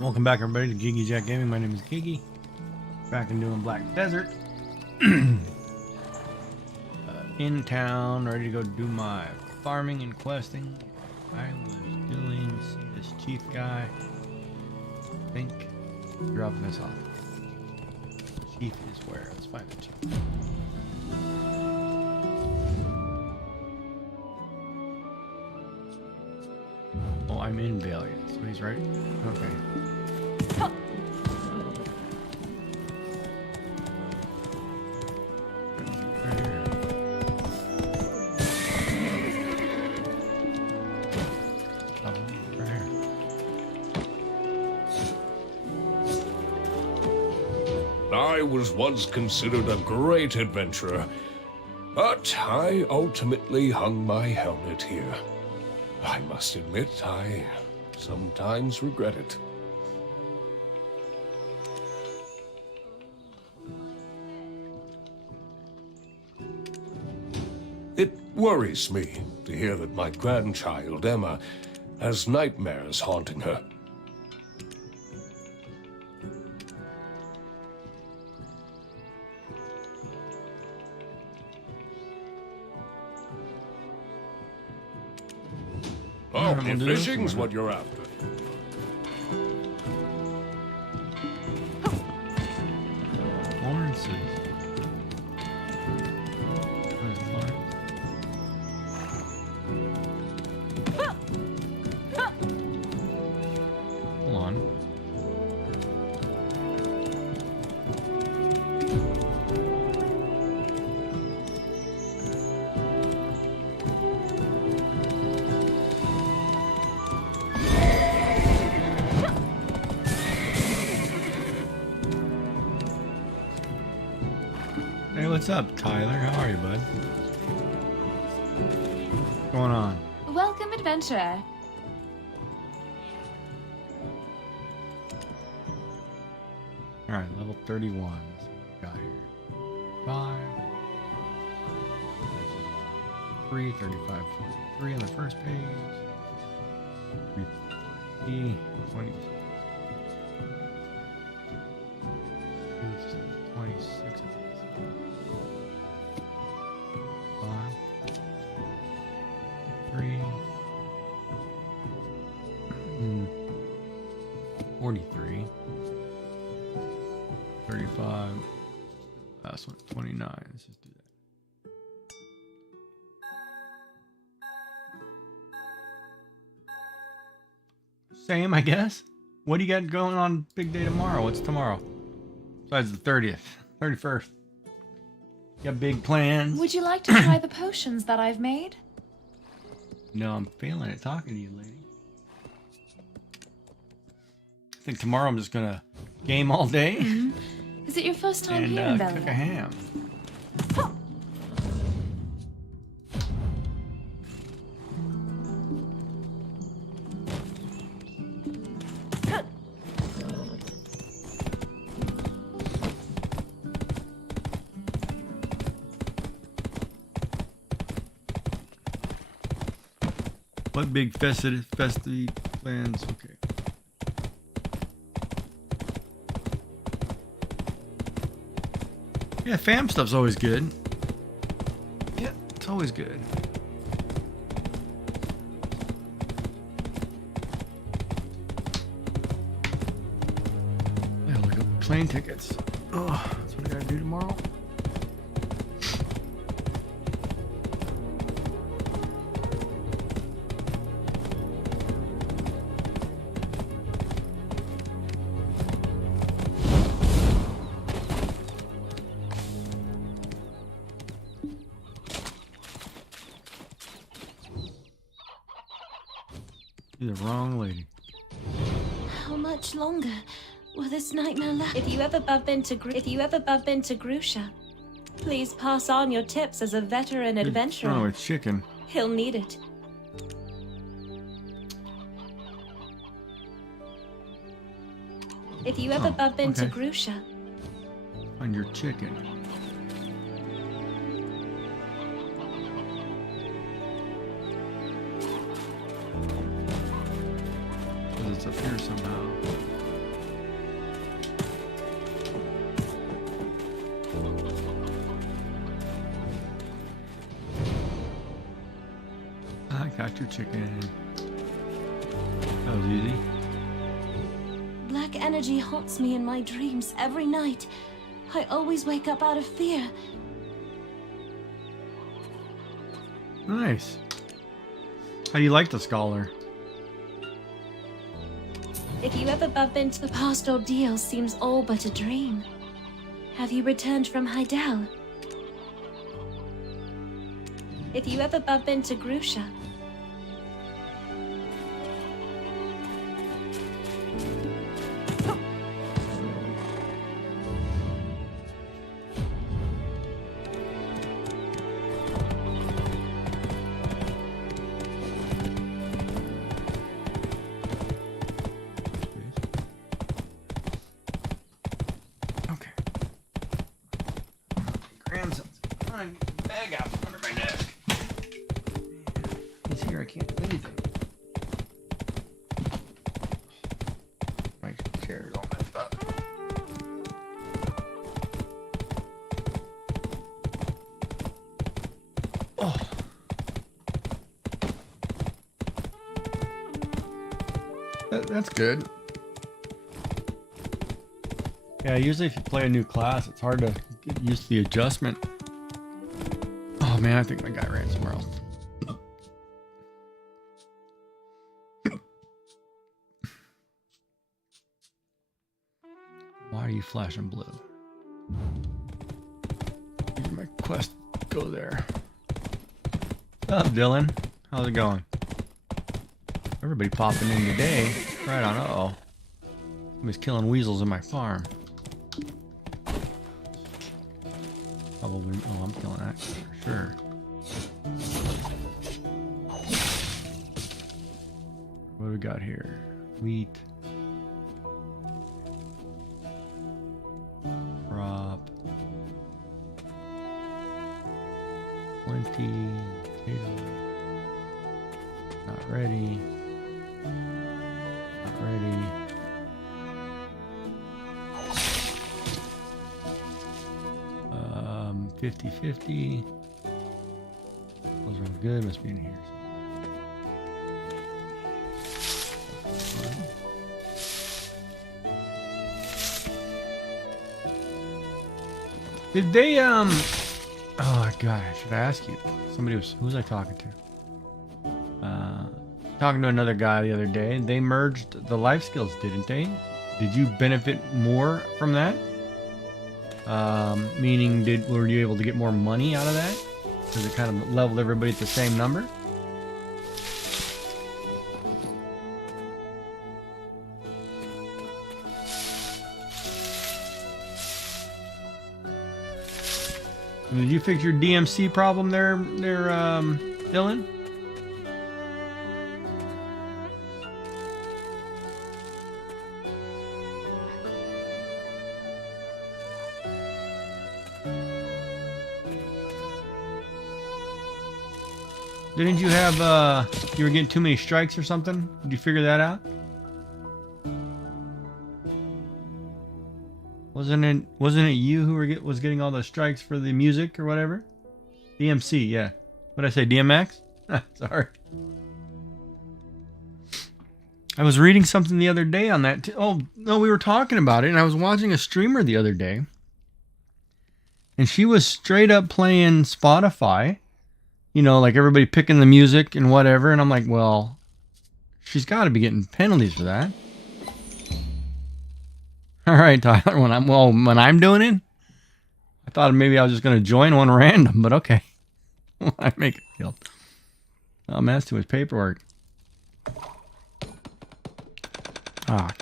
Welcome back, everybody, to Giggy Jack Gaming. My name is Giggy. Back and doing Black Desert. In town, ready to go do my farming and questing. I was doing, see this chief guy. I think dropping us off. Chief is where? Let's find the chief. Oh, I'm in Valiant, so he's right. Okay. I was once considered a great adventurer, but I ultimately hung my helmet here. I must admit, I sometimes regret it. It worries me to hear that my grandchild, Emma, has nightmares haunting her. Oh, if fishing's what you're after. Lawrence's. Where's Lawrence? Hold on. Hey, what's up, Tyler? How are you, bud? What's going on? Welcome, adventurer. Alright, level 31. So we got here 5, 3, 35, 43 on the first page. 3, 20, 26. 5, 3, 43, 35, last one, 29. Let's just do that. Same, I guess. What do you got going on big day tomorrow? What's tomorrow? Besides the 30th, 31st. You got big plans? Would you like to try the potions that I've made? No, I'm feeling it talking to you, lady. I think tomorrow I'm just gonna game all day. Is it your first time here in and Belgium? cook a ham. What big festive plans? Okay. Yeah, fam stuff's always good. Yeah, it's always good. Yeah, look up plane tickets. Oh, that's what I gotta do tomorrow. You're the wrong lady. How much longer will this nightmare last? If you ever bump into Grusha, please pass on your tips as a veteran adventurer. Oh, it's chicken. He'll need it. If you ever bump into okay. Grusha, On your chicken. it's up here somehow. I got your chicken. That was easy. Black energy haunts me in my dreams every night. I always wake up out of fear. Nice. How do you like the scholar? If you ever bump into the past ordeal, seems all but a dream. Have you returned from Heidel? If you ever bump into Grusha, Okay. Grandson's trying to bag out from under my desk. He's here, I can't do anything. My chair's all messed up. Oh. That's good. Yeah, usually if you play a new class, it's hard to get used to the adjustment. Oh man, I think my guy ran somewhere else. Why are you flashing blue? Maybe my quest go there. What's up, Dylan? How's it going? Everybody popping in today. Right on. Uh-oh. Somebody's killing weasels in my farm. Probably. Oh, I'm killing that for sure. What do we got here? Wheat. Crop. 20. Potato. Not ready. Not ready. 50-50. Those are good. Must be in here somewhere. Did they oh god, I should ask you. Somebody was, who was I talking to? Talking to another guy the other day. They merged the life skills, didn't they? Did you benefit more from that? Meaning, were you able to get more money out of that? Does it kind of level everybody at the same number? Did you fix your DMC problem there, Dylan? Didn't you have, you were getting too many strikes or something? Did you figure that out? Wasn't it you who was getting all the strikes for the music or whatever? DMC, yeah. What'd I say, DMX? Sorry. I was reading something the other day on that. Oh, no, we were talking about it, and I was watching a streamer the other day. And she was straight up playing Spotify. You know, like everybody picking the music and whatever. And I'm like, well, she's got to be getting penalties for that. All right, Tyler. When I'm doing it, I thought maybe I was just going to join one random, but okay. I make it feel. Oh man, that's too much paperwork. Ah.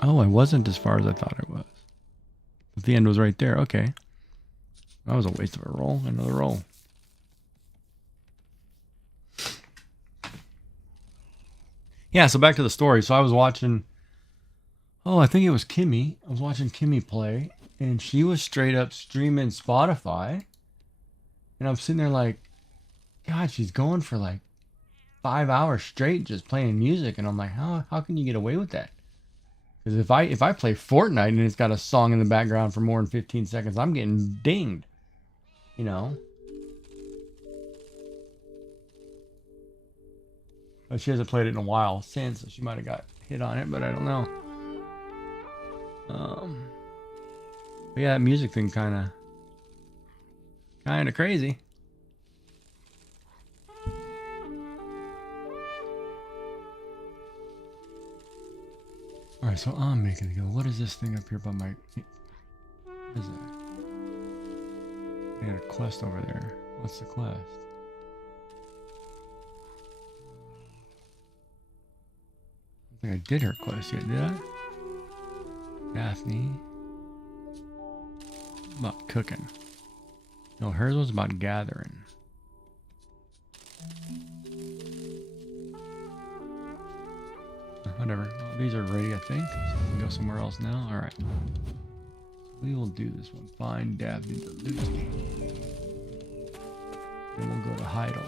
Oh, I wasn't as far as I thought I was. But the end was right there. Okay. That was a waste of a roll. Another roll. Yeah, so back to the story. So I was watching, I think it was Kimmy. I was watching Kimmy play, and she was straight up streaming Spotify. And I'm sitting there like, God, she's going for like 5 hours straight just playing music, and I'm like, how can you get away with that? Because if I play Fortnite and it's got a song in the background for more than 15 seconds, I'm getting dinged. You know. But she hasn't played it in a while since, so she might have got hit on it, but I don't know. But yeah, that music thing kind of crazy. All right, so I'm making it go. What is this thing up here by my? What is that? I got a quest over there. What's the quest? I don't think I did her quest yet, did I? Daphne. About cooking. No, hers was about gathering. Whatever. Well, these are ready, I think. So we can go somewhere else now. Alright. So we will do this one. Find Daphne the Lucy. Then we'll go to Heidel.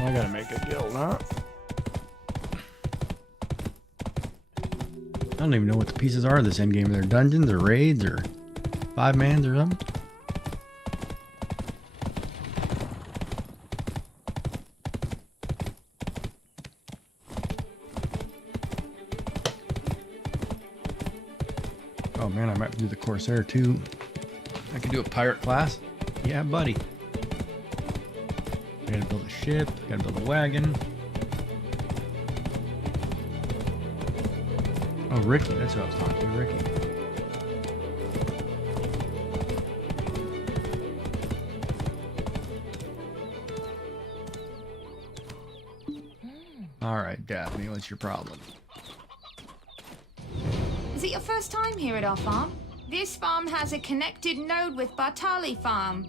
I gotta make a guild, huh? I don't even know what the pieces are of this endgame. They're dungeons or raids or 5-mans or something. Oh man, I might do the Corsair too. I could do a pirate class. Yeah, buddy. I gotta build a ship, gotta build a wagon. Oh, Ricky, that's who I was talking to, Ricky. Alright, Daphne, what's your problem? Is it your first time here at our farm? This farm has a connected node with Bartali Farm.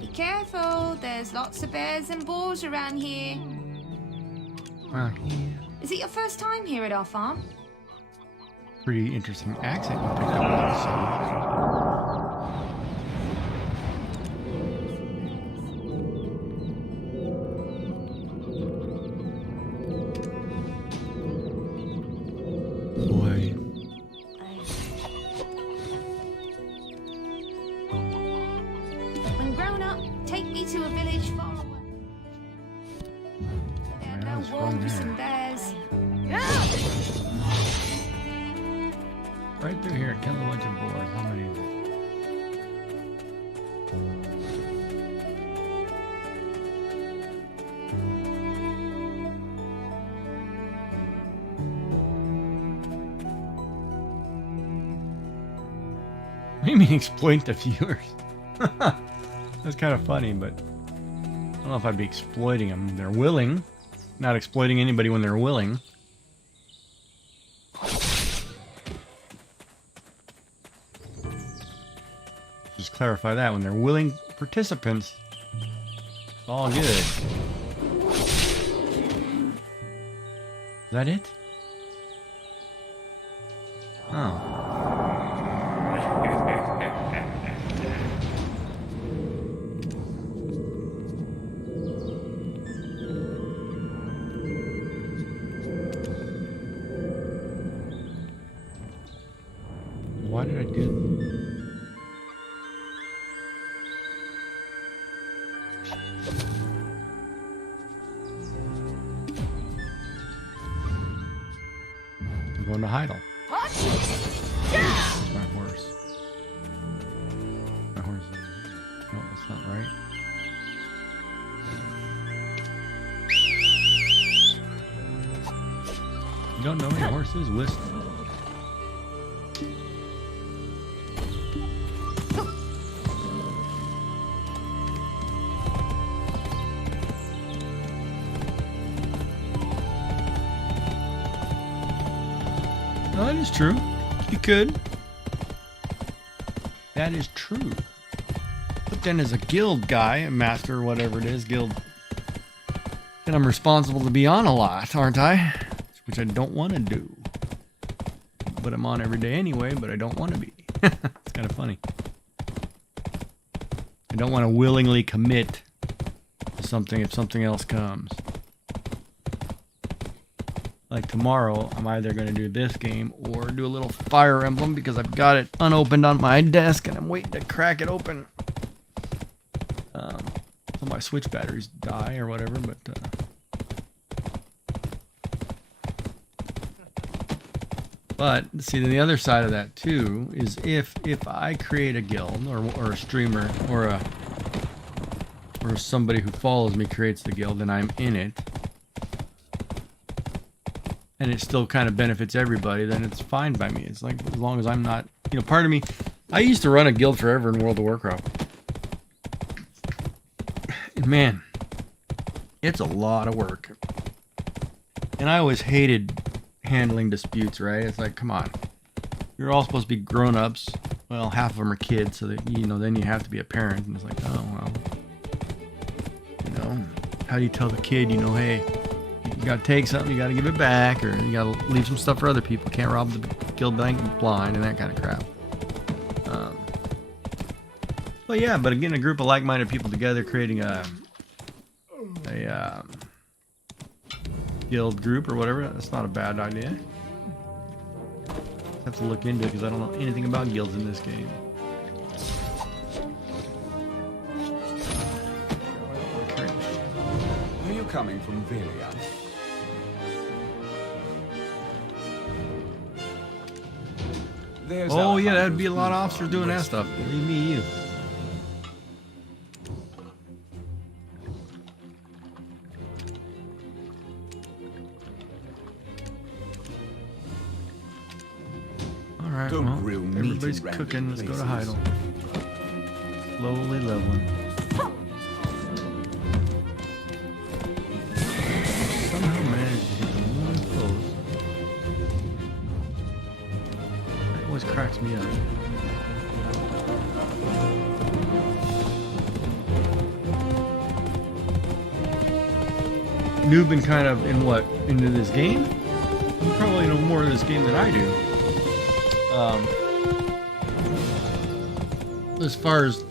Be careful, there's lots of bears and boars around here. Is it your first time here at our farm? Pretty interesting accent you picked up on. Boy. When grown up, take me to a village far away. There are no wolves and bears. Right through here, kill a bunch of boars. How many is it? What do you mean exploit the viewers? That's kind of funny, but I don't know if I'd be exploiting them. They're willing. Not exploiting anybody when they're willing. Just clarify that. When they're willing participants, it's all good. Is that it? Oh. Why did I do? I'm going to Heidel. Where's my horse? My horse is over here. No, that's not right. You don't know where your horse is? Listen. No, that is true. You could. That is true. But then as a guild guy, a master, whatever it is, guild And I'm responsible to be on a lot, aren't I? Which I don't want to do. But I'm on every day anyway, but I don't want to be. It's kind of funny. I don't want to willingly commit to something if something else comes. Like tomorrow, I'm either going to do this game or do a little Fire Emblem because I've got it unopened on my desk and I'm waiting to crack it open. So my Switch batteries die or whatever, but see, then the other side of that too is if I create a guild or a streamer or somebody who follows me creates the guild and I'm in it, and it still kind of benefits everybody, then it's fine by me. It's like, as long as I'm not, you know, part of me, I used to run a guild forever in World of Warcraft. And man, it's a lot of work. And I always hated handling disputes, right? It's like, come on. You're all supposed to be grown-ups. Well, half of them are kids, so that, you know, then you have to be a parent. And it's like, oh, well, you know, how do you tell the kid, you know, hey, you gotta take something, you gotta give it back, or you gotta leave some stuff for other people. Can't rob the guild bank blind and that kind of crap. But yeah, but again, a group of like-minded people together creating a guild group or whatever, that's not a bad idea. Have to look into it because I don't know anything about guilds in this game. Are you coming from Velia? Oh yeah, that'd be a lot of officers doing that stuff. Believe me, you. Alright, well, everybody's cooking. Let's go to Heidel. Slowly leveling. Somehow managed to hit the one close. That always cracks me up. You've been kind of in what? Into this game? You probably know more of this game than I do. As far as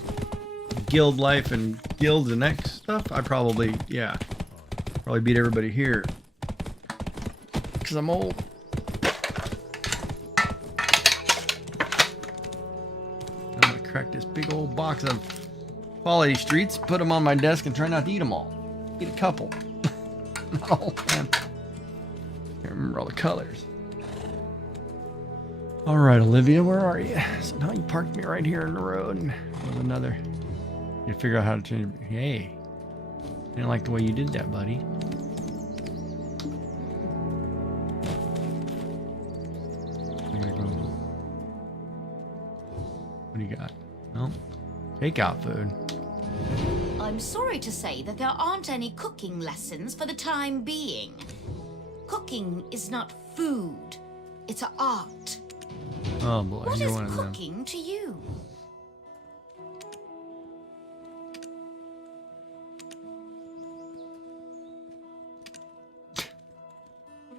guild life and guilds and that stuff, I probably beat everybody here. Because I'm old. I'm going to crack this big old box of quality streets, put them on my desk, and try not to eat them all. Eat a couple. Not all, man. Can't remember all the colors. All right, Olivia, where are you? So now you parked me right here in the road. And with another. You figure out how to change. Hey, I didn't like the way you did that, buddy. I'm gonna go. What do you got? No, takeout food. I'm sorry to say that there aren't any cooking lessons for the time being. Cooking is not food. It's an art. Oh boy, What you're is one of them. cooking to you?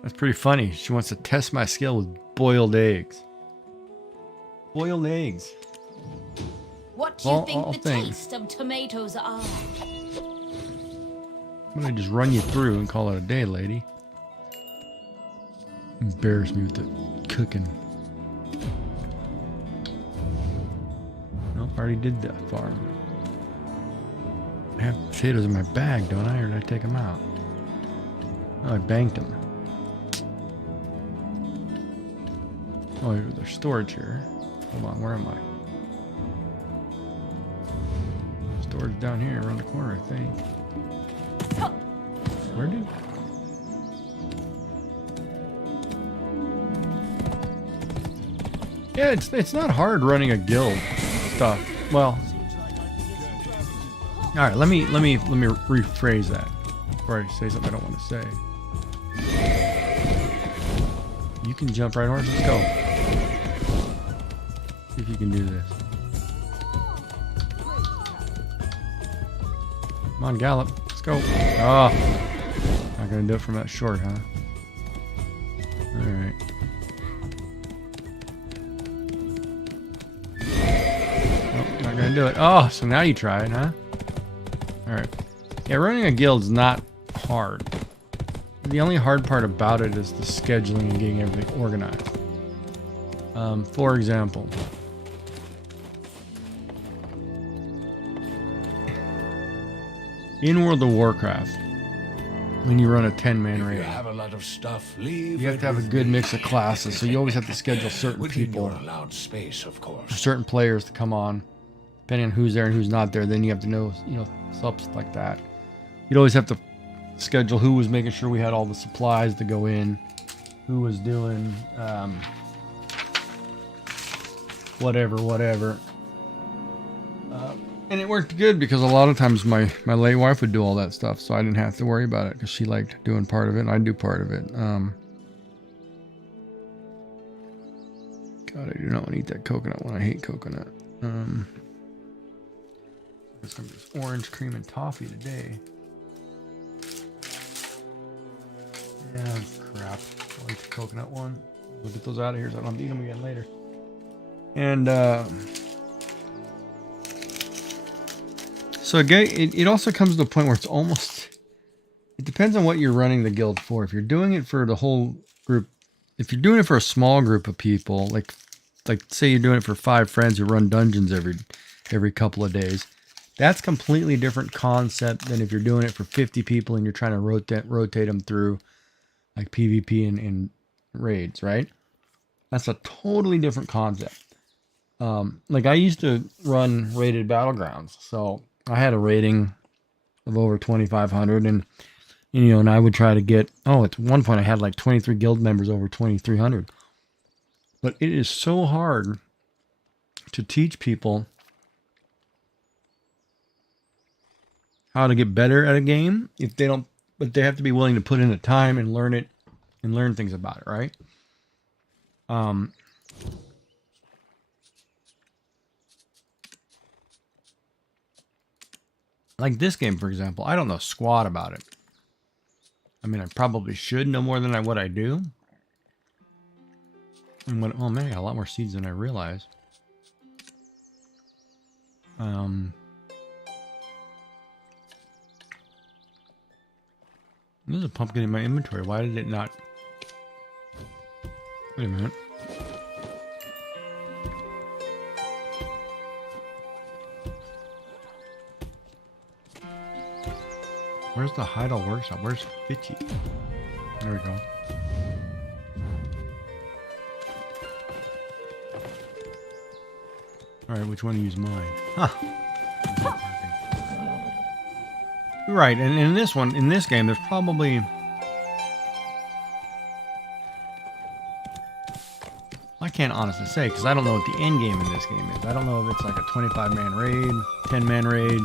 That's pretty funny. She wants to test my skill with boiled eggs. Boiled eggs. What do you All think the things. taste of tomatoes are? I'm gonna just run you through and call it a day, lady. Embarrass me with the cooking. Nope, I already did that farm. I have potatoes in my bag, don't I? Or did I take them out? Oh, I banked them. Oh, there's storage here. Hold on, where am I? Storage down here around the corner, I think. Where did? Yeah, it's not hard running a guild stuff. Well, all right. Let me rephrase that before I say something I don't want to say. You can jump right horse. Let's go. See if you can do this. Come on, gallop. Let's go. Oh, gonna do it from that short, huh? Alright. Nope, not gonna do it. Oh, so now you try it, huh? Alright. Yeah, running a guild's not hard. The only hard part about it is the scheduling and getting everything organized. For example, in World of Warcraft, when you run a 10-man You raid, have a lot of stuff. Leave you have to have a good mix of classes, so you always have to schedule certain within people, your allowed space, of course. certain players to come on, depending on who's there and who's not there. Then you have to know, stuff like that. You'd always have to schedule who was making sure we had all the supplies to go in, who was doing whatever. And it worked good because a lot of times my late wife would do all that stuff, so I didn't have to worry about it because she liked doing part of it and I'd do part of it. God, I do not want to eat that coconut one. I hate coconut. It's gonna be this orange cream and toffee today. Yeah, that's crap. I'll eat the coconut one. We'll get those out of here so I don't have to eat them again later. And so again, it also comes to the point where it's almost, it depends on what you're running the guild for. If you're doing it for the whole group, if you're doing it for a small group of people, like say you're doing it for 5 friends who run dungeons every couple of days, that's completely different concept than if you're doing it for 50 people and you're trying to rotate them through like PvP and raids, right? That's a totally different concept. Like I used to run rated battlegrounds, so I had a rating of over 2,500, and and I would try to get. Oh, at one point I had like 23 guild members over 2,300. But it is so hard to teach people how to get better at a game if they don't. But they have to be willing to put in the time and learn it, and learn things about it, right? Like this game, for example, I don't know squat about it. I mean, I probably should know more than what I do. And oh man, I got a lot more seeds than I realized. There's a pumpkin in my inventory. Why did it not? Wait a minute. Where's the Heidel workshop? Where's Fitchy? There we go. Alright, which one to use mine? Huh. Right, and in this one, in this game, there's probably... I can't honestly say, because I don't know what the end game in this game is. I don't know if it's like a 25-man raid, 10-man raid,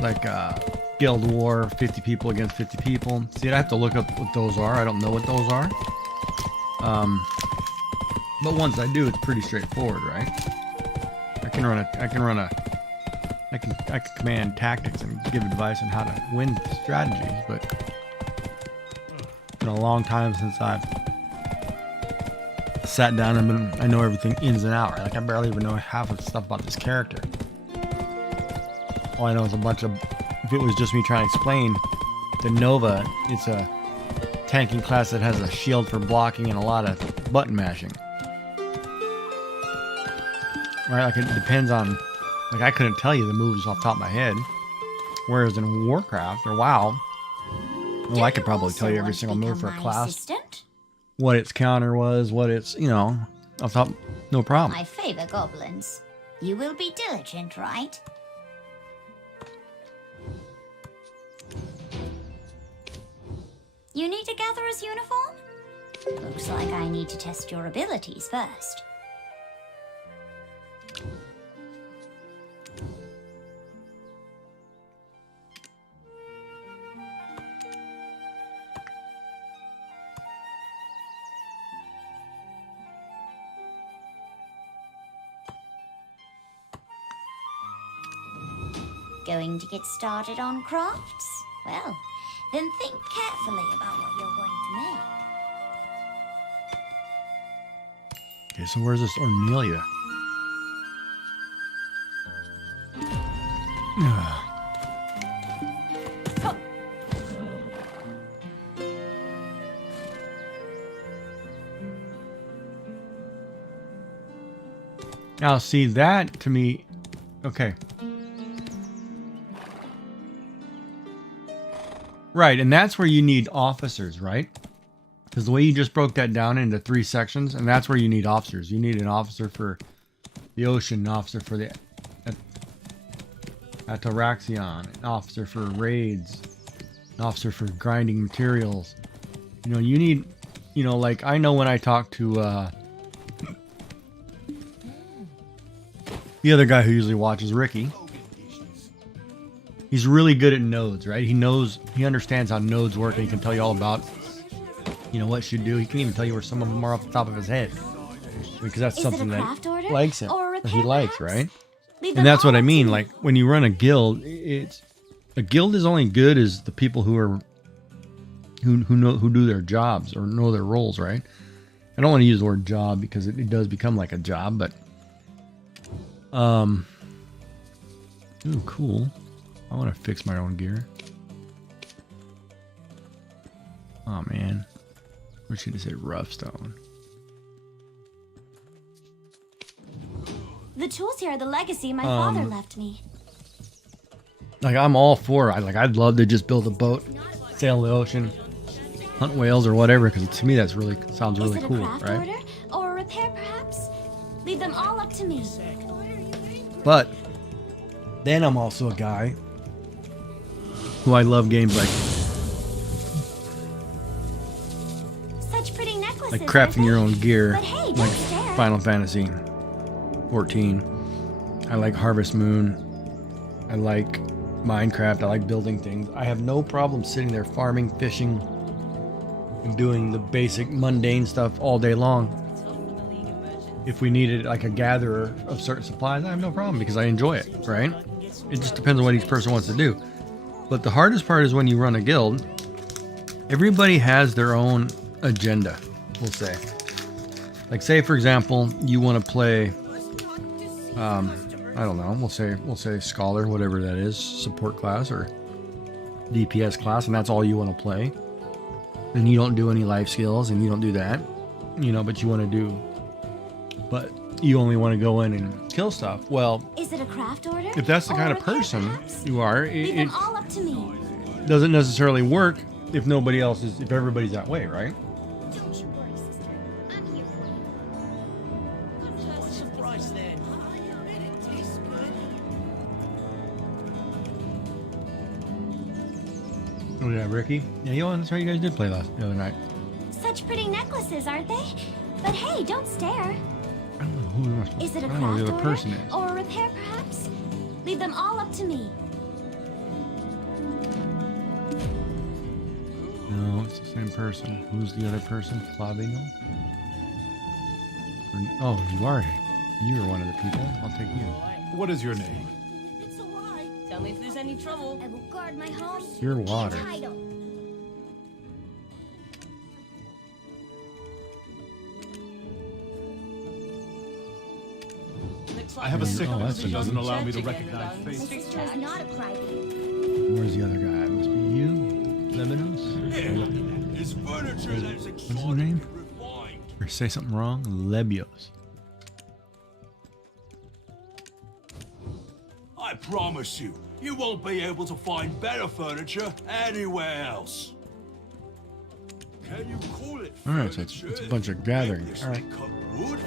like Guild War, 50 people against 50 people. See, I have to look up what those are. I don't know what those are. But once I do, it's pretty straightforward, right? I can command tactics and give advice on how to win strategies, but it's been a long time since I've sat down and I know everything ins and out, right? Like I barely even know half of the stuff about this character. All I know is a bunch of, if it was just me trying to explain, the Nova, it's a tanking class that has a shield for blocking and a lot of button mashing. Right, like it depends on, like I couldn't tell you the moves off the top of my head. Whereas in Warcraft or WoW, well, I could probably tell you every single move for a class. Assistant? What its counter was, what its, off top, no problem. I favor goblins. You will be diligent, right? You need a gatherer's uniform? Looks like I need to test your abilities first. Going to get started on crafts? Well, then think carefully about what you're going to make. Okay, so where's this Ornelia? Now, see that to me. Okay. Right, and that's where you need officers, right? Because the way you just broke that down into 3 sections, and that's where you need officers. You need an officer for the ocean, an officer for the Ataraxion, an officer for raids, an officer for grinding materials. You know, you need, you know, like I know when I talk to the other guy who usually watches, Ricky. He's really good at nodes, right? He understands how nodes work, and he can tell you all about, you know, what you should do. He can even tell you where some of them are off the top of his head, because that's something that likes him, or he likes, right? And that's what I mean. Like when you run a guild, a guild is only good as the people who do their jobs or know their roles, right? I don't want to use the word job because it does become like a job, but ooh, cool. I want to fix my own gear. Oh man, what should I say? Rough stone. The tools here are the legacy my father left me. Like I'm all for it. I'd love to just build a boat, sail the ocean, hunt whales or whatever. Because to me that's really sounds really cool, right? Order or a repair, perhaps? Leave them all up to me. But then I'm also a guy who I love games like such pretty necklaces, like crafting your own gear, but hey, don't like stare. Final Fantasy 14. I like Harvest Moon. I like Minecraft. I like building things. I have no problem sitting there farming, fishing, and doing the basic mundane stuff all day long. If we needed like a gatherer of certain supplies, I have no problem because I enjoy it, right? It just depends on what each person wants to do. But the hardest part is when you run a guild, everybody has their own agenda, we'll say. Like say for example, you want to play I don't know, we'll say scholar, whatever that is, support class or DPS class, and that's all you want to play. And you don't do any life skills and you don't do that. You know, but you want to do, but you only want to go in and kill stuff. Well, is it a craft order? If that's the or kind of repair, person perhaps? you are, Leave it them all up to me. doesn't necessarily work if nobody else is, if everybody's that way, right? Don't you worry, sister. I'm here for you. What's the price then? It tastes good. Oh yeah, Ricky. Yeah, you know, that's right. You guys did play the other night. Such pretty necklaces, aren't they? But hey, don't stare. I don't know who am I supposed Is it a I don't know who craft the other order person is. or a repair, perhaps? Leave them all up to me. No, it's the same person. Who's the other person? Flavino? Oh, you are. You're one of the people. I'll take you. What is your name? It's alright. Tell me if there's any trouble. I will guard my home. You're water. and title. Looks I like have a this sickness that's that a doesn't good allow me to Check recognize again, faces. This chose not a private. Where's the other guy? It must be you. Lebanos? It's furniture that's What's his exotic name? and refined. Or say something wrong? Lebios. I promise you, you won't be able to find better furniture anywhere else. Can you call it All right, so it's a bunch of gathering. All right. cut wood?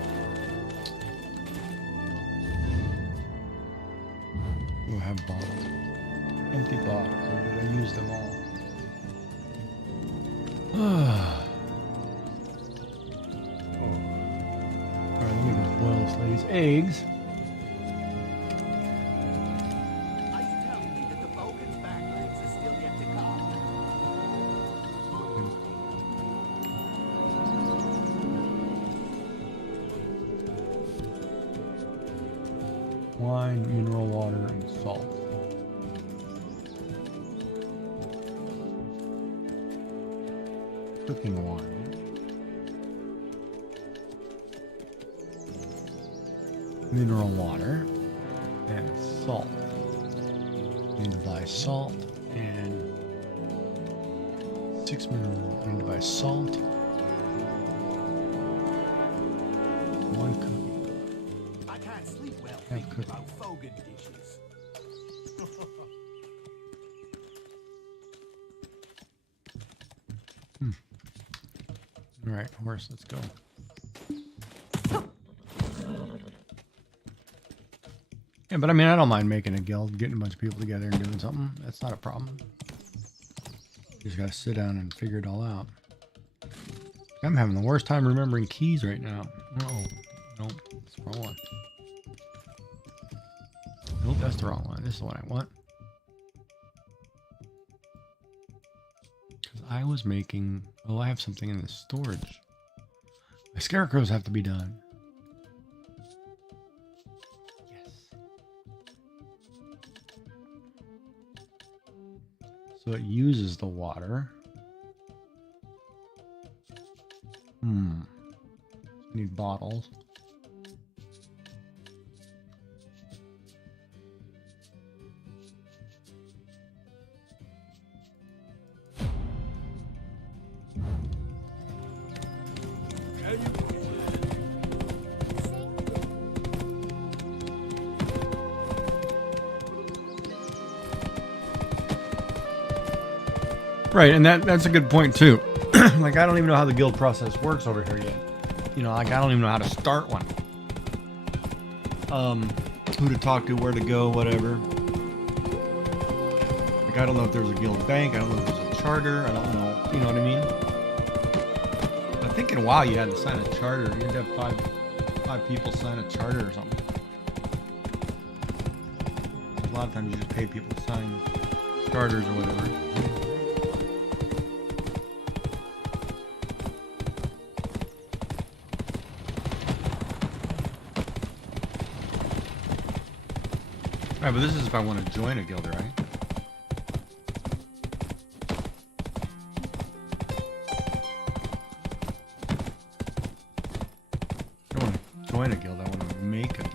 We'll have bottles. Empty bottles. Or did I use them all? Alright, let me go boil this lady's eggs. Are you telling me that the Vulcan's back legs are still yet to come? Wine, mineral water, and salt. cooking water. Mineral water and salt. Need to buy salt and 6 mineral. Need to buy salt. 1 cookie. I can't sleep well Have thinking cookie. about Fogan dishes. All right, horse, let's go. Yeah, but I mean, I don't mind making a guild, getting a bunch of people together and doing something. That's not a problem. You just gotta sit down and figure it all out. I'm having the worst time remembering keys right now. Oh, nope, that's the wrong one. Nope, that's the wrong one. This is the one I want. Because I was making... Oh, I have something in the storage. My scarecrows have to be done. So it uses the water. Need bottles. Right, and that's a good point too. Like, I don't even know how the guild process works over here yet. You know, like, I don't even know how to start one. Who to talk to, where to go, whatever. Like, I don't know if there's a guild bank. I don't know if there's a charter. I don't know. You know what I mean? I think in a while you had to sign a charter. You had to have five people sign a charter or something. A lot of times you just pay people to sign charters or whatever. Right, but this is if I want to join a guild, right? I don't want to join a guild, I want to make a guild.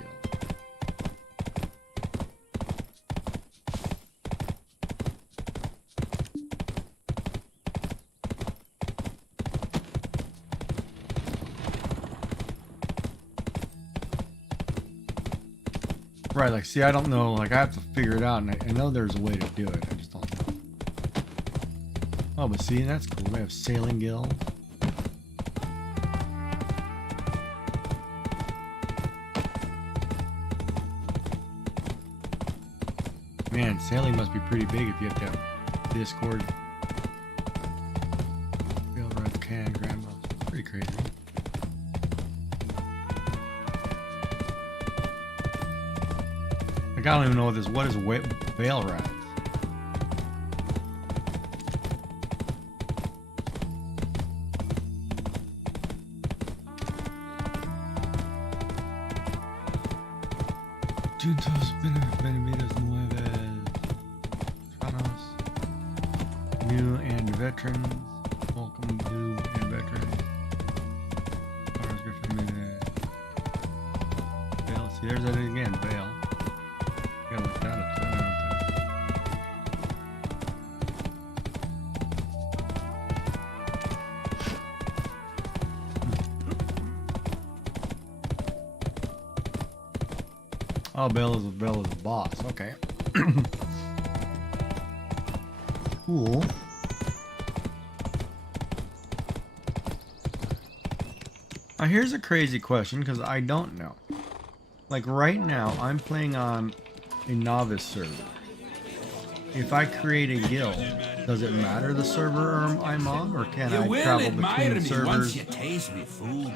Right, like, see, I don't know, like, I have to figure it out, and I know there's a way to do it, I just don't know. Oh, but see, that's cool, we have sailing guild. Man, sailing must be pretty big if you have to have Discord. Railroad, can, grandma, pretty crazy. Like, I don't even know what this. What is Veil Rides? Juntos Benavides Nuevas. Tranos. New and veterans. Welcome, new and veterans. Veil. See, there's that again. Veil. Gotta look that up. Oh, Bell is the boss. Okay. Cool. Now here's a crazy question because I don't know. Like right now, I'm playing on a novice server. If I create a guild, does it matter the server I'm on, or can I travel between servers? Once you taste me food.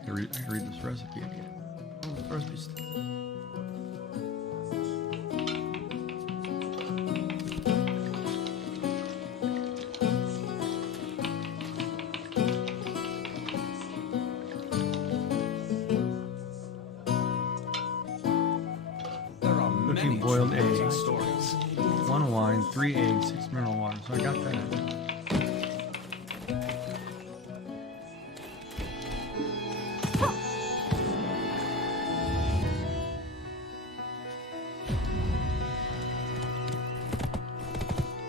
I can read this recipe again. Oh, the recipe's... There are Cooking many boiled true eggs. stories. 1 wine, 3 eggs, 6 mineral water. So I got that.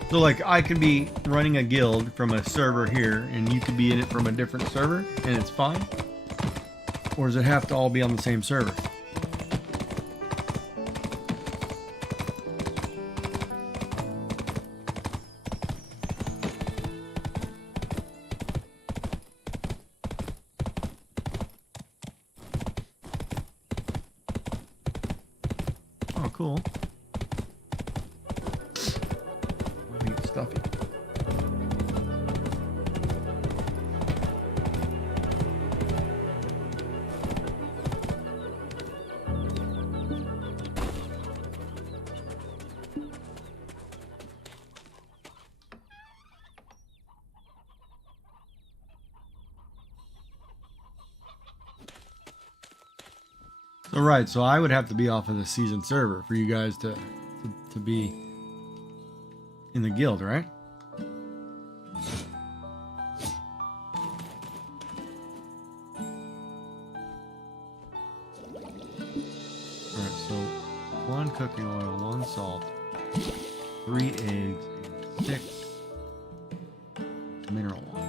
So like I could be running a guild from a server here and you could be in it from a different server and it's fine? Or does it have to all be on the same server? Oh, cool. Let me get stuffy. So right, so I would have to be off of the season server for you guys to be in the guild, right? Alright, so 1 cooking oil, 1 salt, 3 eggs, and 6 mineral water.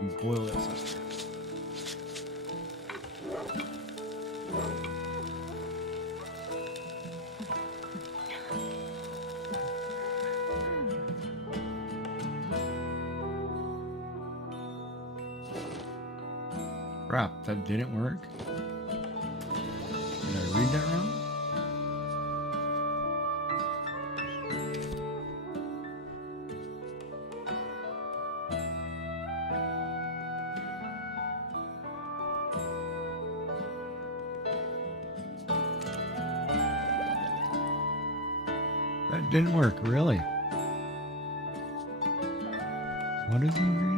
And boil that stuff. Crap, that didn't work. Did I read that wrong? That didn't work, really. What is the ingredient?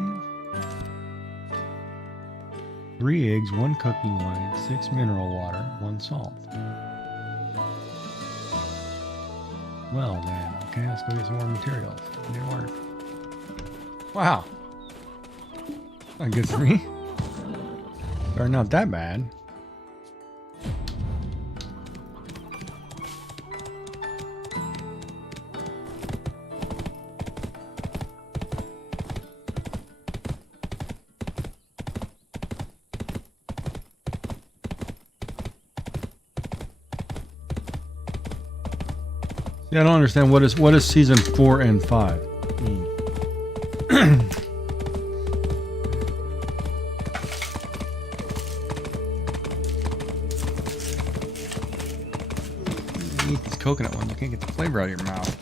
3 eggs, 1 cooking wine, 6 mineral water, 1 salt. Well then, okay, let's go get some more materials. It didn't work. Wow. Not good for me. Starting out that bad. Yeah, I don't understand what is season 4 and 5 mean. You eat these coconut ones, you can't get the flavor out of your mouth.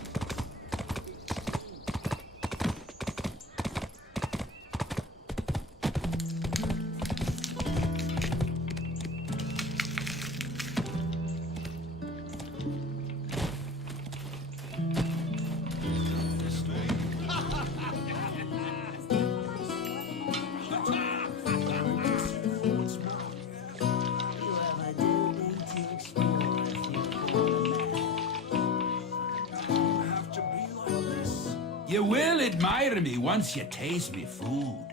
You will admire me once you taste me food.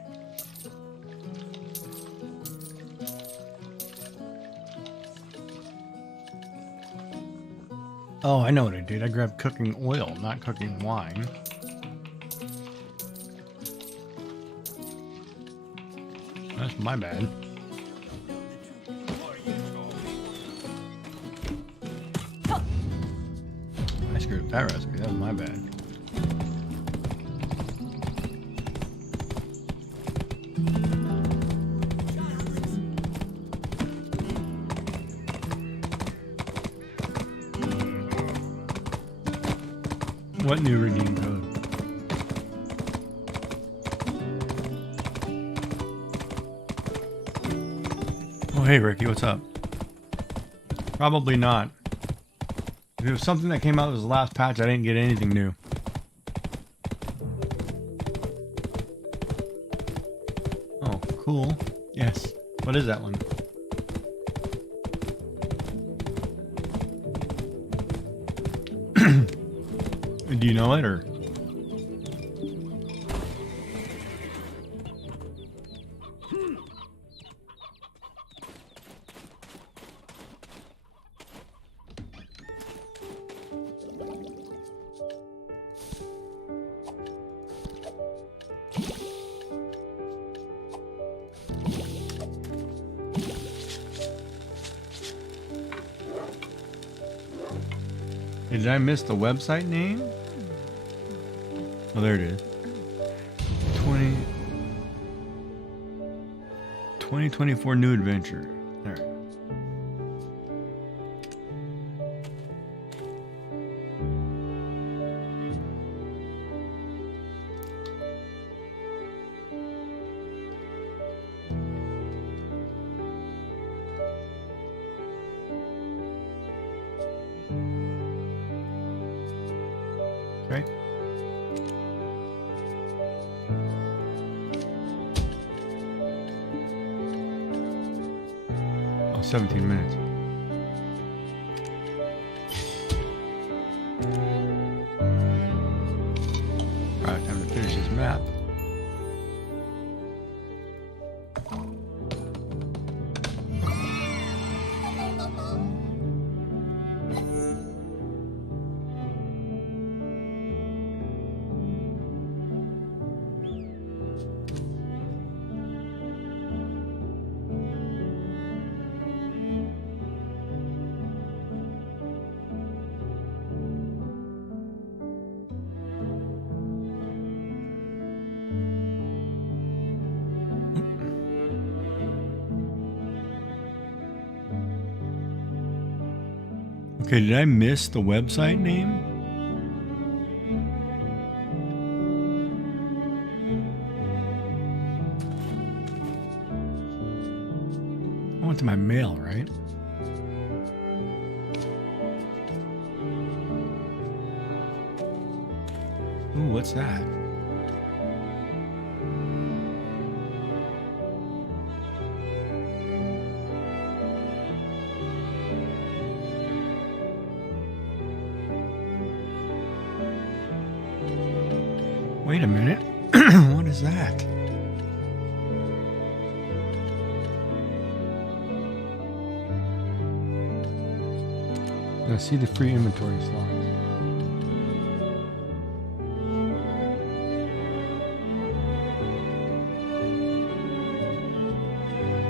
Oh, I know what I did. I grabbed cooking oil, not cooking wine. That's my bad. I screwed up that recipe. That was my bad. What new redeem code? Oh, hey, Ricky, what's up? Probably not. If it was something that came out of the last patch, I didn't get anything new. Oh, cool. Yes. What is that one? Do you know it or? Did I miss the website name? Oh, there it is. 2024 New Adventure. There. Okay. Oh, 17 minutes. Alright, time to finish this map. Okay, did I miss the website name? I went to my mail, right? Ooh, what's that? Wait a minute. What is that? I see the free inventory slots.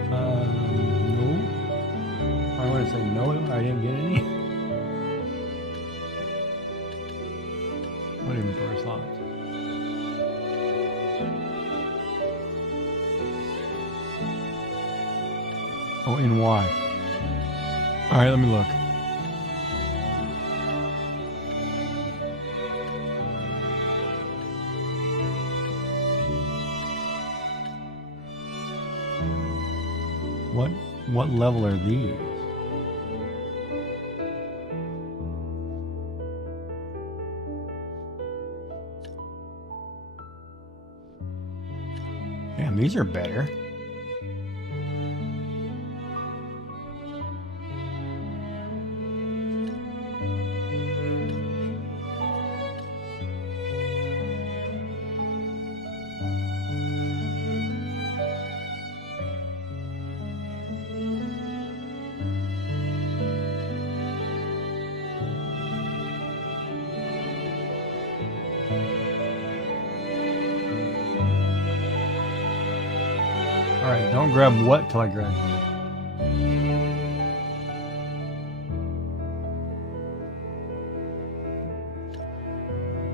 No. I want to say no, I didn't get any. What inventory slots? Oh, in Y. Alright, let me look. What level are these? Damn, these are better. Alright, don't grab what till I graduate.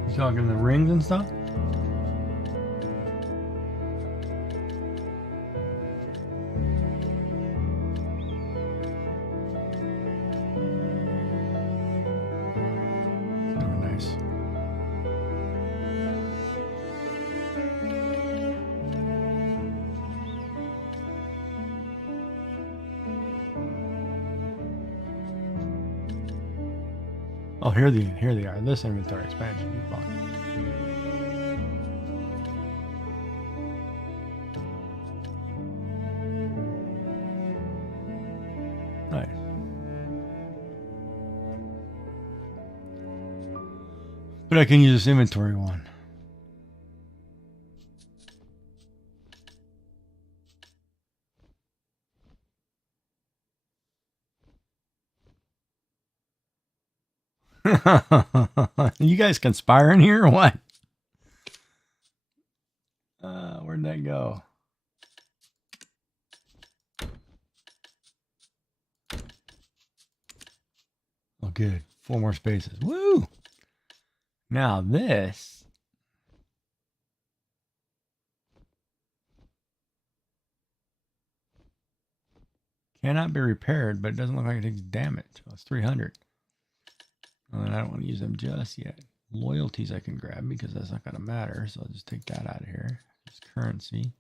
You talking the rings and stuff? Oh, nice. Oh, here they are. This inventory expansion you bought. Nice. But I can use this inventory one. You guys conspiring here or what? Where'd that go? Oh, good. 4 more spaces. Woo! Now this. Cannot be repaired, but it doesn't look like it takes damage. Oh, it's 300. And I don't want to use them just yet. Loyalties I can grab because that's not going to matter. So I'll just take that out of here. Just currency.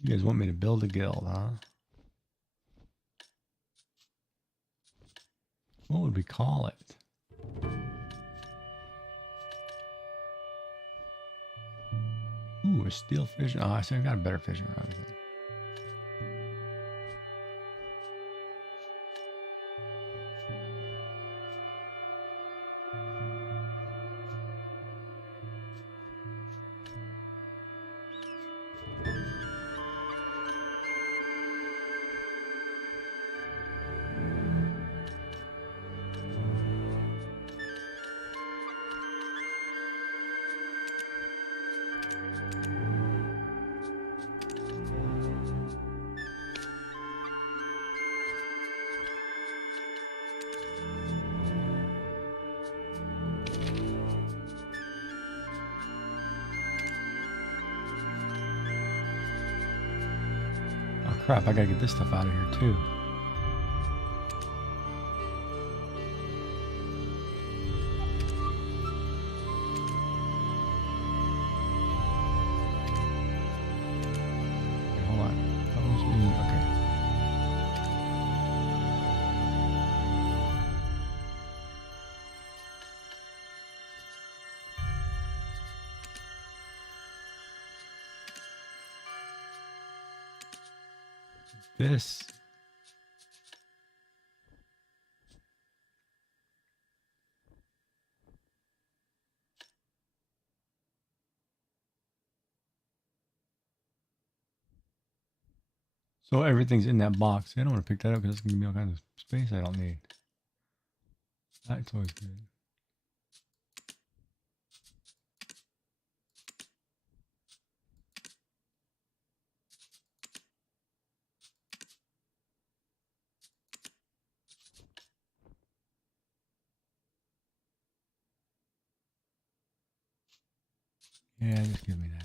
You guys want me to build a guild, huh? What would we call it? Ooh, a steel fishing. Oh, I see. I got a better fishing rod. I think. Crap, I gotta get this stuff out of here too. Okay, hold on. Okay. This. So everything's in that box. I don't want to pick that up because it's going to give me all kinds of space I don't need. That's always good. Yeah, just give me that.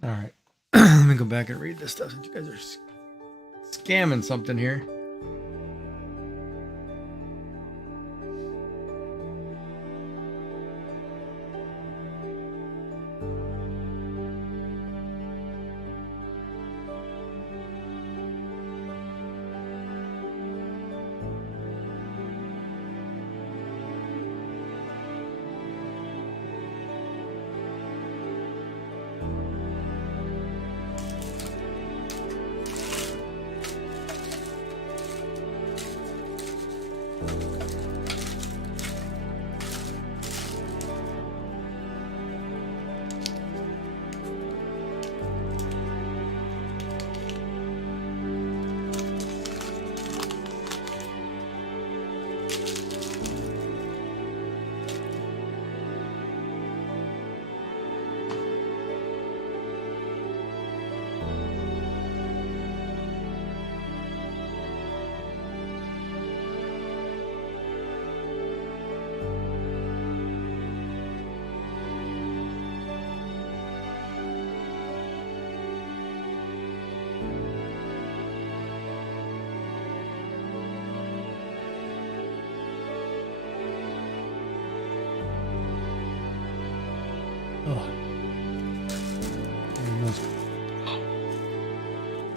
All right. Let me go back and read this stuff since you guys are scamming something here.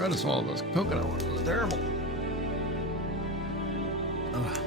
Try to swallow those coconut ones. It was terrible. Ugh.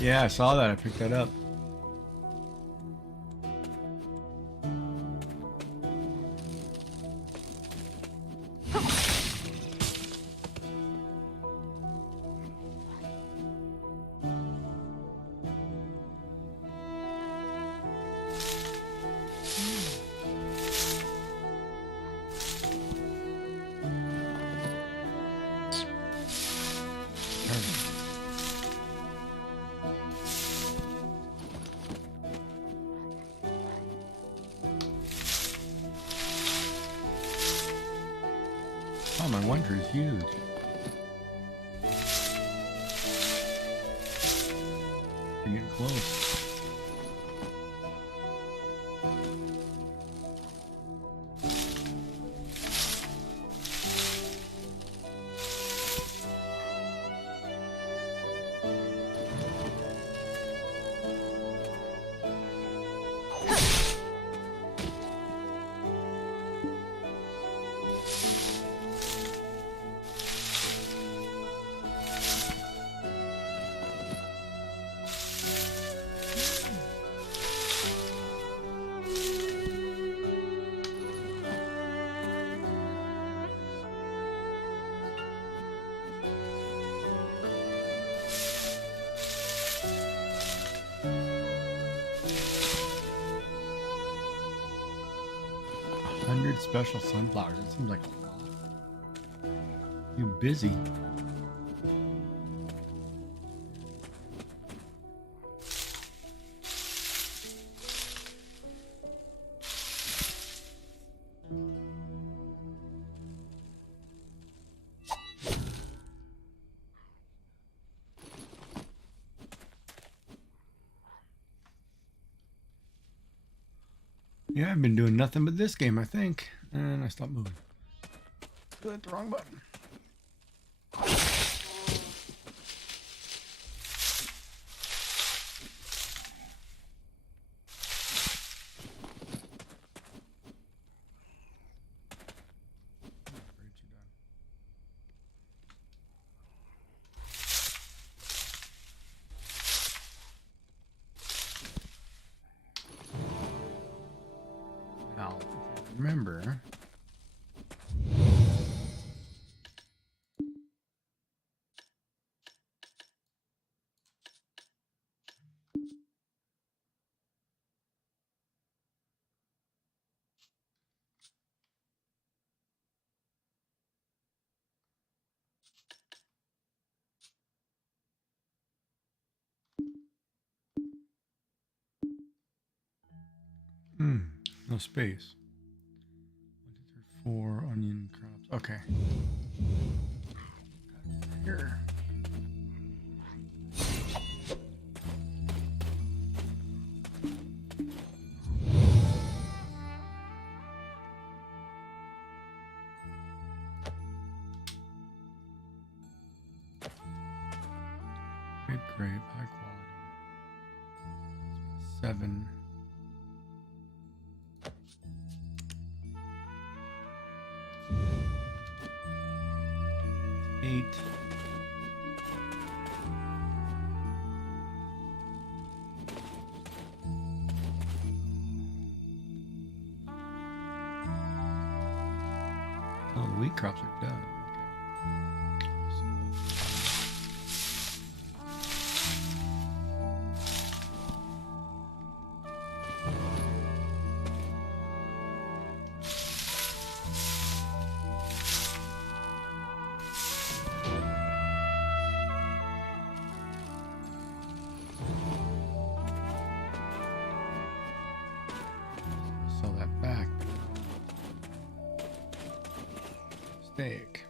Yeah, I saw that. I picked that up. Oh, my wonder is huge. We're getting close. Special sunflowers. It seems like a lot. You busy. Yeah, I've been doing nothing but this game, I think. And I stopped moving. Hit the wrong button. Now, remember. No space. 1, 2, 3, 4 onion crops. Okay. here. Grape, high quality. 7. 8. Oh, the wheat crops are done. Sell that back. Steak.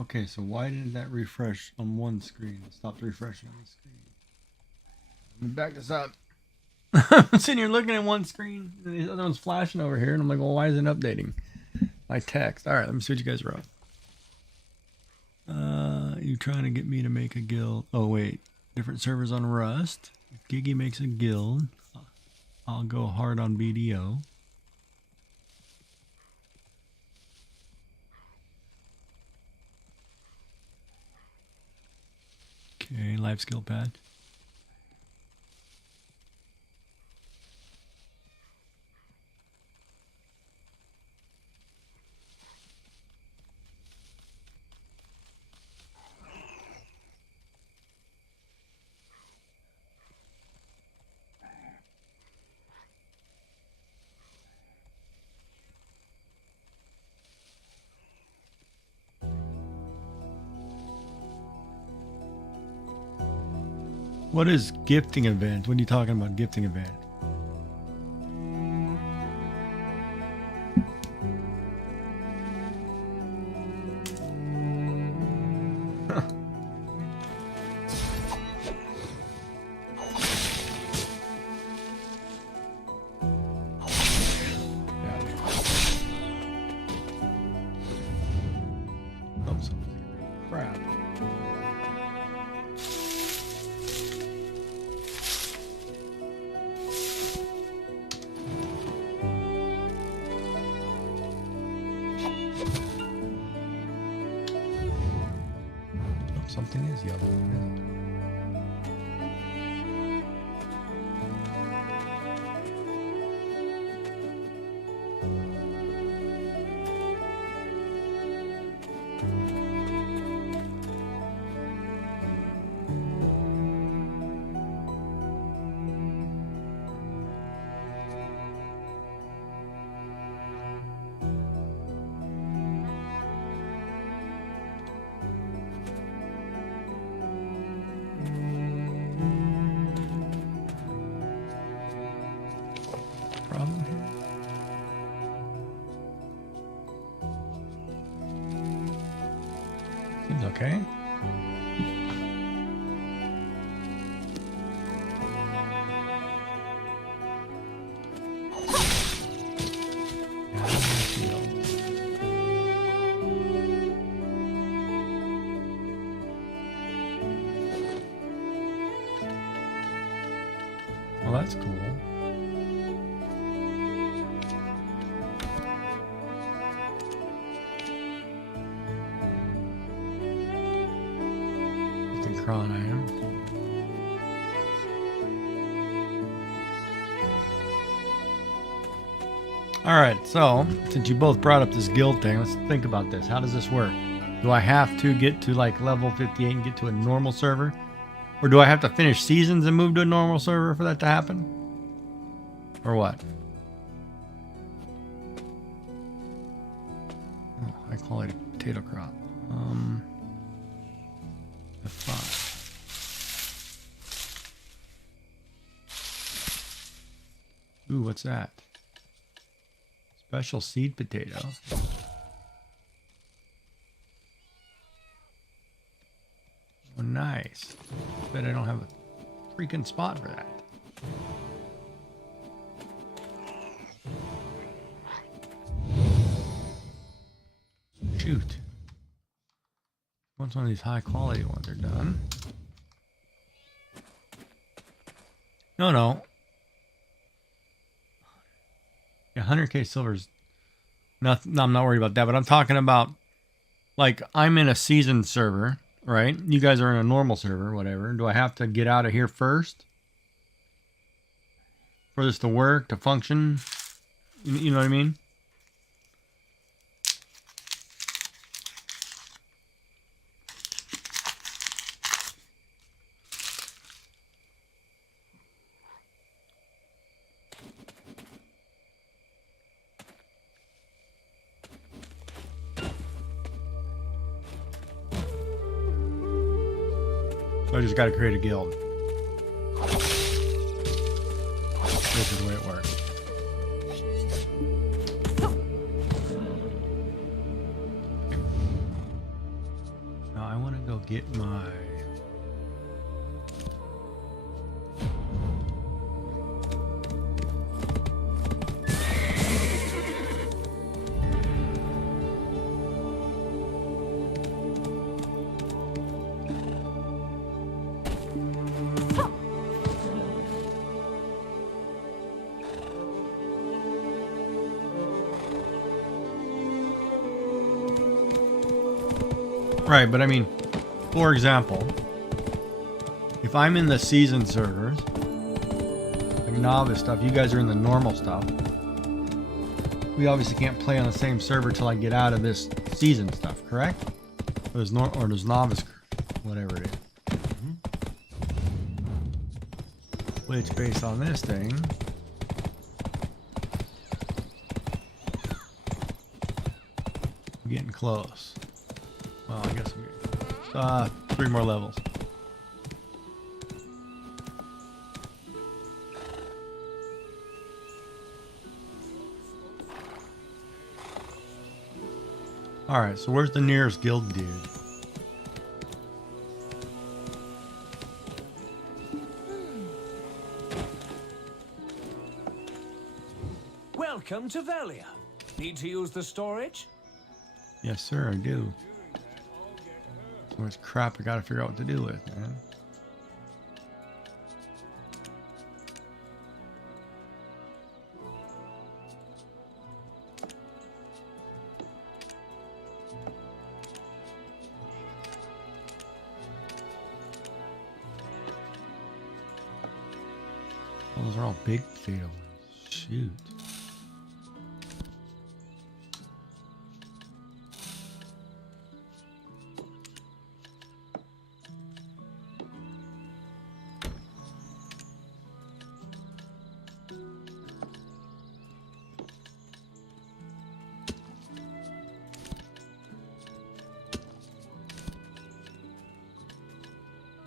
Okay, so why didn't that refresh on one screen? It stopped refreshing on the screen. Let me back this up. I'm sitting here looking at one screen, and the other one's flashing over here, and I'm like, well, why isn't it updating my text? All right, let me see what you guys wrote. You trying to get me to make a guild? Oh, wait. Different servers on Rust. If Giggy makes a guild, I'll go hard on BDO. Okay, life skill pad. What is gifting event? What are you talking about, gifting event? Crap. Something is yellow. seems okay. Well, that's cool. Cron item. Alright, so since you both brought up this guild thing, let's think about this. How does this work? Do I have to get to like level 58 and get to a normal server? Or do I have to finish seasons and move to a normal server for that to happen? Or what? Oh, I call it a potato crop. F5. Ooh, what's that? Special seed potato. Oh, nice. Bet I don't have a freaking spot for that. Shoot. Once one of these high quality ones are done. No. Yeah, 100k silver's nothing. No, I'm not worried about that, but I'm talking about like I'm in a seasoned server, right? You guys are in a normal server, whatever. Do I have to get out of here first for this to work, to function? You know what I mean? So I just got to create a guild. This is the way it works. Now I want to go get my... Right, but I mean, for example, if I'm in the season servers, like novice stuff, you guys are in the normal stuff. We obviously can't play on the same server till I get out of this season stuff, correct? Or there's novice, whatever it is. Which, based on this thing, I'm getting close. Well, I guess I'm getting 3 more levels. Alright, so where's the nearest guild dude? Welcome to Velia. Need to use the storage? Yes, sir, I do. So much crap I gotta figure out what to do with, man. Oh, those are all big potato ones. Shoot.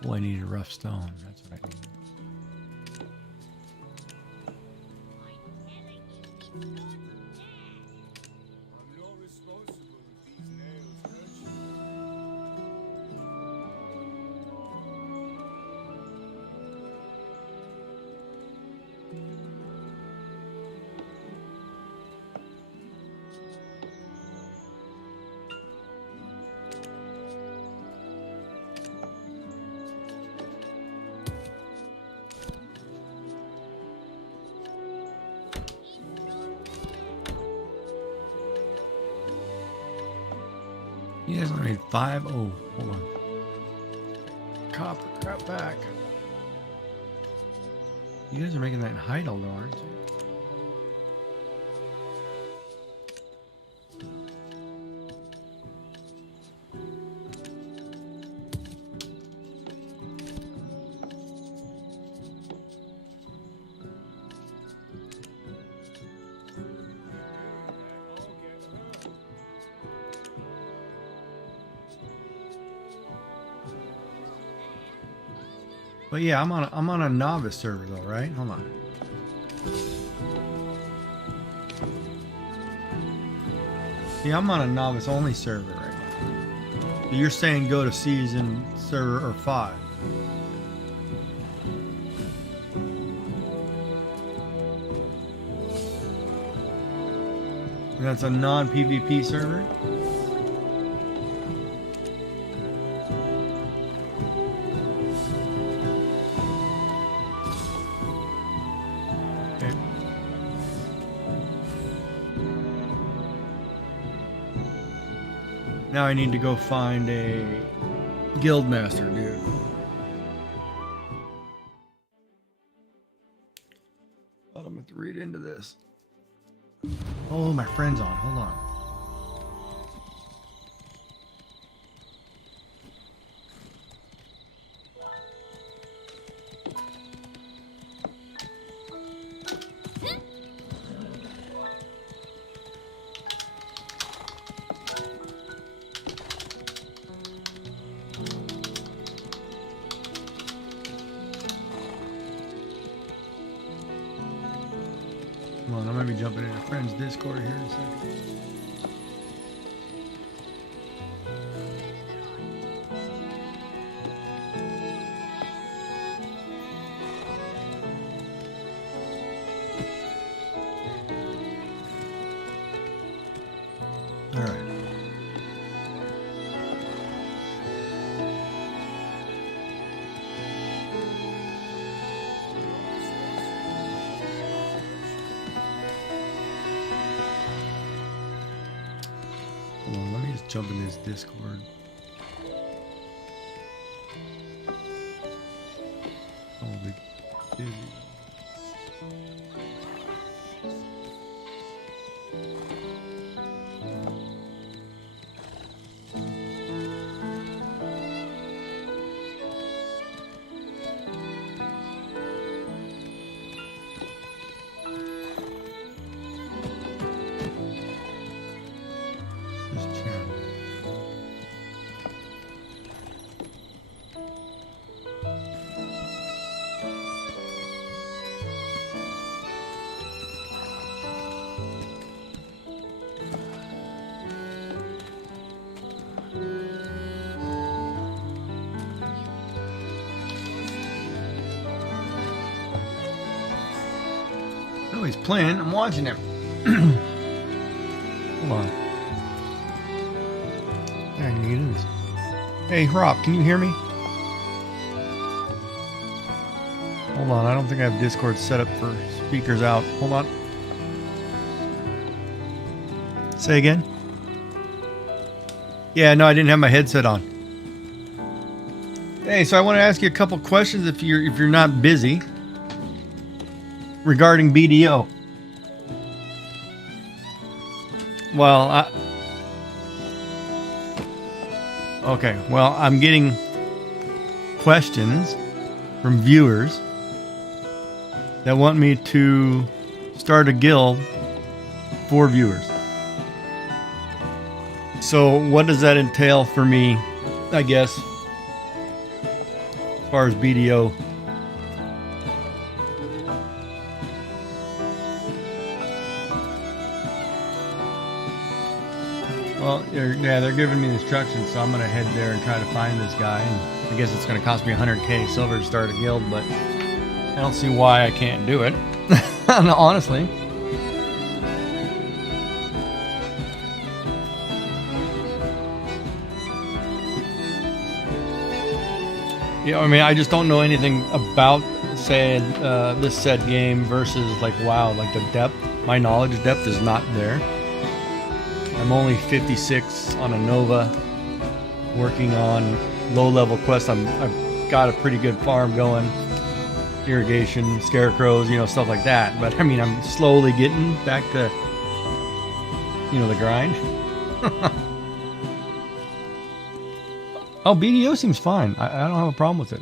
Oh, I need a rough stone. That's what I need. You guys only made 5. Oh, hold on. Copper crap back. You guys are making that in Heidel, though, aren't you? But yeah, I'm on a novice server though, right? Hold on. Yeah, I'm on a novice only server right now. So you're saying go to season server or 5. And that's a non-PvP server? Now I need to go find a guild master, dude. But I'm gonna have to read into this. Oh, my friend's on. Hold on. Come on, I'm gonna be jumping into friend's Discord here in a second. All right. Hold on, let me just jump in this Discord. Probably busy. This channel. No, he's playing. I'm watching him. Hold on. Yeah, I can get in this. Hey, Rob, can you hear me? Hold on, I don't think I have Discord set up for speakers out. Hold on. Say again? Yeah, no, I didn't have my headset on. Hey, so I want to ask you a couple questions if you're not busy regarding BDO. Well, okay, well, I'm getting questions from viewers that want me to start a guild for viewers. So what does that entail for me, I guess, as far as BDO? Well, yeah, they're giving me instructions, so I'm going to head there and try to find this guy. And I guess it's going to cost me 100k silver to start a guild, but I don't see why I can't do it, honestly. Yeah, I mean, I just don't know anything about, say, this said game versus, like, WoW, like the depth. My knowledge depth is not there. I'm only 56 on a Nova, working on low-level quests. I've got a pretty good farm going, irrigation, scarecrows, you know, stuff like that. But I mean, I'm slowly getting back to, you know, the grind. Oh, BDO seems fine. I don't have a problem with it.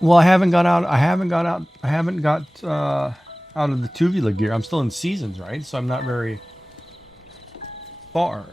Well, I haven't got out out of the tubular gear. I'm still in seasons, right? So I'm not very far.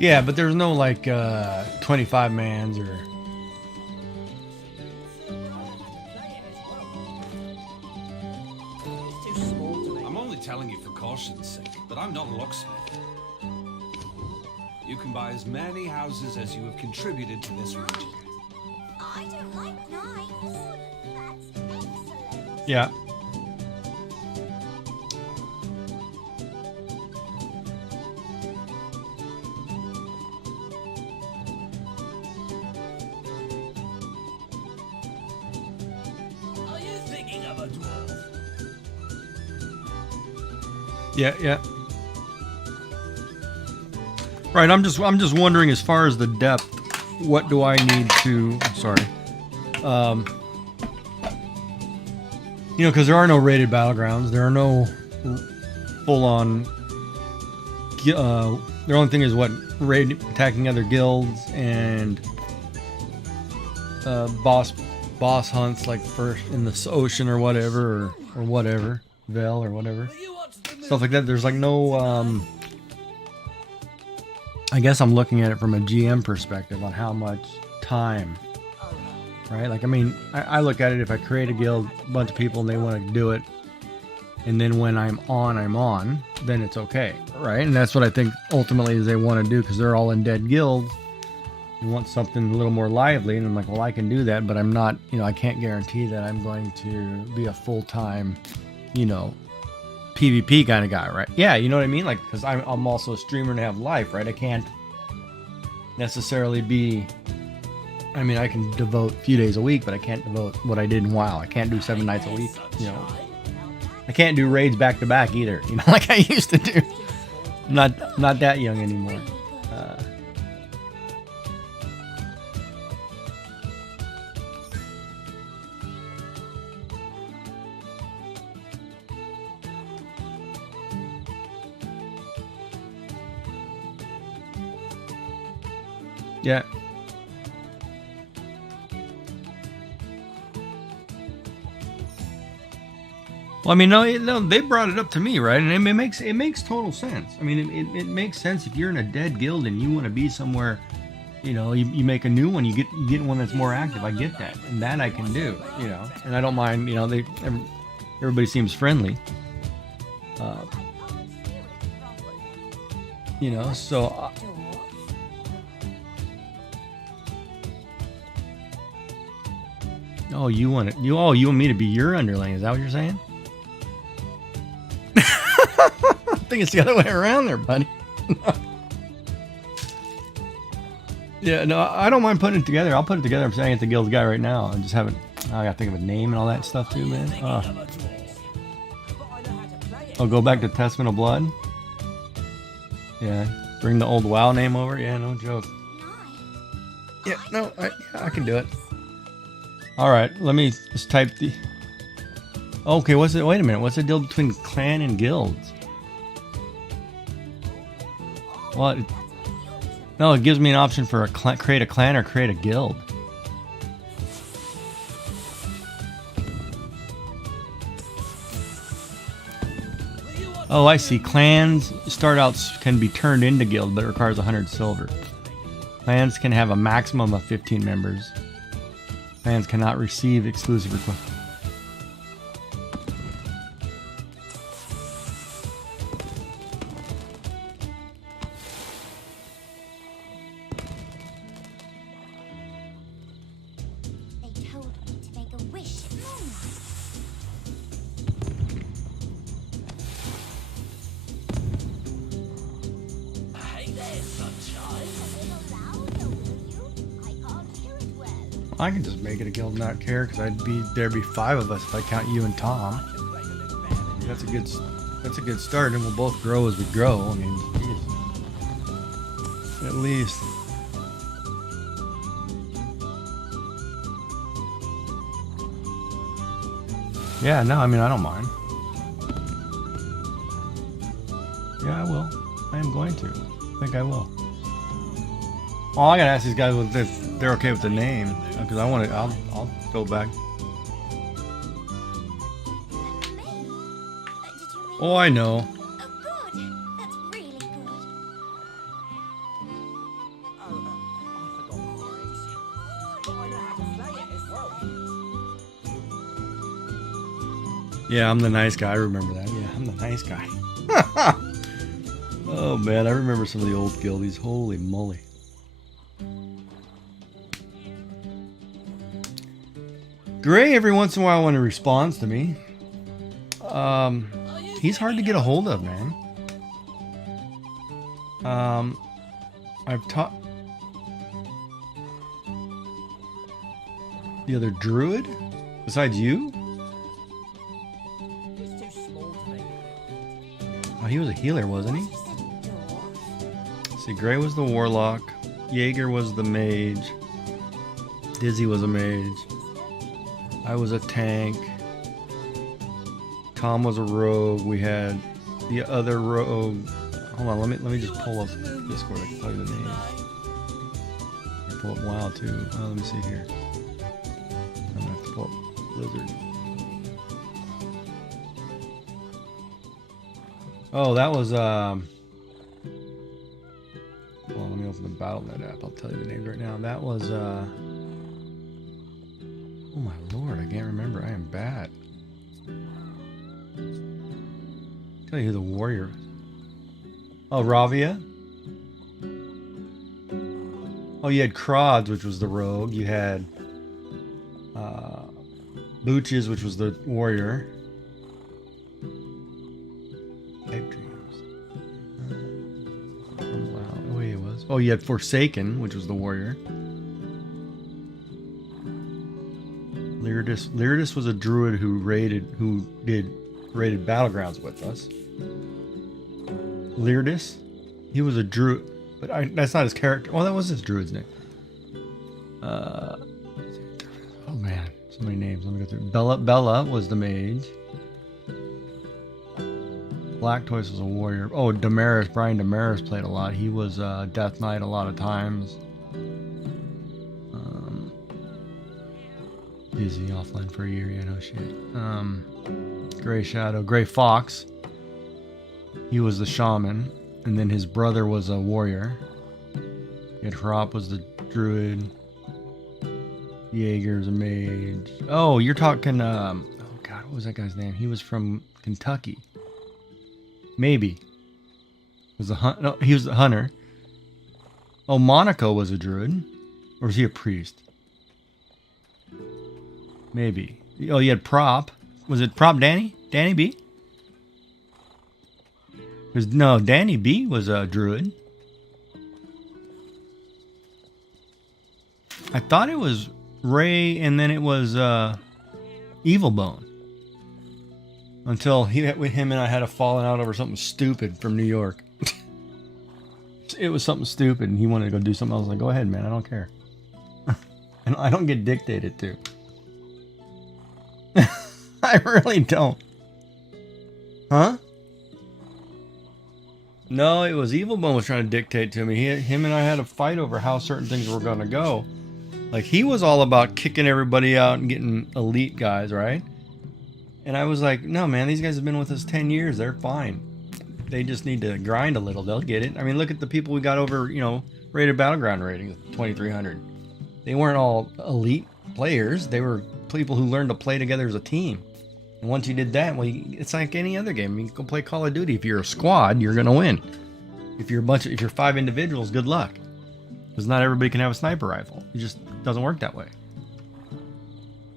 Yeah, but there's no like 25 mans or. I'm only telling you for caution's sake, but I'm not a locksmith. You can buy as many houses as you have contributed to this region. I don't like knives. That's excellent. Yeah. Yeah, yeah. Right, I'm just wondering, as far as the depth, what do I need to, sorry. You know, because there are no rated battlegrounds, there are no full-on the only thing is what, raid attacking other guilds and boss hunts like first in the ocean or whatever, or whatever, Vel or whatever. Stuff like that. There's like no I guess I'm looking at it from a GM perspective on how much time, right? Like, I mean, I look at it, if I create a guild, a bunch of people, and they want to do it, and then when I'm on, then it's okay, right? And that's what I think ultimately is they want to do, because they're all in dead guilds. You want something a little more lively, and I'm like, well, I can do that, but I'm not, you know, I can't guarantee that I'm going to be a full-time, you know, PvP kind of guy, right? Yeah, you know what I mean? Like, because I'm also a streamer and have life, right? I can't necessarily be, I mean, I can devote a few days a week, but I can't devote what I did in WoW. I can't do 7 nights a week, you know. I can't do raids back to back either, you know, like I used to do. Not that young anymore. Yeah. Well, I mean, no, they brought it up to me, right? And it makes total sense. I mean, it makes sense if you're in a dead guild and you want to be somewhere, you know, you make a new one, you get one that's more active. I get that, and that I can do, you know, and I don't mind. You know, everybody seems friendly. You know, so. Oh, you want me to be your underling? Is that what you're saying? I think it's the other way around there, buddy. Yeah, no, I don't mind putting it together. I'll put it together. I'm saying it's the guild guy right now. I just haven't. I gotta think of a name and all that stuff too, man. I'll go back to Testament of Blood. Yeah, bring the old WoW name over. Yeah, no joke. Yeah, no, I can do it. All right, let me just type the. Okay, what's it? Wait a minute. What's the deal between clan and guilds? What? No, it gives me an option for create a clan or create a guild. Oh, I see. Clans start out can be turned into guild, but it requires 100 silver. Clans can have a maximum of 15 members. Clans cannot receive exclusive requests. They told me to make a wish at moonlight. Hey there, sunshine. A little louder, will you? I can't hear it well. I can just make it a guild and not care, because there'd be 5 of us if I count you and Tom. That's a good start, and we'll both grow as we grow. I mean, geez. At least. Yeah, no, I mean, I don't mind. Yeah, I will. I am going to. I think I will. Well, I gotta ask these guys if they're okay with the name, because I want to. I'll go back. Did you mean? Oh, I know. Oh, good. That's really good. I forgot the lyrics. But I know how to play it as well. Yeah, I'm the nice guy. I remember that. Yeah, I'm the nice guy. Oh man, I remember some of the old guildies. Holy moly. Gray every once in a while when he responds to me. He's hard to get a hold of, man. I've taught the other druid besides you. It's too small to make it. Oh, he was a healer, wasn't he? Just a door. See, Gray was the warlock. Jaeger was the mage. Dizzy was a mage. I was a tank. Tom was a rogue. We had the other rogue. Hold on, let me just pull up Discord. I can tell you the name. I pull up WoW too. Oh, let me see here. I'm gonna have to pull up Blizzard. Oh, that was well, let me open the BattleNet app. I'll tell you the names right now. That was oh my lord, I can't remember. I am bad. Tell you who the warrior is. Oh, Ravia. Oh, you had Crods, which was the rogue. You had Booches, which was the warrior. Pipe dreams. Wow. Oh, yeah, it was. Oh, you had Forsaken, which was the warrior. Lyridus was a druid who did raided battlegrounds with us. Lyridus, he was a druid, but that's not his character. Oh, that was his druid's name. Oh man, so many names. Let me go through. Bella was the mage. Black Toys was a warrior. Oh, Brian Damaris played a lot. He was Death Knight a lot of times. Busy offline for a year, yeah, no shit. Gray Shadow, Gray Fox. He was the shaman, and then his brother was a warrior. You had Hrop was the druid. Jaeger's a mage. Oh, you're talking. Oh God, what was that guy's name? He was from Kentucky. Maybe. Was a hunt? No, he was a hunter. Oh, Monaco was a druid, or was he a priest? Maybe. Oh, you had Prop. Was it Prop Danny? Danny B? No, Danny B was a druid. I thought it was Ray, and then it was Evil Bone. Until him and I had a falling out over something stupid from New York. It was something stupid, and he wanted to go do something. I was like, "Go ahead, man. I don't care." And I don't get dictated to. I really don't. Huh? No, it was Evil Bone was trying to dictate to me. Him and I had a fight over how certain things were going to go. Like, he was all about kicking everybody out and getting elite guys, right? And I was like, no, man, these guys have been with us 10 years. They're fine. They just need to grind a little. They'll get it. I mean, look at the people we got over, rated battleground rating, 2,300. They weren't all elite players. They were people who learned to play together as a team. And once you did that, well, it's like any other game. You can go play Call of Duty. If you're a squad, you're gonna win. If you're 5 individuals, good luck. Because not everybody can have a sniper rifle. It just doesn't work that way.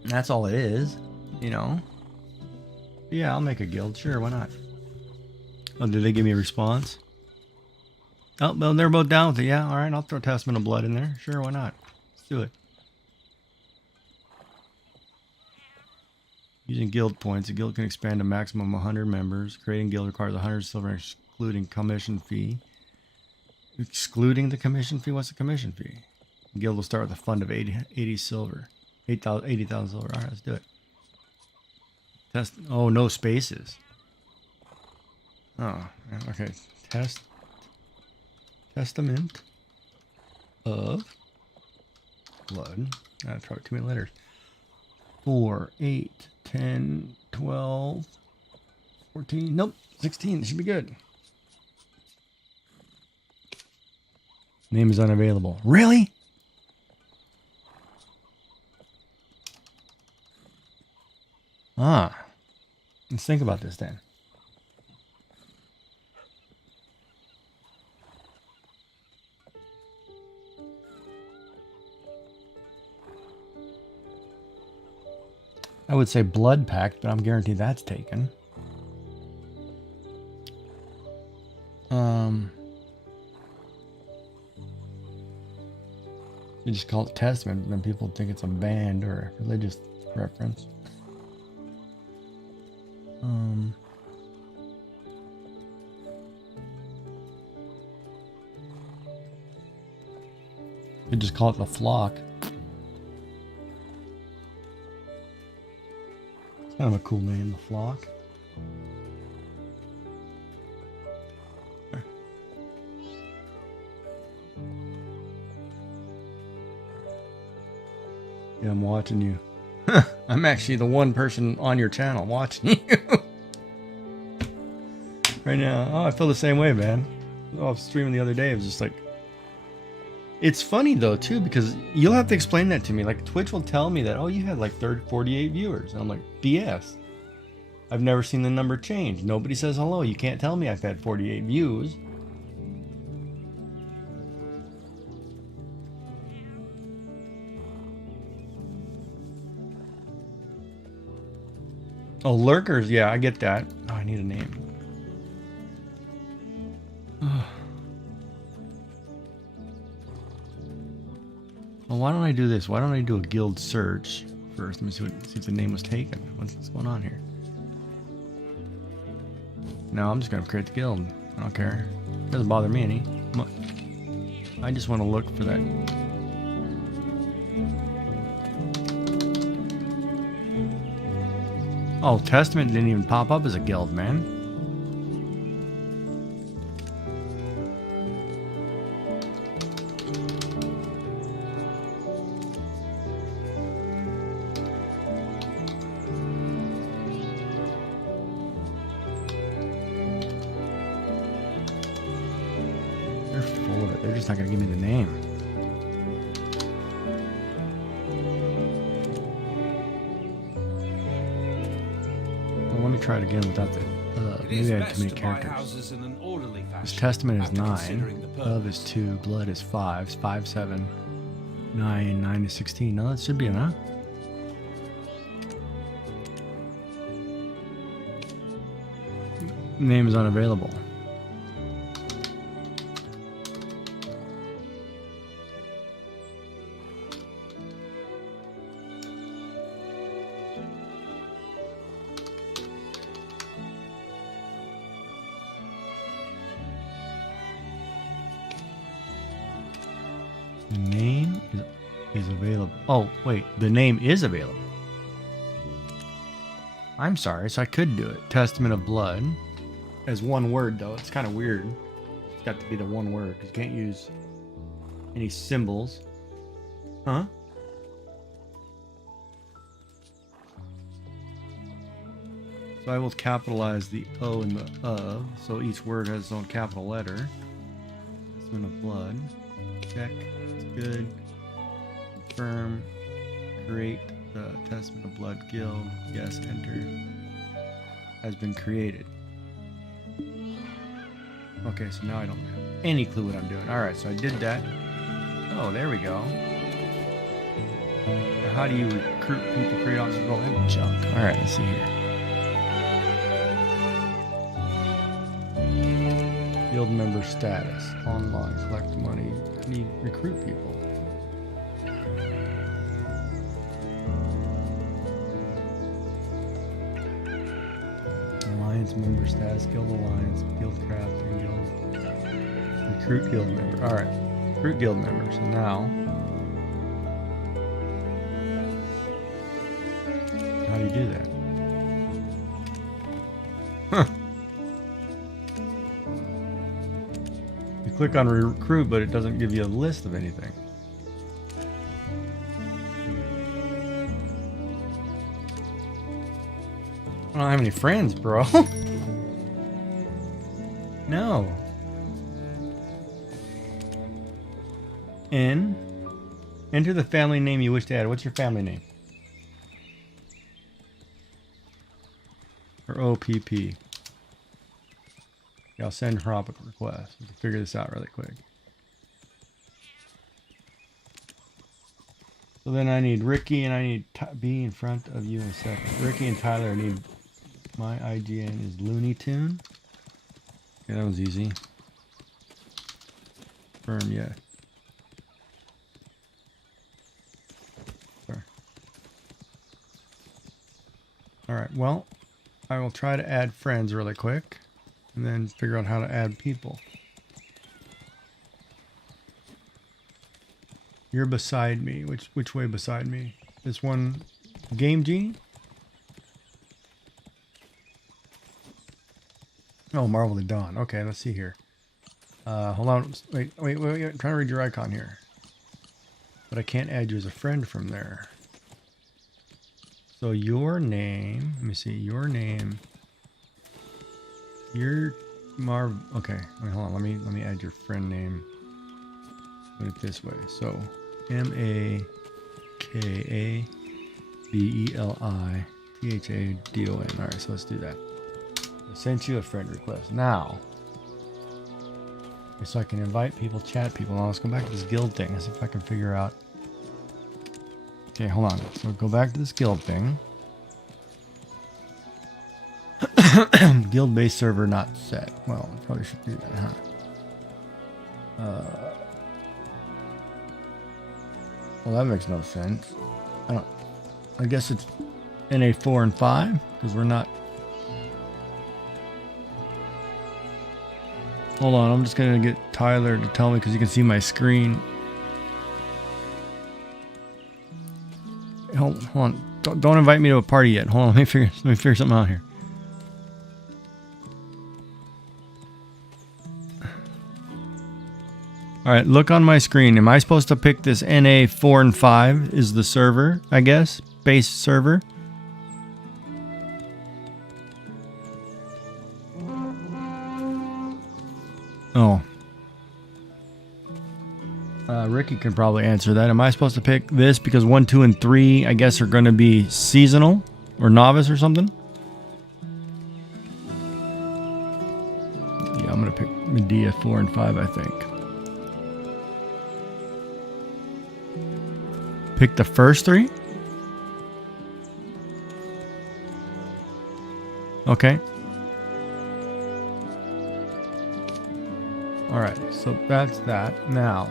And that's all it is, Yeah, I'll make a guild. Sure, why not? Oh, did they give me a response? Oh, well, they're both down with it. Yeah, all right, I'll throw Testament of Blood in there. Sure, why not? Let's do it. Using guild points, a guild can expand to maximum of 100 members. Creating guild requires 100 silver, excluding commission fee. Excluding the commission fee? What's the commission fee? The guild will start with a fund of 80 silver. 80,000 silver. All right, let's do it. Oh, no spaces. Oh, okay. Testament of Blood. That's probably too many letters. 4, 8, 10, 12, 14. Nope, 16. It should be good. Name is unavailable. Really? Let's think about this then. I would say Blood Pact, but I'm guaranteed that's taken. You just call it Testament, then people think it's a band or a religious reference. You just call it the Flock. It's kind of a cool name, the Flock. Yeah, I'm watching you. I'm actually the one person on your channel watching you. Right now. Oh, I feel the same way, man. Oh, I was streaming the other day. It was just like... It's funny, though, too, because you'll have to explain that to me. Like, Twitch will tell me that, oh, you had like 48 viewers. And I'm like, BS. I've never seen the number change. Nobody says hello. You can't tell me I've had 48 views. Oh, lurkers. Yeah, I get that. Oh, I need a name. Well, why don't I do this? Why don't I do a guild search first? Let me see if the name was taken. What's going on here? No, I'm just gonna create the guild. I don't care. It doesn't bother me any. I just want to look for that. Oh, Testament didn't even pop up as a guild, man. They're full of it. They're just not going to give me the name. Let me try it again without the. Maybe I had too many characters. His Testament is 9. Of is 2. Blood is 5. 5, 7, 9. 9 is 16. No, that should be enough. Name is unavailable. The name is available. Oh, wait. The name is available. I'm sorry, so I could do it. Testament of Blood. As one word, though. It's kind of weird. It's got to be the one word, because you can't use any symbols. Huh? So I will capitalize the O and the of, so each word has its own capital letter. Testament of blood. Check. It's good. Confirm. Create the Testament of Blood Guild. Yes, enter. Has been created. Okay, so now I don't have any clue what I'm doing. Alright, so I did that. Oh, there we go. Now how do you recruit people, create officers, roll in junk? Alright, let's see here. Guild member status. Online, collect money. I need recruit people. Alliance member status, guild alliance, guild crafting, guild. Recruit guild member. Alright. Recruit guild member. So now. How do you do that? Huh. You click on recruit, but it doesn't give you a list of anything. I don't have any friends, bro. No. Enter the family name you wish to add. What's your family name? Or OPP. Yeah, I'll send her up a request. We can figure this out really quick. So then I need Ricky and I need be in front of you in a second. Ricky and Tyler need. My IGN is Looney Tune. Okay, that was easy. Firm, yeah. Sorry. Alright, well, I will try to add friends really quick and then figure out how to add people. You're beside me. Which way beside me? This one, Game Genie? Oh, Marvel the Dawn. Okay, let's see here. Hold on. Wait. I'm trying to read your icon here. But I can't add you as a friend from there. So your name, let me see, your name. Your okay, wait, hold on. Let me add your friend name. Put it this way. So MAKABELITHADON. Alright, so let's do that. I sent you a friend request. Now, so I can invite people, chat people. Now let's go back to this guild thing. Let's see if I can figure out. Okay, hold on. So go back to this guild thing. Guild-based server not set. Well, I probably should do that, huh? Well, that makes no sense. I guess it's NA 4 and 5 because we're not. Hold on, I'm just gonna get Tyler to tell me because you can see my screen. Hold on, don't invite me to a party yet. Hold on, let me figure something out here. All right, look on my screen. Am I supposed to pick this NA 4 and 5 is the server, I guess, base server? Oh. Ricky can probably answer that. Am I supposed to pick this because 1, 2, and 3, I guess, are going to be seasonal or novice or something? Yeah, I'm going to pick Medea 4 and 5, I think. Pick the first 3? Okay. Alright, so that's that. Now,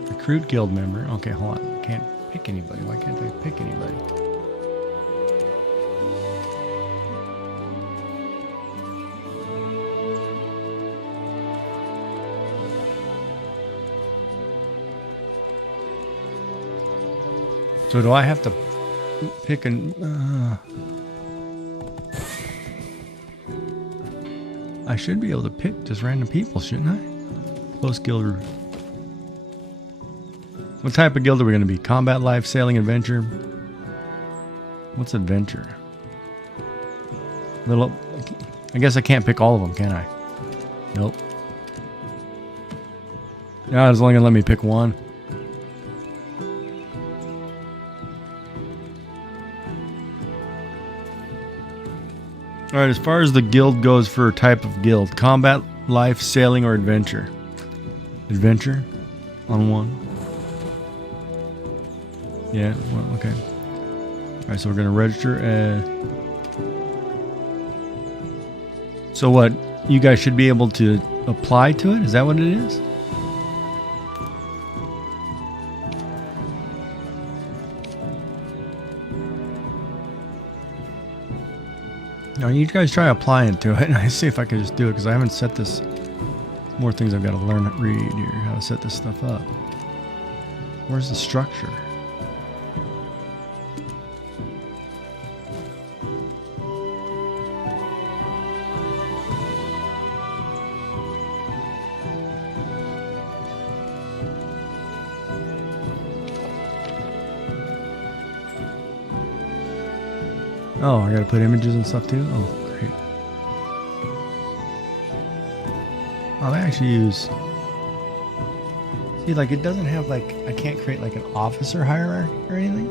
recruit guild member. Okay, hold on. I can't pick anybody. Why can't I pick anybody? So do I have to pick an... I should be able to pick just random people, shouldn't I? Close guild. What type of guild are we going to be? Combat, life, sailing, adventure? What's adventure? Little. I guess I can't pick all of them, can I? Nope. Yeah, it's only gonna let me pick one. All right, as far as the guild goes for type of guild, combat, life, sailing, or adventure. Adventure on one. Yeah, well, okay. All right, so we're gonna register. So what? You guys should be able to apply to it? Is that what it is? Now you guys try applying to it, and I see if I can just do it because I haven't set this. More things I've got to learn to read here, how to set this stuff up. Where's the structure? Oh, I gotta put images and stuff too? Oh, great. Oh, they actually use... See, like, it doesn't have, like... I can't create, like, an officer hierarchy or anything?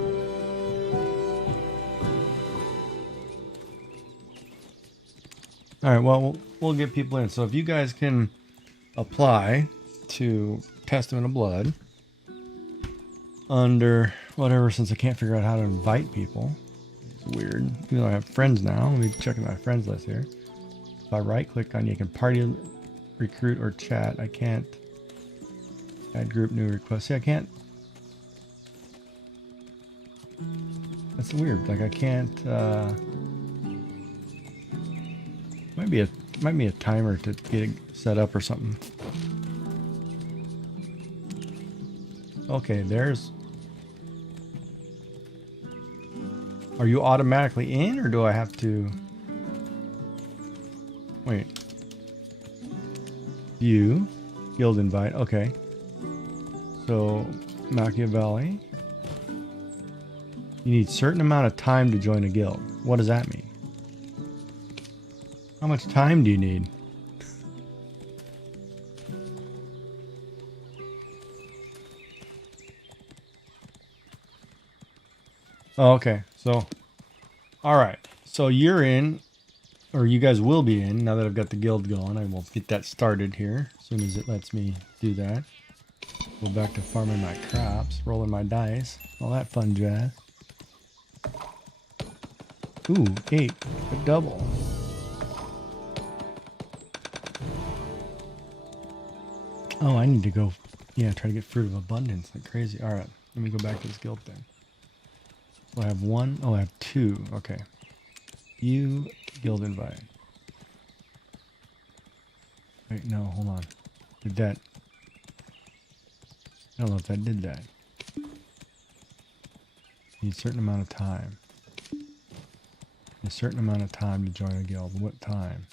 Alright, well, we'll get people in. So if you guys can apply to Testament of Blood under whatever, since I can't figure out how to invite people... Weird. Even though I have friends now. Let me check my friends list here. If I right click on you can party, recruit, or chat. I can't add group new request. See, I can't. That's weird. Like I can't. Might be a timer to get it set up or something. Okay, there's. Are you automatically in, or do I have to... Wait. View. Guild invite. Okay. So, Machiavelli. You need certain amount of time to join a guild. What does that mean? How much time do you need? Oh, okay. So, all right. So you're in, or you guys will be in, now that I've got the guild going. I will get that started here as soon as it lets me do that. Go back to farming my crops, rolling my dice, all that fun jazz. Ooh, 8, a double. Oh, I need to go, yeah, try to get Fruit of Abundance like crazy. All right, let me go back to this guild thing. So I have 1. Oh, I have 2. Okay. You guild invite. Wait, no, hold on. Did that? I don't know if that did that. Need a certain amount of time. A certain amount of time to join a guild. What time?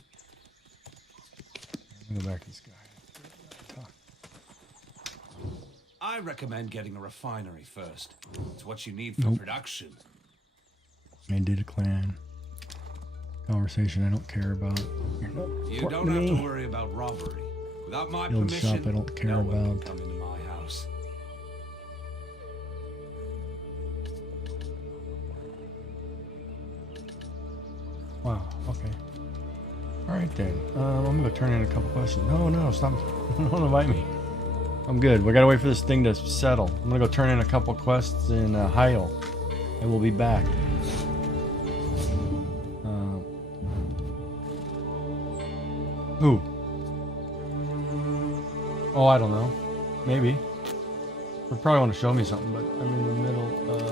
Let me go back to this guy. I recommend getting a refinery first. It's what you need for production. Mandate a clan. Conversation I don't care about. You don't have to worry about robbery. Without my Guild permission, shop I don't care no one about. can come into my house. Wow, okay. Alright then. I'm gonna turn in a couple questions. No, stop. Don't invite me. I'm good. We gotta wait for this thing to settle. I'm gonna go turn in a couple quests in Heil. And we'll be back. Who? Oh, I don't know. Maybe. They probably want to show me something, but I'm in the middle of...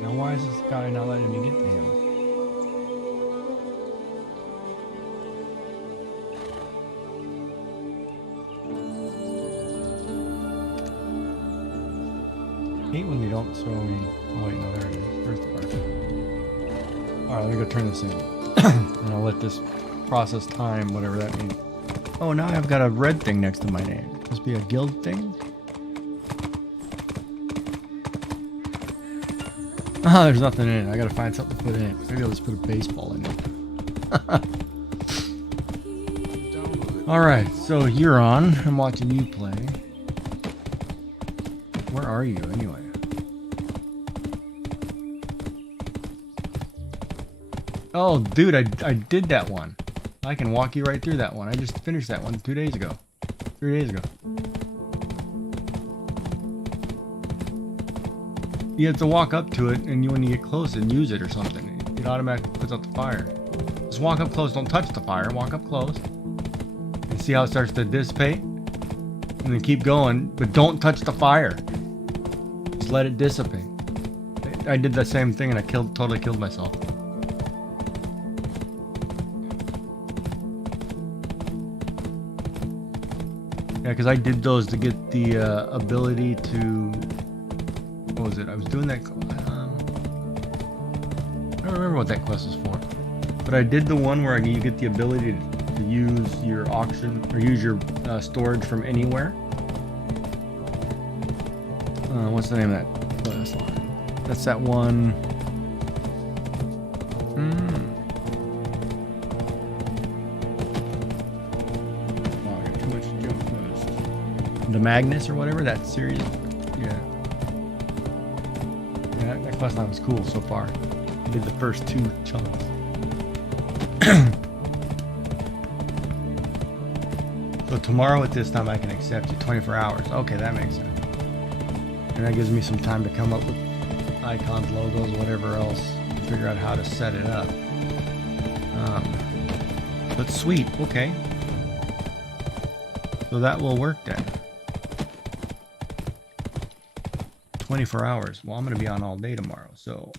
Now why is this guy not letting me get to him? I hate when they don't show me... Oh wait, no, there it is. There's the part. Alright, let me go turn this in. And I'll let this process time, whatever that means. Oh, now I've got a red thing next to my name. Must be a guild thing? Oh, there's nothing in it. I gotta find something to put in it. Maybe I'll just put a baseball in it. Alright, so you're on. I'm watching you play. Where are you anyway? Oh, dude, I did that one. I can walk you right through that one. I just finished that one 2 days ago. 3 days ago. You have to walk up to it, and when you get close and use it or something, it automatically puts out the fire. Just walk up close, don't touch the fire, walk up close. And see how it starts to dissipate? And then keep going, but don't touch the fire. Just let it dissipate. I did the same thing and I totally killed myself. Yeah, because I did those to get the ability to... What was it? I was doing that... I don't remember what that quest was for. But I did the one where you get the ability to use your auction, or use your storage from anywhere. What's the name of that quest line? That's that one... The Magnus or whatever, that series. Yeah. Yeah, that quest line was cool so far. I did the first 2 chunks. So tomorrow at this time I can accept you 24 hours. Okay, that makes sense. And that gives me some time to come up with icons, logos, whatever else, and figure out how to set it up. But sweet, okay. So that will work then. 24 hours. Well, I'm going to be on all day tomorrow, so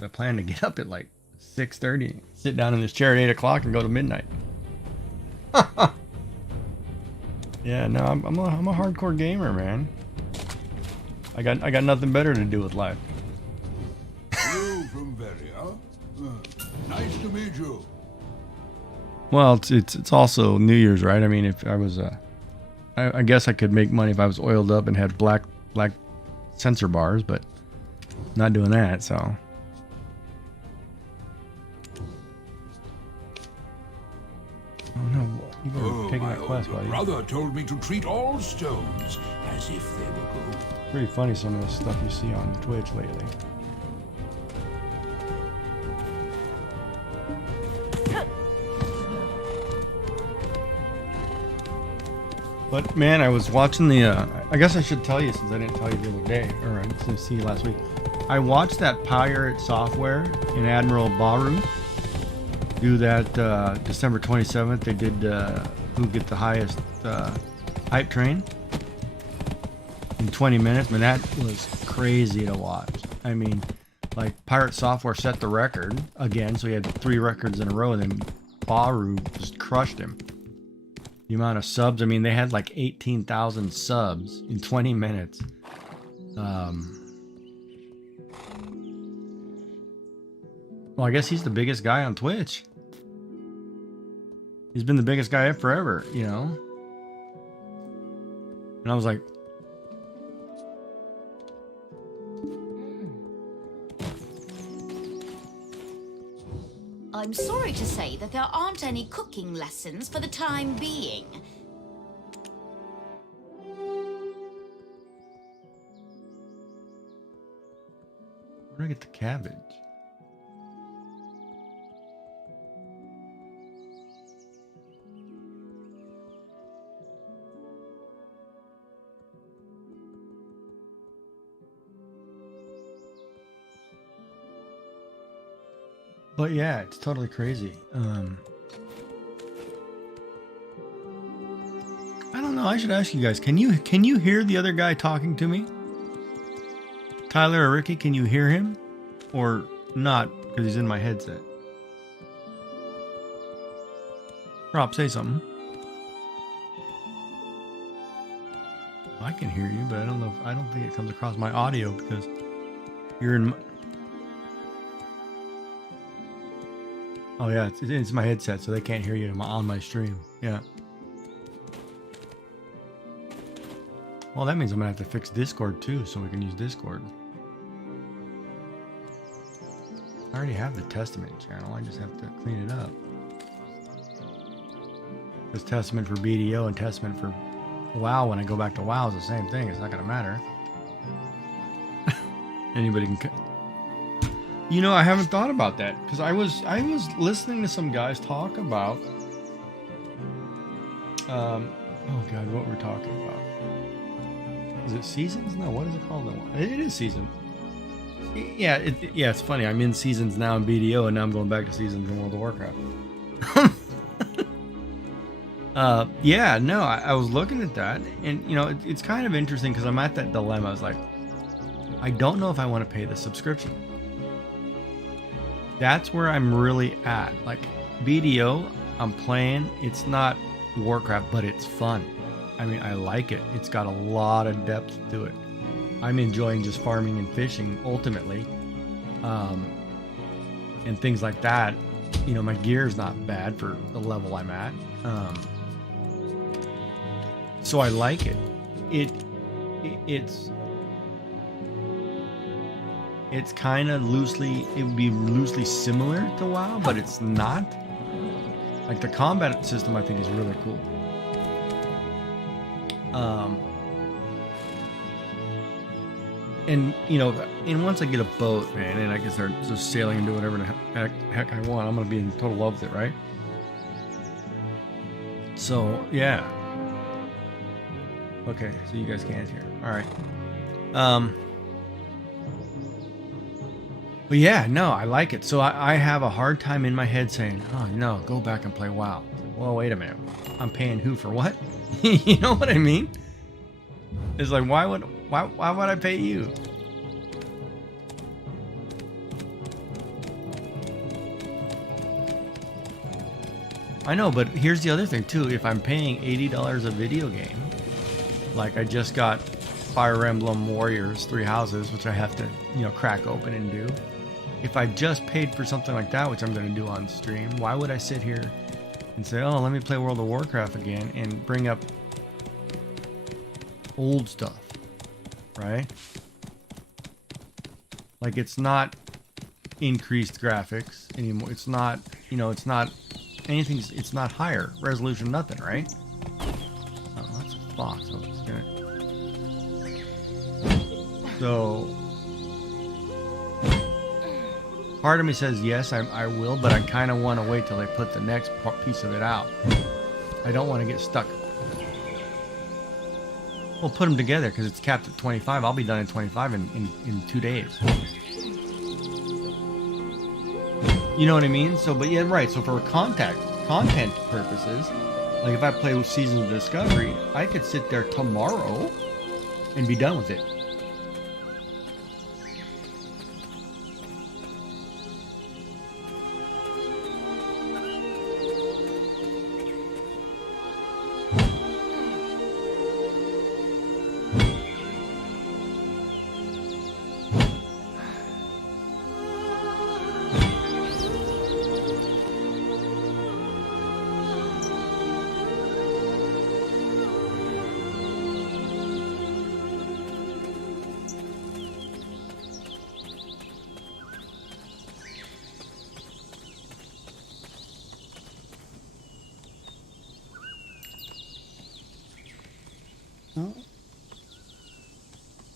I plan to get up at like 6:30, sit down in this chair at 8 o'clock and go to midnight. Yeah, no, I'm a hardcore gamer, man. I got nothing better to do with life. You from Veria? Nice to meet you. Well, it's also New Year's, right? I mean, if I was I guess I could make money if I was oiled up and had black sensor bars, but not doing that, so. Oh no, you better taking that quest, buddy. My brother told me to treat all stones as if they were gold. Pretty funny some of the stuff you see on Twitch lately. But man, I was watching the, I guess I should tell you since I didn't tell you the other day, or I didn't see you last week. I watched that Pirate Software in Admiral Baru do that December 27th. They did who get the highest hype train in 20 minutes. Man, that was crazy to watch. I mean, like Pirate Software set the record again, so he had 3 records in a row, and then Baru just crushed him. The amount of subs, I mean, they had like 18,000 subs in 20 minutes. Well, I guess he's the biggest guy on Twitch. He's been the biggest guy forever, you know? And I was like... I'm sorry to say that there aren't any cooking lessons for the time being. Where do I get the cabbage? But yeah, it's totally crazy. I don't know. I should ask you guys. Can you hear the other guy talking to me? Tyler or Ricky, can you hear him? Or not, because he's in my headset? Rob, say something. I can hear you, but I don't know. I don't think it comes across my audio because you're in. Oh yeah, it's my headset, so they can't hear you on my stream. Yeah. Well, that means I'm gonna have to fix Discord too, so we can use Discord. I already have the Testament channel. I just have to clean it up. There's Testament for BDO and Testament for WoW. When I go back to WoW, it's the same thing. It's not going to matter. Anybody can... You know, I haven't thought about that because I was listening to some guys talk about oh god, what we're talking about. Is it seasons? No, what is it called? It is season. Yeah, it's funny. I'm in seasons now in BDO, and now I'm going back to seasons in World of Warcraft. Yeah, no, I was looking at that, and you know, it's kind of interesting because I'm at that dilemma. I was like, I don't know if I want to pay the subscription. That's where I'm really at. Like BDO, I'm playing. It's not Warcraft, but it's fun. I mean, I like it. It's got a lot of depth to it. I'm enjoying just farming and fishing ultimately, and things like that. You know, my gear is not bad for the level I'm at, so I like it. It's kind of loosely. It would be loosely similar to WoW, but it's not. Like the combat system, I think is really cool. And you know, and once I get a boat, man, and I can start just sailing and do whatever the heck I want, I'm gonna be in total love with it, right? So yeah. Okay, so you guys can't hear. All right. But yeah, no, I like it. So I have a hard time in my head saying, oh no, go back and play WoW. Well, wait a minute. I'm paying who for what? You know what I mean? It's like, why would I pay you? I know, but here's the other thing too. If I'm paying $80 a video game, like I just got Fire Emblem Warriors 3 Houses, which I have to, you know, crack open and do. If I just paid for something like that, which I'm going to do on stream, why would I sit here and say, oh, let me play World of Warcraft again and bring up old stuff, right? Like, it's not increased graphics anymore. It's not, you know, it's not anything. It's not higher resolution, nothing, right? Oh, that's a fox. So part of me says yes, I will, but I kind of want to wait till they put the next piece of it out. I don't want to get stuck. We'll put them together because it's capped at 25. I'll be done at 25 in 2 days. You know what I mean? So, but yeah, right. So for content purposes, like if I play with Seasons of Discovery, I could sit there tomorrow and be done with it.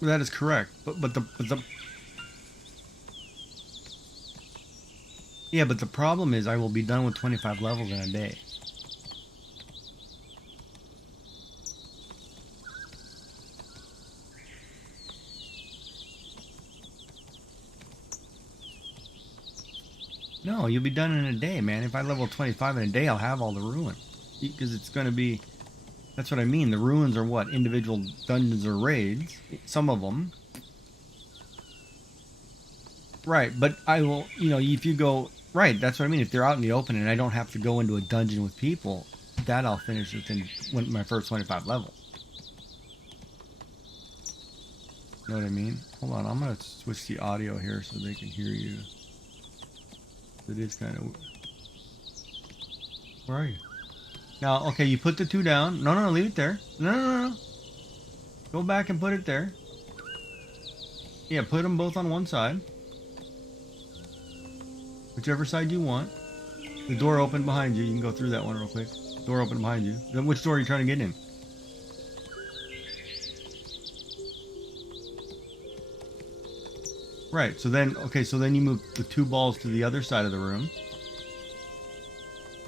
That is correct, but the yeah, but the problem is I will be done with 25 levels in a day. No, you'll be done in a day, man. If I level 25 in a day, I'll have all the ruins because it's going to be. That's what I mean. The ruins are what? Individual dungeons or raids. Some of them. Right, but I will, you know, if you go... Right, that's what I mean. If they're out in the open and I don't have to go into a dungeon with people, that I'll finish within my first 25 levels. You know what I mean? Hold on, I'm going to switch the audio here so they can hear you. It is kind of... Where are you? Now, okay, you put the 2 down. No, leave it there. No. Go back and put it there. Yeah, put them both on one side. Whichever side you want. The door open behind you. You can go through that one real quick. Door open behind you. Then which door are you trying to get in? Right. So then, okay. So then you move the 2 balls to the other side of the room.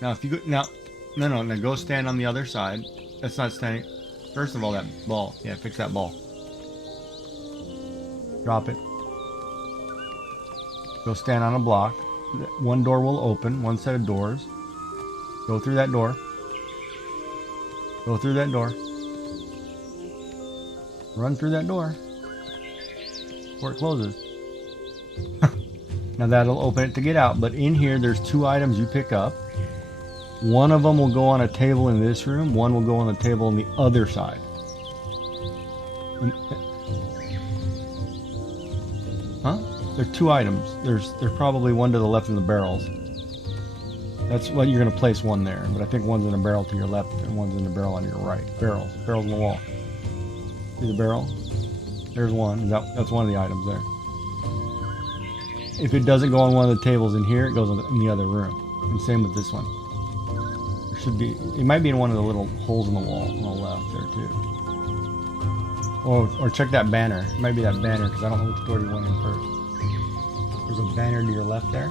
Now, if you go now, no. Now go stand on the other side. That's not standing. First of all, that ball. Yeah, fix that ball. Drop it. Go stand on a block. One door will open. One set of doors. Go through that door. Go through that door. Run through that door. Before it closes. Now that'll open it to get out. But in here, there's 2 items you pick up. One of them will go on a table in this room. One will go on the table on the other side. Huh? There's 2 items. There's probably one to the left in the barrels. That's what you're gonna place one there. But I think one's in a barrel to your left and one's in the barrel on your right. Barrels in the wall. See the barrel? There's one. That's one of the items there. If it doesn't go on one of the tables in here, it goes in the other room. And same with this one. There should be. It might be in one of the little holes in the wall on the left there too. Or check that banner. It might be that banner because I don't know which door you went in first. There's a banner to your left there.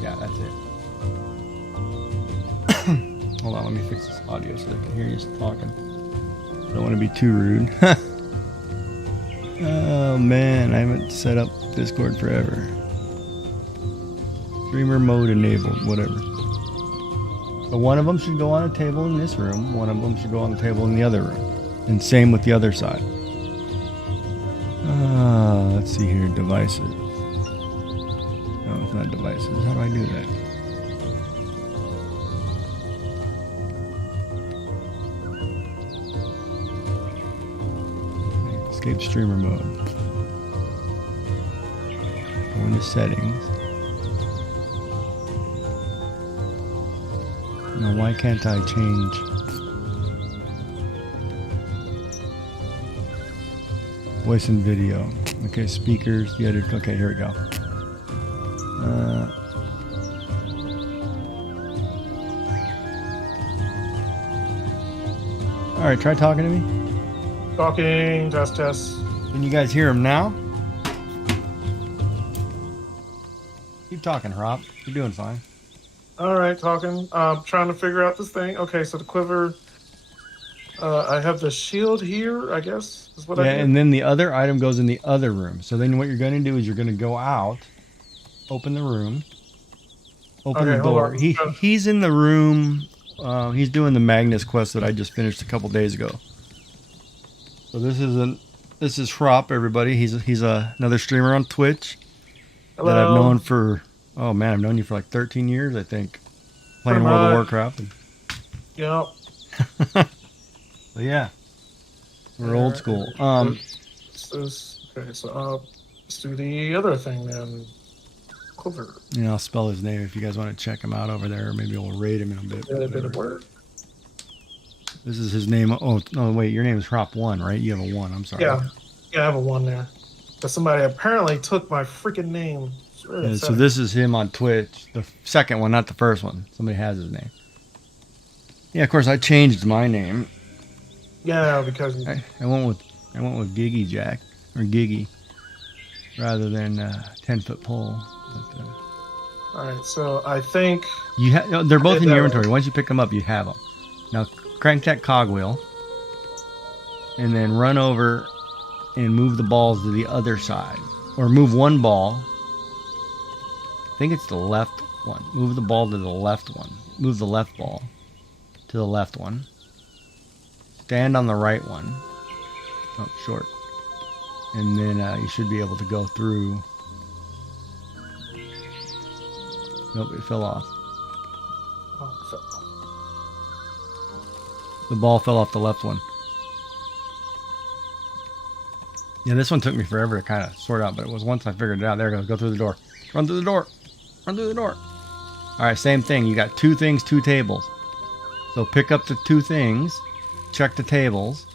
Yeah, that's it. Hold on, let me fix this audio so they can hear you talking. Don't want to be too rude. Oh man, I haven't set up Discord forever. Streamer mode enabled, whatever. So one of them should go on a table in this room. One of them should go on the table in the other room. And same with the other side. Let's see here, devices. No, it's not devices. How do I do that? Escape streamer mode. Go into settings. Now why can't I change? Voice and video. Okay, speakers, the edit. Okay, here we go. All right, try talking to me. Talking, test. Can you guys hear him now? Keep talking, Hop. You're doing fine. All right, talking. Trying to figure out this thing. Okay, so the quiver. I have the shield here, I guess, is what I did. And then the other item goes in the other room. So then what you're going to do is you're going to go out, open the room, open the door. He's in the room. He's doing the Magnus quest that I just finished a couple days ago. So this is Shrop, everybody. He's another streamer on Twitch. Hello. That I've known for, oh man, I've known you for like 13 years, I think. Playing World of Warcraft. Yep. But yeah, we're old school. Okay, so let's do the other thing then. Quiver. Yeah, I'll spell his name if you guys want to check him out over there. Or maybe we'll rate him in a bit. Did a bit of work. This is his name. Oh, no, wait, your name is Hop1, right? You have a 1, I'm sorry. Yeah, I have a 1 there. But somebody apparently took my freaking name. Yeah, so this is him on Twitch. The second one, not the first one. Somebody has his name. Yeah, of course, I changed my name. Yeah, because I went with Giggy Jack or Giggy rather than 10-foot pole. But, all right, so I think they're both in your inventory. Once you pick them up, you have them. Now crank that cogwheel and then run over and move the balls to the other side, or move one ball. I think it's the left one. Move the ball to the left one. Move the left ball to the left one. Stand on the right one. Oh, short. And then you should be able to go through. Nope, it fell off. The ball fell off the left one. Yeah, this one took me forever to kind of sort out, but it was once I figured it out. There it goes. Go through the door. Run through the door. Run through the door. All right, same thing. You got 2 things, 2 tables. So pick up the 2 things. Check the tables,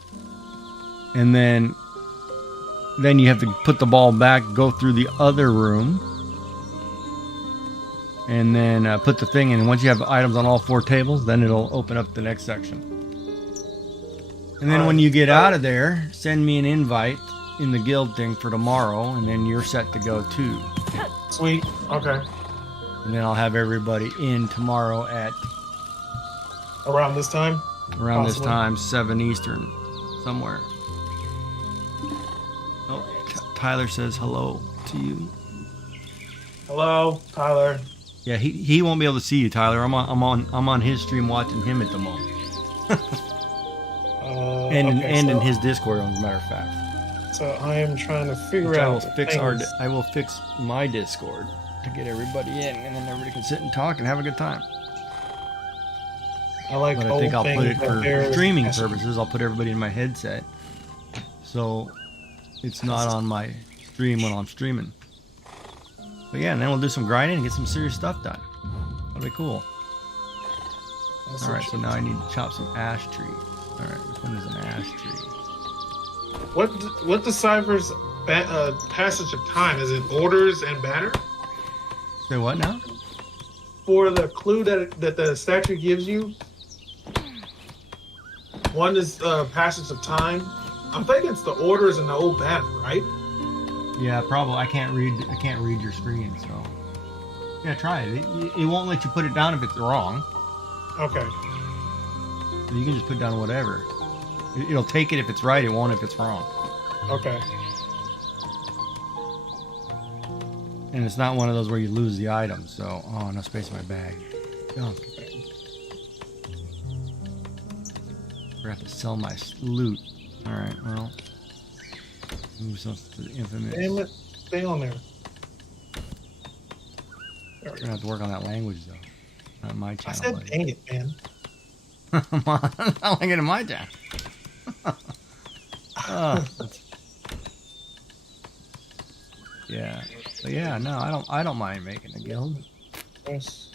and then you have to put the ball back, go through the other room, and then put the thing in. And once you have items on all 4 tables, then it'll open up the next section. And then when you get out of there, send me an invite in the guild thing for tomorrow, and then you're set to go too. Sweet. Okay. And then I'll have everybody in tomorrow at Around this time? around this Possibly. time, 7 Eastern, somewhere. Oh, Tyler says hello to you. Hello, Tyler. Yeah, he won't be able to see you, Tyler. I'm on his stream watching him at the moment. And okay, in so- his Discord, as a matter of fact. So I am trying to figure Which out. I will fix my Discord to get everybody in, and then everybody can sit and talk and have a good time. I like. But I old think I'll put things it that for they're- streaming purposes. I'll put everybody in my headset, so it's not on my stream when I'm streaming. But yeah, and then we'll do some grinding and get some serious stuff done. That'll be cool. All right, so now I need to chop some ash trees. All right, which one is an ash tree? What deciphers passage of time? Is it orders and banner? Say what now? For the clue that the statue gives you, one is passage of time. I'm thinking it's the orders and the old banner, right? Yeah, probably. I can't read your screen, so yeah, try it. It won't let you put it down if it's wrong. Okay. So you can just put down whatever. It'll take it if it's right. It won't if it's wrong. Okay. And it's not one of those where you lose the item. So, oh, no space in my bag. Oh. I have to sell my loot. All right, well, move something to the infamous. Damn it! Stay on there. I'm gonna have to work on that language though. Not my I channel. said, buddy. dang it, man. Come on, I like it in my channel. Yeah, but yeah, no, I don't mind making a guild. Yes.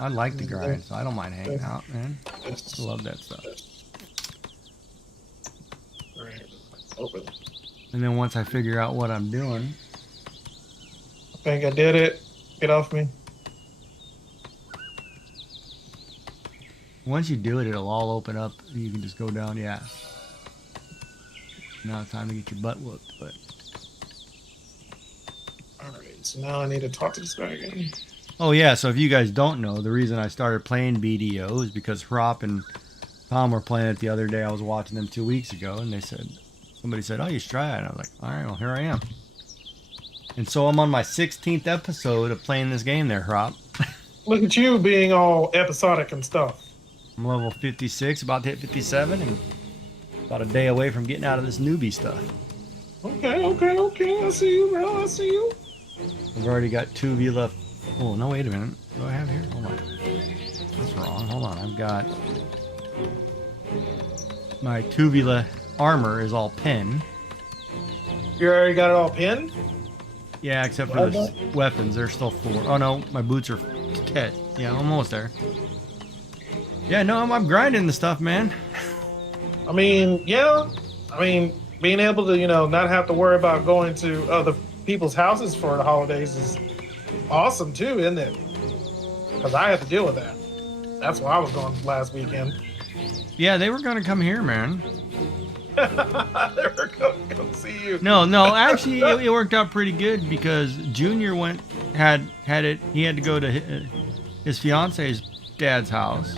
I like the grind, so I don't mind hanging out, man. Yes. I love that stuff. All right. Open. And then once I figure out what I'm doing, I think I did it. Get off me. once you do it, it'll all open up. You can just go down, yeah. Now it's time to get your butt whooped, but All right. So now I need to talk to this guy again. oh yeah, so if you guys don't know, the reason I started playing BDO is because Hrop and Tom were playing it the other day. I was watching them 2 weeks ago, and somebody said, oh, you should try it. And I was like, all right, well, here I am. And so I'm on my 16th episode of playing this game there, Hrop. Look at you being all episodic and stuff. I'm level 56, about to hit 57, and about a day away from getting out of this newbie stuff. Okay. I see you, bro. I see you. I've already got 2 of you left. Oh, no, wait a minute. What do I have here? Hold on. That's wrong. Hold on. I've got... my Tuvula armor is all pin. You already got it all pinned? Yeah, except for the weapons. They're still 4. Oh, no. My boots are 10. Yeah, I'm almost there. Yeah, no, I'm grinding the stuff, man. I mean, yeah. I mean, being able to, not have to worry about going to other people's houses for the holidays is awesome, too, isn't it? Because I have to deal with that. That's why I was going last weekend. Yeah, they were going to come here, man. They were going to come see you. No, actually, it worked out pretty good because Junior had it. He had to go to his fiance's dad's house.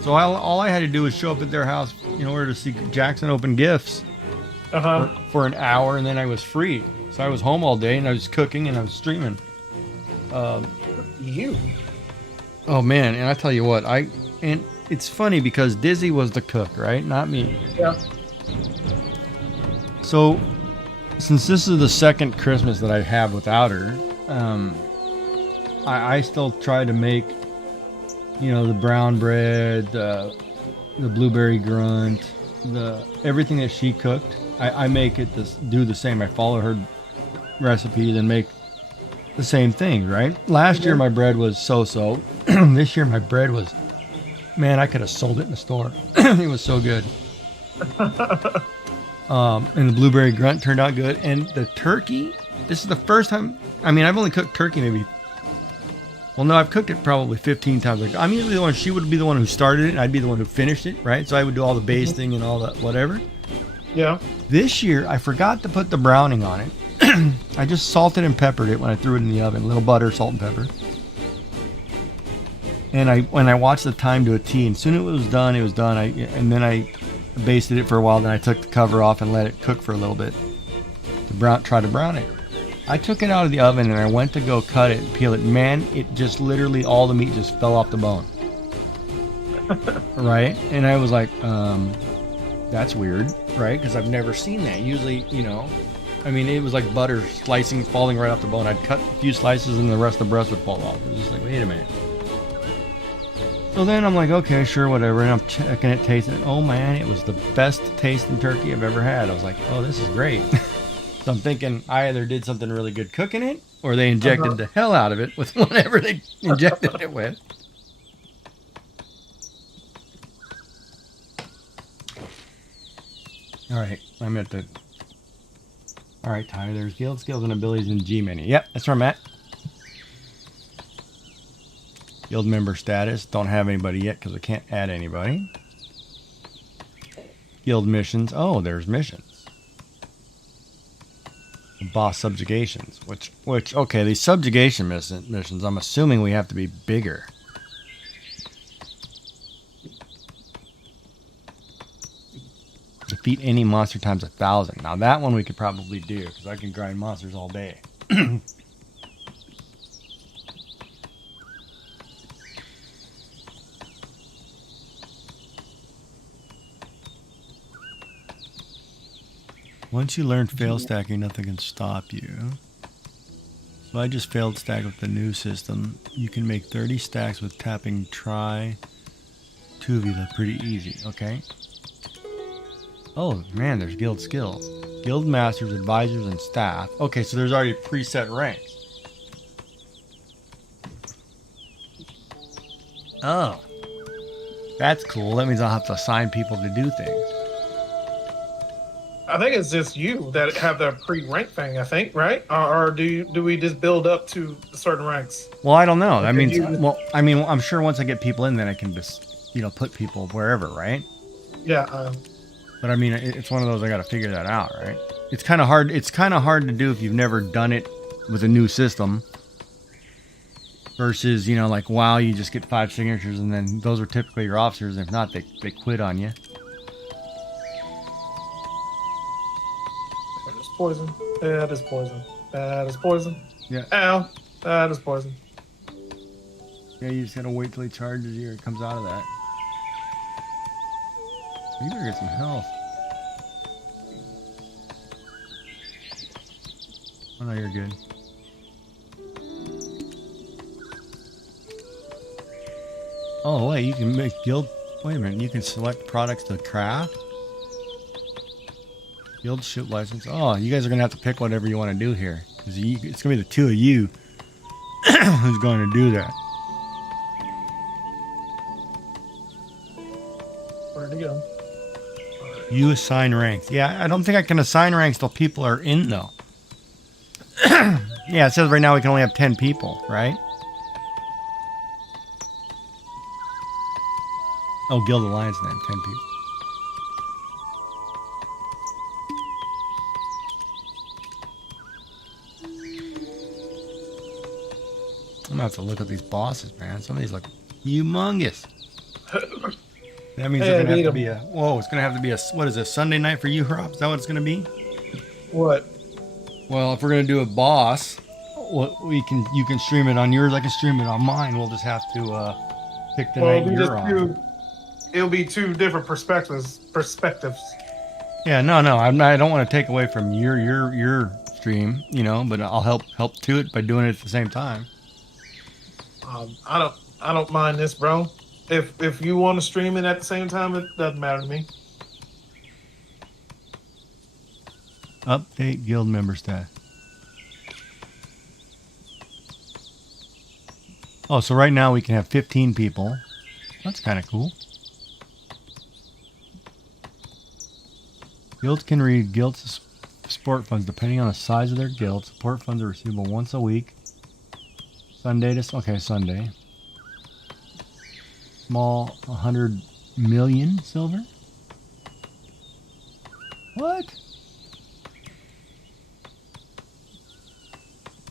So all I had to do was show up at their house in order to see Jackson open gifts for an hour, and then I was free. So I was home all day, and I was cooking, and I was streaming. You? Oh man, and I tell you what, and it's funny because Dizzy was the cook, right? Not me. Yeah. So, since this is the second Christmas that I have without her, I still try to make, the brown bread, the blueberry grunt, everything that she cooked. I make it do the same. I follow her recipes and make the same thing, right? Last year my bread was so-so. This year my bread was, man, I could have sold it in the store. It was so good. And the blueberry grunt turned out good. And the turkey, this is the first time, I've only cooked turkey maybe Well, no, I've cooked it probably 15 times. Like, I'm usually the one. She would be the one who started it, and I'd be the one who finished it, right? So I would do all the basting and all that, whatever. Yeah. This year, I forgot to put the browning on it. I just salted and peppered it when I threw it in the oven. A little butter, salt, and pepper. And when I watched the time to a T, and soon it was done, it was done. And then I basted it for a while. Then I took the cover off and let it cook for a little bit to try to brown it. I took it out of the oven and I went to go cut it and peel it. Man, it just literally, all the meat just fell off the bone. Right? And I was like, that's weird, right? Because I've never seen that. Usually, you know, I mean, it was like butter slicing, falling right off the bone. I'd cut a few slices and the rest of the breast would fall off. It was just like, wait a minute. So then I'm like, okay, sure, whatever. And I'm checking it, tasting it. Oh man, it was the best tasting turkey I've ever had. I was like, oh, this is great. So I'm thinking I either did something really good cooking it, or they injected the hell out of it with whatever they injected it with. All right, I'm at the... All right, Tyler, there's guild skills and abilities in G menu. Yep, that's where I'm at. Guild member status. Don't have anybody yet because I can't add anybody. Guild missions. Oh, there's missions. Boss subjugations. Which okay, these subjugation missions, I'm assuming we have to be bigger. Defeat any monster times 1,000. Now that one we could probably do because I can grind monsters all day. Once you learn fail stacking, nothing can stop you. So I just failed stack with the new system. You can make 30 stacks with tapping try 2 of you. That's pretty easy. Okay. Oh man, there's guild skills. Guild masters, advisors, and staff. Okay, so there's already preset ranks. Oh. That's cool. That means I'll have to assign people to do things. I think it's just you that have the pre-rank thing, I think, right? Or do we just build up to certain ranks? Well, I don't know. I mean, I'm sure once I get people in, then I can just, you know, put people wherever, right? Yeah. But I mean, it's one of those I got to figure that out, right? It's kind of hard. It's kind of hard to do if you've never done it with a new system. Versus, you know, like WoW, you just get 5 signatures, and then those are typically your officers. And if not, they quit on you. Poison. That is poison. That is poison. Yeah. Ow. That is poison. Yeah, you just gotta wait till he charges you or it comes out of that. You better get some health. Oh no, you're good. Oh wait, you can make guild... Wait a minute, you can select products to craft? Guild shoot license. Oh, you guys are gonna have to pick whatever you want to do here. It's gonna be the 2 of you who's going to do that. Where'd he go? You assign ranks. Yeah, I don't think I can assign ranks till people are in though. Yeah, it says right now we can only have 10 people, right? Oh, Guild Alliance then, 10 people. I'm gonna have to look at these bosses, man. Some of these look humongous. That means it's gonna have to be a... Whoa, it's gonna have to be a... What is this, Sunday night for you, Rob? Is that what it's gonna be? What? Well, if we're gonna do a boss, you can stream it on yours. I can stream it on mine. We'll just have to pick the night you're on. It'll be 2 different perspectives. Yeah, no, I don't want to take away from your stream, you know, but I'll help to it by doing it at the same time. I don't mind this, bro. If you want to stream it at the same time, it doesn't matter to me. Update guild member stat. Oh, so right now we can have 15 people. That's kind of cool. Guilds can read guild support funds depending on the size of their guild. Support funds are receivable once a week. Sunday to okay, Sunday. Small 100 million silver. What?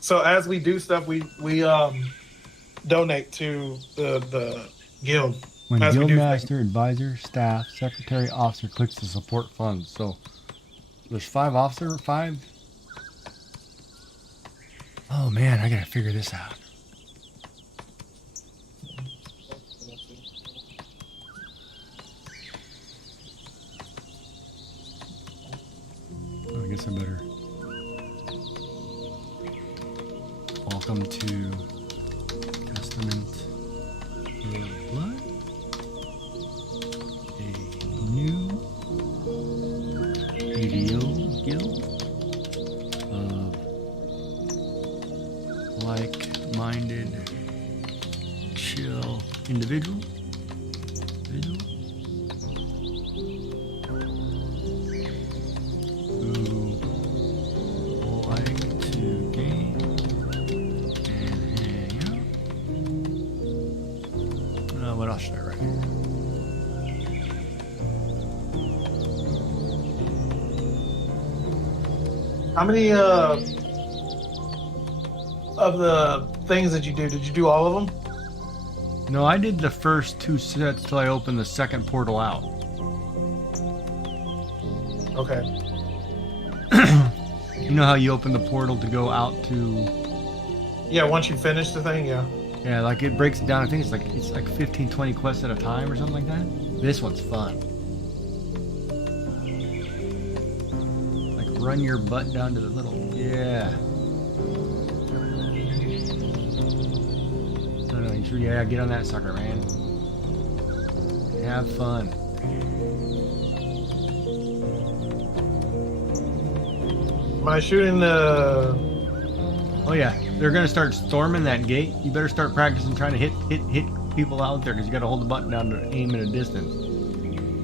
So as we do stuff, we donate to the guild. When As we do guildmaster, advisor, staff, secretary, officer clicks to support funds. So there's 5 officer, 5. Oh man, I gotta figure this out. I guess I better. Welcome to Testament of Blood. A new BDO guild of like-minded, chill individuals. Who like to game and hang out. What else should I write? How many of the things that you do? Did you do all of them? No, I did the first 2 sets till I opened the second portal out. Okay. You know how you open the portal to go out to? Yeah, once you finish the thing, yeah. Yeah, like it breaks it down. I think it's like 15, 20 quests at a time or something like that. This one's fun. Like run your butt down to the little yeah. No, you sure? Yeah, get on that sucker, man. Have fun. Am I shooting the? Oh yeah, they're gonna start storming that gate. You better start practicing trying to hit people out there because you got to hold the button down to aim at a distance.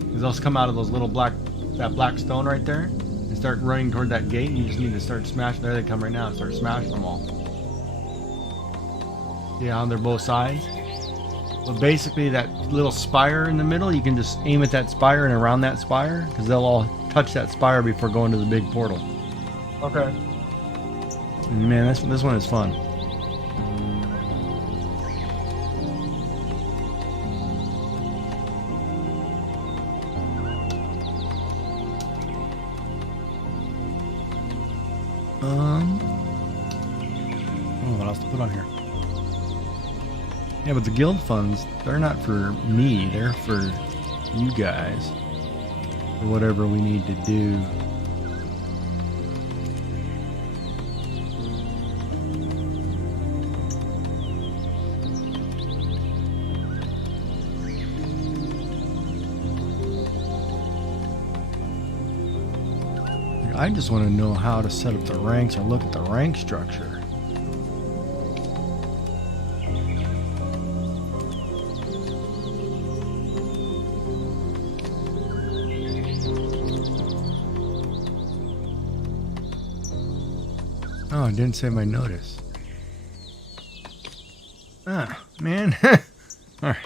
Because they'll come out of those little black stone right there and start running toward that gate. And you just need to start smashing. There they come right now and start smashing them all. Yeah, on their both sides. But basically, that little spire in the middle, you can just aim at that spire and around that spire because they'll all touch that spire before going to the big portal. Okay. And man, this one is fun. What else to put on here? Yeah, but the guild funds, they're not for me, they're for you guys. For whatever we need to do. I just want to know how to set up the ranks or look at the rank structure. Oh, it didn't save my notice. Ah, man. All right.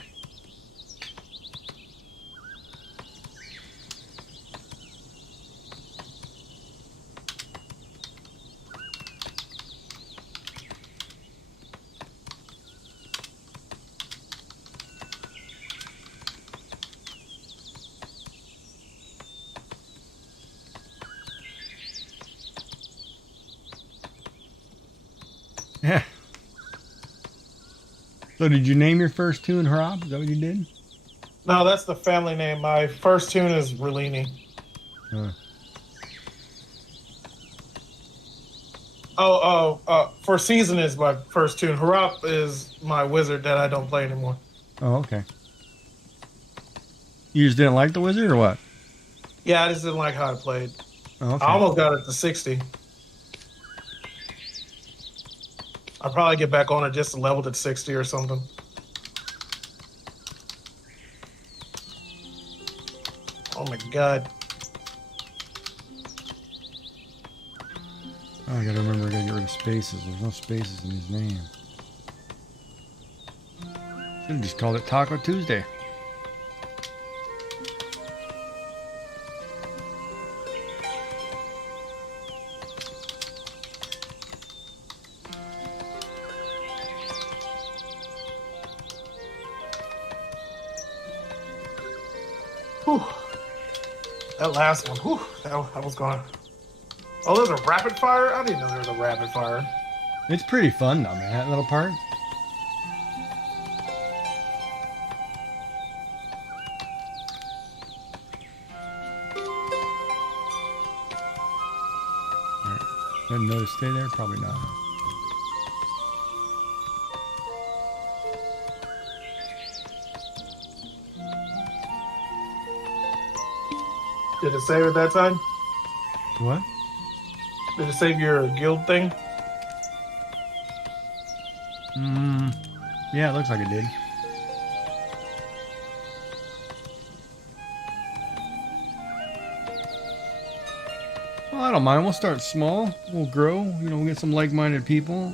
Yeah. So did you name your first tune Harab? Is that what you did? No, that's the family name. My first tune is Relini. For Season is my first tune. Harap is my wizard that I don't play anymore. Oh, okay. You just didn't like the wizard or what? Yeah, I just didn't like how I played. Oh, okay. I almost got it to 60. I'll probably get back on it just to level to 60 or something. Oh my god. Oh, I gotta remember I gotta get rid of spaces. There's no spaces in his name. Should have just called it Taco Tuesday. Whew. That last one, whew, that was gone. Oh, there's a rapid fire? I didn't know there was a rapid fire. It's pretty fun though, man, that little part. Alright. Didn't know to stay there? Probably not. Did it save at that time? What? Did it save your guild thing? Yeah, it looks like it did. Well, I don't mind. We'll start small. We'll grow. You know, we'll get some like-minded people.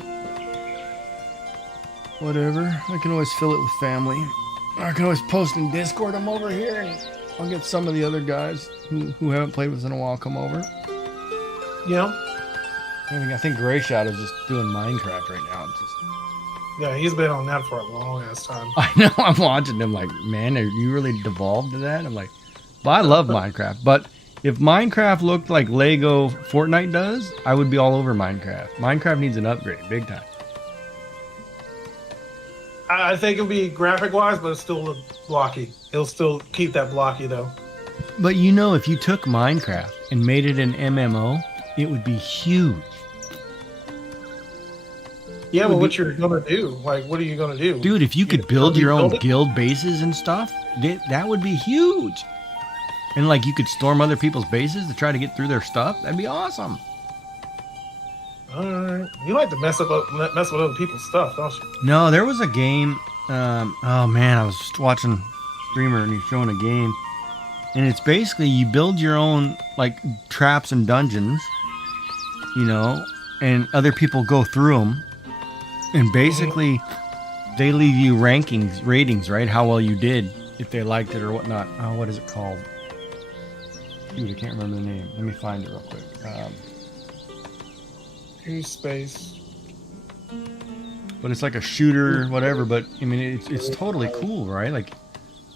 Whatever. I can always fill it with family. I can always post in Discord. I'm over here, and I'll get some of the other guys who haven't played with us in a while come over. Yeah. I think Gray Shadow's just doing Minecraft right now. It's just... Yeah, he's been on that for a long ass time. I know. I'm watching him like, man, are you really devolved to that? I'm like, well, I love Minecraft, but if Minecraft looked like Lego Fortnite does, I would be all over Minecraft. Minecraft needs an upgrade, big time. I think it'll be graphic wise, but it's still look blocky. It'll still keep that blocky though. But you know, if you took Minecraft and made it an MMO, it would be huge. Yeah, but what you're gonna do? Like, what are you gonna do? Dude, if you could build your own guild bases and stuff, that would be huge. And like, you could storm other people's bases to try to get through their stuff. That'd be awesome. Alright. You like to mess with other people's stuff, don't you? No, there was a game. Oh man, I was just watching a streamer and he's showing a game. And it's basically you build your own like traps and dungeons, you know, and other people go through them. And basically, they leave you ratings, right? How well you did, if they liked it or whatnot. Oh, what is it called? Dude, I can't remember the name. Let me find it real quick. Use space. But it's like a shooter, whatever. But I mean, it's totally cool, right? Like,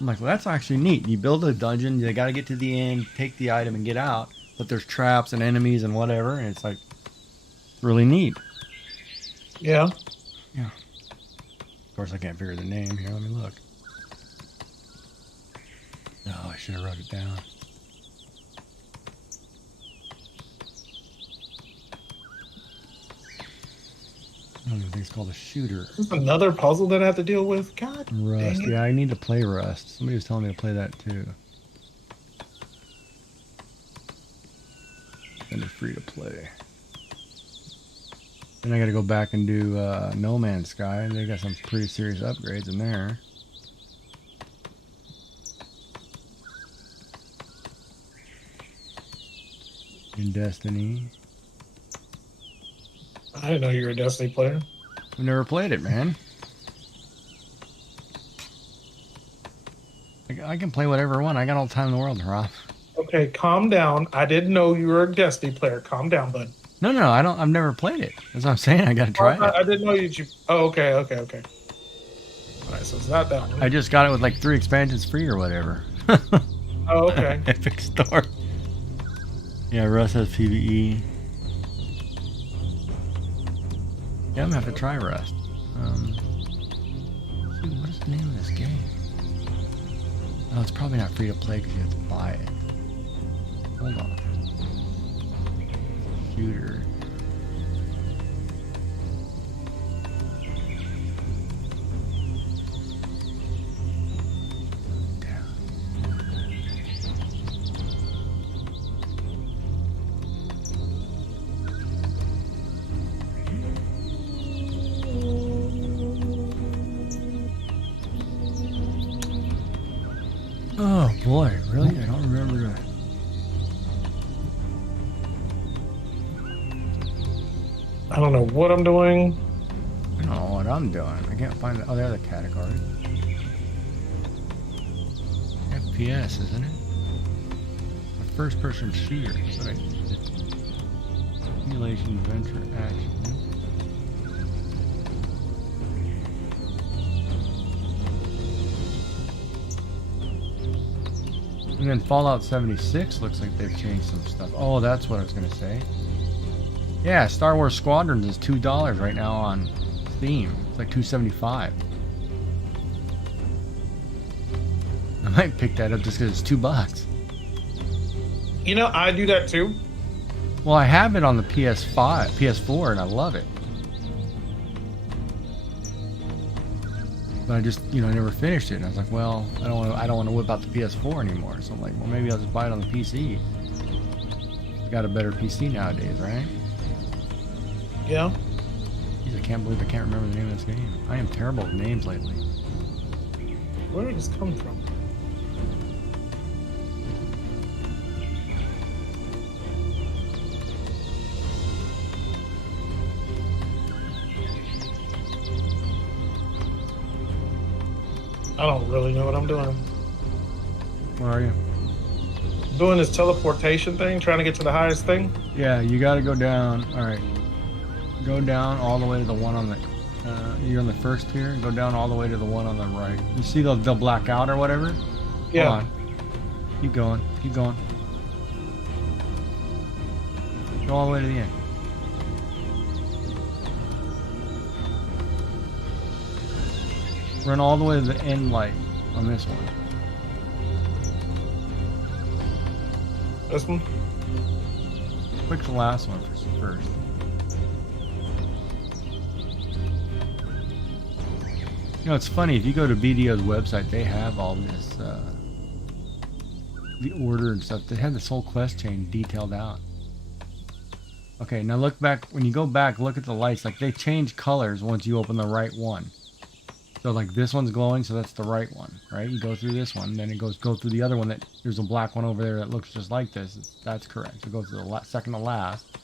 I'm like, well, that's actually neat. You build a dungeon, you got to get to the end, take the item, and get out. But there's traps and enemies and whatever, and it's like really neat. Yeah. Yeah. Of course, I can't figure the name here. Let me look. No, I should have wrote it down. I don't even think it's called a shooter. This is another puzzle that I have to deal with. God. Rust. Dang it. Yeah, I need to play Rust. Somebody was telling me to play that too. And it's free to play. Then I got to go back and do No Man's Sky. They got some pretty serious upgrades in there. In Destiny. I didn't know you were a Destiny player. We never played it, man. I can play whatever I want. I got all the time in the world, Rob. Okay, calm down. I didn't know you were a Destiny player. Calm down, bud. No, I don't. I've never played it. That's what I'm saying. I got to try it. I didn't know you. Oh, okay. All right, so it's not that one. I just got it with like 3 expansions free or whatever. Oh, okay. Epic Store. Yeah, Russ has PvE. Yeah, I'm gonna have to try Rust. What is the name of this game? Oh, it's probably not free to play because you have to buy it. Hold on. Shooter. Oh boy, really? I don't remember that. I don't know what I'm doing. I don't know what I'm doing. I can't find the other category. FPS, isn't it? A first-person shooter. Right. Simulation, adventure, action. And then Fallout 76 looks like they've changed some stuff. Oh, that's what I was gonna say. Yeah, Star Wars Squadrons is $2 right now on Steam. It's like $2.75. I might pick that up just because it's $2. You know, I do that too. Well, I have it on the PS4, and I love it. But I just, I never finished it. And I was like, well, I don't want to whip out the PS4 anymore. So I'm like, well, maybe I'll just buy it on the PC. Got a better PC nowadays, right? Yeah. Jeez, I can't believe I can't remember the name of this game. I am terrible with names lately. Where did this come from? I don't really know what I'm doing. Where are you? Doing this teleportation thing, trying to get to the highest thing. Yeah, you got to go down. All right. Go down all the way to the one on the... you're on the first tier. Go down all the way to the one on the right. You see they'll black out or whatever? Yeah. Hold on. Keep going. Keep going. Go all the way to the end. Run all the way to the end light on this one. This one? Click the last one first. It's funny, if you go to BDO's website, they have all this, the order and stuff. They have this whole quest chain detailed out. Okay, now look back. When you go back, look at the lights. Like, they change colors once you open the right one. So, like, this one's glowing, so that's the right one, right? You go through this one, then it go through the other one that, there's a black one over there that looks just like this. That's correct. So go to the second to last.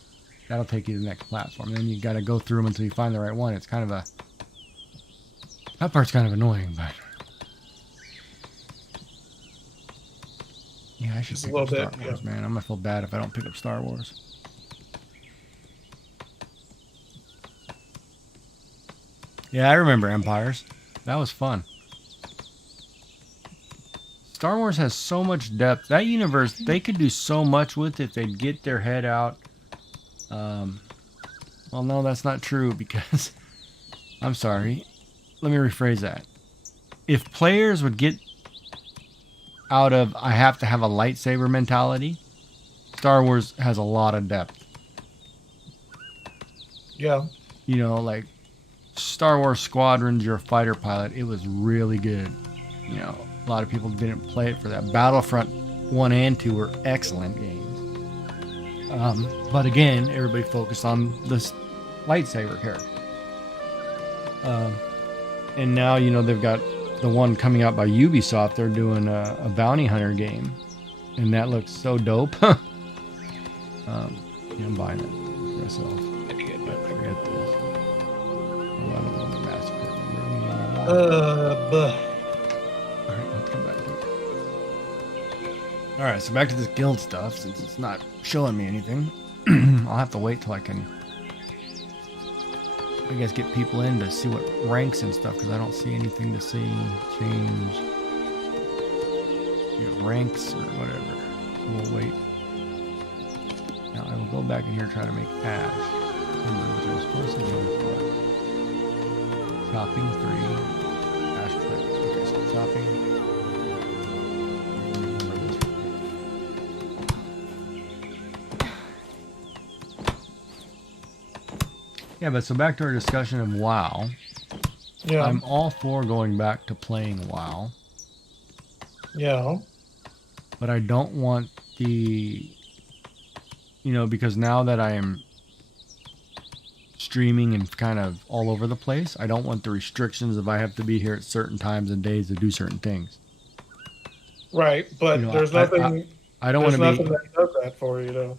That'll take you to the next platform. And then you got to go through them until you find the right one. It's kind of a... That part's kind of annoying, but... Yeah, I should Just pick a up little Star bit, Wars, man. I'm gonna feel bad if I don't pick up Star Wars. Yeah, I remember Empires. That was fun. Star Wars has so much depth. That universe, they could do so much with it. They'd get their head out. Well, no, that's not true because... I'm sorry. Let me rephrase that. If players would get out of I have to have a lightsaber mentality, Star Wars has a lot of depth. Yeah. Like Star Wars Squadrons, you're a fighter pilot. It was really good. A lot of people didn't play it for that. Battlefront 1 and 2 were excellent games. But again, everybody focused on this lightsaber character. And now, they've got the one coming out by Ubisoft. They're doing a bounty hunter game. And that looks so dope. I'm buying it for myself. Forget this. Alright, let's come back to it. Alright, so back to this guild stuff, since it's not showing me anything. I'll have to wait till I can, I guess, get people in to see what ranks and stuff, because I don't see anything to see change ranks or whatever. So we'll wait. Now I will go back in here and try to make Ash. Which I was supposed to do with chopping 3. Ash plates. Okay, so chopping. Yeah, but so back to our discussion of WoW. Yeah. I'm all for going back to playing WoW. Yeah. But I don't want the... because now that I am streaming and kind of all over the place, I don't want the restrictions of I have to be here at certain times and days to do certain things. Right, but there's nothing... I don't want to be... There's nothing that does that for you, though.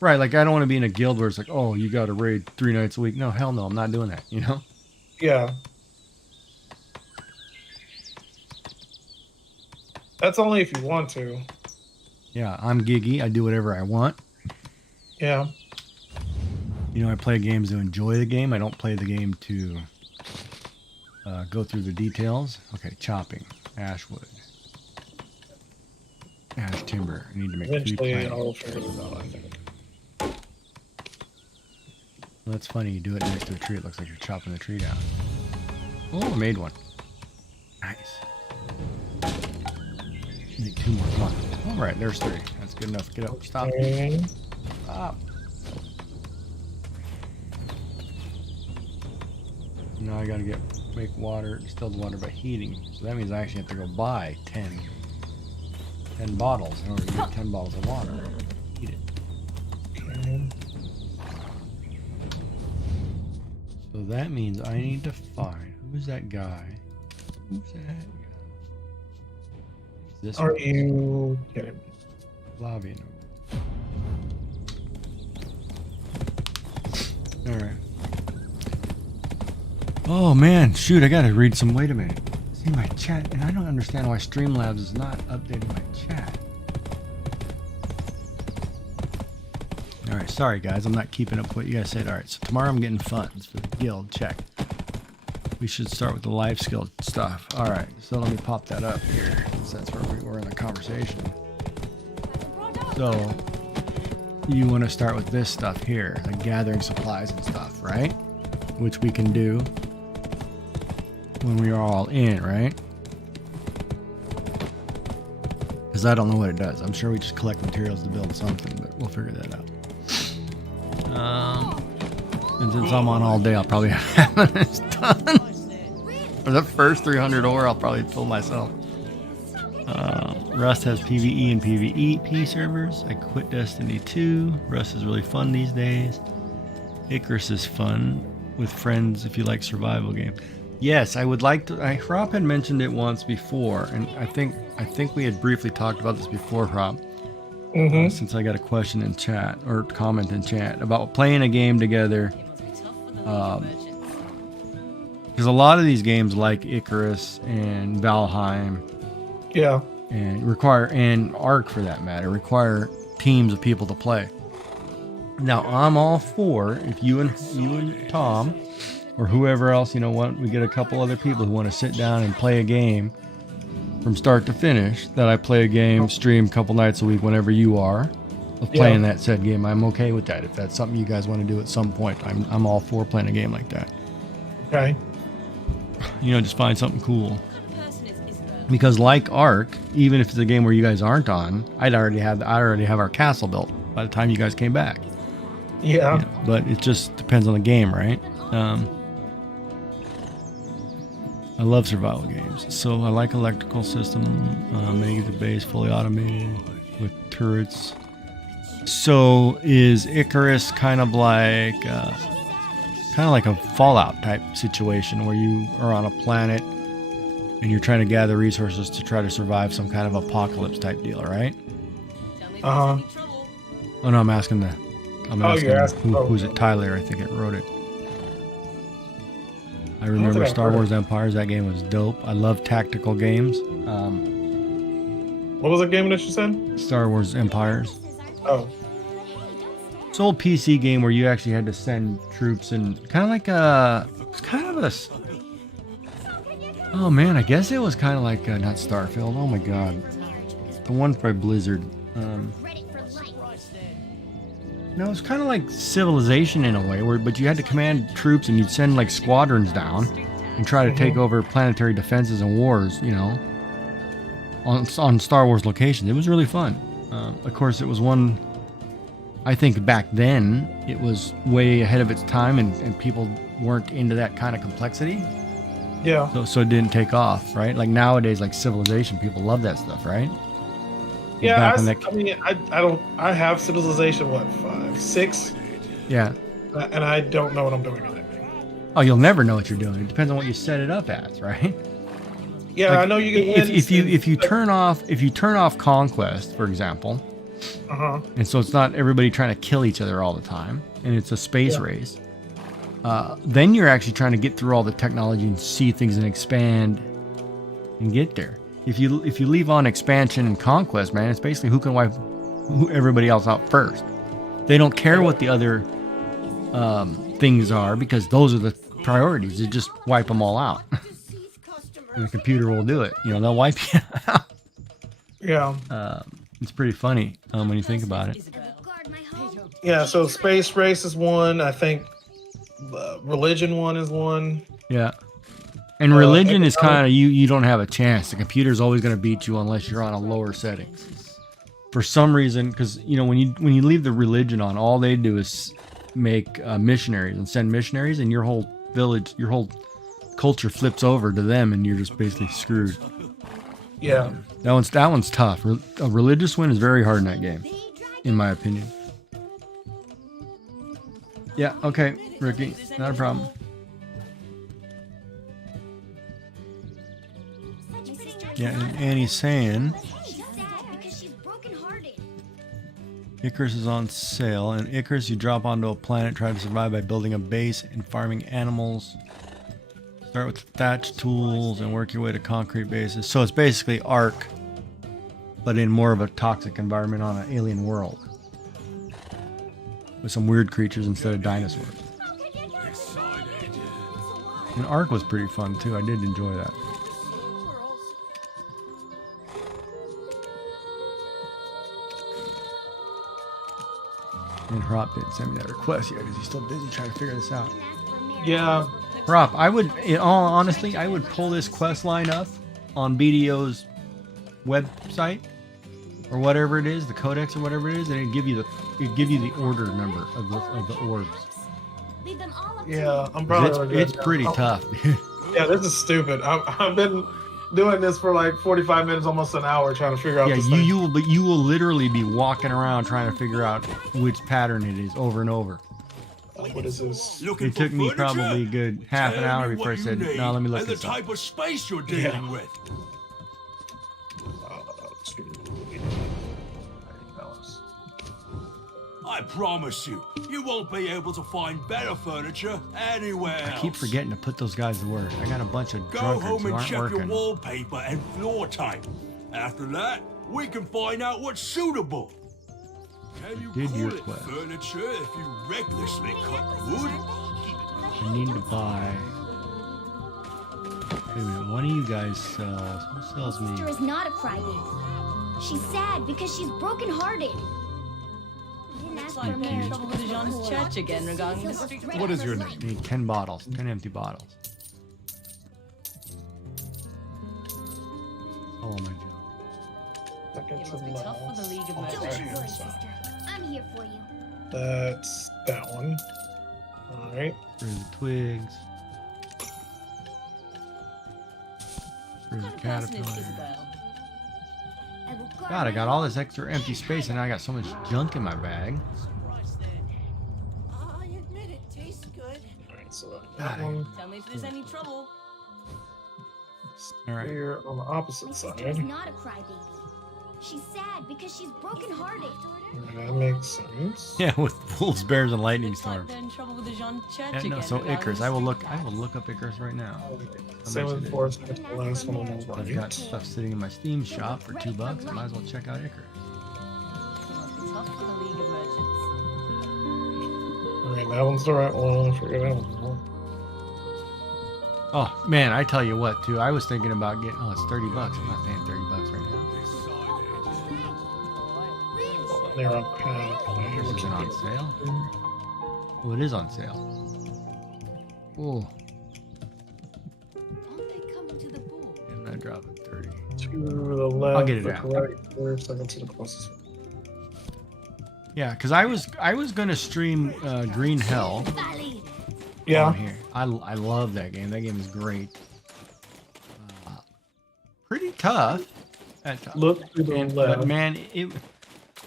Right, like I don't want to be in a guild where it's like, oh, you got to raid 3 nights a week. No, hell no, I'm not doing that, Yeah. That's only if you want to. Yeah, I'm Giggy. I do whatever I want. Yeah. You know, I play games to enjoy the game. I don't play the game to go through the details. Okay, chopping. Ash wood. Ash timber. I need to make 3 Eventually, planks. I'll figure this out, I think. Well, that's funny. You do it next to a tree. It looks like you're chopping the tree down. Oh, I made one. Nice. Need 2 more. Come on. All right, there's 3. That's good enough. Get up. Stop. Okay. Stop. Now I gotta make water, distill the water by heating. So that means I actually have to go buy 10 bottles in order to get 10 bottles of water. Heat it. Okay. So that means I need to find who's that guy. Who's that guy? This Are one. you kidding me? Lobbying. All right. Oh man, shoot! I gotta read some. Wait a minute. See my chat, and I don't understand why Streamlabs is not updating my chat. All right, sorry guys, I'm not keeping up with what you guys said. All right, so tomorrow I'm getting funds for the guild. Check. We should start with the life skill stuff. All right, so let me pop that up here, since that's where we were in the conversation. So you want to start with this stuff here, like gathering supplies and stuff, right? Which we can do when we are all in, right? Because I don't know what it does. I'm sure we just collect materials to build something, but we'll figure that out. And since I'm on all day, I'll probably have this done. For the first 300 ore, I'll probably fill myself. Rust has PvE and PvP servers. I quit Destiny 2. Rust is really fun these days. Icarus is fun with friends if you like survival games. Yes, I would like to. Rob had mentioned it once before, and I think we had briefly talked about this before, Rob. Since I got a question in chat or comment in chat about playing a game together. Because a lot of these games, like Icarus and Valheim, Yeah. and Ark for that matter, require teams of people to play. Now I'm all for if you and Tom or whoever else we get a couple other people who want to sit down and play a game from start to finish. That I play a game, stream a couple nights a week whenever you are of playing that said game. I'm okay with that. If that's something you guys want to do at some point, I'm all for playing a game like that. Okay. Just find something cool. Because like Ark, even if it's a game where you guys aren't on, I already have our castle built by the time you guys came back. Yeah. But it just depends on the game, right? I love survival games. So I like electrical system, making the base fully automated with turrets. So is Icarus kind of like a Fallout type situation where you are on a planet and you're trying to gather resources to try to survive some kind of apocalypse type deal, right? Uh-huh. Oh no, I'm asking you're asking who's it? Tyler, I think it wrote it. I remember Star Wars Empires. That game was dope. I love tactical games. What was the game that you said? Star Wars Empires. Oh. It's an old PC game where you actually had to send troops and oh man, I guess it was kind of like not Starfield. Oh my god, the one by Blizzard. No, it's kind of like Civilization in a way, but you had to command troops and you'd send like squadrons down and try to take over planetary defenses and wars, on Star Wars locations. It was really fun. Of course, it was one. I think back then it was way ahead of its time, and people weren't into that kind of complexity. Yeah. So it didn't take off, right? Like nowadays, like Civilization, people love that stuff, right? Yeah, I have Civilization, 5, 6? Yeah. And I don't know what I'm doing in it. Oh, you'll never know what you're doing. It depends on what you set it up as, right? Yeah, like, I know you can. If you turn off conquest, for example, and so it's not everybody trying to kill each other all the time, and it's a space race. Then you're actually trying to get through all the technology and see things and expand and get there. if you leave on expansion and conquest, man, it's basically who can wipe everybody else out first. They don't care what the other things are because those are the priorities. You just wipe them all out, and the computer will do it. You know, they'll wipe you out. Yeah. It's pretty funny when you think about it. Yeah. So space race is one. I think religion one is one. Yeah. And religion is kind of you don't have a chance. The computer's always going to beat you unless you're on a lower setting. For some reason, because you know when you leave the religion on, all they do is make missionaries and send missionaries, and your whole village, your whole culture flips over to them, and you're just basically screwed. Yeah. That one's tough. A religious win is very hard in that game, in my opinion. Yeah. Okay, Ricky, not a problem. Yeah, and Annie's saying Icarus is on sale. And Icarus, you drop onto a planet, try to survive by building a base and farming animals. Start with thatch tools and work your way to concrete bases. So it's basically Ark, but in more of a toxic environment on an alien world. With some weird creatures instead of dinosaurs. And Ark was pretty fun too. I did enjoy that. And Hrop didn't send me that request yet because he's still busy trying to figure this out. Yeah. Hrop, in all honesty, I would pull this quest line up on BDO's website or whatever it is, the codex or whatever it is, and it'd give you the order number of the orbs. Yeah, I'm probably. It's pretty tough. Yeah, this is stupid. I've been doing this for like 45 minutes, almost an hour, trying to figure out. Yeah, this thing. you will literally be walking around trying to figure out which pattern it is over and over. What is this? Looking It took for me furniture? probably a good half an Tell hour me before I what said, you no, let me look and the this up. type of space you're dealing with. I promise you, you won't be able to find better furniture anywhere else. I keep forgetting to put those guys to work. I got a bunch of Go drunkards home who and aren't check your working. wallpaper and floor type. After that, we can find out what's suitable. Can you Did your call it quest. furniture if you recklessly cut wood? I need to buy. Wait a minute, one of you guys sells. Who sells me? Sister is not a crybaby. She's sad because she's brokenhearted. Like you're in trouble with Jean's church again regarding the street. What is your name? I need 10 bottles, 10 empty bottles. Follow my job. Second It to must be tough for the last. League of Oh, Merchants. right Don't you here, worry, so sister. I'm here for you. That's that one. All right. Through the twigs. Through the What kind of person is caterpillar. Isabel? I will guard God, I my got all home. this extra empty space and now I got so much junk in my bag. I admit it tastes good. All right, so God, that one Tell me if there's any trouble. All right. here on the opposite Sister side. is not a crybaby. She's sad because she's brokenhearted. That makes sense. Yeah, with wolves, bears, and lightning Looks like storms. they're in trouble with the Jean church Yeah, again. no, so regarding Icarus, the I will street look up Icarus right now. Same much with it Forest, the last one on the I've got right. stuff sitting in my Steam shop for $2. I might as well check out Icarus. It must be tough for the League of Merchants. All right, that one's the right one. I forget that one. Oh man, I tell you what, too. I was thinking about getting. Oh, it's $30. I'm not paying $30 right now. They're up path. This isn't on sale. Oh, it is on sale. Oh, Aren't they coming to the ball? I'm not dropping 30. To the left. I'll get it the out. Right, third, second to the closest. Yeah, because I was gonna stream Green Hell Yeah. on here. I love that game. That game is great. Pretty tough. At times. Look to the And- left. But man, it.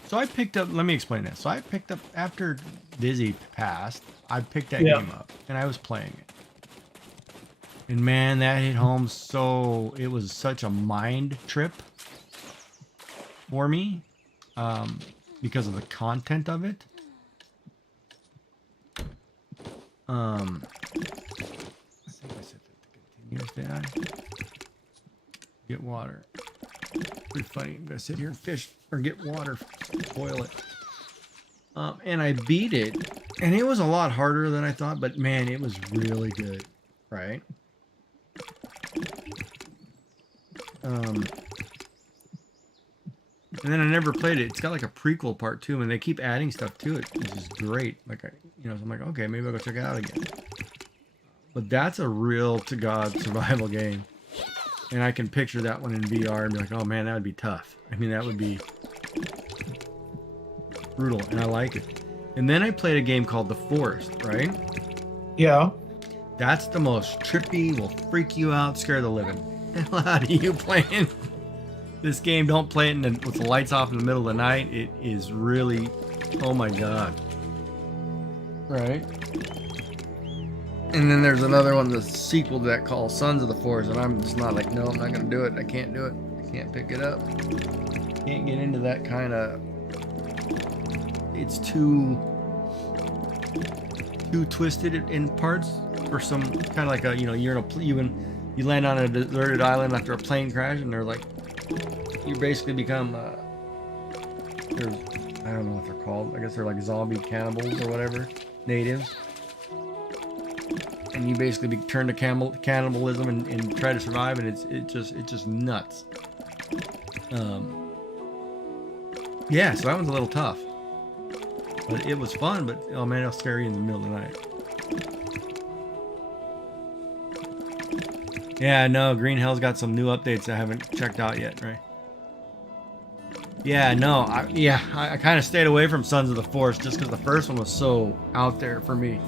So I picked up. Let me explain this. So I picked up after Dizzy passed. I picked that Yeah. game up and I was playing it. And man, that hit home. So it was such a mind trip for me, because of the content of it. I think I said that to continue. Did I? Get water. Pretty funny. I'm gonna sit here and fish or get water, boil it. And I beat it, and it was a lot harder than I thought, but man, it was really good, right? And then I never played it. It's got like a prequel part too, and they keep adding stuff to it, which is great. Like, so I'm like, okay, maybe I'll go check it out again. But that's a real to God survival game, and I can picture that one in VR and be like, oh man, that would be tough. I mean, that would be brutal, and I like it. And then I played a game called The Forest, right? Yeah. That's the most trippy, will freak you out, scare the living hell out of you playing this game. Don't play it with the lights off in the middle of the night. It is really, oh my god. Right? And then there's another one, the sequel to that called Sons of the Forest, and I'm just not like, no, I'm not gonna do it. I can't do it. I can't pick it up. Can't get into that kind of. It's too twisted in parts for some kind of like a, you're in a you land on a deserted island after a plane crash, and they're like, you basically become there's, I don't know what they're called. I guess they're like zombie cannibals or whatever, natives. And you basically turn to cannibalism and try to survive, and it's just nuts. Yeah, so that one's a little tough, but it was fun. But oh man, it'll scare you in the middle of the night. Yeah, no, Green Hell's got some new updates I haven't checked out yet, right? Yeah, no, I kind of stayed away from Sons of the Forest just because the first one was so out there for me.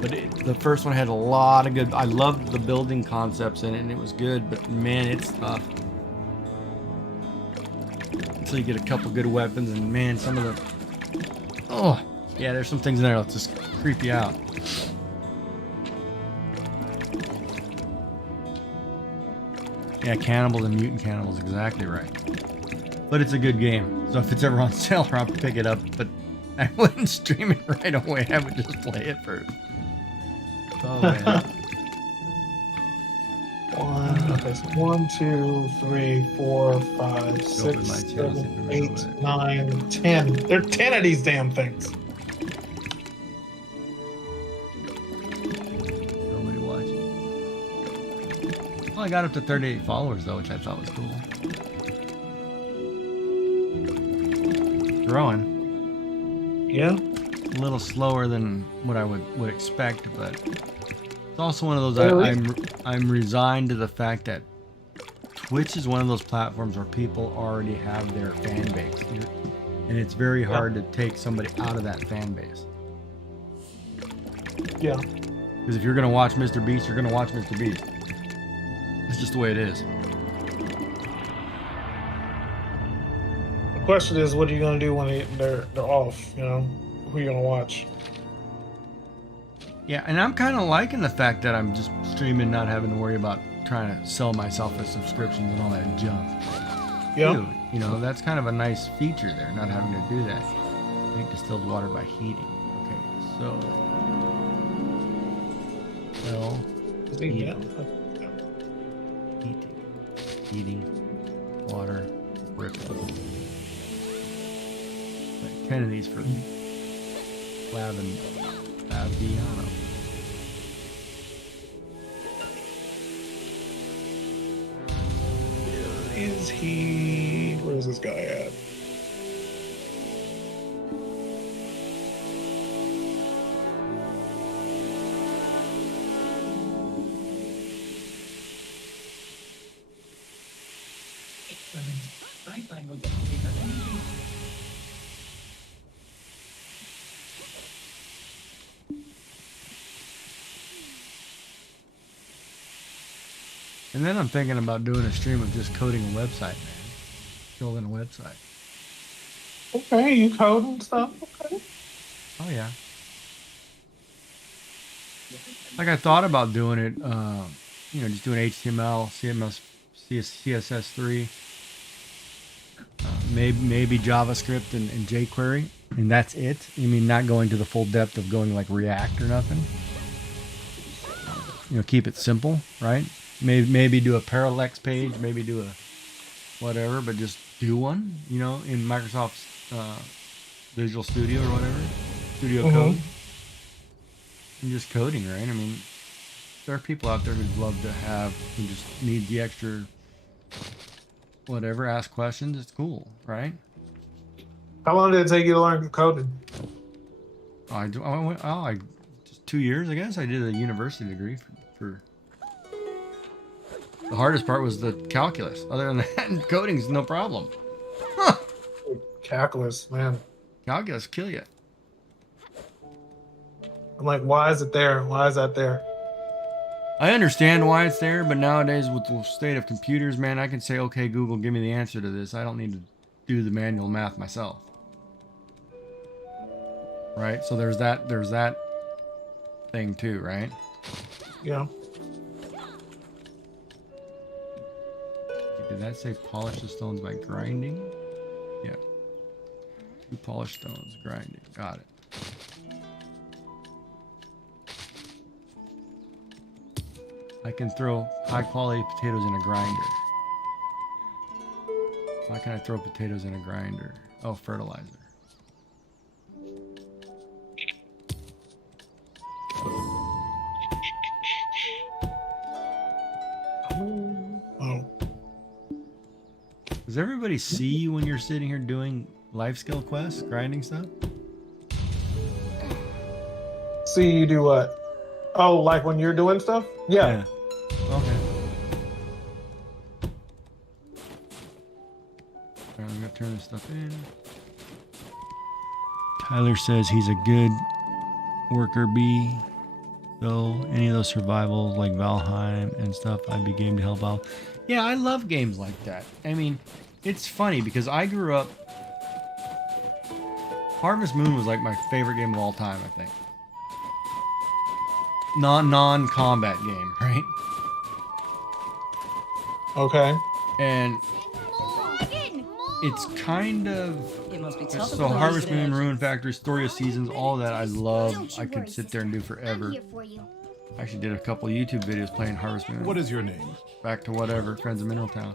But the first one had a lot of good. I loved the building concepts in it, and it was good. But man, it's tough until you get a couple good weapons. And man, some of the yeah, there's some things in there that just creep you out. Yeah, cannibals and mutant cannibals, exactly right. But it's a good game, so if it's ever on sale, I'll pick it up. But I wouldn't stream it right away. I would just play it first. Oh man. Okay, so 1, 2, 3, 4, 5, 6, 7, 8, 9, 10. There are 10 of these damn things. Nobody watching. Well, I got up to 38 followers though, which I thought was cool. Growing. Yeah. A little slower than what I would expect, but it's also one of those. I'm resigned to the fact that Twitch is one of those platforms where people already have their fan base, and it's very hard to take somebody out of that fan base. Yeah. Because if you're gonna watch Mr. Beast, you're gonna watch Mr. Beast. It's just the way it is. The question is, what are you gonna do when they're off? Who are you gonna watch? Yeah, and I'm kind of liking the fact that I'm just streaming, not having to worry about trying to sell myself a subscriptions and all that junk. Yeah. Dude, that's kind of a nice feature there, not having to do that. Make distilled water by heating. Okay, so. Well, heating, water, ripple. Like 10 of these for Fabiano. Is he? Where is this guy at? And then I'm thinking about doing a stream of just coding a website, man. Building a website. Okay, you code and stuff. Okay. Oh yeah. Like I thought about doing it, just doing HTML, CSS3, maybe JavaScript and jQuery, and that's it. I mean, not going to the full depth of going like React or nothing. Keep it simple, right? Maybe do a parallax page, maybe do a whatever, but just do one, you know, in Microsoft's Visual Studio or whatever, Studio Code. And just coding, right? I mean, there are people out there who'd love to who just need the extra, whatever, ask questions. It's cool, right? How long did it take you to learn coding? Just 2 years, I guess. I did a university degree for the hardest part was the calculus. Other than that, coding's no problem. Huh. Calculus, man. Calculus kill you. I'm like, why is it there? Why is that there? I understand why it's there, but nowadays with the state of computers, man, I can say, okay, Google, give me the answer to this. I don't need to do the manual math myself. Right? So there's that thing too, right? Yeah. Did that say polish the stones by grinding? Yeah. 2 polished stones, grinding. Got it. I can throw high quality potatoes in a grinder. Why can I throw potatoes in a grinder? Oh, fertilizer. Oh. Does everybody see you when you're sitting here doing life skill quests, grinding stuff? See you do what? Oh, like when you're doing stuff? Yeah. Okay. Alright, I'm gonna turn this stuff in. Tyler says he's a good worker bee. So any of those survivals like Valheim and stuff, I'd be game to help out. Yeah, I love games like that. I mean, it's funny because I grew up. Harvest Moon was like my favorite game of all time, I think. Non-combat game, right? Okay. And it's kind of so Harvest Moon, Ruin Factory, Story of Seasons, all that I love. I could sit there and do forever. I actually did a couple YouTube videos playing Harvest Moon. What is your name? Back to whatever, Friends of Mineral Town.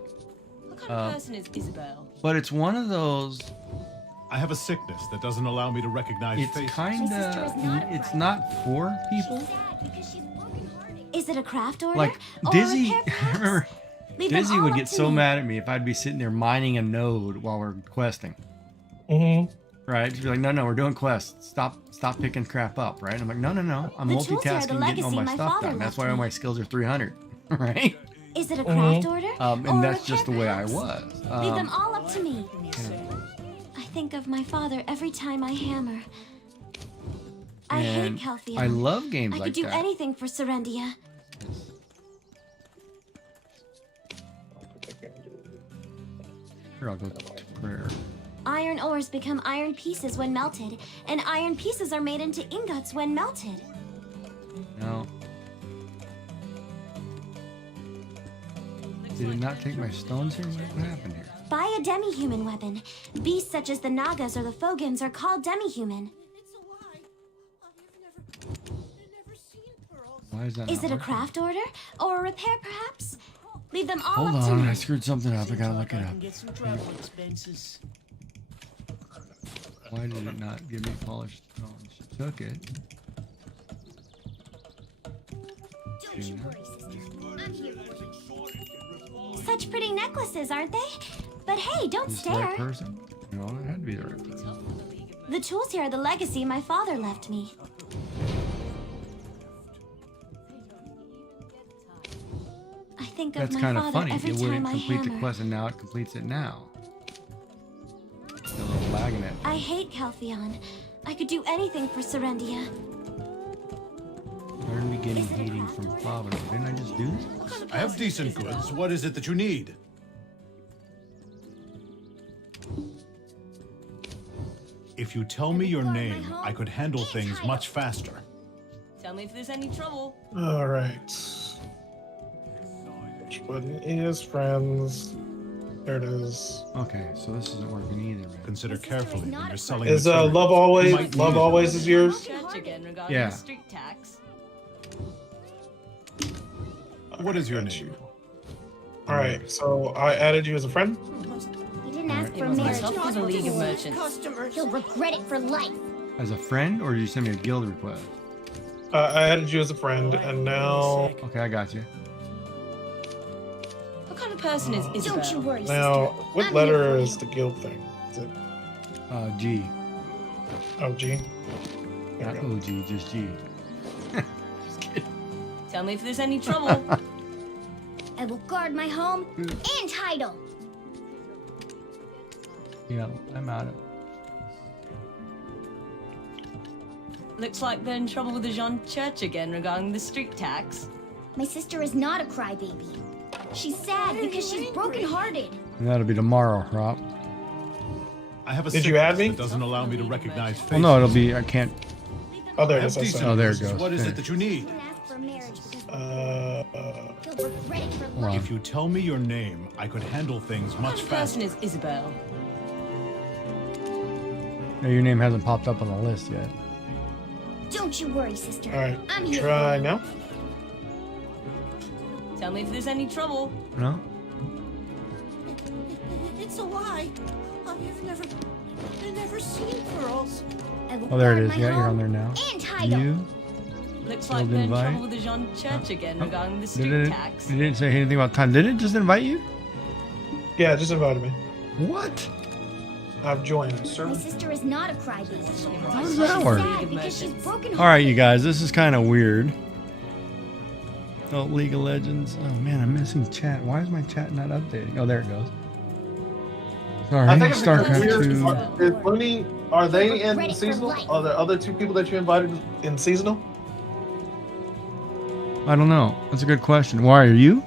What kind of person is Isabel? But it's one of those. I have a sickness that doesn't allow me to recognize It's faces. kind of. It's not for people. Is it a craft order? Like or Dizzy, repair, I perhaps? remember Leave them Dizzy all would up get to so me. mad at me if I'd be sitting there mining a node while we're questing. Mm-hmm. Right? She'd be like, no, we're doing quests. Stop picking crap up, right? I'm like, no. I'm The tools here are the multitasking, getting all legacy my my stuff father done. That's left why all me. my skills are 300, right? Is it a craft order? And or that's repair, just the way I perhaps? was. Leave them all up to me. I think of my father every time I hammer. I hate And Caltheon. I love games I like could do that. anything for Serendia. Here, I'll go to prayer. Iron ores become iron pieces when melted, and iron pieces are made into ingots when melted. No. Did it not take my stones here? What happened here? Buy a demi-human weapon. Beasts such as the Nagas or the Fogans are called demi-human. Why is that Is not it a working? craft order? Or a repair, perhaps? Leave them all Hold up to on, me. I screwed something up. I gotta look it up. Get some travel expenses. Why did it not give me polished stones? She took it. Did not. Such pretty necklaces, aren't they? But hey, don't Is this the right stare. person? No, it had to be the right person. The tools here are the legacy my father left me. I think of That's my kind of father funny. every It time wouldn't I complete the hammer. quest, and now it completes it now. Still a little lagging it. I hate Caltheon. I could do anything for Serendia. Learn beginning hating from Plavino. Didn't I just do this? I have decent goods. What is it that you need? If you tell me your name, I could handle things much faster. Tell me if there's any trouble. All right. Which button is friends? There it is. Okay, so this isn't working either, man. Consider carefully when you're selling Is materials. love You always? might Love need always is yours. Church again regarding Yeah. the street tax. What is your name? All right. So I added you as a friend. didn't ask for It was marriage. tough for the League of Merchants. Customers. He'll regret it for life. As a friend, or did you send me a guild request? I added you as a friend, and now Okay, I got you. What kind of person is Isabel? Don't you worry, now sister. what I'm letter here for is the guild thing? Is it G. G? There Not we go. OG, just G. Just kidding. Tell me if there's any trouble. I will guard my home and title. Yeah, I'm out of it. Looks like they're in trouble with the Jean Church again regarding the street tax. My sister is not a crybaby. She's sad because she's brokenhearted. And that'll be tomorrow, Rob. I have a Did you add sickness me? that doesn't allow me to recognize faces. Well, no, it'll be. I can't. Oh, there I it have is. I decent saw Oh, there it reasons. goes. What is There. it that you need? Didn't ask for marriage because it. he'll regret it for Hold life. on. If you tell me your name, I could handle things What much kind of person faster. is Isabel? No, your name hasn't popped up on the list yet. Don't you worry, sister. All right, I'm here. try for you. now. Tell me if there's any trouble. No. It's a lie. I've never seen girls. I will Oh, there it guard is. my Yeah, you're on home there now. and title. You. Looks like Guild they're in invite. trouble with the Jean Church again Oh, regarding the Did street it? tax. It didn't say anything about time. Did it just invite you? Yeah, just invited me. What? I've joined, sir. My sister is not a crybaby. How does She's that work? sad because she's broken. All right, you guys. This is kind of weird. Oh, League of Legends. Oh man, I'm missing chat. Why is my chat not updating? Oh, there it goes. Sorry, I think it's because StarCraft weird. 2. Is Looney, are they Regret in it for seasonal? life. Are the other two people that you invited in seasonal? I don't know. That's a good question. Why are you?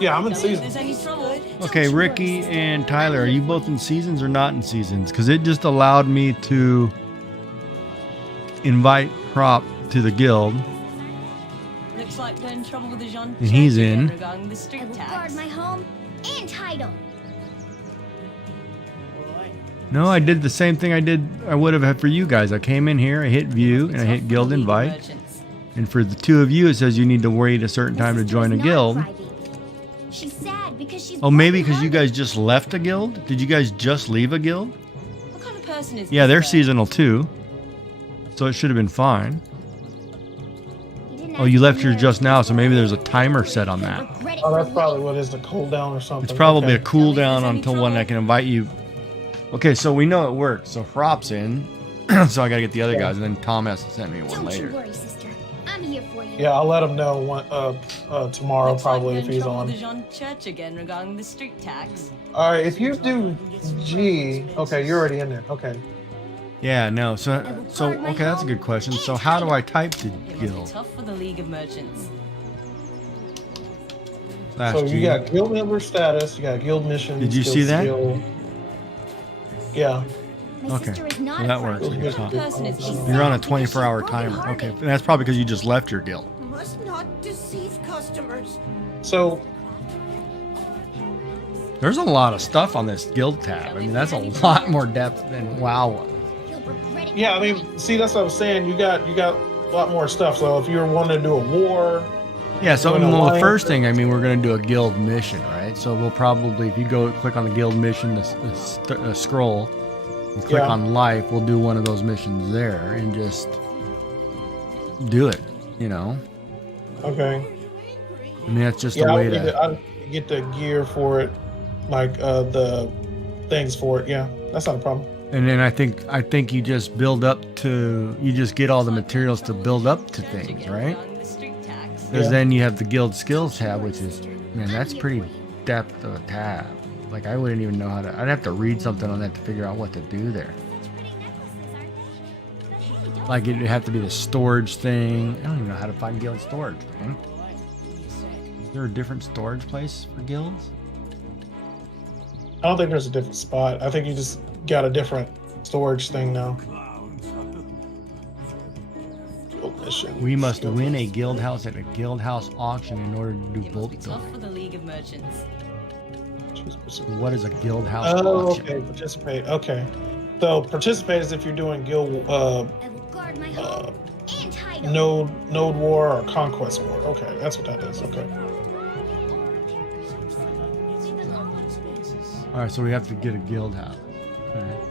Yeah, I'm in Tell me if seasonal. there's any trouble. Okay, Ricky and Tyler, are you both in seasons or not in seasons? Because it just allowed me to invite Prop to the guild. Looks like they're in trouble with the Jean And he's Church again in. regarding the I street will tax. guard my home and title. No, I did the same thing I would have had for you guys. I came in here, I hit view, and I hit guild invite. And for the two of you, it says you need to wait a certain My time to sister join a is not guild. crybaby. She's sad because she's Oh, maybe because you brokenhearted. guys just left a guild? Did you guys just leave a guild? What kind of person is Yeah, they're Isabel? seasonal too. So it should have been fine. He didn't Oh, ask you for left yours marriage just now, because so maybe there's a timer set on he'll that. regret it Oh, for that's life. probably what it is, the cooldown or something. It's probably a Okay. cooldown until when I can invite you. Okay, so we know it works. So Prop's in, so I gotta get the other guys, and then Tom has to send me one Don't later. you worry, sister. I'm here for you. Yeah, I'll let him know tomorrow Looks like probably they're if in he's trouble on. with the Jean Church again regarding the street tax. All right, if you do G, okay, you're already in there. Okay. Yeah, no. So okay, that's a good question. So how do I type to It must be guild? tough for the League of Merchants. Slash So G. you got guild member status, you got guild missions. Did you guild see that? skill. Yeah. My Okay, sister is not so a that works. crybaby. You're What kind of person is She's Isabel? You're on a sad because she's 24-hour timer. brokenhearted. Okay, and that's probably because you just left your guild. Must not deceive customers. So There's a lot of stuff on this guild tab. I mean, that's a lot more depth than WoW was. He'll regret it yeah, I for mean, life. see, that's what I was saying. You got a lot more stuff. So if you're wanting to do a war, Yeah, so Doing well, the alliance. first thing, I mean, we're going to do a guild mission, right? So we'll probably, if you go click on the guild mission, the scroll, and click Yeah. on life, we'll do one of those missions there and just do it, you know? okay. I mean, that's just Yeah, a I way would to... get the gear for it, like the things for it. Yeah, that's not a problem. And then I think you just build up to, you just get all the materials to build up to things, right? Because Yeah. then you have the guild skills tab, which is, man, that's pretty depth of a tab. Like I wouldn't even know how to, I'd have to read something on that to figure out what to do there. Like it'd have to be the storage thing. I don't even know how to find guild storage, man. Is there a different storage place for guilds? I don't think there's a different spot. I think you just got a different storage thing now. Guild mission. We must win a guild house at a guild house auction in order to do It bolt must be tough building. for the League of Merchants. What is a guild house Oh, auction? okay. Participate. Okay. So participate is if you're doing guild I will guard my home and title. node war or conquest war. Okay, that's what that is. Okay. All right, so we have to get a guild house. All right.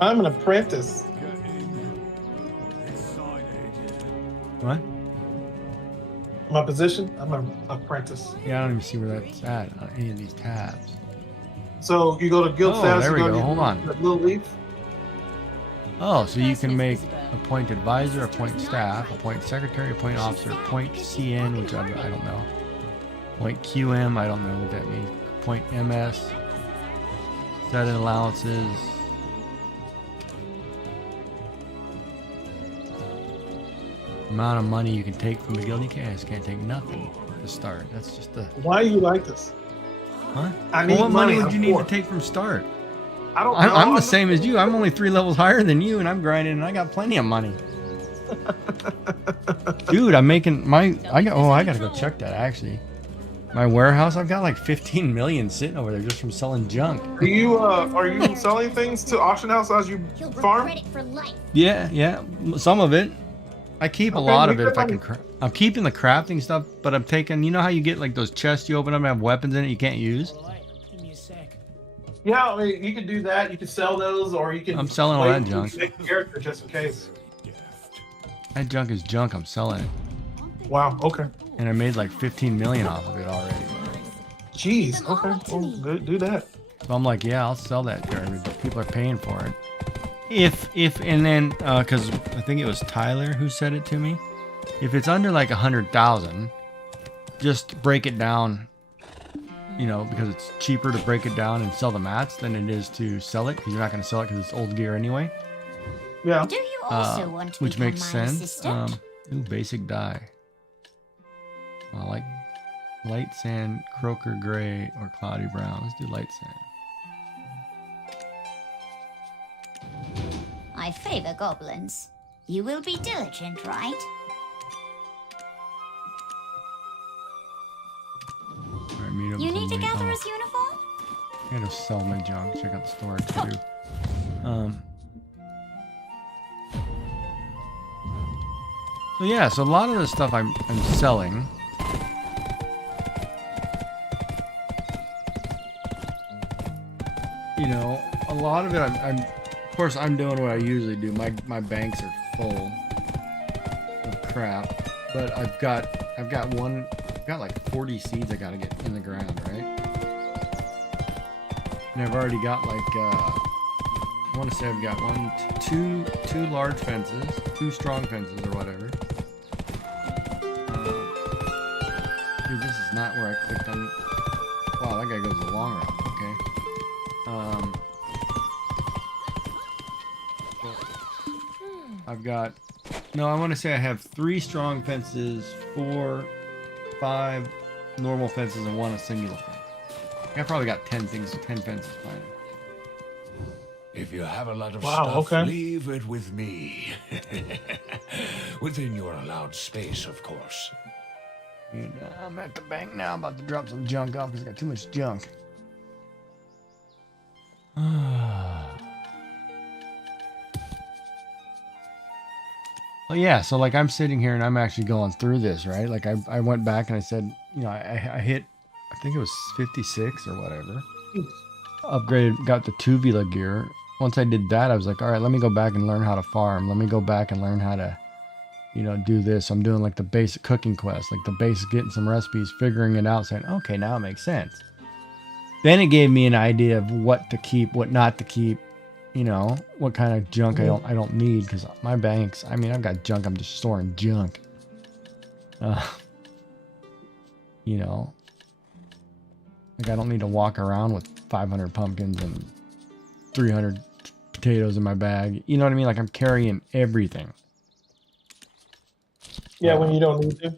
I'm an apprentice. What? My position? I'm an apprentice. Yeah, I don't even see where that's at on any of these tabs. So you go to guild Oh, status. there we you go. to Hold on. that little leaf. Oh, so you can make appoint advisor, appoint staff, appoint secretary, appoint officer, appoint CN, which I don't know. Appoint QM, I don't know what that means. Appoint MS, set in allowances. Amount of money you can take from the guild. You can't take nothing to start. That's just the. Why do you like this? Huh? I need What money money, would you I'm need poor. to take from start? I don't know. I'm the same as you. I'm only 3 levels higher than you, and I'm grinding, and I got plenty of money. Dude, I'm making I gotta go check that actually. My warehouse, I've got like 15 million sitting over there just from selling junk. are you selling things to auction house as you farm? Yeah, some of it. I keep a Okay, lot we of it could if I can. I'm keeping the crafting stuff, but I'm taking. You know how you get like those chests you open up and have weapons in it you can't use? Give me a sec. Yeah, I mean, you can do that. You can sell those, or you can. I'm selling all wait that until junk. you make a character just in case. That junk is junk. I'm selling it, Wow. Okay. and I made like 15 million off of it already. Jeez. Okay. Well, do that. So I'm like, yeah, I'll sell that garbage. People are paying for it. And then, because I think it was Tyler who said it to me. If it's under like 100,000, just break it down. You know, because it's cheaper to break it down and sell the mats than it is to sell it. Because you're not going to sell it because it's old gear anyway. Yeah. Do you also want to Which become makes my sense. assistant? Ooh, basic dye. I like light sand, croaker gray, or cloudy brown. Let's do light sand. I favor goblins. You will be diligent, right? All right, meet up You with need to somebody. gather Oh, his uniform? I gotta sell my junk. Check out the storage too. So yeah, so a lot of the stuff I'm selling. You know, a lot of it I'm of course I'm doing what I usually do. My banks are full of crap, but I've got like 40 seeds I gotta get in the ground, right? And I've already got like I want to say I've got two large fences, 2 strong fences or whatever. Dude, this is not where I clicked on. Wow, that guy goes the long route. Okay. I've got. No, I want to say I have 3 strong fences, 4, 5 normal fences, and 1 a singular fence. I probably got 10 fences planted. If you have a lot of Wow, stuff, okay. leave it with me. Within your allowed space, of course. And, I'm at the bank now, about to drop some junk off because I got too much junk. Well, yeah, so like I'm sitting here and I'm actually going through this, right? Like I went back and I said, you know, I hit, I think it was 56 or whatever. Upgraded, got the 2 Vila gear. Once I did that, I was like, all right, let me go back and learn how to farm. Let me go back and learn how to, you know, do this. I'm doing like the basic cooking quest, like the basic getting some recipes, figuring it out, saying, okay, now it makes sense. Then it gave me an idea of what to keep, what not to keep, you know, what kind of junk I don't need, because my banks, I mean, I've got junk, I'm just storing junk. You know, like I don't need to walk around with 500 pumpkins and 300 potatoes in my bag. You know what I mean? Like I'm carrying everything. Yeah, when you don't need to.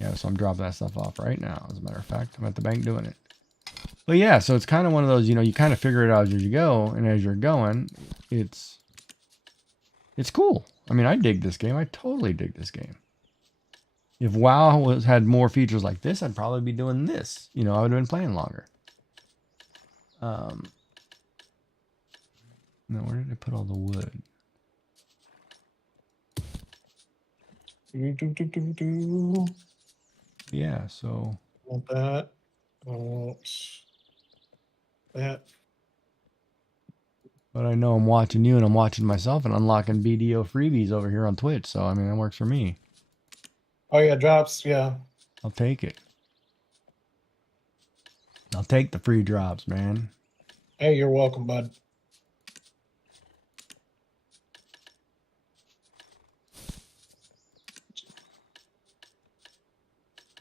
Yeah, so I'm dropping that stuff off right now. As a matter of fact, I'm at the bank doing it. But yeah, so it's kind of one of those, you know, you kind of figure it out as you go, and as you're going, it's cool. I mean, I dig this game. I totally dig this game. If WoW had more features like this, I'd probably be doing this. You know, I would have been playing longer. Now, where did I put all the wood? Do. Yeah, so Want that. Want that. but I know I'm watching you and I'm watching myself and unlocking BDO freebies over here on Twitch. So I mean that works for me. Oh yeah, drops. Yeah. I'll take it. I'll take the free drops, man. Hey, you're welcome, bud.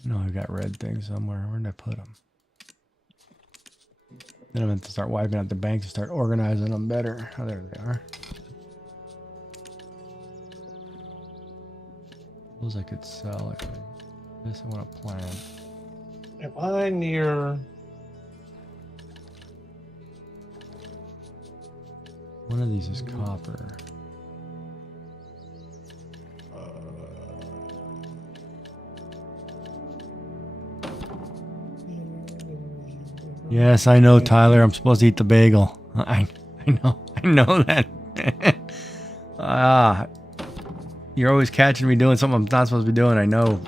No, I got red things somewhere. Where did I put them? Then I'm going to start wiping out the banks and start organizing them better. Oh, there they are. Those I could sell. I could. This I want to plant. Am I near? One of these is copper. Yes, I know, Tyler. I'm supposed to eat the bagel. I know that. You're always catching me doing something I'm not supposed to be doing. I know.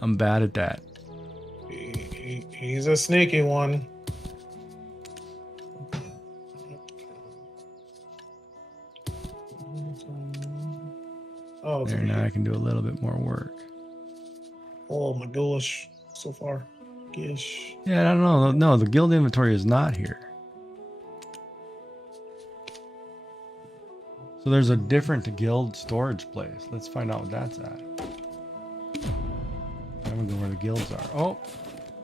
I'm bad at that. He's a sneaky one. Oh, There, now I can do a little bit more work. Oh my gosh, so far. Gish. Yeah, I don't know. No, the guild inventory is not here. So there's a different guild storage place. Let's find out what that's at. I'm gonna go where the guilds are. Oh,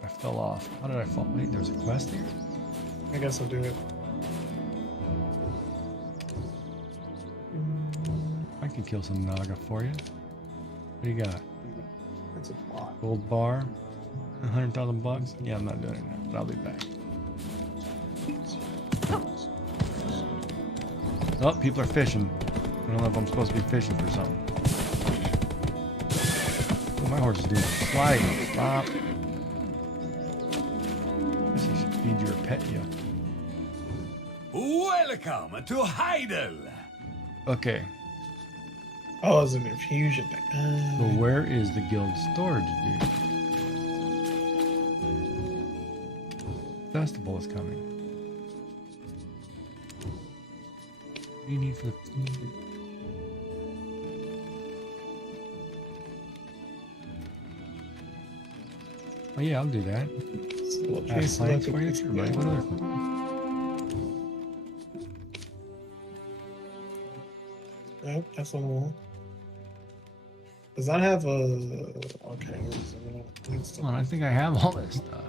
I fell off. How did I fall? Wait, there's a quest here? I guess I'll do it. I can kill some Naga for you. What do you got? That's a lot. Gold bar? 100,000 bucks? Yeah, I'm not doing it now, but I'll be back. Oh, people are fishing. I don't know if I'm supposed to be fishing for something. Oh, my horse is doing sliding. Stop. I guess I should feed you or pet you. Welcome to Heidel. Okay, Oh, it's an infusion. so where is the guild storage, dude? Festival is coming. What do you need for the... Oh yeah, I'll do that. Add planks for you? Sure, buddy. What other thing? Nope, that's one more. Does that have a... Okay. Come on, I think I have all this stuff.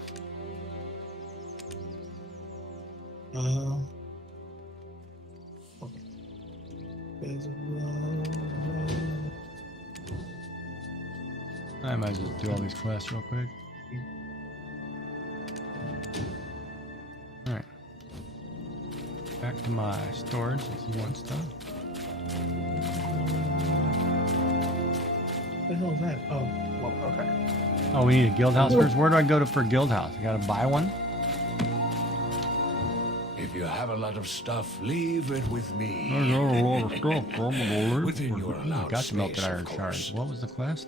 I might as well do all these quests real quick. Alright. Back to my storage. Let's see one stuff. What the hell is that? Oh, well, okay. Oh, we need a guild house first. Where do I go for a guild house? I gotta buy one? If you have a lot of stuff, leave it with me. I got a lot of stuff. Within your allowed Got the melted space, of iron shard. course. What was the quest?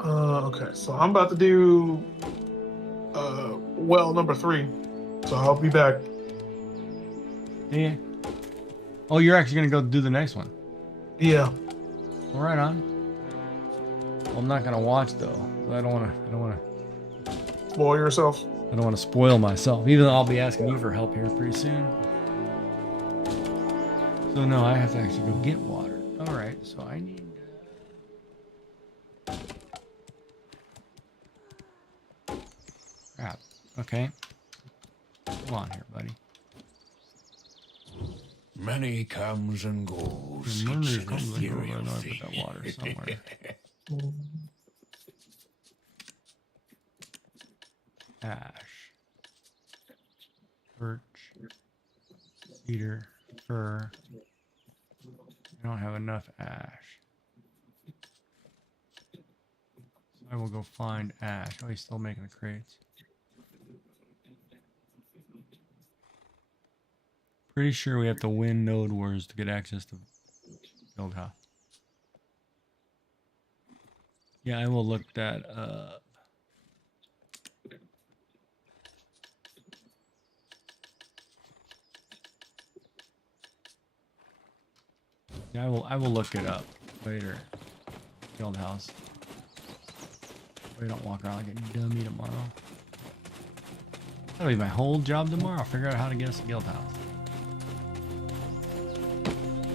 Okay, so I'm about to do well number 3. So I'll be back. Yeah. Oh, you're actually gonna go do the next one. Yeah. All right, on. Well, I'm not gonna watch though. I don't wanna Spoil yourself. I don't want to spoil myself, even though I'll be asking you for help here pretty soon. So no, I have to actually go get water. All right, so I need. Crap. Okay. Come on here, buddy. Many comes and goes. Remember, It's it an comes and goes. I ethereal know I thing. put that water somewhere. Ash, birch, cedar, fir. I don't have enough ash. So I will go find ash. Oh, he's still making the crates. Pretty sure we have to win Node Wars to get access to Guild House. Yeah, I will look that up. Yeah, I will look it up later. Guild House. We don't walk around like a dummy tomorrow. That'll be my whole job tomorrow. I'll figure out how to get us a Guild House.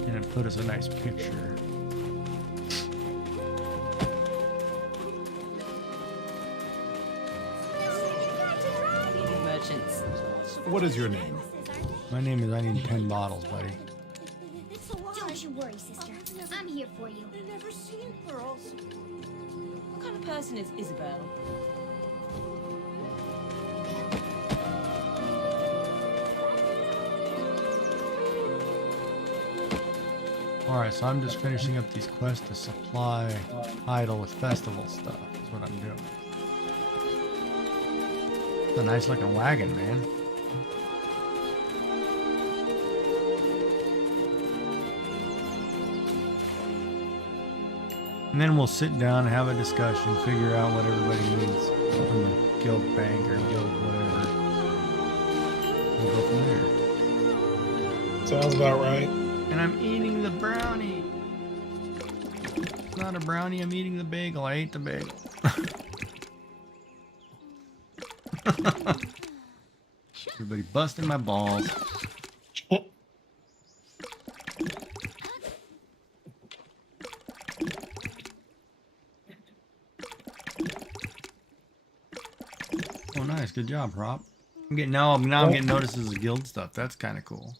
And then put us a nice picture. Merchants. What is your name? My name is I need 10 bottles, buddy. Don't you worry, sister. I'm here for you. I've never seen pearls. What kind of person is Isabel? Alright, so I'm just finishing up these quests to supply Idle with festival stuff. That's what I'm doing. It's a nice looking wagon, man. And then we'll sit down and have a discussion, figure out what everybody needs from the guild bank or guild whatever. We'll go from there. Sounds about right. And I'm eating the brownie. It's not a brownie, I'm eating the bagel. I ate the bagel. Everybody busting my balls. Oh, nice. Good job, Prop. I'm getting I'm getting notices of guild stuff. That's kind of cool.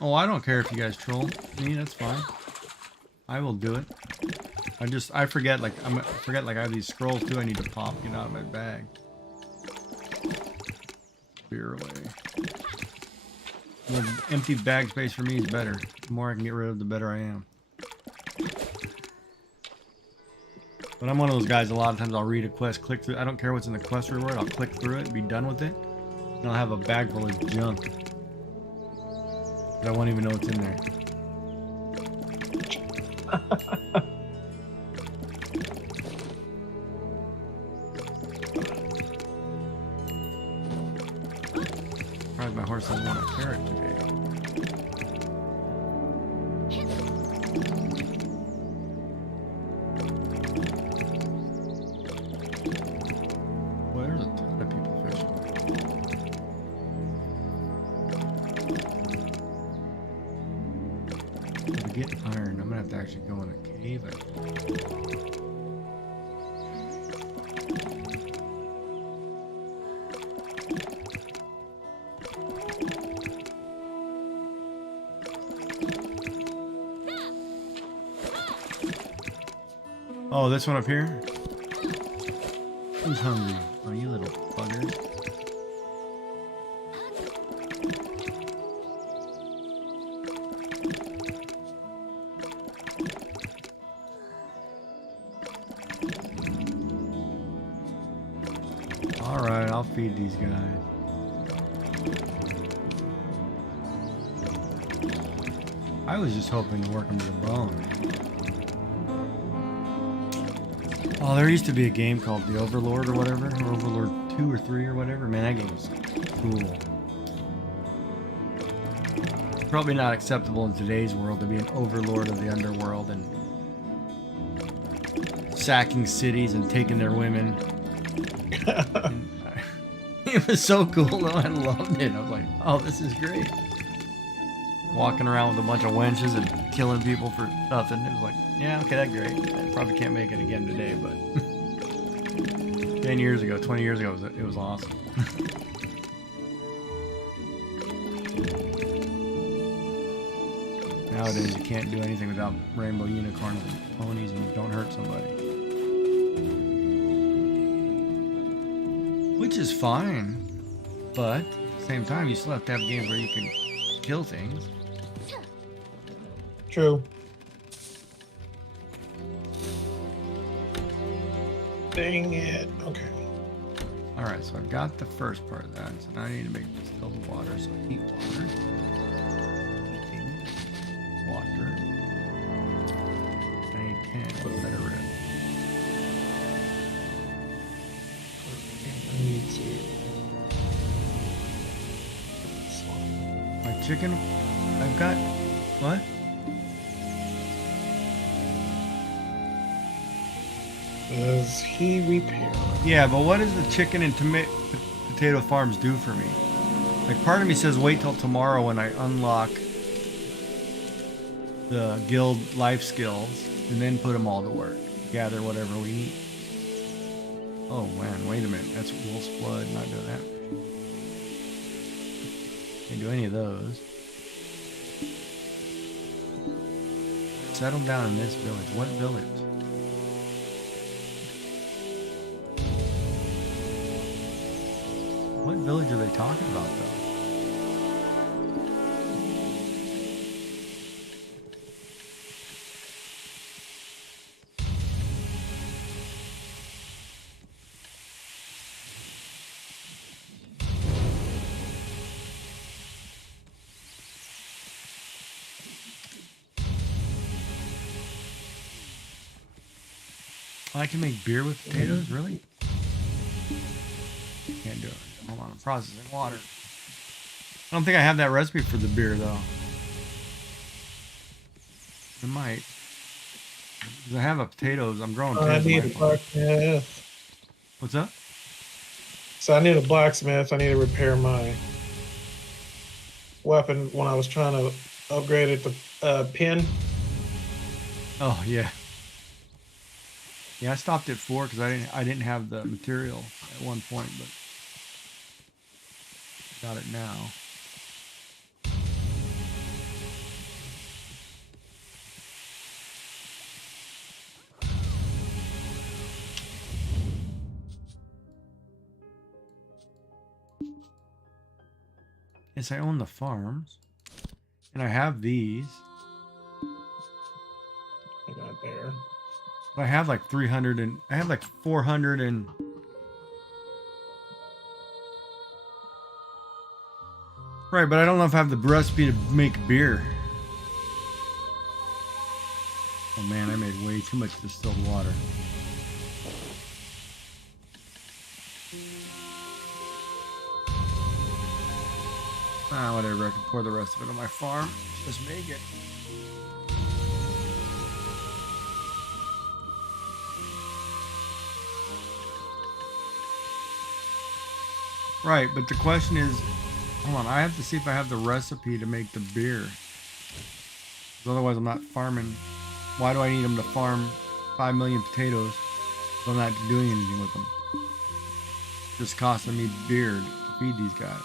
Oh, I don't care if you guys troll me. That's fine. I will do it. I forget like I have these scrolls too. I need to pop. Get out of my bag. Beer away. The empty bag space for me is better. The more I can get rid of, the better I am. But I'm one of those guys. A lot of times I'll read a quest, click through. I don't care what's in the quest reward. I'll click through it and be done with it. And I'll have a bag full of junk. I won't even know what's in there. Surprised my horse doesn't want a carrot today. Well, there's a ton of people fishing. To get iron, I'm gonna have to actually go in a cave. Oh, this one up here? Who's hungry? Oh, you little buggers. Alright, I'll feed these guys. I was just hoping to work them to the bone. Oh, there used to be a game called The Overlord or whatever, or Overlord 2 or 3 or whatever. Man, that game was cool. Probably not acceptable in today's world to be an overlord of the underworld and sacking cities and taking their women. It was so cool though, I loved it. I was like, oh, this is great. Walking around with a bunch of wenches and killing people for nothing. It was like, yeah, okay, that's great. I probably can't make it again today, but 10 years ago, 20 years ago, it was awesome. Nowadays, you can't do anything without rainbow unicorns and ponies and don't hurt somebody. Which is fine, but at the same time, you still have to have games where you can kill things. True. Dang it. Okay. All right, so I've got the first part of that. So now I need to make distilled water. So heat water, heating, water. I need 10. What better red? I need to. My chicken. I've got what? Does he repair? Yeah, but what does the chicken and potato farms do for me? Like, part of me says wait till tomorrow when I unlock the guild life skills and then put them all to work. Gather whatever we need. Oh man, wait a minute. That's wolf's blood. Not doing that. Can't do any of those. Settle down in this village. What village? What village are they talking about, though? I can make beer with potatoes? Really? Can't do it. Hold on, I'm processing water. I don't think I have that recipe for the beer, though. I might. Because I have a potatoes. I'm growing I potatoes. need a blacksmith. What's up? So I need a blacksmith. I need to repair my weapon when I was trying to upgrade it to pin. Oh, yeah. Yeah, I stopped at 4 because I didn't have the material at one point, but got it now. Yes, I own the farms, and I have these. I got there. I have like 300 and I have like 400 and right, but I don't know if I have the recipe to make beer. Oh man, I made way too much distilled water. Ah, whatever, I can pour the rest of it on my farm. Just make it. Right, but the question is, hold on, I have to see if I have the recipe to make the beer. 'Cause otherwise I'm not farming. Why do I need them to farm 5 million potatoes if I'm not doing anything with them? It's just costing me beer to feed these guys.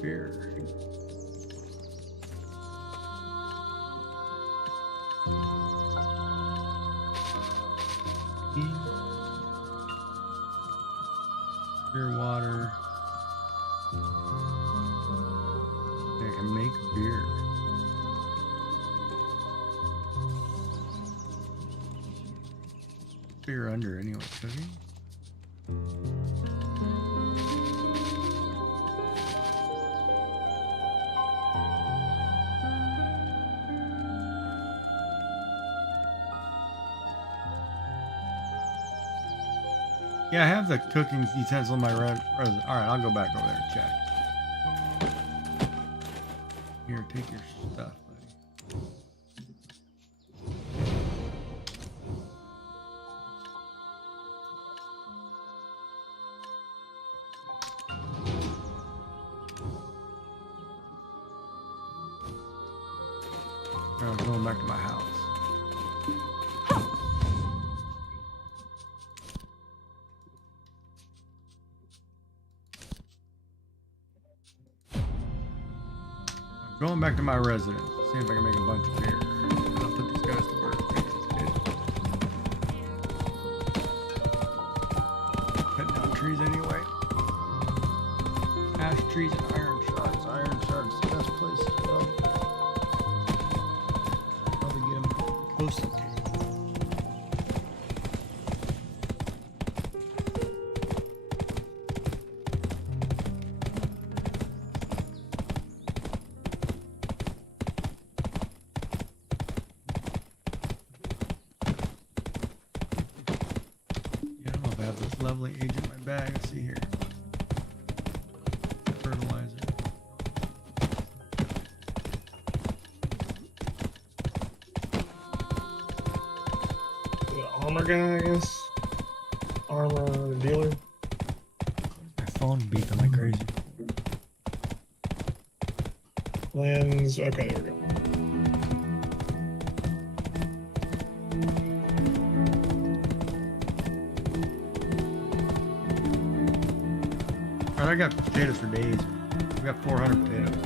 Beer. Beer water. I can make beer. Beer under anyway, cooking. Yeah, I have the cooking utensil in my resin. Alright, I'll go back over there and check. Here, take your stuff, buddy. I'm going back to my house. Going back to my residence. See if I can make a bunch of beer. I'll put these guys to work. Cutting down trees anyway. Ash trees and iron shards. Iron shards, the best place to probably get them close. Leveling agent in my bag. Let's see here. Fertilizer. The armor guy, I guess. Armor dealer. My phone beeping like crazy. Lens. Okay, there we go. I got potatoes for days. We got 400 potatoes.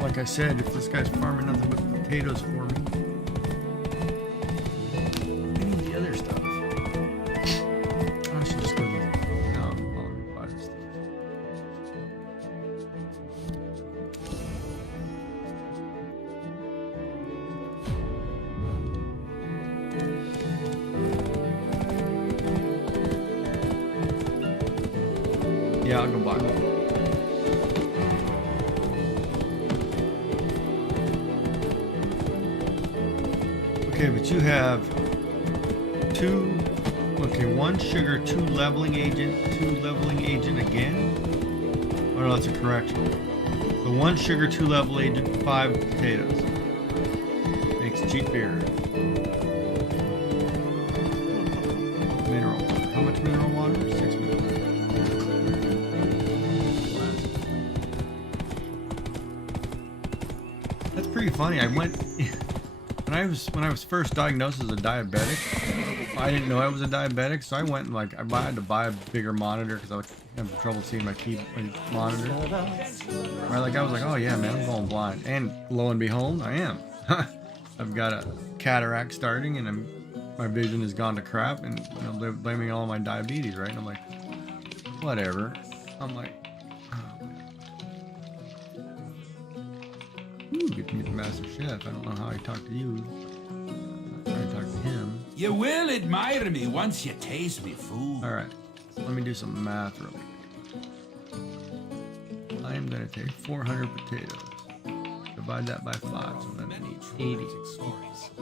Like I said, if this guy's farming nothing but potatoes for me, I need the other stuff. I should just go to I'll buy this stuff. Yeah, I'll go buy them. Okay, but you have one sugar, 2 leveling agent, 2 leveling agent again. Oh no, that's a correction. The 1 sugar, 2 level agent, 5 potatoes. Makes cheap beer. Mineral water. How much mineral water? 6 mineral water. That's pretty funny. I went when I was first diagnosed as a diabetic. I didn't know I was a diabetic, so I went and I had to buy a bigger monitor because I was having trouble seeing my monitor. I was like, oh yeah, man, I'm going blind. And lo and behold, I am. I've got a cataract starting, and my vision has gone to crap, and they're blaming all my diabetes, right? And I'm like, whatever. I'm like, ooh, get to meet the master chef. I don't know how I talk to you. I talk to him. You will admire me once you taste me food. All right, so let me do some math really quick. I am going to take 400 potatoes, divide that by 5, so then I need 80. So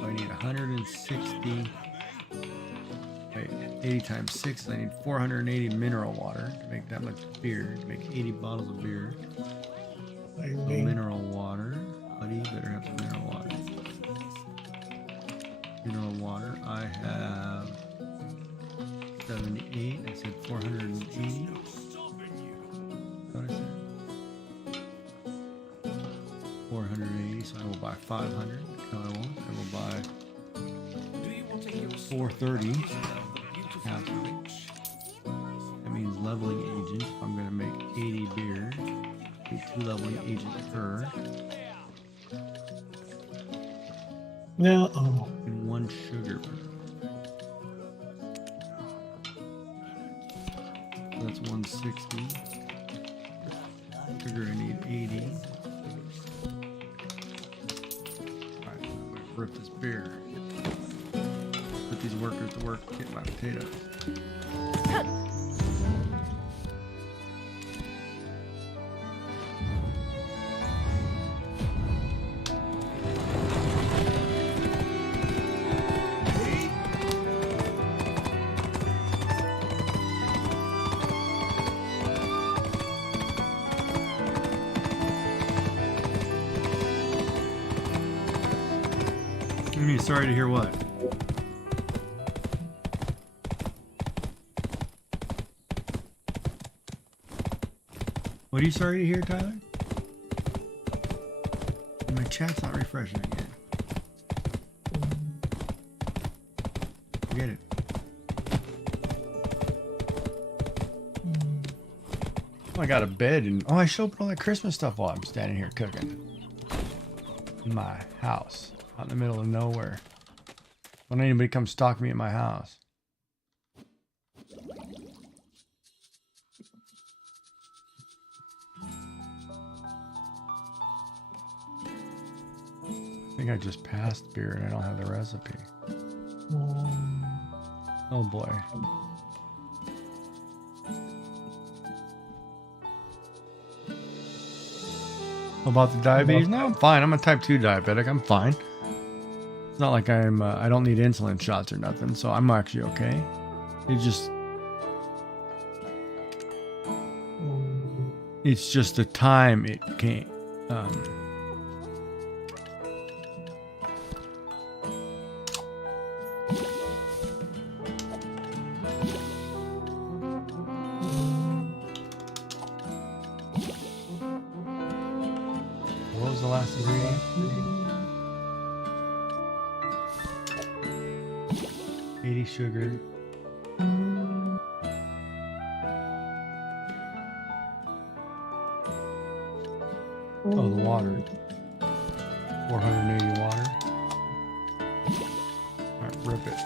I need 160. Wait, 80 times 6, I need 480 mineral water to make that much beer, to make 80 bottles of beer. Mineral water. Buddy, better have some mineral water. Mineral water, I have 78. I said 480. What I said? 480, so I will buy 500. No, I won't. I will buy 430. Half. That means leveling agent. If I'm going to make 80 beer, need 2 leveling agents per. Now, and 1 sugar. So that's 160. Sugar, I need 80. Alright, I'm gonna rip this beer. Put these workers to work, get my potatoes. Sorry to hear what? What are you sorry to hear, Tyler? My chat's not refreshing again. Forget it. Oh, I got a bed and I should open all that Christmas stuff while I'm standing here cooking. In my house. Out in the middle of nowhere. Don't anybody come stalk me at my house. I think I just passed beer and I don't have the recipe. Oh boy. About the diabetes? No, I'm fine. I'm a type 2 diabetic. I'm fine. It's not like I don't need insulin shots or nothing, so I'm actually okay. It's just the time it came. What was the last ingredient? 80 sugar. Oh, the water. 480 water. Alright, rip it.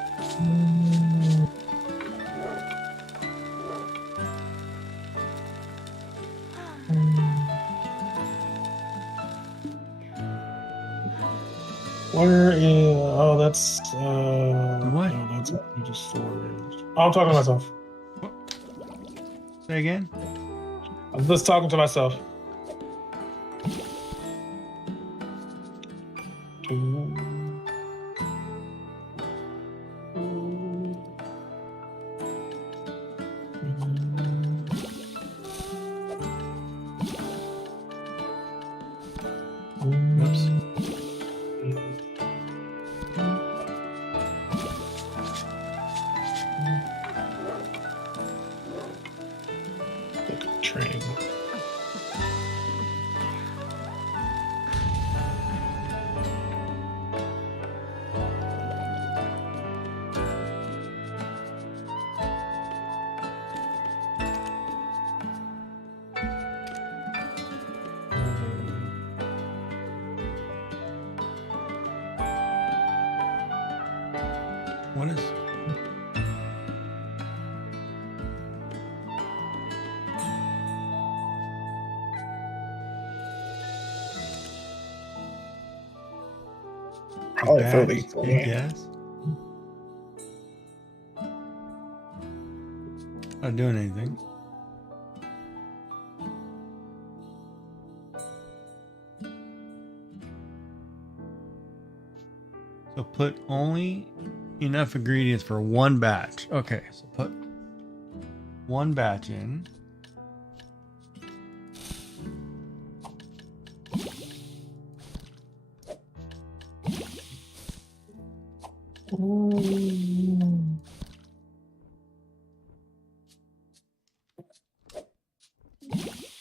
Where is? Oh, that's what? No, that's you just forwarded. Oh, I'm talking to myself. Say again? I'm just talking to myself. Oops. Train. What is? Probably Badge, 30. big guess. Not doing anything. So put only enough ingredients for one batch. Okay, so put one batch in.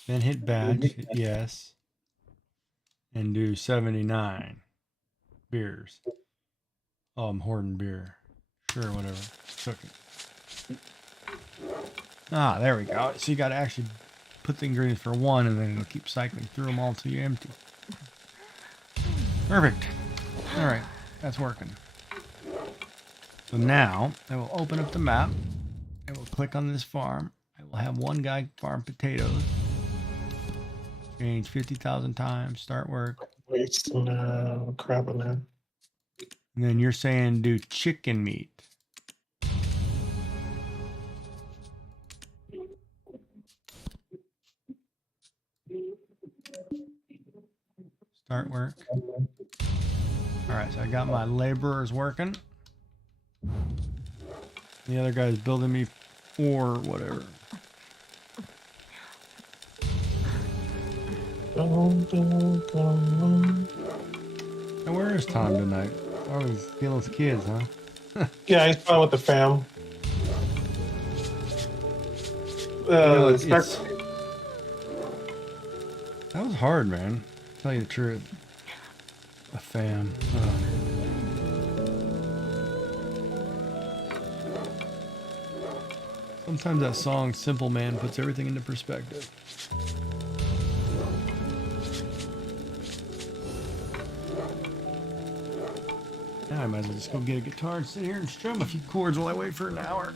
Then hit batch, hit yes, and do 79 beers. Oh, I'm hoarding beer. Sure, whatever. Cook it. Ah, there we go. So you got to actually put the ingredients for one, and then it'll keep cycling through them all till you're empty. Perfect. All right, that's working. So now I will open up the map. I will click on this farm. I will have one guy farm potatoes. Change 50,000 times. Start work. Waste crap in there. And then you're saying do chicken meat. Start work. All right, so I got my laborers working. The other guy's building me for whatever. And where is Tom tonight? Oh, he's dealing with kids, huh? Yeah, he's playing with the fam. That was hard, man. To tell you the truth. A fan. Sometimes that song, Simple Man, puts everything into perspective. Now I might as well just go get a guitar and sit here and strum a few chords while I wait for an hour.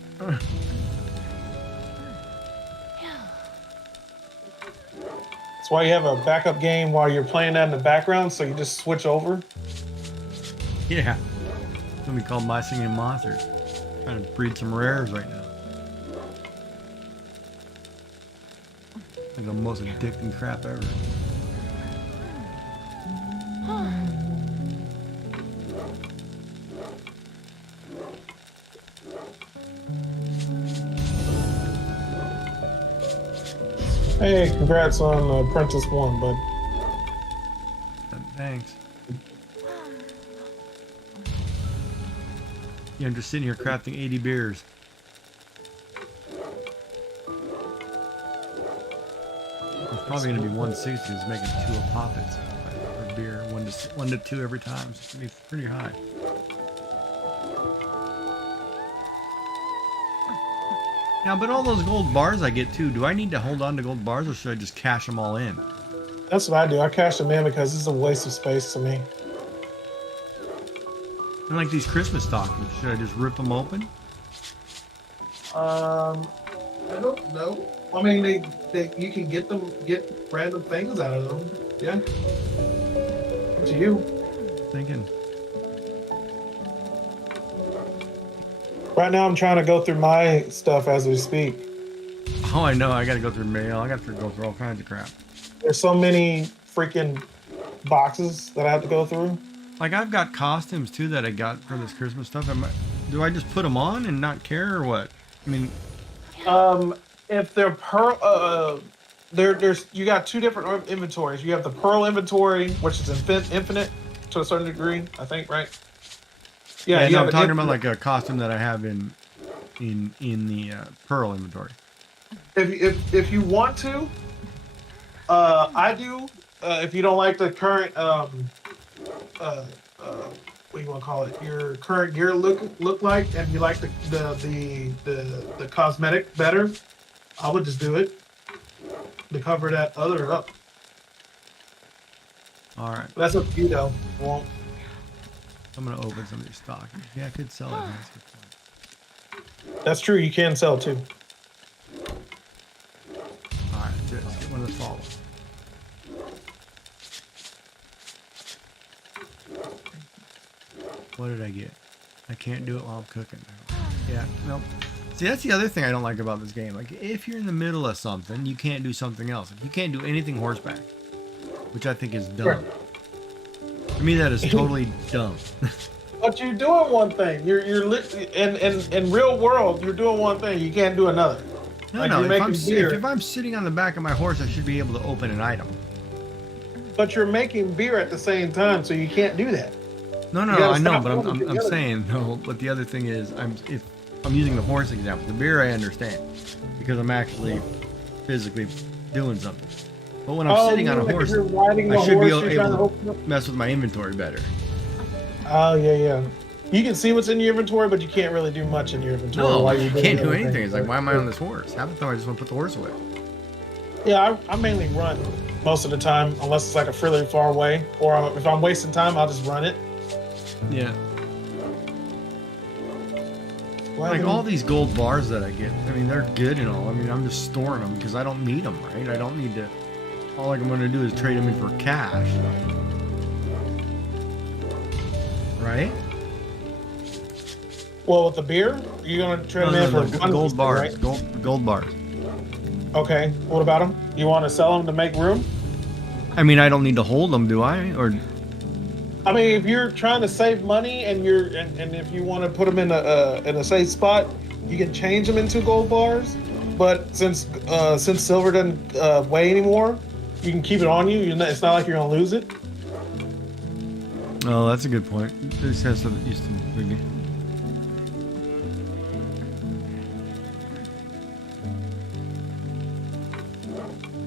That's why you have a backup game while you're playing that in the background, so you just switch over. Yeah. It's gonna be called My Singing Monsters. Trying to breed some rares right now. Like the most addicting crap ever. Hey, congrats on Apprentice 1, bud. Thanks. Yeah, I'm just sitting here crafting 80 beers. It's probably going to be 160. Just making 2 a pop per beer. 1 to 2 every time. So it's going to be pretty high. Now, but all those gold bars I get too, do I need to hold on to gold bars or should I just cash them all in? That's what I do. I cash them in because it's a waste of space to me. And like these Christmas stockings, should I just rip them open? I don't know. I mean, they you can get random things out of them. Yeah. Up to you. Thinking. Right now, I'm trying to go through my stuff as we speak. Oh, I know. I got to go through mail. I got to go through all kinds of crap. There's so many freaking boxes that I have to go through. Like I've got costumes too that I got for this Christmas stuff. Do I just put them on and not care or what? I mean, if they're there's you got 2 different inventories. You have the pearl inventory, which is infinite to a certain degree, I think, right? Yeah, no, I'm talking about like a costume that I have in the pearl inventory. If you want to, I do. If you don't like the current what do you want to call it? Your current gear look like, and you like the cosmetic better, I would just do it to cover that other up. All right. That's up to you though. Won't. I'm gonna open some of these stockings. Yeah, I could sell it. That's a good point. That's true. You can sell too. All right, let's get one of the follows. What did I get? I can't do it while I'm cooking. Yeah, nope. See, that's the other thing I don't like about this game. Like, if you're in the middle of something, you can't do something else. You can't do anything horseback, which I think is dumb. Sure. To me, that is totally dumb. But you're doing one thing. You're in real world. You're doing one thing. You can't do another. No, like no. you're If I'm sitting on the back of my horse, I should be able to open an item. But you're making beer at the same time, so you can't do that. No, I know, but I'm saying no. But the other thing is, if I'm using the horse example, the beer I understand because I'm actually physically doing something. But when I'm sitting on a horse, I should be able to mess with my inventory better. Oh yeah. You can see what's in your inventory, but you can't really do much in your inventory. No, you can't do anything. It's like, why am I on this horse? Half the time I just want to put the horse away. Yeah, I mainly run most of the time, unless it's like a really far away, or if I'm wasting time, I'll just run it. Yeah. Like all these gold bars that I get, I mean, they're good and all. I mean, I'm just storing them because I don't need them, right? I don't need to. All I'm going to do is trade them in for cash. Right? Well, with the beer, you're going to trade them in for gold bars. Right? Gold bars. Okay. What about them? You want to sell them to make room? I mean, I don't need to hold them, do I? Or I mean, if you're trying to save money and if you want to put them in a safe spot, you can change them into gold bars. But since silver doesn't weigh anymore, you can keep it on you. It's not like you're gonna lose it. Oh, that's a good point. This has some used to maybe.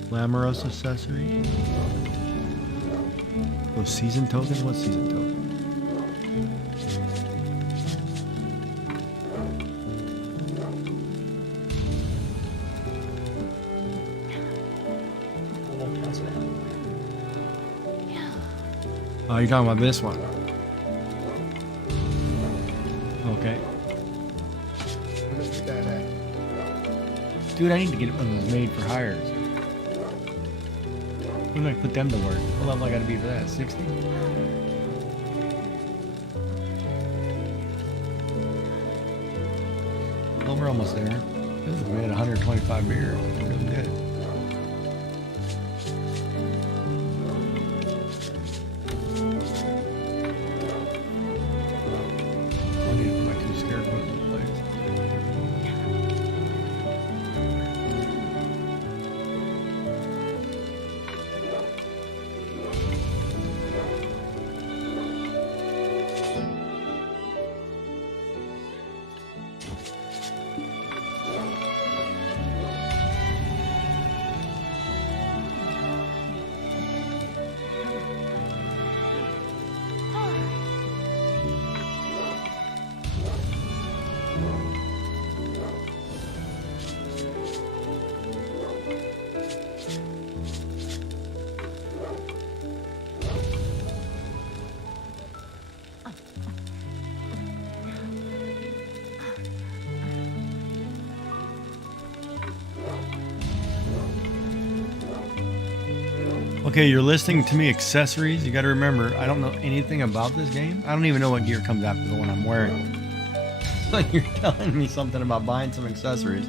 Glamorous accessory. Those season tokens? What season token? Oh, you're talking about this one. Okay. Where's that at? Dude, I need to get one of those made for hires. When do I put them to work? What level I gotta be for that? 60? Well, we're almost there. We had 125 beers. Really good. I need to put my 2 scarecrows in place. Okay, you're listing to me accessories. You got to remember, I don't know anything about this game. I don't even know what gear comes after the one I'm wearing. So you're telling me something about buying some accessories,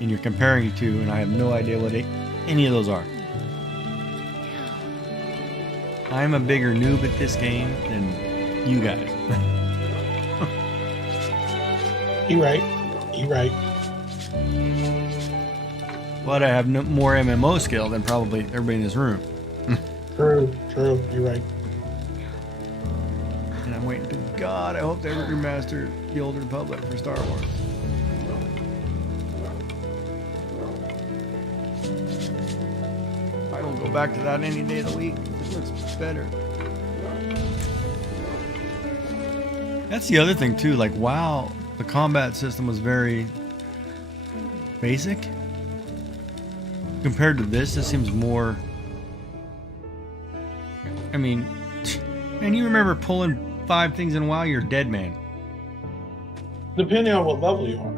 and you're comparing it to, and I have no idea what any of those are. I'm a bigger noob at this game than you guys. You right. You right. But I have more MMO skill than probably everybody in this room. True. True. You're right. And I'm waiting to God, I hope they remaster the Old Republic for Star Wars. I will go back to that any day of the week. It looks better. That's the other thing too, like WoW, the combat system was very basic. Compared to this seems more... I mean, man, you remember pulling 5 things in WoW, you're dead, man. Depending on what level you are.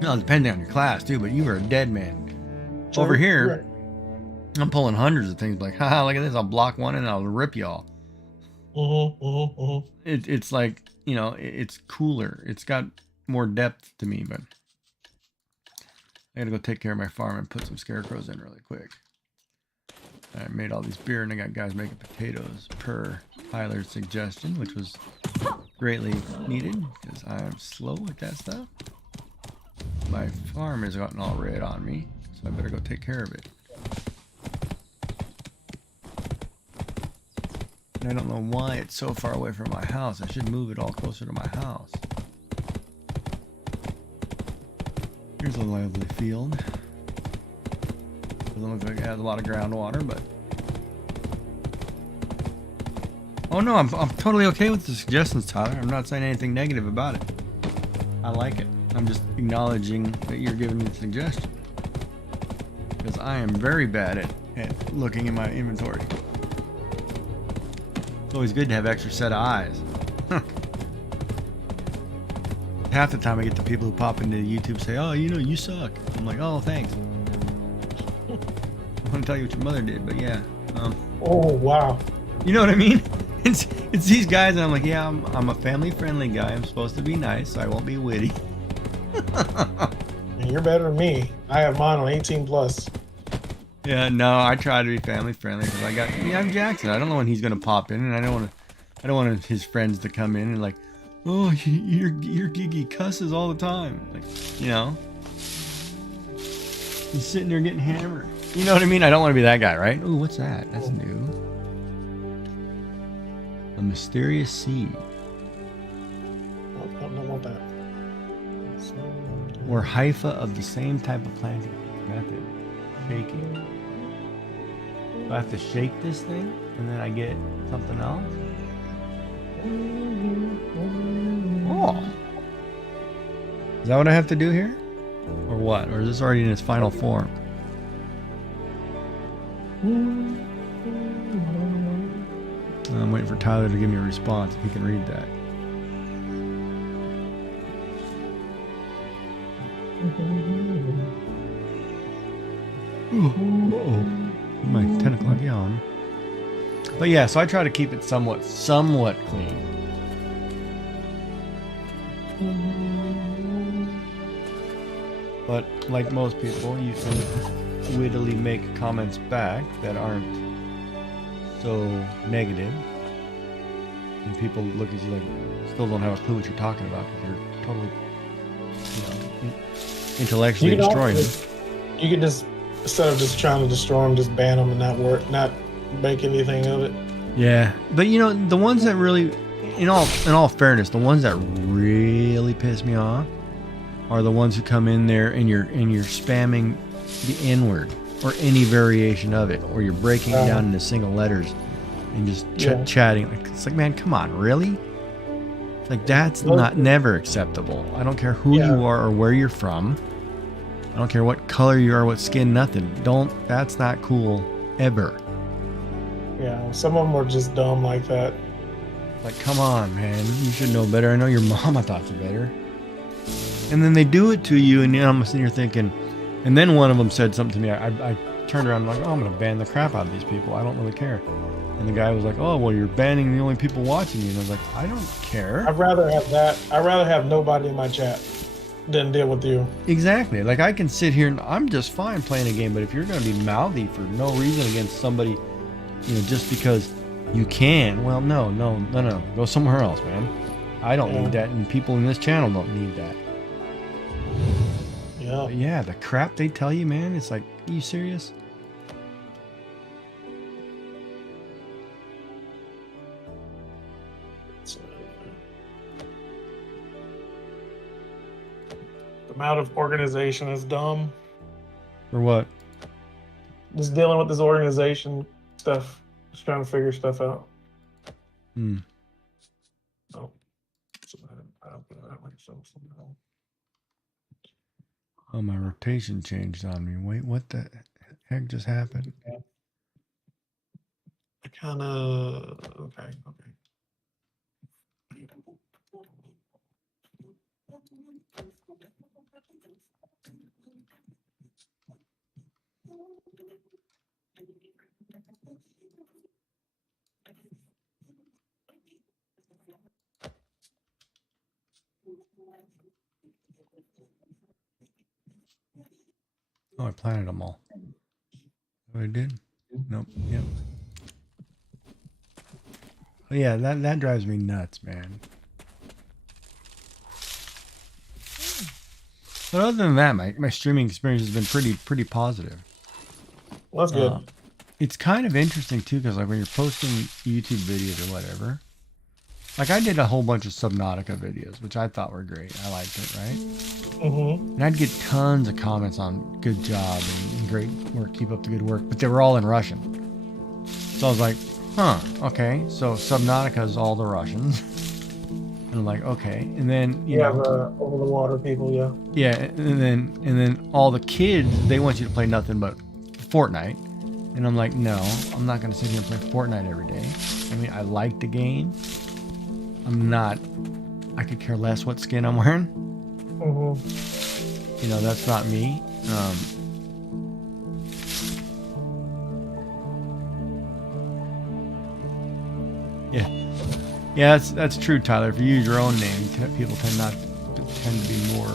No, depending on your class too, but you were a dead man. True. Over here, Right. I'm pulling hundreds of things. Like, haha, look at this! I'll block one and I'll rip y'all. It's like, you know, it's cooler. It's got more depth to me, but I gotta go take care of my farm and put some scarecrows in really quick. I made all these beer and I got guys making potatoes per Tyler's suggestion, which was greatly needed because I'm slow with that stuff. My farm has gotten all red on me, so I better go take care of it. And I don't know why it's so far away from my house. I should move it all closer to my house. Here's a lovely field. Doesn't look like it has a lot of groundwater, but... Oh no, I'm totally okay with the suggestions, Tyler. I'm not saying anything negative about it. I like it. I'm just acknowledging that you're giving me a suggestion. Because I am very bad at looking in my inventory. It's always good to have extra set of eyes. Half the time I get the people who pop into YouTube and say, oh, you know, you suck. I'm like, oh, thanks. I want to tell you what your mother did, but yeah. Oh, wow. You know what I mean? It's these guys, and I'm like, yeah, I'm a family-friendly guy. I'm supposed to be nice, so I won't be witty. You're better than me. I have mine on 18 plus. Yeah, no, I try to be family-friendly because I'm Jackson. I don't know when he's gonna pop in, and I don't want his friends to come in and like, oh, your Gigi cusses all the time. Like, you know, he's sitting there getting hammered. You know what I mean? I don't want to be that guy, right? Ooh, what's that? That's new. A mysterious seed. I don't want that. Or hypha of the same type of planting method. Baking. I have to shake this thing and then I get something else. Oh. Is that what I have to do here? Or what? Or is this already in its final form? I'm waiting for Tyler to give me a response if he can read that. Uh-oh. My 10 o'clock yawn. But yeah, so I try to keep it somewhat clean. But like most people, you can wittily make comments back that aren't so negative. And people look at you like, still don't have a clue what you're talking about because you're totally, intellectually destroying them. You could just, instead of just trying to destroy them, just ban them and not make anything of it. Yeah, but the ones that really, in all fairness, the ones that really piss me off are the ones who come in there and you're spamming the N-word or any variation of it, or you're breaking it down into single letters and just chatting. It's like, man, come on, really? Like, that's never acceptable. I don't care who you are or where you're from. I don't care what color you are, what skin, nothing. That's not cool ever. Yeah, some of them are just dumb like that. Like, come on, man. You should know better. I know your mama taught you better. And then they do it to you, and I'm sitting here thinking, and then one of them said something to me. I turned around and like, oh, I'm going to ban the crap out of these people. I don't really care. And the guy was like, oh, well, you're banning the only people watching you. And I was like, I don't care. I'd rather have that. I'd rather have nobody in my chat than deal with you. Exactly. Like, I can sit here and I'm just fine playing a game, but if you're going to be mouthy for no reason against somebody, just because you can, well, no. Go somewhere else, man. I don't need that, and people in this channel don't need that. Yeah. But yeah, the crap they tell you, man, it's like, are you serious? The amount of organization is dumb. For what? Just dealing with this organization stuff. Just trying to figure stuff out. Oh, my rotation changed on me. Wait, what the heck just happened? I kind of... Okay. Oh, I planted them all. What I did? Nope. Yep. Oh, yeah, that drives me nuts, man. But other than that, my streaming experience has been pretty positive. Well, that's good. It's kind of interesting too, because like when you're posting YouTube videos or whatever, like I did a whole bunch of Subnautica videos, which I thought were great. I liked it, right? Mm-hmm. And I'd get tons of comments on good job and great work, keep up the good work, but they were all in Russian. So I was like, huh, okay, so Subnautica is all the Russians. And I'm like, okay, and then you know, over the water people, yeah, and then all the kids, they want you to play nothing but Fortnite, and I'm like, no, I'm not gonna sit here and play Fortnite every day. I mean, I like the game. I could care less what skin I'm wearing. Mm-hmm. You know, that's not me. Yeah, that's true, Tyler. If you use your own name, people tend to be more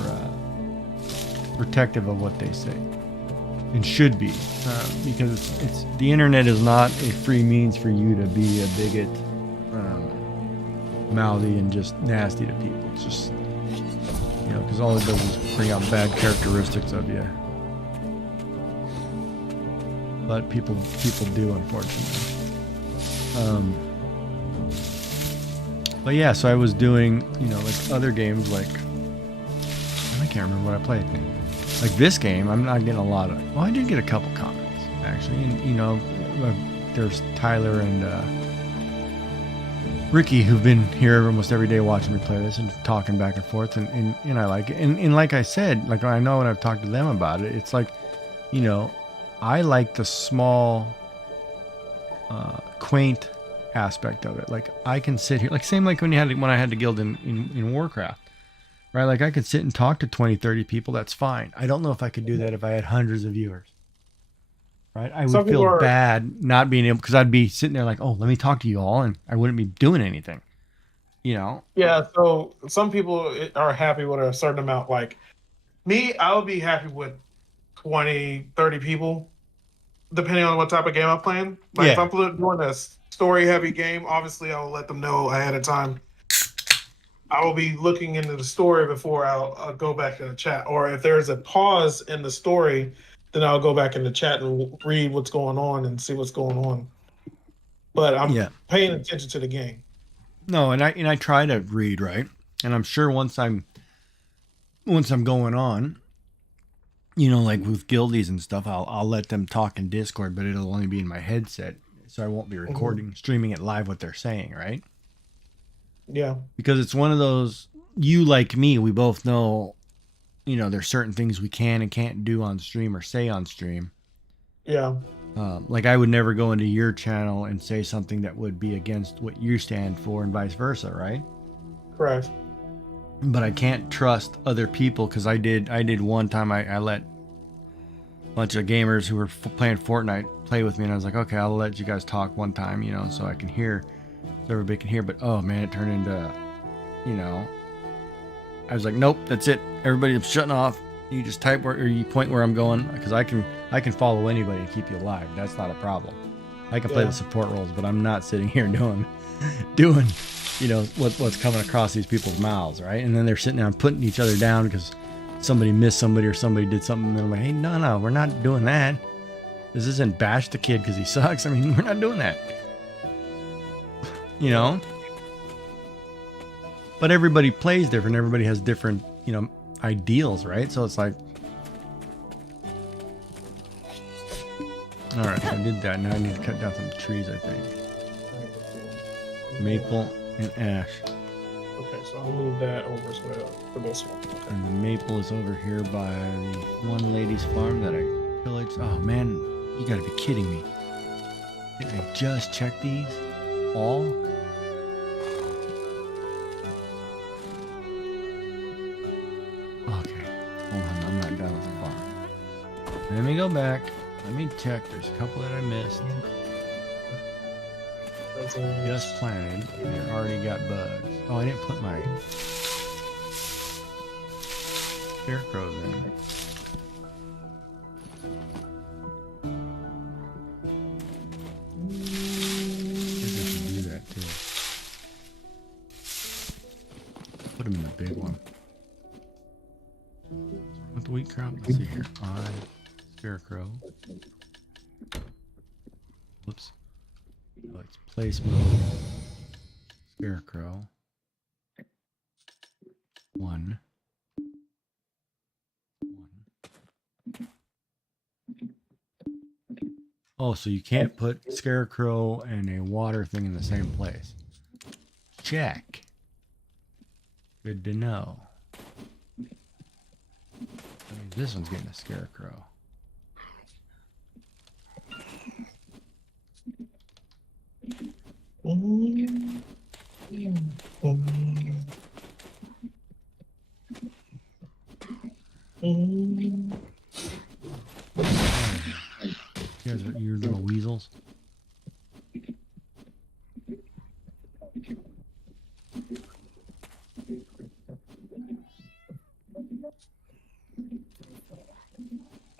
protective of what they say, and should be, because it's the internet is not a free means for you to be a bigot, mouthy, and just nasty to people. It's just, you know, because all it does is bring out bad characteristics of you. But people do, unfortunately. But yeah, so I was doing, you know, like other games, like, I can't remember what I played. Like this game, I'm not getting a lot of, well, I did get a couple comments, actually. And, you know, there's Tyler and Ricky who've been here almost every day watching me play this and talking back and forth, and I like it. And like I said, like I know when I've talked to them about it, it's like, you know, I like the small, quaint aspect of it. Like I can sit here, like same like when I had the guild in Warcraft, right? Like I could sit and talk to 20, 30 people. That's fine. I don't know if I could do that if I had hundreds of viewers. Right, I would feel bad not being able, because I'd be sitting there like, oh, let me talk to you all, and I wouldn't be doing anything, you know. Yeah, so some people are happy with a certain amount. Like me, I would be happy with 20, 30 people, depending on what type of game I'm playing. Like if I'm doing a story-heavy game, obviously I will let them know ahead of time. I will be looking into the story before I'll go back in the chat. Or if there's a pause in the story, then I'll go back in the chat and read what's going on and see what's going on. But I'm paying attention to the game. No, and I try to read, right? And I'm sure once I'm going on, you know, like with guildies and stuff, I'll let them talk in Discord, but it'll only be in my headset, so I won't be recording, streaming it live what they're saying, right? Yeah. Because it's one of those, you like me, we both know, you know, there's certain things we can and can't do on stream or say on stream. Yeah. Like I would never go into your channel and say something that would be against what you stand for and vice versa, right? Correct. But I can't trust other people, because I did one time, I let a bunch of gamers who were playing Fortnite play with me, and I was like, okay, I'll let you guys talk one time, you know, so I can hear, so everybody can hear. But oh man, it turned into, you know, I was like, nope, that's it. Everybody's shutting off. You just type where, or you point where I'm going, because I can follow anybody and keep you alive. That's not a problem. I can play the support roles, but I'm not sitting here doing, you know, what's coming across these people's mouths, right? And then they're sitting there and putting each other down because somebody missed somebody or somebody did something. And I'm like, hey, no, we're not doing that. This isn't bash the kid because he sucks. I mean, we're not doing that. You know? But everybody plays different. Everybody has different, you know, ideals, right? So it's like, all right, I did that. Now I need to cut down some trees, I think. Maple and ash. Okay, so I'll move that over as well for this one. Okay. And the maple is over here by the one lady's farm that I pillaged. Oh man, you gotta be kidding me. Did I just check these all? Okay, hold on, I'm not done with the farm. Let me go back. Let me check. There's a couple that I missed. Just planted, and they already got bugs. Oh, I didn't put my scarecrows in. I should do that too. Put them in the big one. With the wheat crop, let's see here. Scarecrow. Whoops. Oh, it's place mode. Scarecrow. 1. Oh, so you can't put scarecrow and a water thing in the same place. Check. Good to know. I mean, this one's getting a scarecrow. You guys are your little weasels.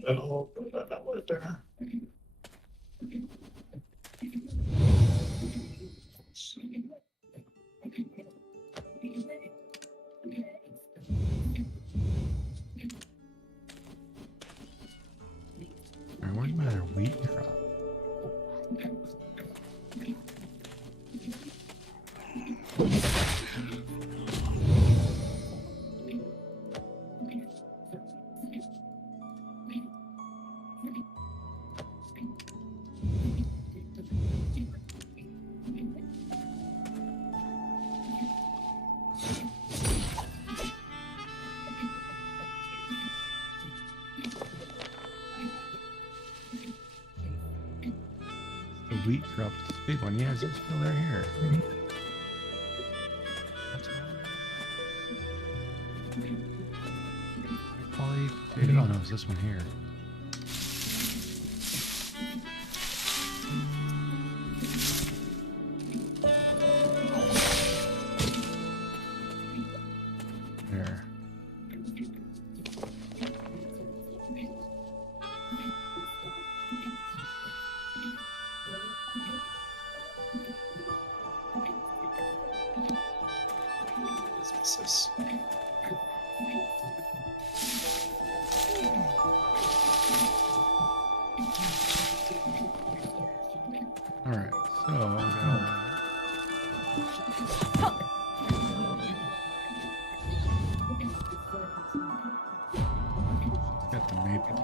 I'll put that right there. Alright, where's my other wheat crop? wheat crop. It's a big one. Yeah, is it still there here? That's quality potato. Oh no, it's this one here. There. What's this? All right, so I'm gonna. Got the maple.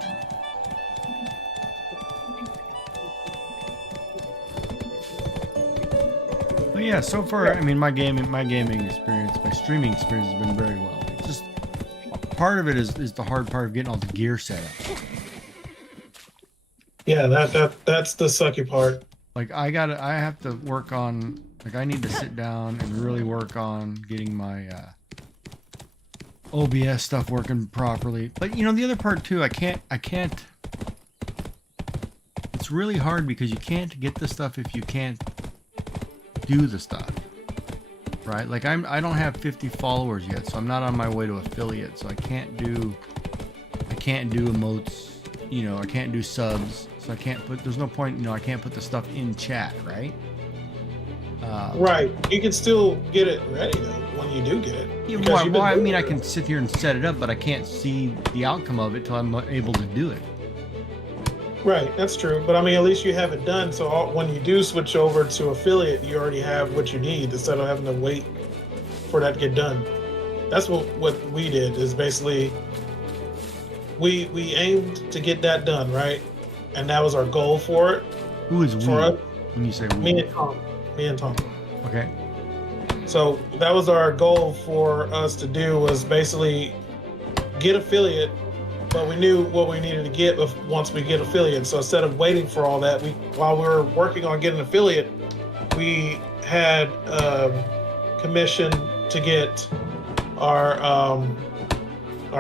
But yeah, so far, I mean, my gaming experience, my streaming experience has been very well. It's just part of it is the hard part of getting all the gear set up. Yeah, that's the sucky part. Like I have to work on, like I need to sit down and really work on getting my OBS stuff working properly. But you know, the other part too, I can't, it's really hard because you can't get the stuff if you can't do the stuff, right? Like I don't have 50 followers yet, so I'm not on my way to affiliate, so I can't do emotes, you know, I can't do subs, so I can't put, there's no point, you know, I can't put the stuff in chat, right? Right. You can still get it ready though when you do get it. Yeah, because well, I mean, I can sit here and set it up, but I can't see the outcome of it till I'm able to do it. Right, that's true. But I mean, at least you have it done. So when you do switch over to affiliate, you already have what you need instead of having to wait for that to get done. That's what we did. Is basically we aimed to get that done, right? And that was our goal for it. Who is we? Us, when you say we? me and Tom. Okay. So that was our goal for us to do, was basically get affiliate, but we knew what we needed to get once we get affiliate. So instead of waiting for all that, while we were working on getting affiliate, we had commission to get our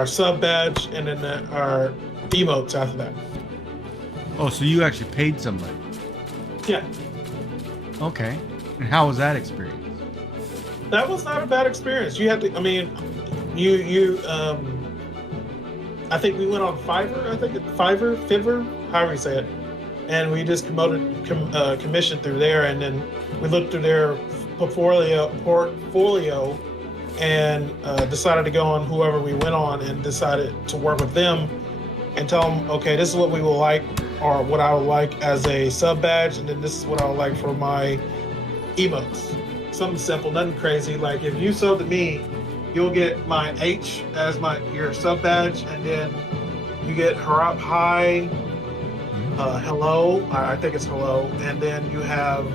sub badge and then our emotes after that. Oh, so you actually paid somebody? Yeah. Okay. And how was that experience? That was not a bad experience. You had to, I mean, I think we went on Fiverr, however you say it, and we just promoted commission through there, and then we looked through their portfolio and decided to go on whoever we went on, and decided to work with them and tell them, okay, this is what we will like, or what I would like as a sub badge, and then this is what I would like for my emotes. Something simple, nothing crazy. Like if you sub to me, you'll get my H as your sub badge, and then you get her up high, hello. I think it's hello, and then you have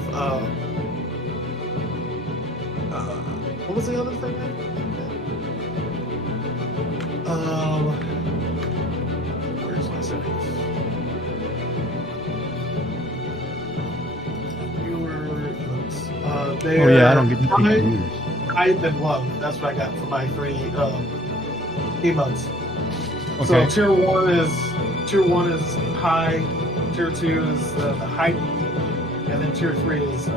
what was the other thing? Where's my settings? Oh yeah, I don't get the computers. I've been loved. That's what I got for my 3 emotes. Okay. So tier one is high, tier 2 is the height, and then tier 3 is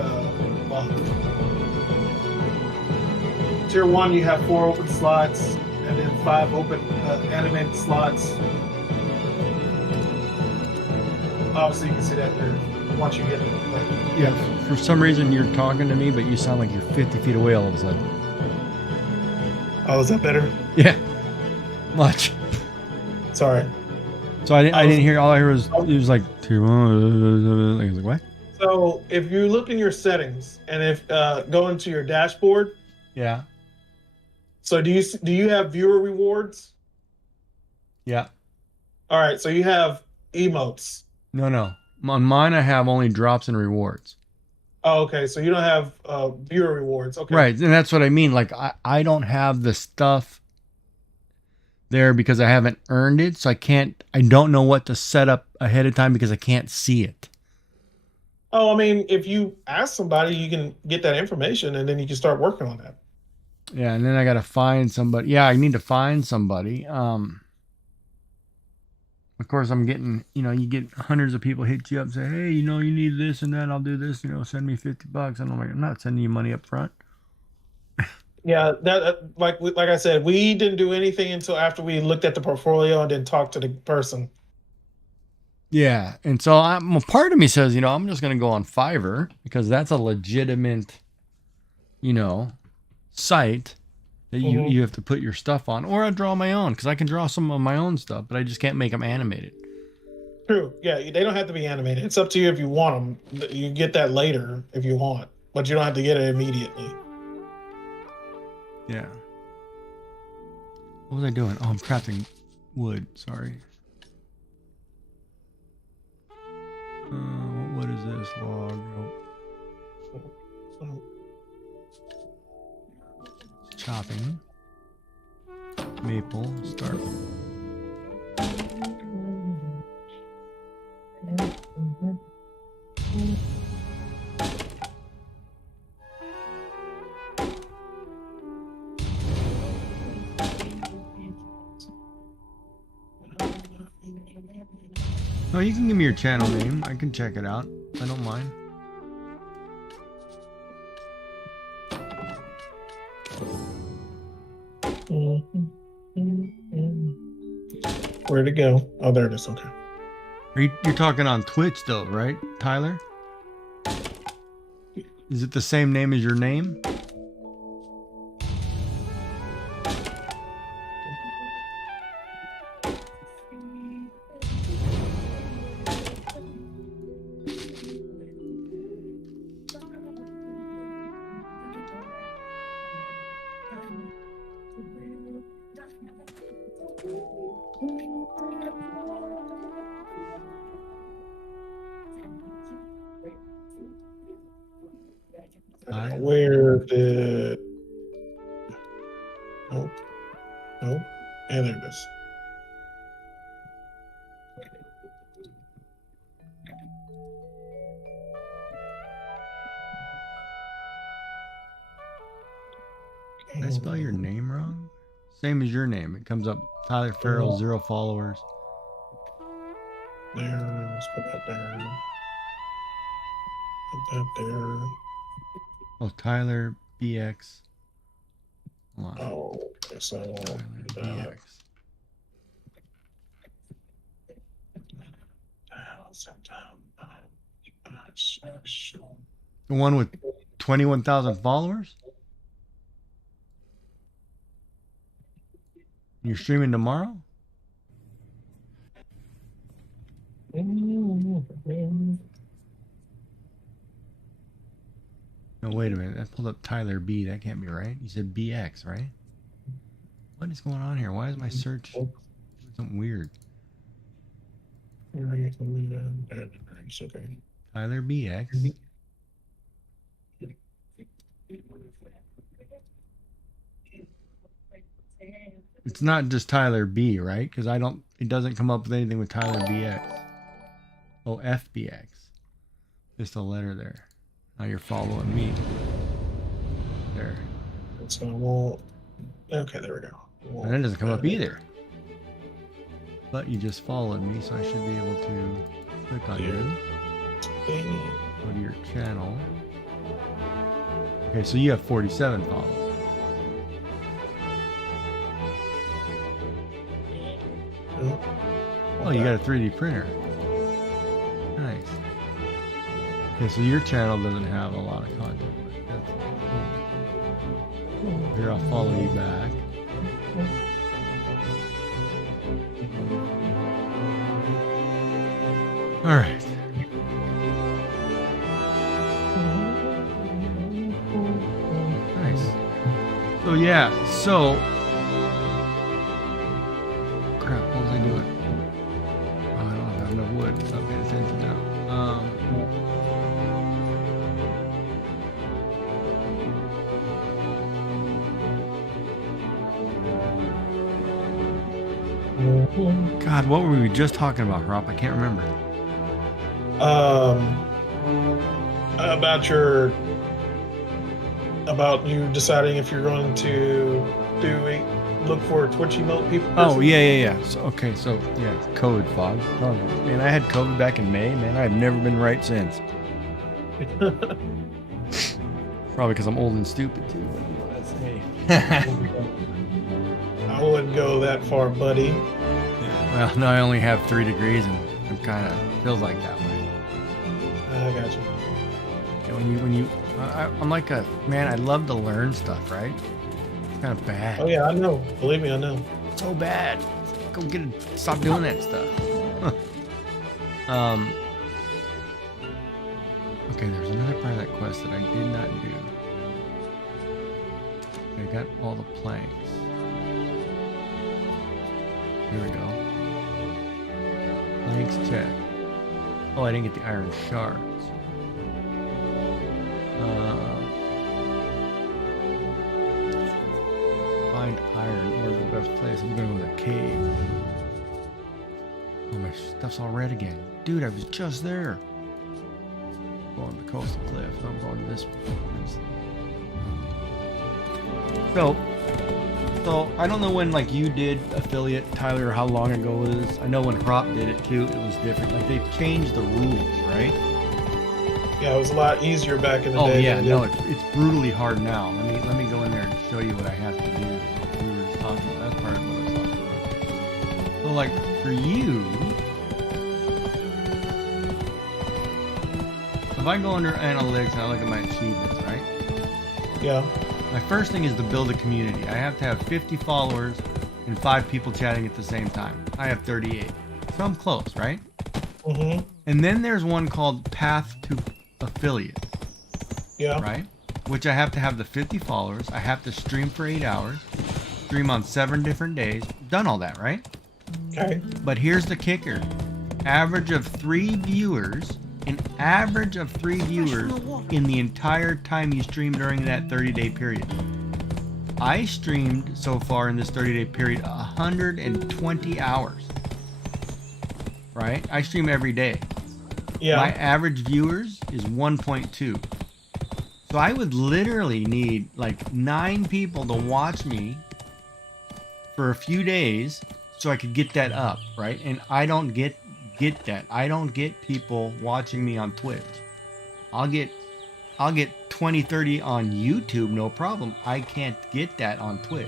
long. Tier 1 you have 4 open slots, and then 5 open animated slots. Obviously you can see that here once you get it. Like, Yeah, for some reason you're talking to me, but you sound like you're 50 feet away all of a sudden. oh, is that better? Yeah, much. Sorry. So I didn't hear. All I heard was it was like tier one. I was like, what? So if you look in your settings and if go into your dashboard. Yeah. So do you have viewer rewards? Yeah. All right. So you have emotes. No. On mine, I have only drops and rewards. Oh, okay. So you don't have viewer rewards. Okay. Right, and that's what I mean. Like I don't have the stuff there because I haven't earned it, so I don't know what to set up ahead of time because I can't see it. Oh, I mean, if you ask somebody, you can get that information, and then you can start working on that. Yeah, and then I gotta find somebody. Yeah, I need to find somebody. Of course, I'm getting, you get hundreds of people hit you up and say, hey, you need this and that. I'll do this, send me $50. And I'm like, I'm not sending you money up front. Yeah, that like I said, we didn't do anything until after we looked at the portfolio and then talked to the person. Yeah. And so part of me says, I'm just going to go on Fiverr because that's a legitimate, site that you have to put your stuff on. Or I draw my own because I can draw some of my own stuff, but I just can't make them animated. True. Yeah, they don't have to be animated. It's up to you if you want them. You get that later if you want, but you don't have to get it immediately. Yeah. What was I doing? Oh, I'm crafting wood. Sorry. What is this log? Oh. Chopping. Maple. Start. Oh, you can give me your channel name. I can check it out. I don't mind. Where'd it go? Oh, there it is. Okay. You're talking on Twitch though, right, Tyler? Is it the same name as your name? Where did... Nope. Nope. And there it is. Did I spell your name wrong? Same as your name. It comes up Tyler Farrell, 0 followers. There. Let's put that there. Put that there. Oh, Tyler BX. Hold on. Oh, so Tyler BX. The one with 21,000 followers? You're streaming tomorrow? No, wait a minute. That pulled up Tyler B. That can't be right. You said BX, right? What is going on here? Why is my search something weird? Tyler BX. It's not just Tyler B, right? Because it doesn't come up with anything with Tyler BX. Oh, FBX. Just a letter there. Now you're following me. There. So we'll... Okay, there we go. And it doesn't come up either. But you just followed me, so I should be able to click on you. Go to your channel. Okay, so you have 47 followers. Oh, you got a 3D printer. Nice. Okay, so your channel doesn't have a lot of content. That's cool. Here, I'll follow you back. All right. Nice. So yeah, crap, what was I doing? Oh, I don't have enough wood. I'm not paying attention now. God, what were we just talking about, Rob? I can't remember. About you deciding if you're going to look for a Twitch emote people. Oh yeah. So yeah, COVID fog. Oh, man, I had COVID back in May. Man, I've never been right since. Probably because I'm old and stupid too. Hey. I wouldn't go that far, buddy. Well, no, I only have 3 degrees, and it kind of feels like that way. I got you. Yeah, I'm like a man. I love to learn stuff, right? It's kind of bad. Oh yeah, I know. Believe me, I know. So bad. Go stop doing that stuff. Okay, there's another part of that quest that I did not do. I got all the planks. Here we go. Planks check. Oh, I didn't get the iron shards. Find iron. Where's the best place? I'm gonna go to the cave. Oh, my stuff's all red again. Dude, I was just there. Going to the coastal cliff. I'm going to this one. So I don't know when like you did affiliate, Tyler, how long ago it was. I know when Prop did it too, it was different. Like they've changed the rules, right? Yeah, it was a lot easier back in the day. Oh yeah, no, it's brutally hard now. Let me go in there and show you what I have to do. We were just talking. That's part of what I was talking about. So like for you, if I go under analytics and I look at my achievements, right? Yeah. My first thing is to build a community. I have to have 50 followers and 5 people chatting at the same time. I have 38. So I'm close, right? Mm-hmm. And then there's one called Path to Affiliate. Yeah. Right? Which I have to have the 50 followers. I have to stream for 8 hours. Stream on 7 different days. Done all that, right? Okay. But here's the kicker. Average of 3 viewers. An average of 3 viewers in the entire time you stream during that 30-day period. I streamed so far in this 30-day period 120 hours. Right? I stream every day. Yeah. My average viewers is 1.2. So I would literally need like 9 people to watch me for a few days so I could get that up, right? And I don't get that. I don't get people watching me on Twitch. I'll get 20, 30 on YouTube, no problem. I can't get that on Twitch.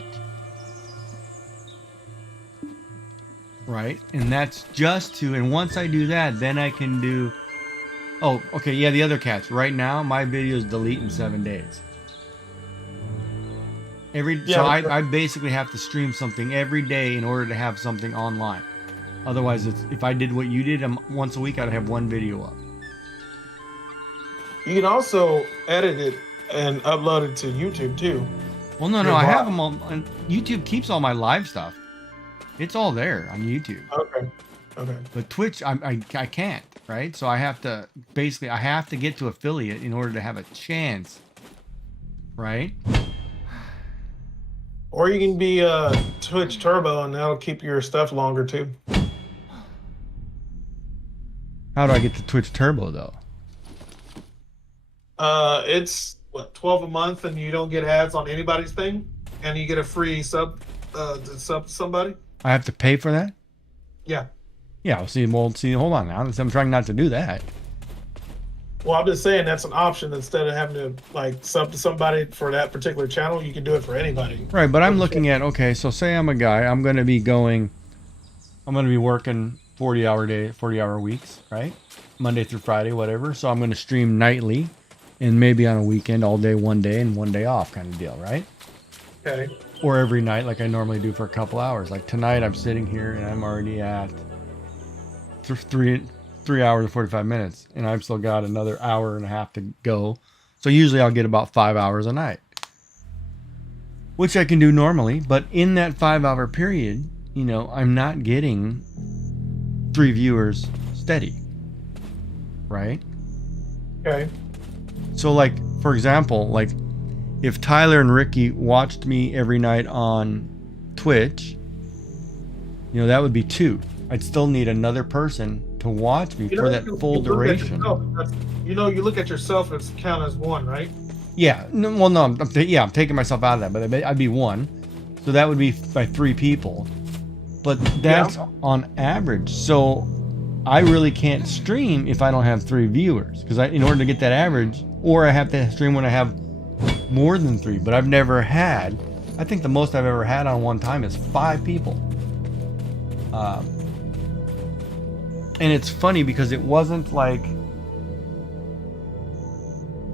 Right? And that's just to, and once I do that, then I can do, oh, okay, yeah, the other catch. Right now, my videos delete in 7 days. So I basically have to stream something every day in order to have something online. Otherwise, if I did what you did once a week, I'd have 1 video up. You can also edit it and upload it to YouTube too. Well, no, I have them all. And YouTube keeps all my live stuff. It's all there on YouTube. Okay. But Twitch, I can't, right? So I have to get to affiliate in order to have a chance, right? Or you can be Twitch Turbo, and that'll keep your stuff longer too. How do I get to Twitch Turbo though? It's what, $12 a month, and you don't get ads on anybody's thing, and you get a free sub to sub to somebody. I have to pay for that? Yeah. Yeah. Hold on now. I'm trying not to do that. Well, I'm just saying that's an option. Instead of having to like sub to somebody for that particular channel, you can do it for anybody. Right, but I'm looking at, okay, so say I'm a guy, I'm going to be working 40-hour weeks, right? Monday through Friday, whatever. So I'm going to stream nightly and maybe on a weekend, all day, 1 day and 1 day off kind of deal, right? Okay. Or every night like I normally do for a couple hours. Like tonight I'm sitting here and I'm already at 3 hours and 45 minutes and I've still got another hour and a half to go. So usually I'll get about 5 hours a night, which I can do normally. But in that 5-hour period, you know, I'm not getting 3 viewers steady, right? Okay. So like, for example, like if Tyler and Ricky watched me every night on Twitch, you know, that would be 2. I'd still need another person to watch me You for know, that you full look at duration. yourself, you know, you look at yourself as count as one, right? Yeah, no, well, no, I'm taking myself out of that, but I'd be one, so that would be by 3 people, but that's on average. So I really can't stream if I don't have 3 viewers, because in order to get that average, or I have to stream when I have more than 3. But I've never had. I think the most I've ever had on one time is 5 people. And it's funny because it wasn't like,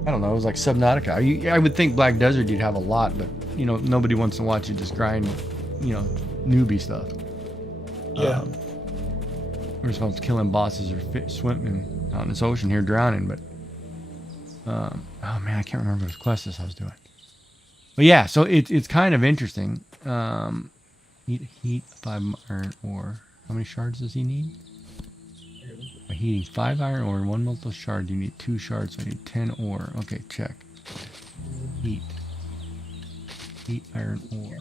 I don't know, it was like Subnautica. I would think Black Desert you'd have a lot, but you know, nobody wants to watch you just grind, you know, newbie stuff. Yeah. We're supposed to killing bosses or swimming out in this ocean here drowning, but oh man, I can't remember which quest this I was doing. But yeah, so it's kind of interesting. Heat 5 iron ore. How many shards does he need? By heating 5 iron ore and 1 molten shard, you need 2 shards, so I need 10 ore. Okay, check. Heat iron ore.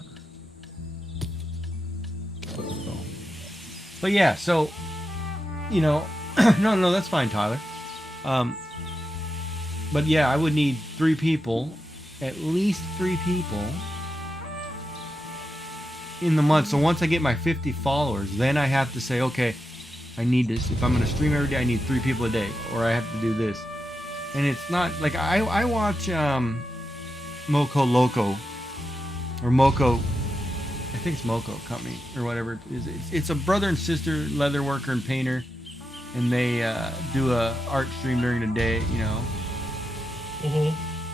But yeah, so you know, no, that's fine, Tyler. But yeah, I would need 3 people, at least 3 people in the month. So once I get my 50 followers, then I have to say, okay, I need this. If I'm going to stream every day, I need 3 people a day, or I have to do this. And it's not like I watch Moco Loco or Moco, I think it's Moco Company or whatever it is. It's a brother and sister leather worker and painter, and they do a art stream during the day, you know.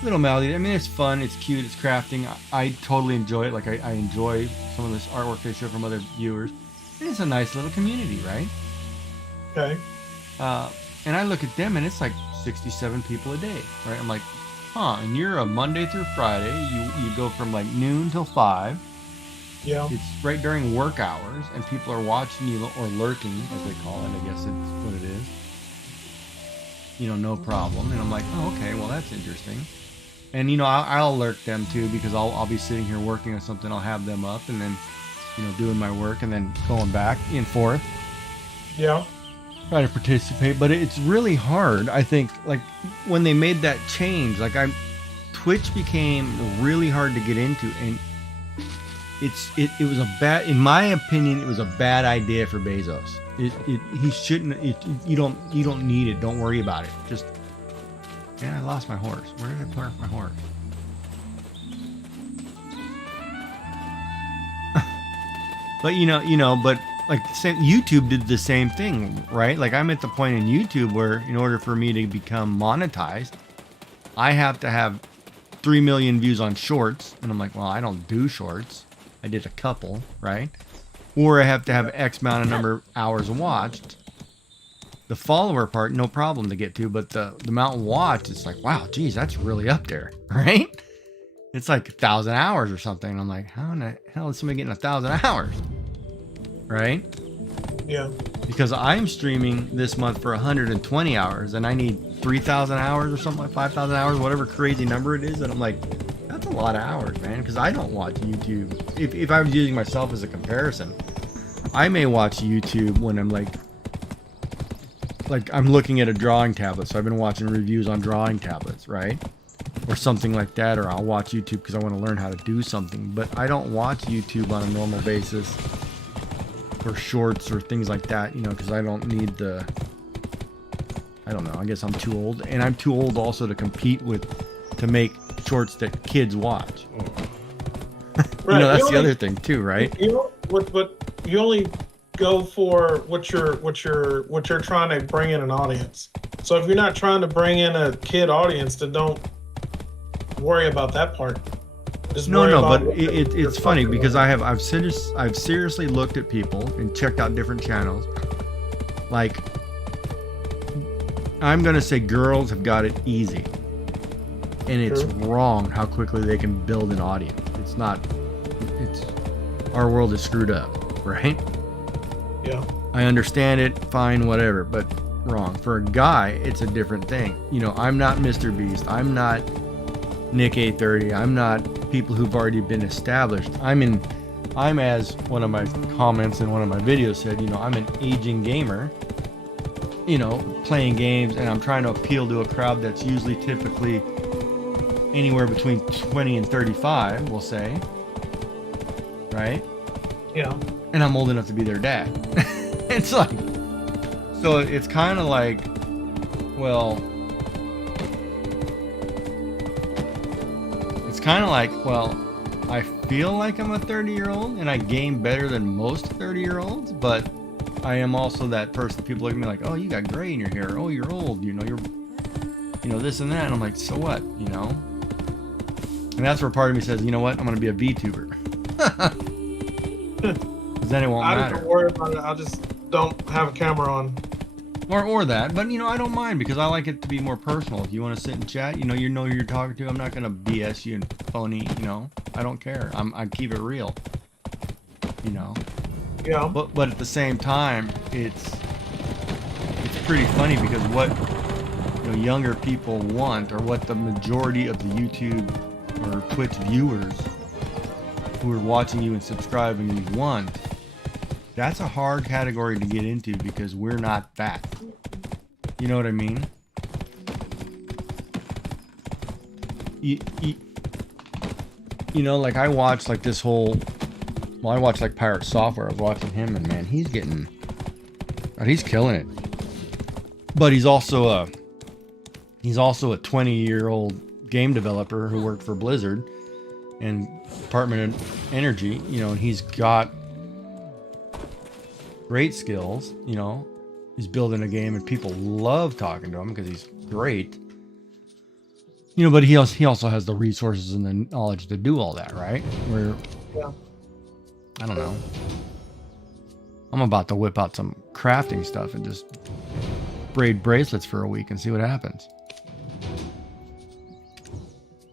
Little melody. I mean, it's fun, it's cute, it's crafting. I totally enjoy it. Like I enjoy some of this artwork they show from other viewers. And it's a nice little community, right? Okay. And I look at them and it's like 67 people a day, right? I'm like, huh, and you're a Monday through Friday. You go from like noon till 5. Yeah. It's right during work hours, and people are watching you, or lurking, as they call it. I guess it's what it is. You know, no problem. And I'm like, oh, okay, well, that's interesting. And, you know, I'll lurk them too, because I'll be sitting here working on something. I'll have them up and then, you know, doing my work and then going back and forth. Yeah. Try to participate. But it's really hard, I think, like, when they made that change, like, Twitch became really hard to get into, and it was a bad, in my opinion, it was a bad idea for Bezos. He shouldn't. You don't need it. Don't worry about it. Just, man, I lost my horse. Where did I park my horse? But but like YouTube did the same thing, right? Like I'm at the point in YouTube where in order for me to become monetized, I have to have 3 million views on shorts, and I'm like, well, I don't do shorts. I did a couple, right? Or I have to have X amount of number of hours watched. The follower part, no problem to get to, but the amount watched, it's like, wow, geez, that's really up there, right? It's like 1,000 hours or something. And I'm like, how in the hell is somebody getting 1,000 hours, right? Yeah. Because I'm streaming this month for 120 hours, and I need 3,000 hours or something, like 5,000 hours, whatever crazy number it is. And I'm like, that's a lot of hours, man, because I don't watch YouTube. If I was using myself as a comparison, I may watch YouTube when I'm like I'm looking at a drawing tablet, so I've been watching reviews on drawing tablets, right? Or something like that, or I'll watch YouTube because I want to learn how to do something. But I don't watch YouTube on a normal basis for shorts or things like that, you know, because I don't need the, I don't know, I guess I'm too old, and I'm too old also to compete to make shorts that kids watch. Right. You know, that's the other thing too, right? You know, but you only go for what you're trying to bring in an audience. So if you're not trying to bring in a kid audience, then don't worry about that part. Just but it's funny because I've seriously looked at people and checked out different channels. Like, I'm gonna say girls have got it easy, and it's wrong how quickly they can build an audience. It's not. It's our world is screwed up, right? Yeah. I understand it, fine, whatever, but wrong. For a guy, it's a different thing. You know, I'm not Mr. Beast. I'm not Nick 830. I'm not people who've already been established. I'm as one of my comments in one of my videos said, you know, I'm an aging gamer you know, playing games, and I'm trying to appeal to a crowd that's usually typically anywhere between 20 and 35, we'll say, right? Yeah. And I'm old enough to be their dad. It's like, so it's kind of like, well, it's kind of like, well, I feel like I'm a 30-year-old and I game better than most 30-year-olds, but I am also that person. People look at me like, oh, you got gray in your hair. Oh, you're old. You know, you're this and that. And I'm like, so what? You know? And that's where part of me says, you know what? I'm going to be a VTuber. Because then it won't matter. Don't worry about it. I just don't have a camera on. Or that. But, you know, I don't mind because I like it to be more personal. If you want to sit and chat, you know who you're talking to. I'm not going to BS you and phony, you know. I don't care. I keep it real. You know. Yeah. But at the same time, it's pretty funny because what younger people want, or what the majority of the YouTube or Twitch viewers who are watching you and subscribing you want, that's a hard category to get into because we're not that. You know what I mean? You know, like I watched like this whole. Well, I watched like Pirate Software. I was watching him, and man, he's killing it. But he's also a 20-year-old game developer who worked for Blizzard and Department of Energy. You know, and he's got great skills. You know, he's building a game, and people love talking to him because he's great. You know, but he also has the resources and the knowledge to do all that, right? Where. Yeah. I don't know. I'm about to whip out some crafting stuff and just braid bracelets for a week and see what happens.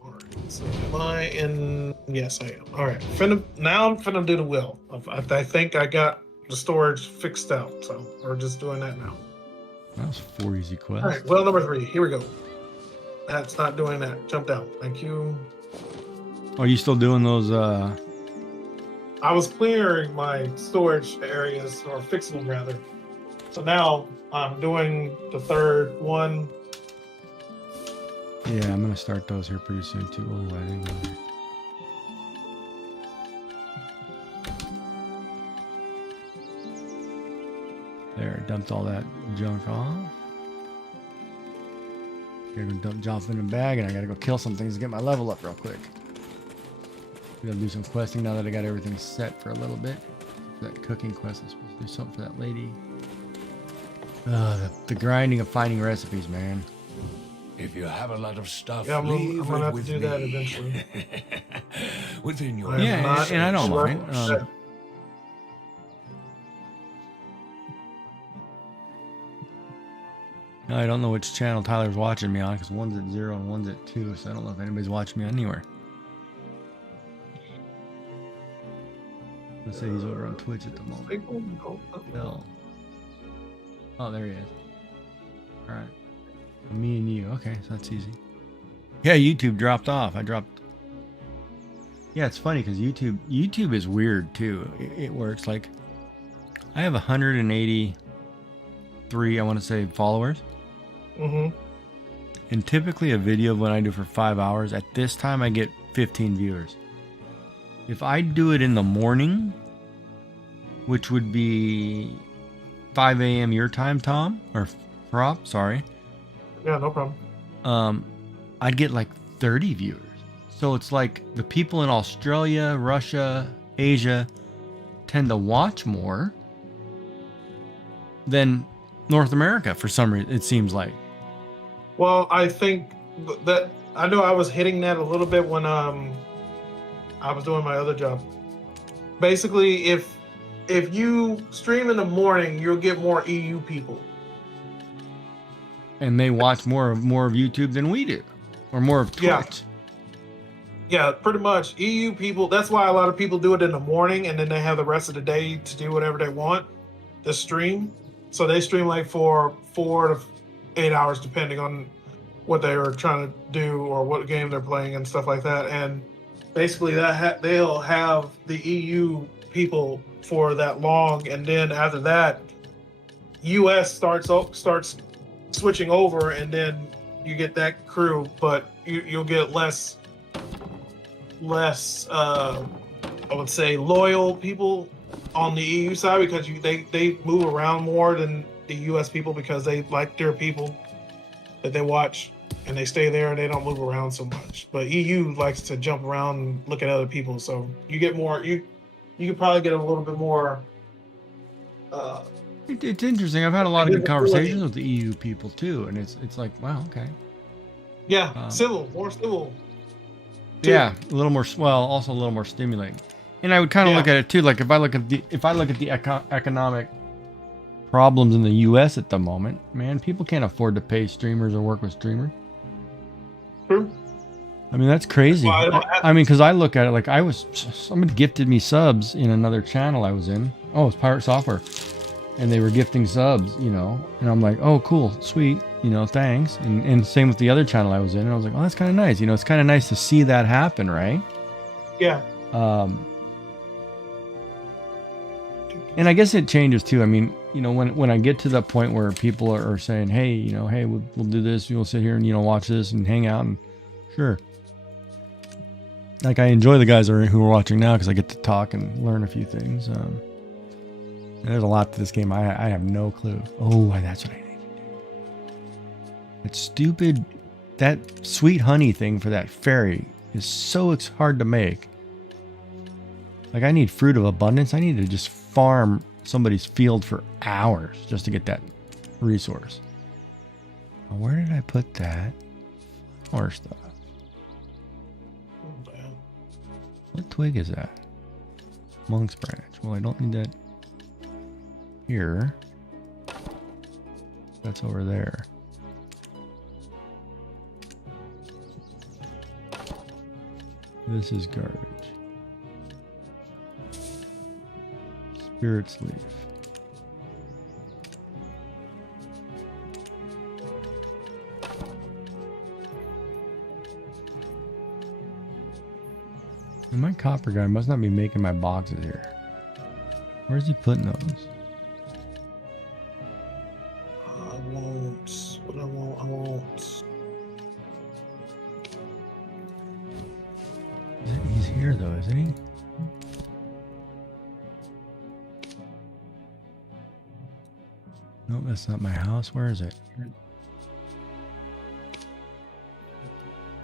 All right. So am I in? Yes, I am. All right. Now I'm finna do the wheel. I think I got the storage fixed out. So we're just doing that now. That was 4 easy quests. All right. Well, number 3. Here we go. That's not doing that. Jump down. Thank you. Are you still doing those? I was clearing my storage areas, or fixing them rather. So now I'm doing the third one. Yeah, I'm gonna start those here pretty soon too. Oh, I didn't go there. There, dumped all that junk off. Gotta go jump in the bag, and I gotta go kill some things to get my level up real quick. We gotta do some questing now that I got everything set for a little bit. That cooking quest is supposed to do something for that lady. The grinding of finding recipes, man. If you have a lot of stuff, Yeah, I'm leave gonna it have with to do me. that eventually. Within your Yeah, and I don't mind. I don't know which channel Tyler's watching me on because one's at 0 and one's at 2, so I don't know if anybody's watching me anywhere. Let's say he's over on Twitch at the moment. No. Oh, there he is. All right. Me and you. Okay, so that's easy. Yeah, YouTube dropped off. Yeah, it's funny because YouTube is weird too. It works like I have 183, I want to say, followers. Mm-hmm. And typically a video of what I do for 5 hours, at this time I get 15 viewers. If I do it in the morning, which would be 5 a.m. your time, Tom, or Prop, sorry. Yeah, no problem. I'd get like 30 viewers. So it's like the people in Australia, Russia, Asia tend to watch more than North America for some reason, it seems like. Well, I think that I know I was hitting that a little bit when I was doing my other job. Basically, if you stream in the morning, you'll get more EU people. And they watch more of YouTube than we do, or more of Twitch. Yeah, pretty much. EU people, that's why a lot of people do it in the morning, and then they have the rest of the day to do whatever they want to stream. So they stream like for 4 to 8 hours, depending on what they are trying to do or what game they're playing and stuff like that. And basically they'll have the EU people for that long, and then after that U.S. starts switching over, and then you get that crew, but you'll get less I would say loyal people on the EU side because they move around more than the US people because they like their people that they watch and they stay there and they don't move around so much. But EU likes to jump around and look at other people, so you get more. You could probably get a little bit more. It's interesting. I've had a lot of good conversations with the EU people too, and it's like, wow, okay. Yeah, more civil. Too. Yeah, a little more. Well, also a little more stimulating. And I would kind of look at it too. Like if I look at the economic problems in the U.S. at the moment, man, people can't afford to pay streamers or work with streamers. True. I mean, that's crazy. I mean, because I look at it like somebody gifted me subs in another channel I was in. Oh, it's Pirate Software. And they were gifting subs, you know. And I'm like, oh, cool, sweet, you know, thanks. And same with the other channel I was in. And I was like, oh, that's kind of nice. You know, it's kind of nice to see that happen, right? Yeah. And I guess it changes too. I mean, you know, when I get to that point where people are saying, hey, you know, hey, we'll do this. We'll sit here and, you know, watch this and hang out. And sure. Like I enjoy the guys who are watching now because I get to talk and learn a few things. And there's a lot to this game. I have no clue. Oh, that's what I need to do. That stupid, that sweet honey thing for that fairy is so hard to make. Like I need fruit of abundance. I need to just farm somebody's field for hours just to get that resource. Now, where did I put that flower stuff? What twig is that? Monk's branch. Well, I don't need that here. That's over there. This is garbage. Spirit's leaf. And my copper guy must not be making my boxes here. Where's he putting those? I won't. What I won't. He's here though, isn't he? Nope, that's not my house. Where is it?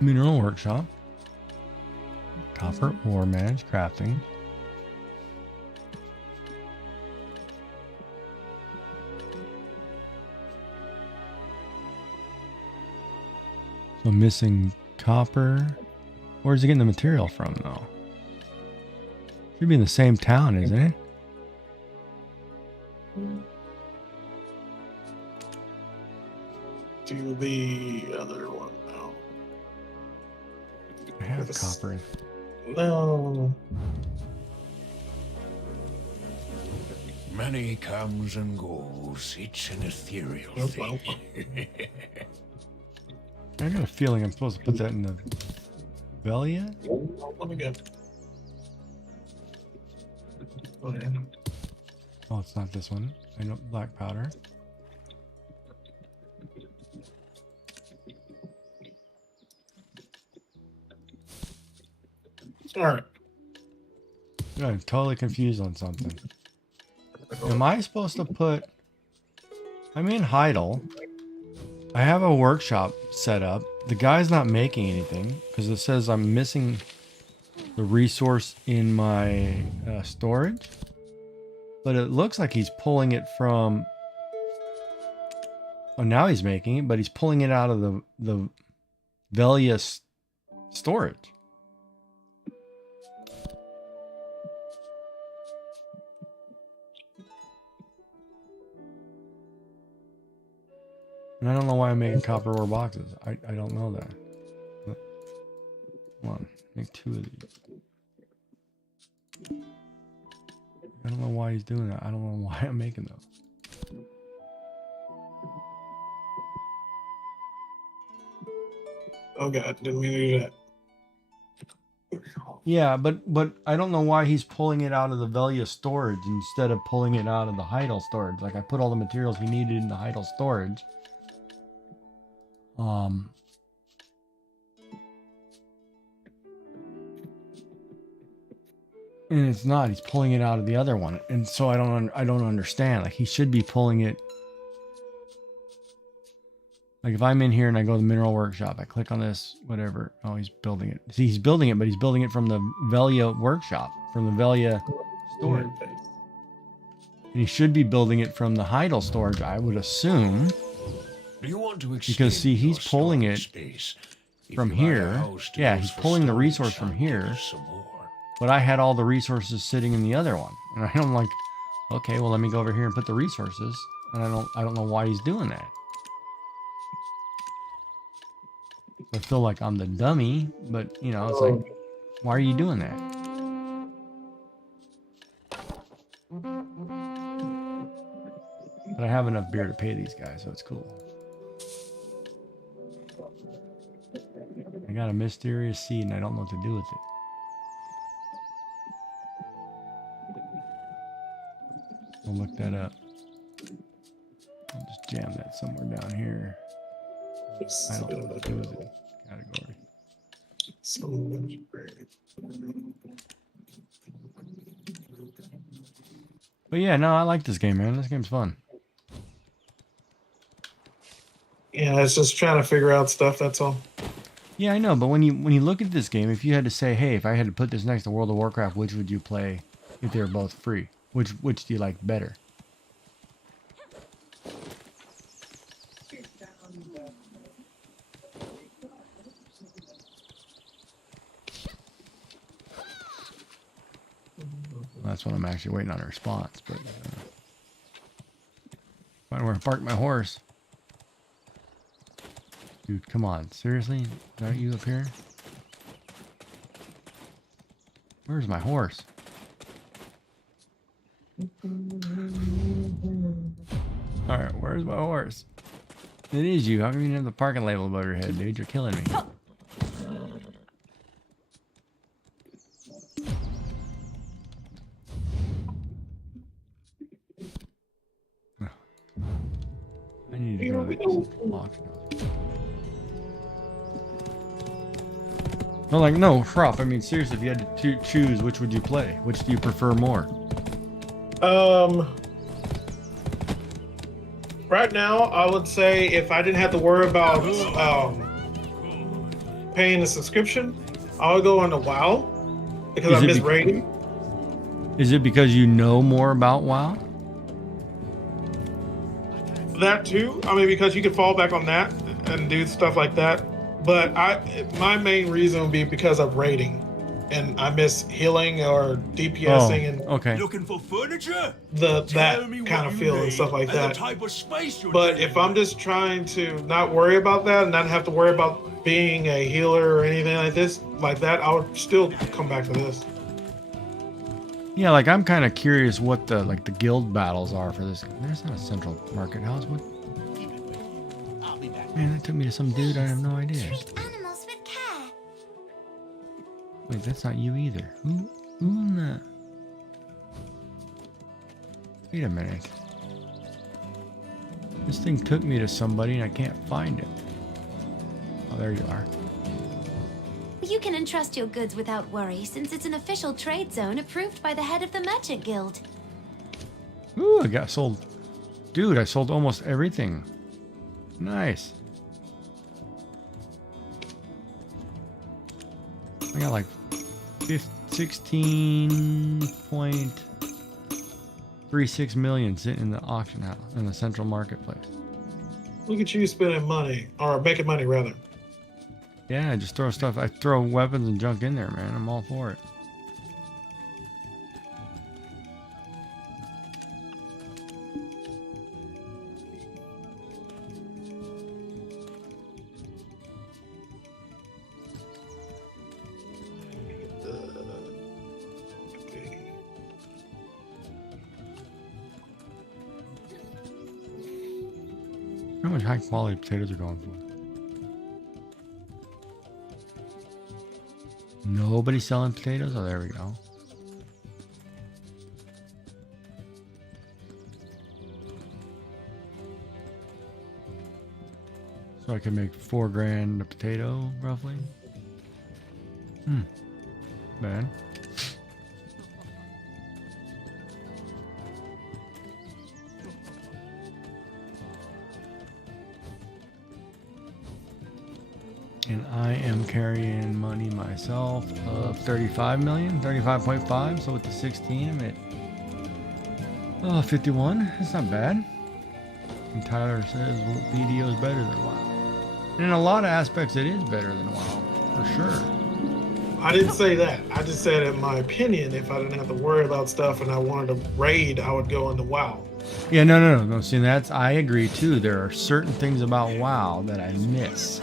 Mineral workshop. Copper ore managed crafting. So missing copper. Where's he getting the material from though? Should be in the same town, isn't it? To the other one now. I have copper. No. Many comes and goes, each an ethereal thing. I got a feeling I'm supposed to put that in the Velia? Let me get. Oh, it's not this one. I know black powder. All right. I'm totally confused on something. Am I supposed to put... I'm in Heidel. I have a workshop set up. The guy's not making anything because it says I'm missing the resource in my storage. But it looks like he's pulling it from... Oh, now he's making it, but he's pulling it out of the Velia storage. And I don't know why I'm making copper ore boxes. I don't know that. But, come on, make 2 of these. I don't know why he's doing that. I don't know why I'm making those. Oh god, didn't mean to do that. Yeah, but I don't know why he's pulling it out of the Velia storage instead of pulling it out of the Heidel storage. Like I put all the materials he needed in the Heidel storage. And it's not. He's pulling it out of the other one, and so I don't understand. Like he should be pulling it. Like if I'm in here and I go to the mineral workshop, I click on this, whatever. Oh, he's building it. See, he's building it, but he's building it from the Velia workshop, from the Velia storage. And he should be building it from the Heidel storage, I would assume. Do you want to Because see, he's pulling it from here. Yeah, he's pulling the resource from here. But I had all the resources sitting in the other one. And I'm like, okay, well let me go over here and put the resources. And I don't know why he's doing that. I feel like I'm the dummy, but you know, it's like, why are you doing that? But I have enough beer to pay these guys, so it's cool. I got a mysterious seed and I don't know what to do with it. I'll look that up. I'll just jam that somewhere down here. I don't know what to do with it. Category. But yeah, no, I like this game, man. This game's fun. Yeah, it's just trying to figure out stuff. That's all. Yeah, I know. But when you look at this game, if you had to say, hey, if I had to put this next to World of Warcraft, which would you play if they were both free? Which do you like better? Well, that's what I'm actually waiting on a response. But find where to park my horse. Dude, come on. Seriously? Aren't you up here? Where's my horse? Alright, where's my horse? It is you. How come you didn't have the parking label above your head, dude? You're killing me. I need to go to the auction. No, like, no, Froth. I mean, seriously, if you had to choose, which would you play? Which do you prefer more? Right now, I would say if I didn't have to worry about paying a subscription, I would go on to WoW because I miss raiding. Is it because you know more about WoW? That too. I mean, because you can fall back on that and do stuff like that. But my main reason would be because of raiding, and I miss healing or DPSing and okay. Looking for furniture? that kind of feel and stuff like that. Type of space you're But if I'm just trying to not worry about that and not have to worry about being a healer or anything like that, I would still come back to this. Yeah, like I'm kind of curious what the guild battles are for this. There's not a central market house. What? I'll be back. Man, that took me to some dude. I have no idea. Treat animals with care. Wait, that's not you either. Who in the? Wait a minute. This thing took me to somebody and I can't find it. Oh, there you are. You can entrust your goods without worry, since it's an official trade zone approved by the head of the Merchant Guild. Ooh, I got sold. Dude, I sold almost everything. Nice. I got like 16.36 million sitting in the auction house, in the central marketplace. Look at you spending money, or making money rather. Yeah, I just throw stuff. I throw weapons and junk in there, man. I'm all for it. How much high quality potatoes are going for? Nobody's selling potatoes? Oh, there we go. So I can make $4 grand a potato, roughly. Bad. And I am carrying money myself of 35 million, 35.5. So with the 16, I'm at 51. That's not bad. And Tyler says, well, BDO is better than WoW. And in a lot of aspects, it is better than WoW, for sure. I didn't say that. I just said, in my opinion, if I didn't have to worry about stuff and I wanted to raid, I would go into WoW. Yeah, no. See, I agree too. There are certain things about WoW that I miss.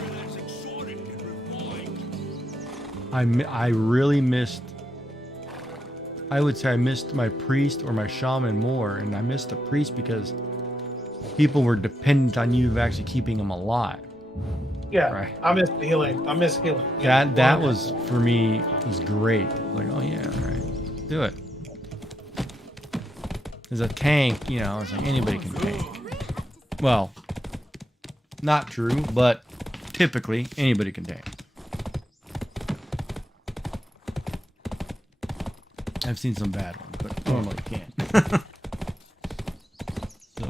I really missed. I would say I missed my priest or my shaman more, and I missed the priest because people were dependent on you actually keeping them alive. Yeah, right. I miss healing. That was for me was great. Like, oh yeah, all right, do it. As a tank, it's like anybody can tank. Well, not true, but typically anybody can tank. I've seen some bad ones, but normally can't. So.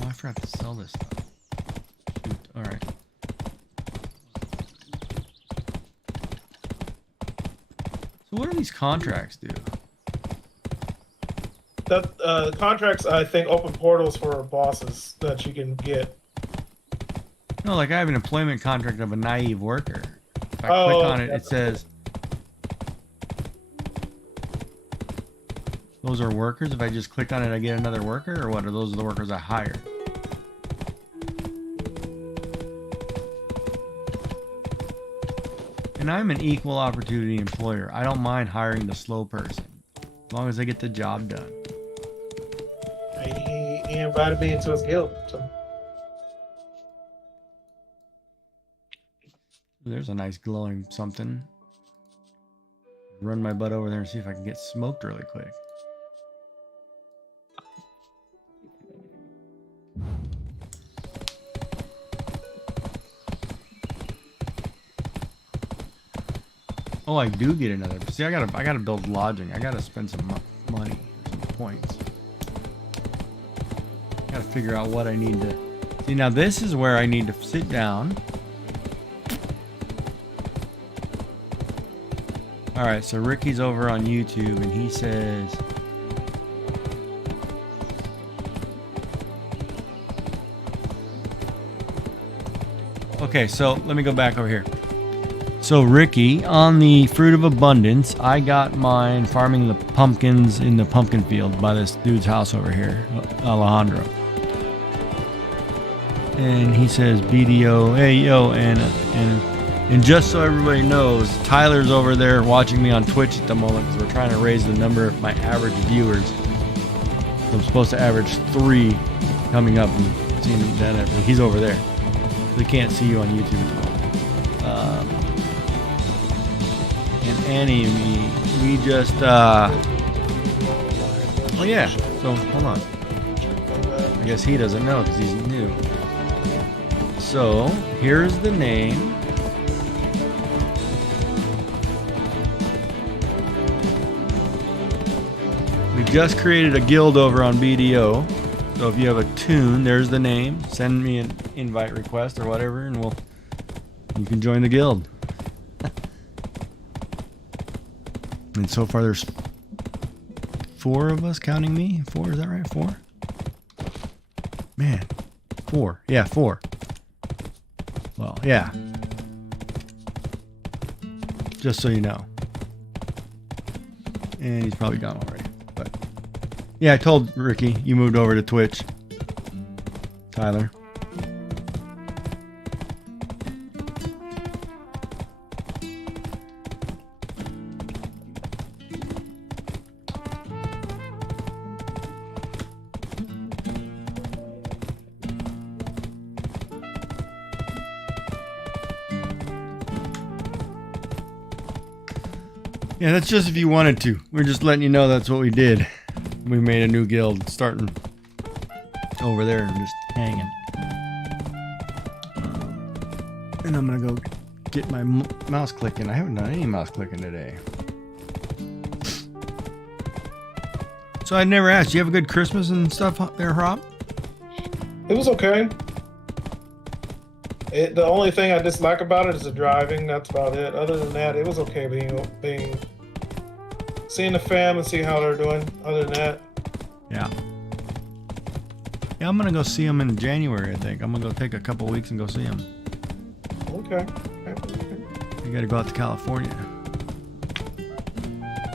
Oh, I forgot to sell this stuff. Shoot. All right. So what do these contracts do? That contracts, I think, open portals for bosses that you can get. No, like I have an employment contract of a naive worker. If I click on it, it says those are workers. If I just click on it, I get another worker, or what? Are those the workers I hired? And I'm an equal opportunity employer. I don't mind hiring the slow person, as long as they get the job done. He invited me into his guild. So. There's a nice glowing something. Run my butt over there and see if I can get smoked really quick. Oh, I do get another. See, I gotta build lodging. I gotta spend some money, some points. Gotta figure out what I need to. See, now this is where I need to sit down. All right, so Ricky's over on YouTube, and he says. Okay, so let me go back over here. So Ricky, on the Fruit of Abundance, I got mine farming the pumpkins in the pumpkin field by this dude's house over here, Alejandro. And he says BDO, hey yo, and just so everybody knows, Tyler's over there watching me on Twitch at the moment because we're trying to raise the number of my average viewers. So I'm supposed to average 3 coming up and seeing that he's over there. We can't see you on YouTube at the moment. And Annie and me, we just, oh yeah, so hold on. I guess he doesn't know because he's new. So, here's the name. We just created a guild over on BDO. So if you have a tune, there's the name. Send me an invite request or whatever, and you can join the guild. And so far there's 4 of us, counting me. 4, is that right? 4? Man, 4. Yeah, 4. Well, yeah. Just so you know. And he's probably gone already. But yeah, I told Ricky you moved over to Twitch. Tyler. Yeah, that's just if you wanted to. We're just letting you know that's what we did. We made a new guild starting over there and just hanging. And I'm gonna go get my mouse clicking. I haven't done any mouse clicking today. So I never asked, you have a good Christmas and stuff there, Rob? It was okay. The only thing I dislike about it is the driving. That's about it. Other than that, it was okay being seeing the fam and see how they're doing. Other than that, yeah. Yeah, I'm gonna go see them in January. I think I'm gonna go take a couple weeks and go see them. okay. You gotta go out to California.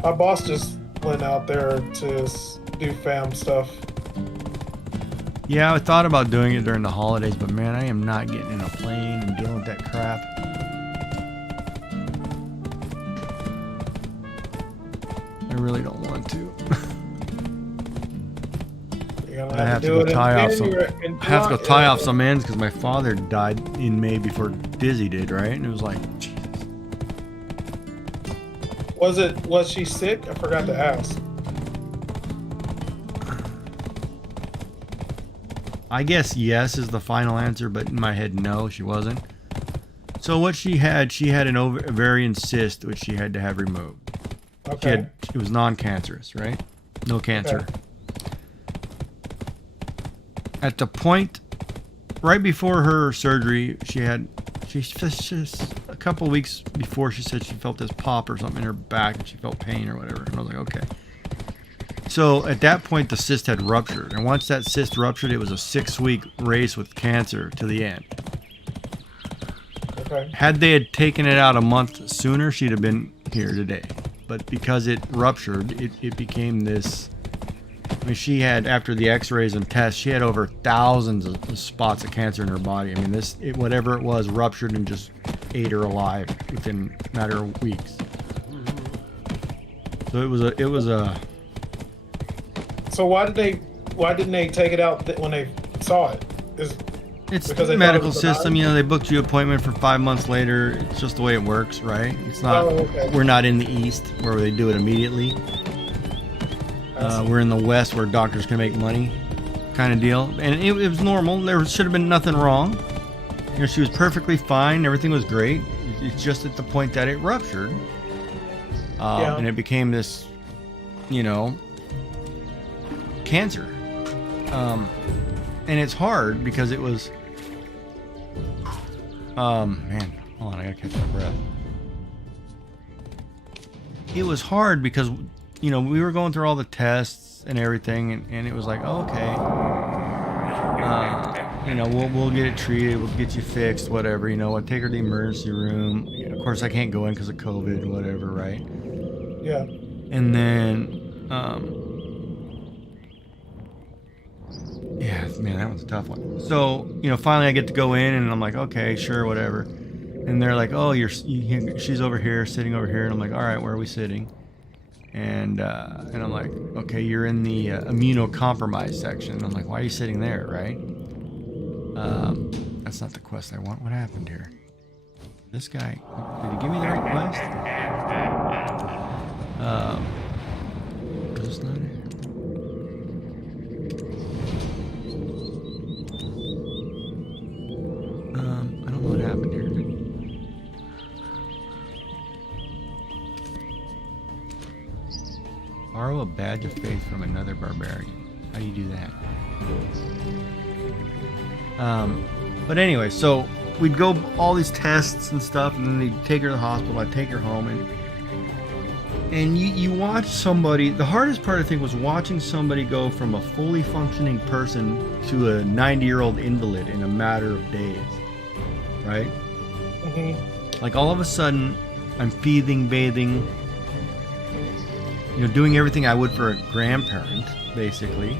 My boss just went out there to do fam stuff. Yeah, I thought about doing it during the holidays, but man, I am not getting in a plane and dealing with that crap. I really don't want to. I have to go tie off some. I have to go tie off some ends because my father died in May before Dizzy did, right? And it was like, Jesus. Was she sick? I forgot to ask. I guess yes is the final answer, but in my head, no, she wasn't. So what she had an ovarian cyst, which she had to have removed. Okay. It was non-cancerous, right? No cancer. Okay. At the point, right before her surgery, she a couple weeks before, she said she felt this pop or something in her back and she felt pain or whatever. And I was like, okay. So at that point, the cyst had ruptured. And once that cyst ruptured, it was a 6-week race with cancer to the end. Okay. Had they had taken it out a month sooner, she'd have been here today. But because it ruptured, it became this... I mean, she had, after the x-rays and tests, she had over thousands of spots of cancer in her body. I mean, whatever it was ruptured and just ate her alive within a matter of weeks. So it was a... So why didn't they take it out when they saw it? It's because the medical system, you know, they booked you an appointment for 5 months later. It's just the way it works, right? It's not, okay. We're not in the East where they do it immediately. We're in the West where doctors can make money kind of deal. And it was normal. There should have been nothing wrong. You know, she was perfectly fine. Everything was great. It's just at the point that it ruptured. And it became this, you know, cancer. And it's hard because it was... man, hold on, I gotta catch my breath. It was hard because, you know, we were going through all the tests and everything, and it was like, oh, okay, you know, we'll get it treated, we'll get you fixed, whatever, you know, I'll take her to the emergency room. Of course, I can't go in because of COVID, whatever, right? Yeah. And then, yeah, man, that was a tough one. So, you know, finally I get to go in and I'm like, okay, sure, whatever. And they're like, oh, she's over here, sitting over here. And I'm like, all right, where are we sitting? And I'm like, okay, you're in the immunocompromised section. And I'm like, why are you sitting there, right? That's not the quest I want. What happened here? This guy, did he give me the right quest? That's not it. I don't know what happened here. Borrow a badge of faith from another barbarian. How do you do that? But anyway, so we'd go all these tests and stuff, and then they'd take her to the hospital. I'd take her home, and you watch somebody. The hardest part, I think, was watching somebody go from a fully functioning person to a 90-year-old invalid in a matter of days. Right? Mm-hmm. Like all of a sudden, I'm feeding, bathing, you know, doing everything I would for a grandparent, basically,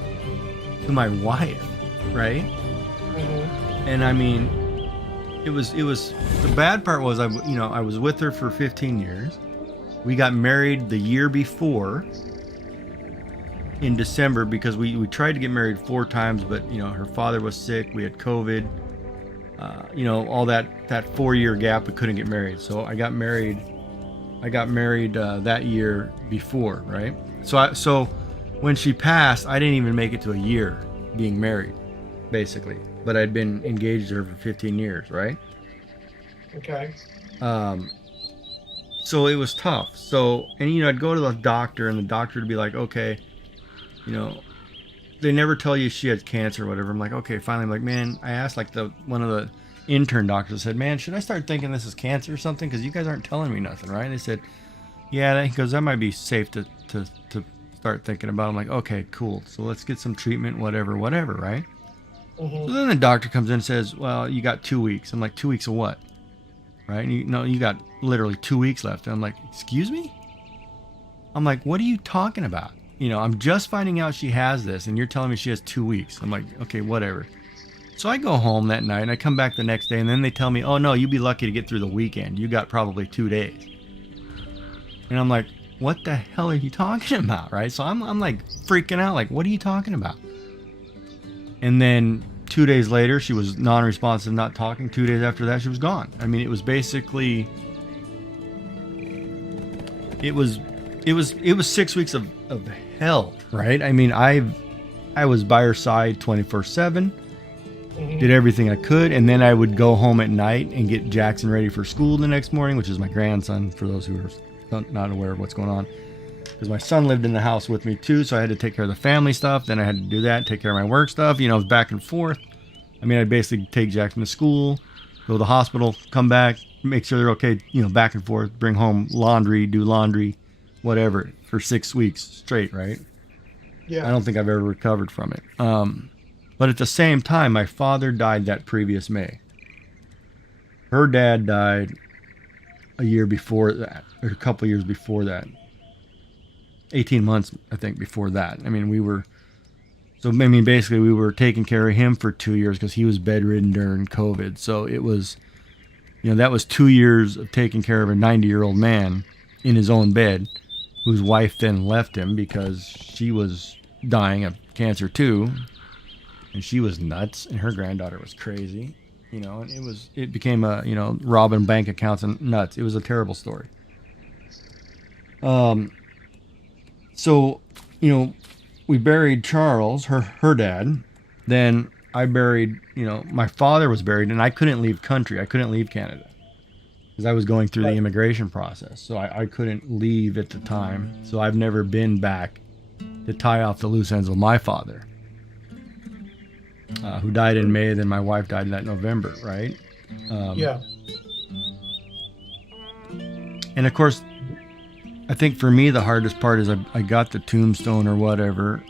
to my wife, right? Mm-hmm. And I mean, it was the bad part was I was with her for 15 years. We got married the year before in December because we tried to get married 4 times, but you know, her father was sick, we had COVID. You know, all that 4-year gap, we couldn't get married. So I got married I got married that year before, right? So when she passed, I didn't even make it to a year being married, basically. But I'd been engaged to her for 15 years, right? Okay. So it was tough. So, and you know, I'd go to the doctor, and the doctor would be like, okay, you know, they never tell you she had cancer or whatever. I'm like, okay, finally, I'm like, man, I asked like one of the intern doctors, said, man, should I start thinking this is cancer or something? Because you guys aren't telling me nothing, right? And they said, yeah, he goes, that might be safe to start thinking about. I'm like, okay, cool. So let's get some treatment, whatever, right? So then the doctor comes in and says, well, you got 2 weeks. I'm like, 2 weeks of what? Right? And you got literally 2 weeks left. And I'm like, excuse me? I'm like, what are you talking about? You know, I'm just finding out she has this, and you're telling me she has 2 weeks. I'm like, okay, whatever. So I go home that night, and I come back the next day, and then they tell me, oh, no, you'd be lucky to get through the weekend. You got probably 2 days. And I'm like, what the hell are you talking about, right? So I'm like freaking out, like, what are you talking about? And then 2 days later, she was non-responsive, not talking. 2 days after that, she was gone. I mean, it was basically, it was 6 weeks of hell, right? I mean, I was by her side 24/7, did everything I could, and then I would go home at night and get Jackson ready for school the next morning, which is my grandson, for those who are not aware of what's going on. Because my son lived in the house with me too, so I had to take care of the family stuff. Then I had to do that, take care of my work stuff. You know, it was back and forth. I mean, I'd basically take Jackson to school, go to the hospital, come back, make sure they're okay, you know, back and forth, bring home laundry, do laundry, whatever, for 6 weeks straight, right? Yeah. I don't think I've ever recovered from it. But at the same time, my father died that previous May. Her dad died a year before that, or a couple years before that. 18 months, I think, before that. I mean, basically we were taking care of him for 2 years because he was bedridden during COVID. So it was, you know, that was 2 years of taking care of a 90-year-old man in his own bed, whose wife then left him because she was dying of cancer too. And she was nuts, and her granddaughter was crazy, you know, and it became a, you know, robbing bank accounts and nuts. It was a terrible story. So, you know, we buried Charles, her dad. Then I buried, you know, my father was buried, and I couldn't leave country. I couldn't leave Canada because I was going through the immigration process. So I couldn't leave at the time. So I've never been back to tie off the loose ends with my father, who died in May. Then my wife died in that November, right? Yeah. And of course, I think for me, the hardest part is I got the tombstone or whatever,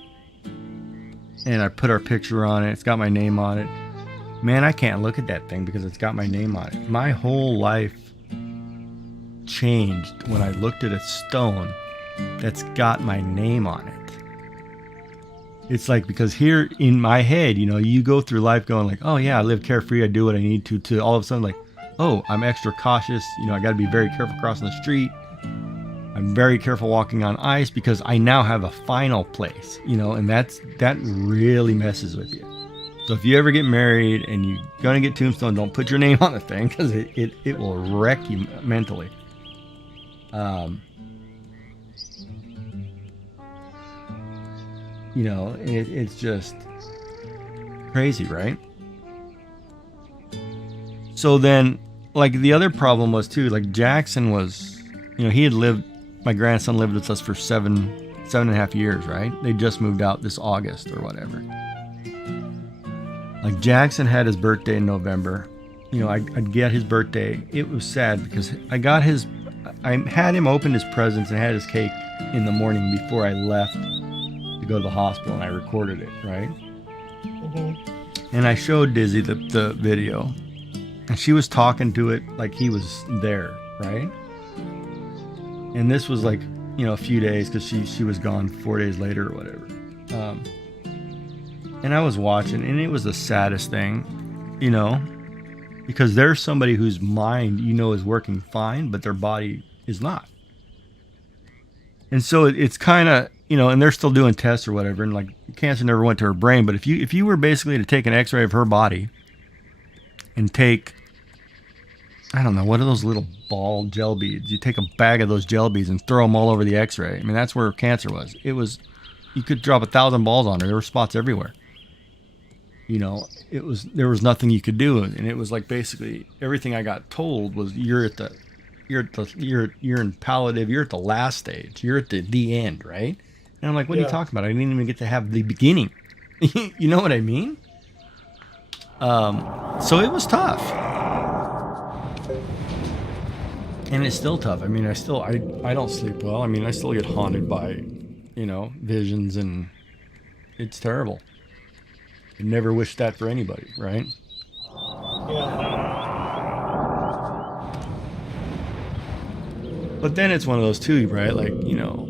and I put our picture on it. It's got my name on it. Man, I can't look at that thing because it's got my name on it. My whole life changed when I looked at a stone that's got my name on it. It's like, because here in my head, you know, you go through life going like, oh yeah, I live carefree, I do what I need to all of a sudden like, oh, I'm extra cautious. You know, I got to be very careful crossing the street. I'm very careful walking on ice because I now have a final place, you know, and that really messes with you. So if you ever get married and you're going to get tombstone, don't put your name on the thing because it will wreck you mentally. You know, it's just crazy, right? So then, like, the other problem was too, like, Jackson was, you know, he had lived, my grandson lived with us for seven and a half years, right? They just moved out this August or whatever. Like, Jackson had his birthday in November. You know, I'd get his birthday. It was sad because I had him open his presents and had his cake in the morning before I left to go to the hospital, and I recorded it, right? And I showed Dizzy the video, and she was talking to it like he was there, right? And this was like, you know, a few days because she was gone 4 days later or whatever. And I was watching, and it was the saddest thing, you know, because there's somebody whose mind, you know, is working fine, but their body is not. And so it's kind of, you know, and they're still doing tests or whatever, and like cancer never went to her brain. But if you were basically to take an X-ray of her body and take I don't know, what are those little ball gel beads? You take a bag of those gel beads and throw them all over the x-ray. I mean, that's where cancer was. It was, you could drop 1,000 balls on her. There were spots everywhere. You know, there was nothing you could do. And it was like basically everything I got told was you're in palliative, you're at the last stage. You're at the end, right? And I'm like, what are you talking about? I didn't even get to have the beginning. You know what I mean? So it was tough. And it's still tough. I mean, I don't sleep well. I mean, I still get haunted by, you know, visions, and it's terrible. I never wish that for anybody, right? Yeah. But then it's one of those too, right? Like, you know,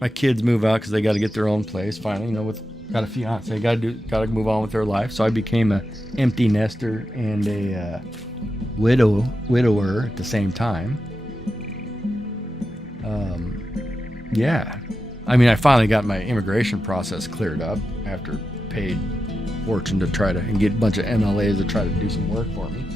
my kids move out because they got to get their own place finally. You know, got a fiance, got to move on with their life. So I became a empty nester and a widower at the same time. Yeah, I mean, I finally got my immigration process cleared up after paid fortune to try to and get a bunch of MLAs to try to do some work for me.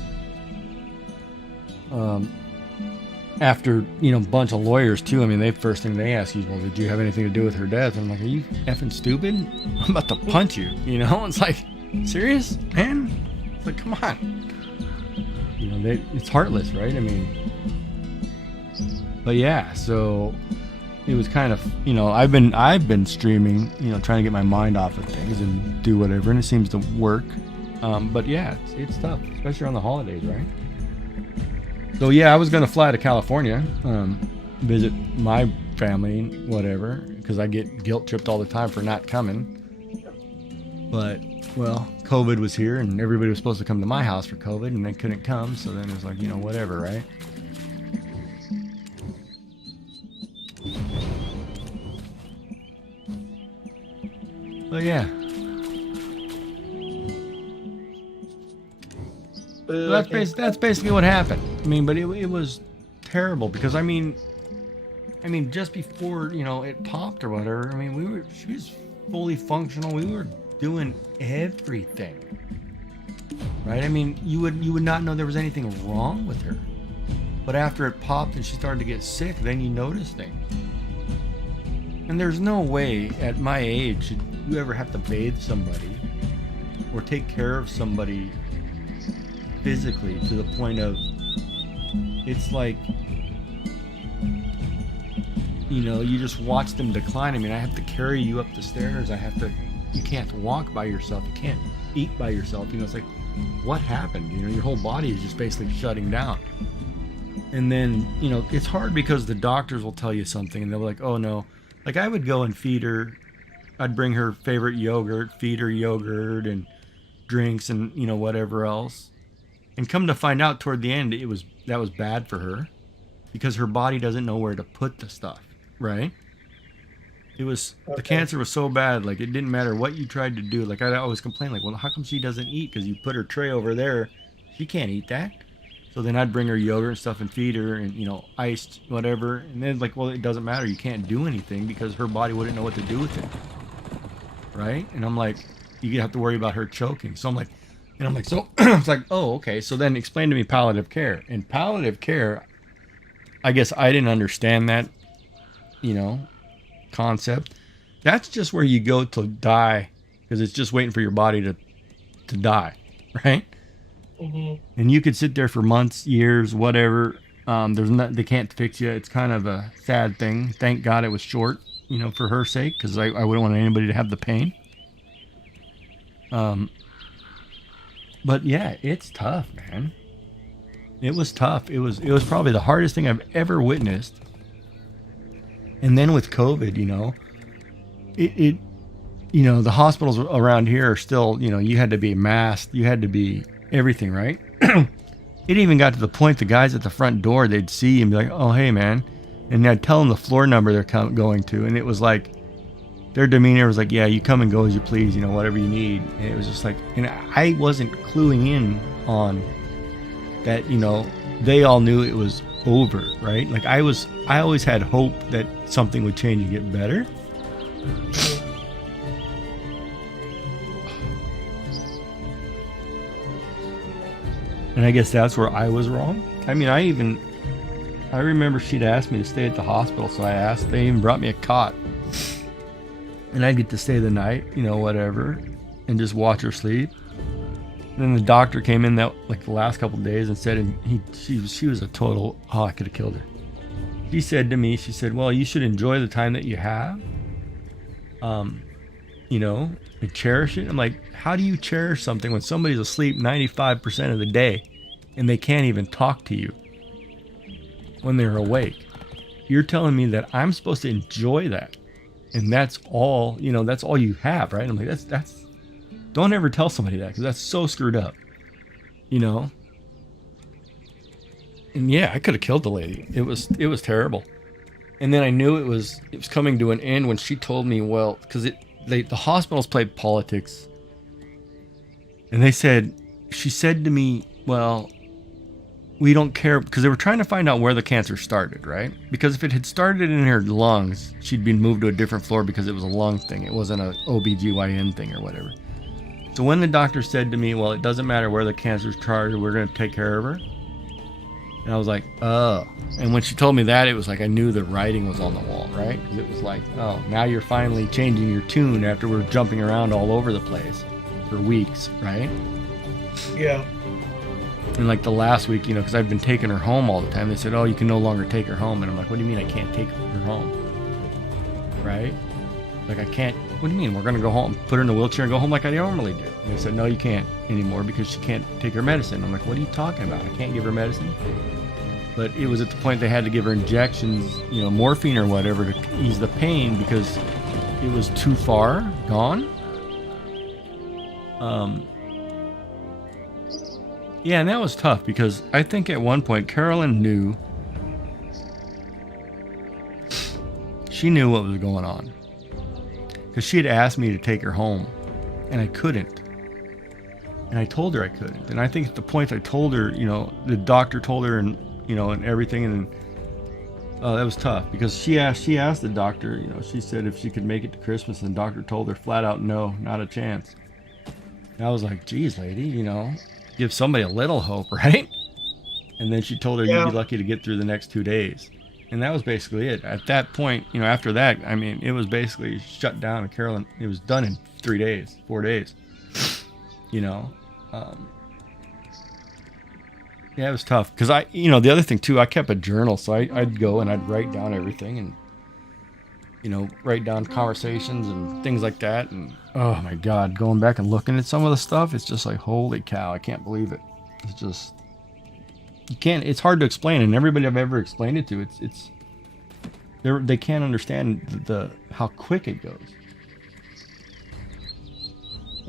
After, you know, a bunch of lawyers too. I mean, first thing they ask you is, well, did you have anything to do with her death? And I'm like, are you effing stupid? I'm about to punch you. You know, it's like, serious, man? It's like, come on. You know, it's heartless, right? I mean, but yeah, so it was kind of, you know, I've been streaming, you know, trying to get my mind off of things and do whatever, and it seems to work. But yeah, it's tough, especially on the holidays, right? So yeah, I was gonna fly to California, visit my family, whatever, because I get guilt tripped all the time for not coming. But well, COVID was here, and everybody was supposed to come to my house for COVID, and they couldn't come. So then it was like, you know, whatever, right? But yeah. So that's basically what happened. I mean, but it was terrible because I mean, just before, you know, it popped or whatever, I mean, she was fully functional. We were doing everything, right? I mean, you would not know there was anything wrong with her, but after it popped and she started to get sick, then you notice things. And there's no way at my age should you ever have to bathe somebody or take care of somebody physically to the point of, it's like, you know, you just watch them decline. I mean, I have to carry you up the stairs. You can't walk by yourself. You can't eat by yourself. You know, it's like, what happened? You know, your whole body is just basically shutting down. And then, you know, it's hard because the doctors will tell you something and they'll be like, oh no. Like, I would go and feed her. I'd bring her favorite yogurt, feed her yogurt and drinks and, you know, whatever else. And come to find out toward the end, that was bad for her because her body doesn't know where to put the stuff, right? The cancer was so bad, like it didn't matter what you tried to do. Like, I always complain, like, well, how come she doesn't eat? Because you put her tray over there, she can't eat that. So then I'd bring her yogurt and stuff and feed her and, you know, iced whatever. And then like, well, it doesn't matter. You can't do anything because her body wouldn't know what to do with it. Right? And I'm like, you have to worry about her choking. So I'm like, so it's like, oh, okay. So then explain to me palliative care. And palliative care, I guess I didn't understand that, you know, concept. That's just where you go to die because it's just waiting for your body to die, right? Mm-hmm. And you could sit there for months, years, whatever. They can't fix you. It's kind of a sad thing. Thank God it was short, you know, for her sake, because I wouldn't want anybody to have the pain. But yeah, it's tough, man. It was tough. It was probably the hardest thing I've ever witnessed. And then with COVID, you know, it you know, the hospitals around here are still, you know, you had to be masked, you had to be everything, right? It even got to the point the guys at the front door, they'd see and be like, oh, hey, man. And I'd tell them the floor number they're going to. And it was like, their demeanor was like, yeah, you come and go as you please, you know, whatever you need. And it was just like, and I wasn't cluing in on that, you know, they all knew it was over, right? Like I always had hope that something would change and get better. And I guess that's where I was wrong. I mean, I remember she'd asked me to stay at the hospital, so I asked. They even brought me a cot. And I'd get to stay the night, you know, whatever, and just watch her sleep. And then the doctor came in that like the last couple of days and said, she was a total, oh, I could have killed her. She said to me, she said, well, you should enjoy the time that you have, you know, and cherish it. I'm like, how do you cherish something when somebody's asleep 95% of the day and they can't even talk to you when they're awake? You're telling me that I'm supposed to enjoy that, and that's all, you know, that's all you have, right? I'm like, that's don't ever tell somebody that, because that's so screwed up, you know. And yeah, I could have killed the lady. It was terrible. And then I knew it was coming to an end when she told me, well, because the hospitals played politics, and she said to me, well, we don't care, because they were trying to find out where the cancer started, right? Because if it had started in her lungs, she'd been moved to a different floor because it was a lung thing. It wasn't a OBGYN thing or whatever. So when the doctor said to me, well, it doesn't matter where the cancer's started, we're going to take care of her. And I was like, oh. And when she told me that, it was like I knew the writing was on the wall, right? Because it was like, oh, now you're finally changing your tune after we're jumping around all over the place for weeks, right? Yeah. And like the last week, you know, because I've been taking her home all the time, they said, oh, you can no longer take her home. And I'm like, what do you mean I can't take her home? Right? Like, I can't, what do you mean? We're going to go home, put her in a wheelchair and go home like I normally do. And they said, no, you can't anymore because she can't take her medicine. I'm like, what are you talking about? I can't give her medicine? But it was at the point they had to give her injections, you know, morphine or whatever to ease the pain because it was too far gone. Yeah, and that was tough because I think at one point Carolyn knew. She knew what was going on. Because she had asked me to take her home, and I couldn't. And I told her I couldn't. And I think at the point I told her, you know, the doctor told her, and you know, and everything, and that was tough because she asked the doctor, you know, she said if she could make it to Christmas, and the doctor told her flat out, no, not a chance. And I was like, geez, lady, you know, give somebody a little hope, right? And then she told her, you'd be lucky to get through the next 2 days. And that was basically it. At that point, you know, after that, I mean, it was basically shut down. And Carolyn, it was done in 4 days. You know, yeah, it was tough because you know, the other thing too, I kept a journal, so I'd go and I'd write down everything, and you know, write down conversations and things like that. And oh my God, going back and looking at some of the stuff, it's just like, holy cow, I can't believe it. It's just. It's hard to explain, and everybody I've ever explained it to, they can't understand how quick it goes.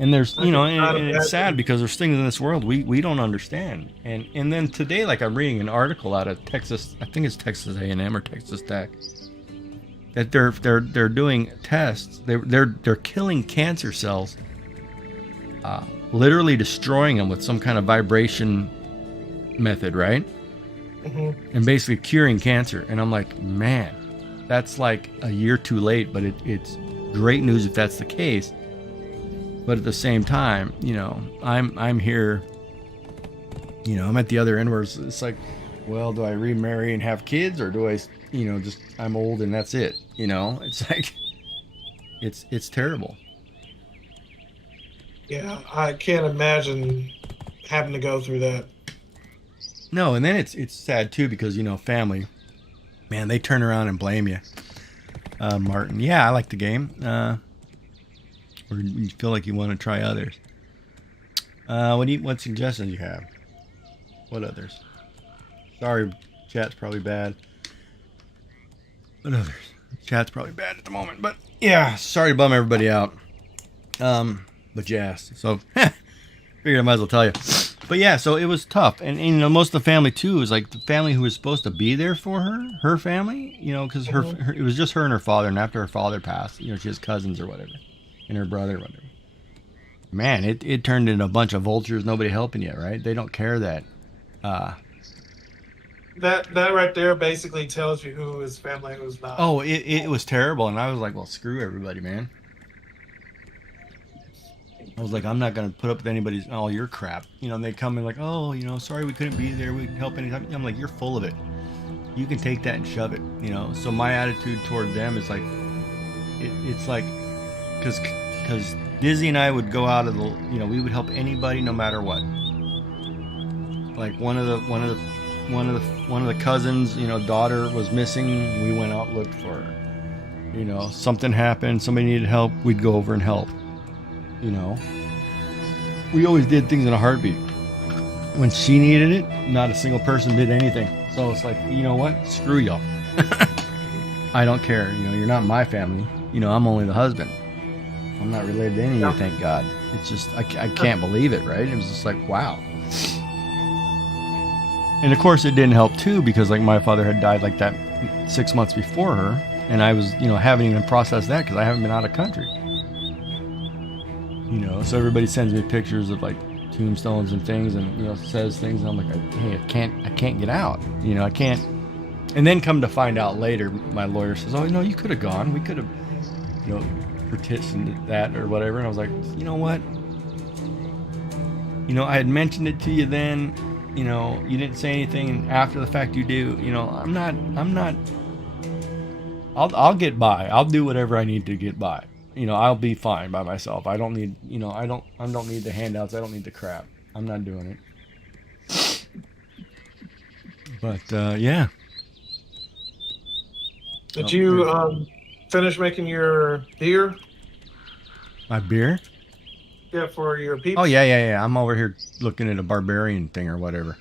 And there's, you know, and it's sad because there's things in this world we don't understand. And then today, like, I'm reading an article out of Texas, I think it's Texas A&M or Texas Tech, that they're doing tests. They're killing cancer cells, literally destroying them with some kind of vibration method, right? Mm-hmm. And basically curing cancer. And I'm like, man, that's like a year too late, but it's great news if that's the case. But at the same time, you know, I'm here, you know, I'm at the other end where it's like, well, do I remarry and have kids, or do I, you know, just I'm old and that's it, you know? It's like it's terrible. Yeah, I can't imagine having to go through that. No, and then it's sad too because, you know, family, man, they turn around and blame you. Martin, yeah, I like the game. Or you feel like you want to try others. What suggestions you have? What others? Sorry, chat's probably bad. What others? Chat's probably bad at the moment, but yeah, sorry to bum everybody out. But yes, so figured I might as well tell you. But yeah, so it was tough, and you know, most of the family too was like the family who was supposed to be there for her family, you know, because her it was just her and her father, and after her father passed, you know, she has cousins or whatever, and her brother or whatever. Man, it turned into a bunch of vultures, nobody helping you, right? They don't care that. That right there basically tells you who is family, who's not. Oh, it was terrible, and I was like, well, screw everybody, man. I was like, I'm not gonna put up with anybody's all your crap. You know, and they come in like, oh, you know, sorry we couldn't be there. We can help anytime. I'm like, you're full of it. You can take that and shove it. You know. So my attitude toward them is like, it's like, because Dizzy and I would go out of the, you know, we would help anybody no matter what. Like one of the cousins, you know, daughter was missing. We went out and looked for her. You know, something happened, somebody needed help, we'd go over and help. You know, we always did things in a heartbeat. When she needed it, not a single person did anything. So it's like, you know what? Screw y'all. I don't care. You know, you're not my family. You know, I'm only the husband. I'm not related to any of you, thank God. It's just, I can't believe it, right? It was just like, wow. And of course it didn't help too, because like my father had died like that 6 months before her. And I was, you know, haven't even processed that because I haven't been out of country. You know, so everybody sends me pictures of like tombstones and things, and you know, says things, and I'm like, hey, I can't get out. You know, I can't. And then come to find out later, my lawyer says, oh, no, you could have gone. We could have, you know, petitioned that or whatever. And I was like, you know what? You know, I had mentioned it to you then. You know, you didn't say anything, and after the fact you do. You know, I'm not. I'll get by. I'll do whatever I need to get by. You know, I'll be fine by myself. I don't need, you know, I don't need the handouts. I don't need the crap. I'm not doing it. But yeah. Did you finish making your beer? My beer? Yeah, for your people. Oh yeah. I'm over here looking at a barbarian thing or whatever.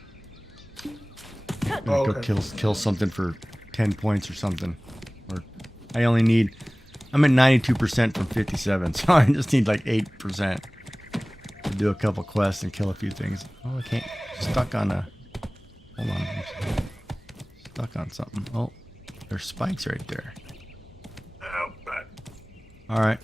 Oh, Go okay. kill something for 10 points or something. Or I only need. I'm at 92% from 57, so I just need like 8% to do a couple quests and kill a few things. Oh, I can't. Stuck on a. Hold on. I'm stuck on something. Oh, there's spikes right there. Oh, bad. All right.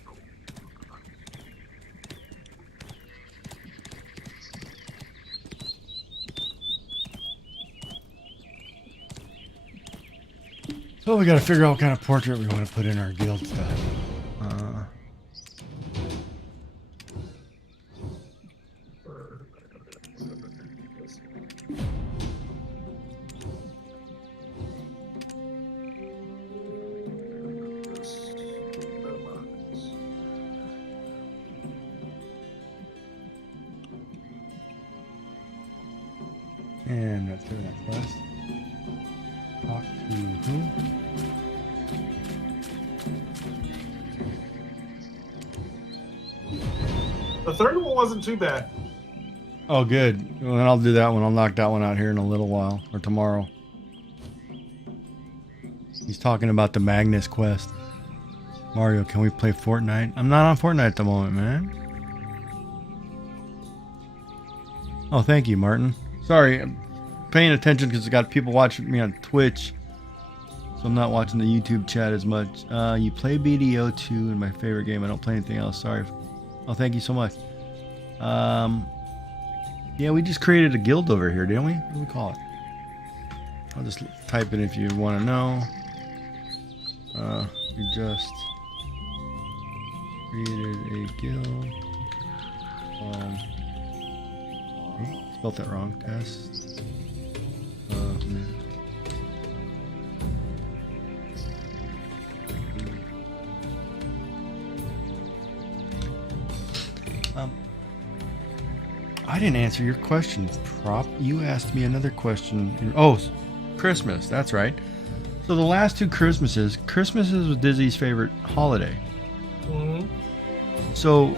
So we got to figure out what kind of portrait we want to put in our guild stuff. And let's do that quest. Talk to who? The third one wasn't too bad. Oh, good. Well, then I'll do that one. I'll knock that one out here in a little while or tomorrow. He's talking about the Magnus quest. Mario, can we play Fortnite? I'm not on Fortnite at the moment, man. Oh, thank you, Martin. Sorry, I'm paying attention because I got people watching me on Twitch. So I'm not watching the YouTube chat as much. You play BDO2 in my favorite game. I don't play anything else. Sorry. Oh, thank you so much. Yeah, we just created a guild over here, didn't we? What do we call it? I'll just type it if you want to know. We just created a guild. Spelled that wrong. Test. I didn't answer your question, Prop. You asked me another question. Oh, Christmas. That's right. So the last two Christmases was Dizzy's favorite holiday. Mm-hmm. So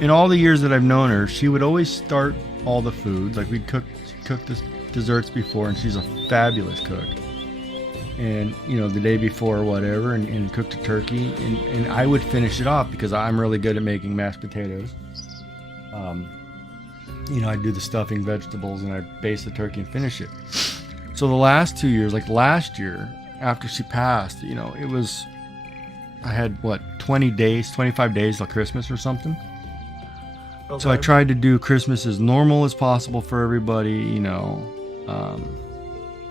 in all the years that I've known her, she would always start all the food. Like we'd cook the desserts before, and she's a fabulous cook. And, you know, the day before or whatever, and cook the turkey. And I would finish it off because I'm really good at making mashed potatoes. You know, I do the stuffing, vegetables, and I base the turkey and finish it. So the last 2 years, like last year, after she passed, you know, it was, I had what, 25 days till Christmas or something. Okay. So I tried to do Christmas as normal as possible for everybody, you know.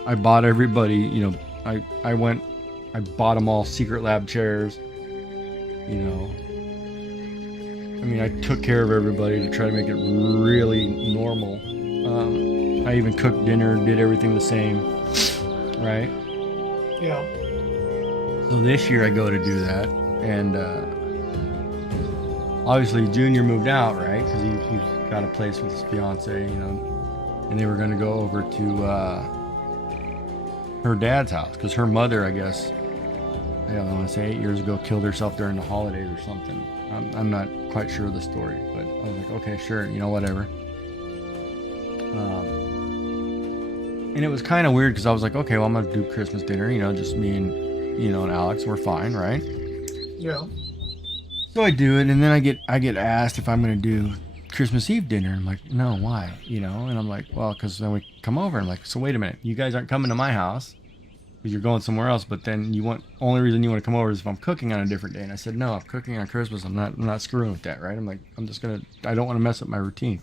I bought everybody, you know, I bought them all Secret Lab chairs, you know. I mean, I took care of everybody to try to make it really normal. I even cooked dinner, did everything the same, right? Yeah. So this year I go to do that, and obviously Junior moved out, right? Because he's got a place with his fiance, you know, and they were going to go over to her dad's house because her mother, I guess, I don't want to say 8 years ago, killed herself during the holidays or something. I'm not quite sure of the story, but I was like, okay, sure, you know, whatever. And it was kind of weird because I was like, okay, well, I'm gonna do Christmas dinner, you know, just me and, you know, and Alex, we're fine, right? Yeah. So I do it, and then I get asked if I'm gonna do Christmas Eve dinner. I'm like, no, why? You know, and I'm like, well, because then we come over. I'm like, so wait a minute, you guys aren't coming to my house because you're going somewhere else. But then only reason you want to come over is if I'm cooking on a different day. And I said, no, I'm cooking on Christmas. I'm not screwing with that, right? I'm like, I don't want to mess up my routine.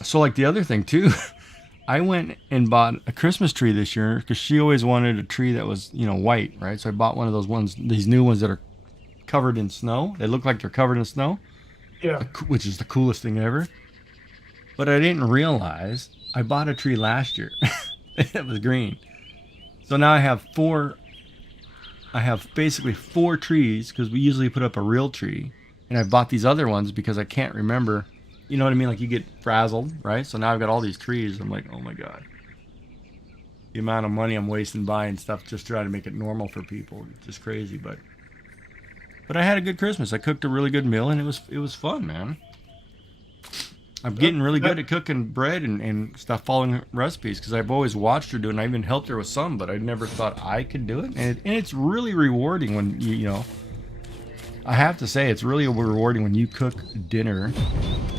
So like the other thing too, I went and bought a Christmas tree this year because she always wanted a tree that was, you know, white, right? So I bought one of those ones, these new ones that are covered in snow. They look like they're covered in snow. Yeah. Which is the coolest thing ever. But I didn't realize I bought a tree last year. It was green. So now I have basically 4 trees because we usually put up a real tree. And I bought these other ones because I can't remember. You know what I mean? Like you get frazzled, right? So now I've got all these trees. I'm like, oh my God. The amount of money I'm wasting buying stuff just to try to make it normal for people. It's just crazy, but I had a good Christmas. I cooked a really good meal and it was fun, man. I'm getting really good at cooking bread and stuff, following recipes because I've always watched her do it and I even helped her with some, but I never thought I could do it. And it's really rewarding when you know, I have to say it's really rewarding when you cook dinner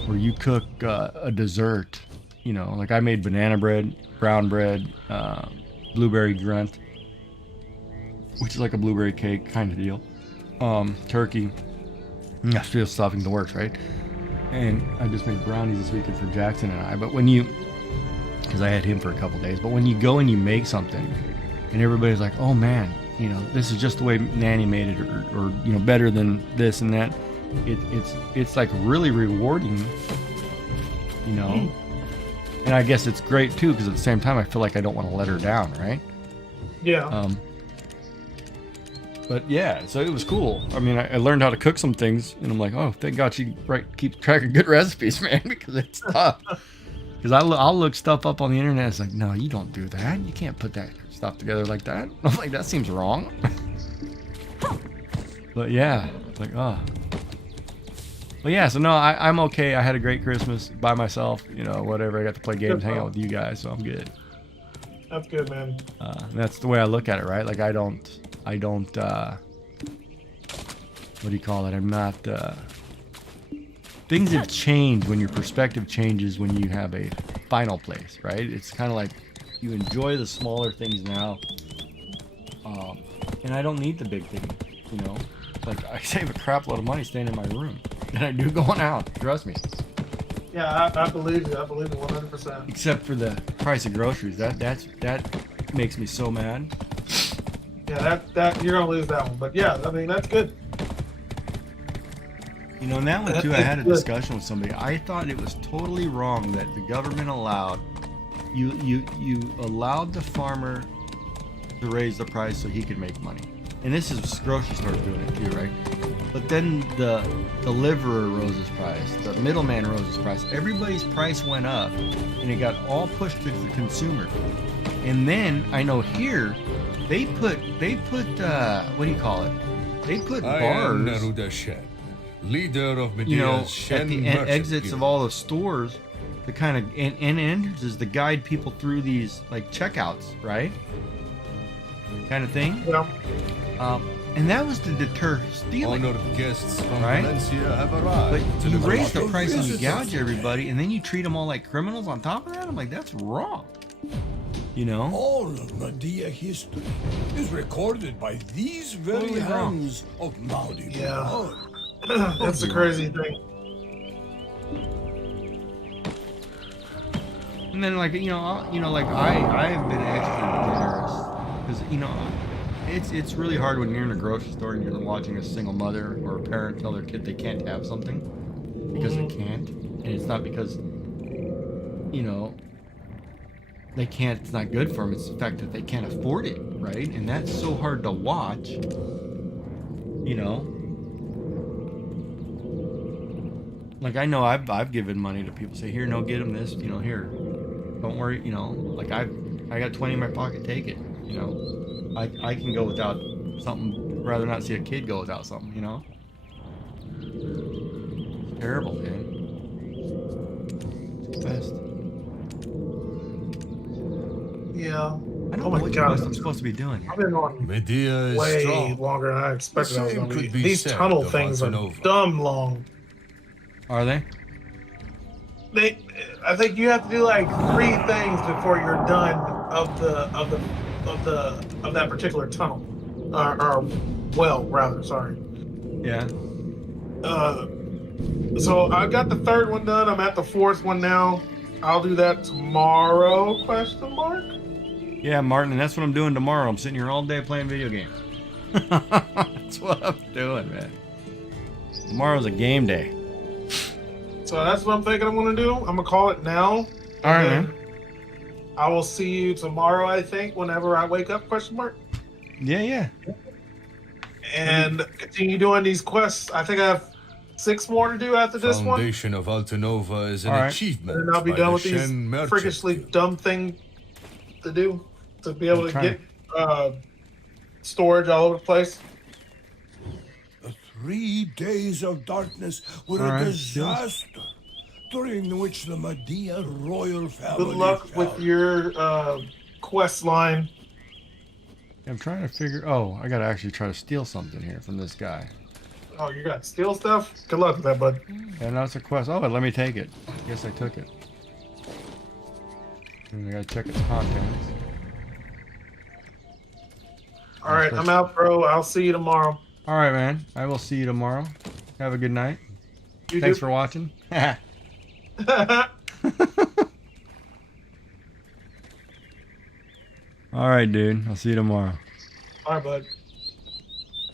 or you cook a dessert. You know, like I made banana bread, brown bread, blueberry grunt, which is like a blueberry cake kind of deal. Turkey, still stuffing the works, right? And I just made brownies this weekend for Jackson and I. But because I had him for a couple days, but when you go and you make something, and everybody's like, "Oh man, you know, this is just the way Nanny made it," or you know, better than this and that. It's like really rewarding, you know. And I guess it's great too because at the same time I feel like I don't want to let her down, right? Yeah. But yeah, so it was cool. I mean, I learned how to cook some things, and I'm like, oh, thank God she keeps track of good recipes, man, because it's tough. Because I'll look stuff up on the internet. It's like, no, you don't do that. You can't put that stuff together like that. I'm like, that seems wrong. But yeah, it's like, oh. But yeah, so no, I'm okay. I had a great Christmas by myself. You know, whatever. I got to play games, hang out with you guys, so I'm good. That's good, man. That's the way I look at it, right? Like I don't what do you call it? I'm not things have changed when your perspective changes when you have a final place, right? It's kind of like you enjoy the smaller things now, and I don't need the big thing, you know. Like I save a crap load of money staying in my room than I do going out. Trust me. Yeah, I believe you. I believe it 100%. Except for the price of groceries. That makes me so mad. Yeah, that you're gonna lose that one. But yeah, I mean that's good. You know, and that one too, I had a discussion with somebody. I thought it was totally wrong that the government allowed you allowed the farmer to raise the price so he could make money. And this is grocery stores doing it too, right? But then the deliverer rose his price, the middleman rose his price. Everybody's price went up, and it got all pushed to the consumer. And then I know here they put what do you call it? They put bars. Leader of you know, at the exits of all the stores, the kind of and entrances to guide people through these like checkouts, right? Kind of thing. Yeah. And that was to deter stealing. Honored guests from right? Valencia have arrived. But you raise the price and you gouge everybody, and then you treat them all like criminals on top of that. I'm like, that's wrong. You know? All of Medea history is recorded by these very Totally wrong. hands of Maudi. Yeah. That's the crazy thing. And then like like I have been extra generous because It's really hard when you're in a grocery store and you're watching a single mother or a parent tell their kid they can't have something because they can't, and it's not because, you know, they can't. It's not good for them. It's the fact that they can't afford it, right? And that's so hard to watch. You know, like I know I've given money to people. Say, here, no, get them this. You know, here, don't worry. You know, like I got 20 in my pocket. Take it. You know. I can go without something, rather not see a kid go without something, you know? It's terrible, man. It's the best. Yeah. I don't Oh know my what God. quest I'm supposed to be doing here. I've been on Medea is way strong. longer than I expected I was same going to could be. be These said tunnel of things are Altanova. dumb long. Are they? I think you have to do like 3 things before you're done of that particular tunnel, or well, rather. Sorry. Yeah. So I got the 3rd one done. I'm at the 4th one now. I'll do that tomorrow? Question mark. Yeah, Martin, and that's what I'm doing tomorrow. I'm sitting here all day playing video games. That's what I'm doing, man. Tomorrow's a game day. So that's what I'm thinking I'm going to do. I'm going to call it now. All right, man. I will see you tomorrow, I think, whenever I wake up, question mark. Yeah. And continue doing these quests. I think I have 6 more to do after this one. Foundation of Altanova is an All right. achievement. And I'll be by done the with these Shen Merchant freakishly Guild. dumb thing to do. To be able I'm to trying get storage all over the place. The 3 days of darkness were All a right, disaster, during which the Medea royal family Good luck with fell. your quest line. I'm trying to figure... Oh, I got to actually try to steal something here from this guy. Oh, you got steel stuff? Good luck with that, bud. And that's a quest. Oh, let me take it. Guess I took it. And I got to check its contents. All right, I'm out, bro. I'll see you tomorrow. All right, man. I will see you tomorrow. Have a good night. You Thanks do. for watching. All right, dude. I'll see you tomorrow. All right, bud.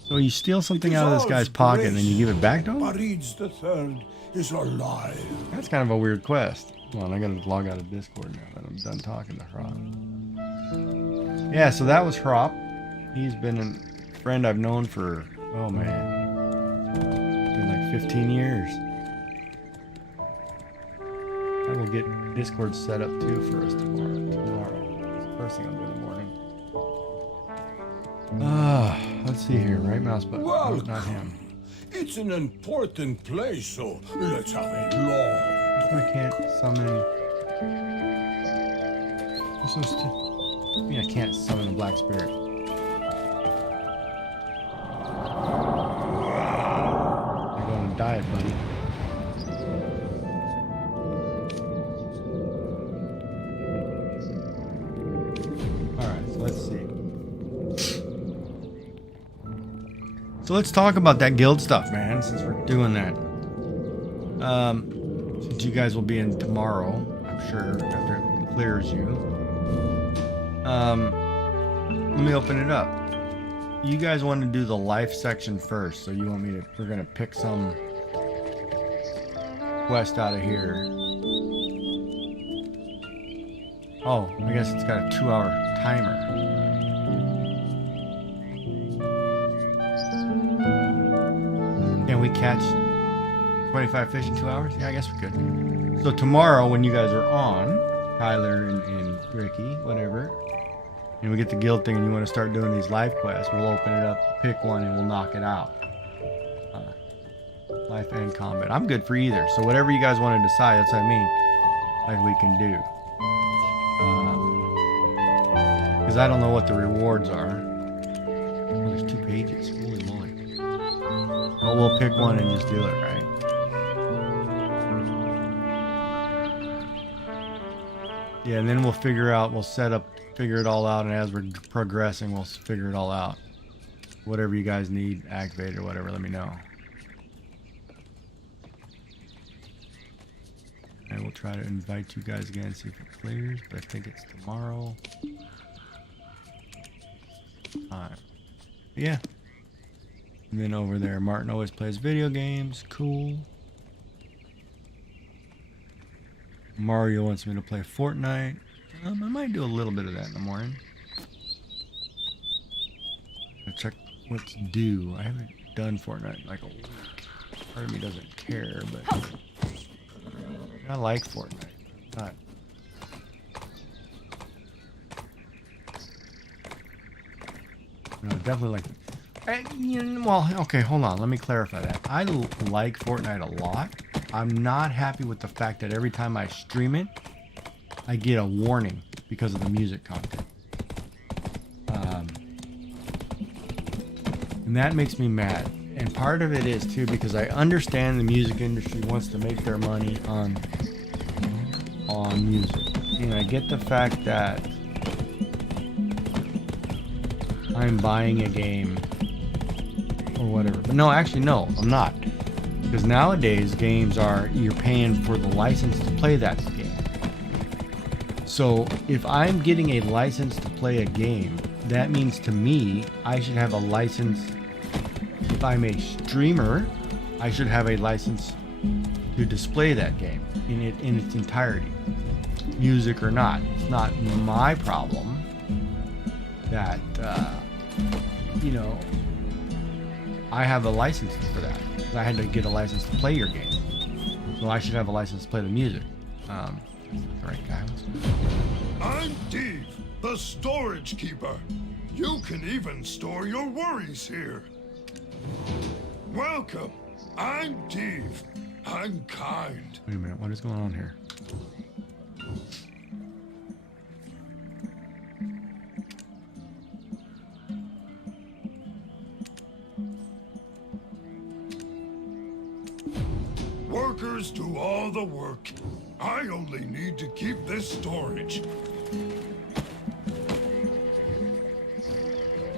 So you steal something out of this guy's pocket and then you give it back to him? Parides the Third is alive. That's kind of a weird quest. Hold on, I gotta log out of Discord now that I'm done talking to Hrop. Yeah, so that was Hrop. He's been a friend I've known for, oh man, it's been like 15 years. I will get Discord set up too for us tomorrow. It's the first thing I'll do in the morning. Let's see here. Right mouse button. Oh, not him. It's an important place, so let's have a long. How come I can't summon? I'm so I mean, I can't summon a black spirit. I go on a diet, buddy. Alright, so let's see. So let's talk about that guild stuff, man, since we're doing that. Since you guys will be in tomorrow, I'm sure, after it clears you. Let me open it up. You guys want to do the life section first, so you want me to, we're gonna pick some quest out of here. Oh, I guess it's got a 2-hour timer. Can we catch 25 fish in 2 hours? Yeah, I guess we could. So tomorrow, when you guys are on, Tyler and Ricky, whatever, and we get the guild thing and you want to start doing these live quests, we'll open it up, pick one, and we'll knock it out. Life and combat. I'm good for either. So whatever you guys want to decide, that's what I mean. Like we can do. Because I don't know what the rewards are. Oh, there's 2 pages. Holy moly. Well, we'll pick one and just do it, right? Yeah, and then we'll figure out, figure it all out, and as we're progressing, we'll figure it all out. Whatever you guys need activated or whatever, let me know. And we'll try to invite you guys again, see if it clears, but I think it's tomorrow. Alright. Yeah. And then over there, Martin always plays video games. Cool. Mario wants me to play Fortnite. I might do a little bit of that in the morning. I'll check what's due. I haven't done Fortnite in like a week. Part of me doesn't care, but I like Fortnite. Not. No, definitely like. Well, okay, hold on. Let me clarify that. I like Fortnite a lot. I'm not happy with the fact that every time I stream it, I get a warning because of the music content. And that makes me mad. And part of it is too because I understand the music industry wants to make their money on music. And I get the fact that I'm buying a game or whatever. But no, actually no, I'm not. Because nowadays games are, you're paying for the license to play that game. So if I'm getting a license to play a game, that means to me, I should have a license. If I'm a streamer, I should have a license to display that game in its entirety. Music or not. It's not my problem that, I have a license for that. I had to get a license to play your game. So I should have a license to play the music. That's not the right guy. I'm Dave, the storage keeper. You can even store your worries here. Welcome. I'm Dave. I'm kind. Wait a minute, what is going on here? Workers do all the work. I only need to keep this storage.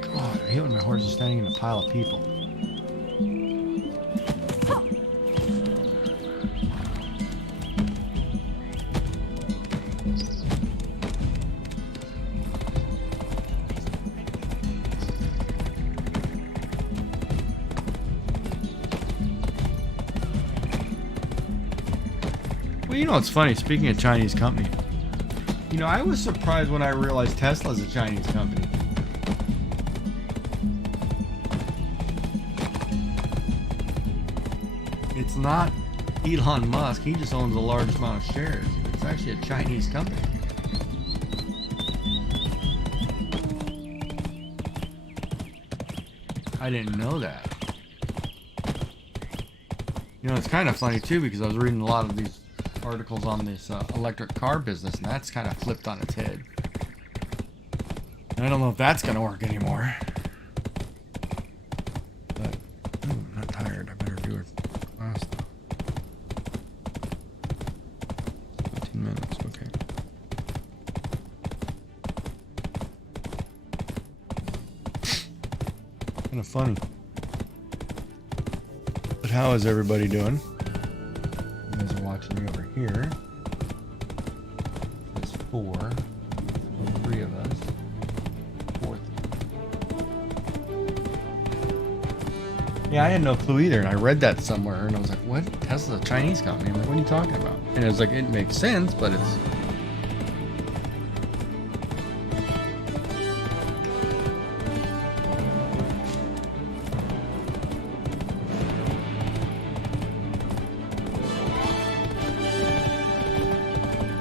God, I hate when my horse is standing in a pile of people. Well, you know what's funny? Speaking of Chinese company, I was surprised when I realized Tesla's a Chinese company. It's not Elon Musk. He just owns the largest amount of shares. It's actually a Chinese company. I didn't know that. It's kind of funny too because I was reading a lot of these articles on this electric car business, and that's kind of flipped on its head. And I don't know if that's going to work anymore. But I'm not tired. I better do it fast. 15 minutes, okay. Kind of funny. But how is everybody doing? You guys are watching me over here. There's 3 of us. 4th. Yeah, I had no clue either, and I read that somewhere, and I was like, what? Tesla's a Chinese company? I'm like, what are you talking about? And it was like, it makes sense, but it's...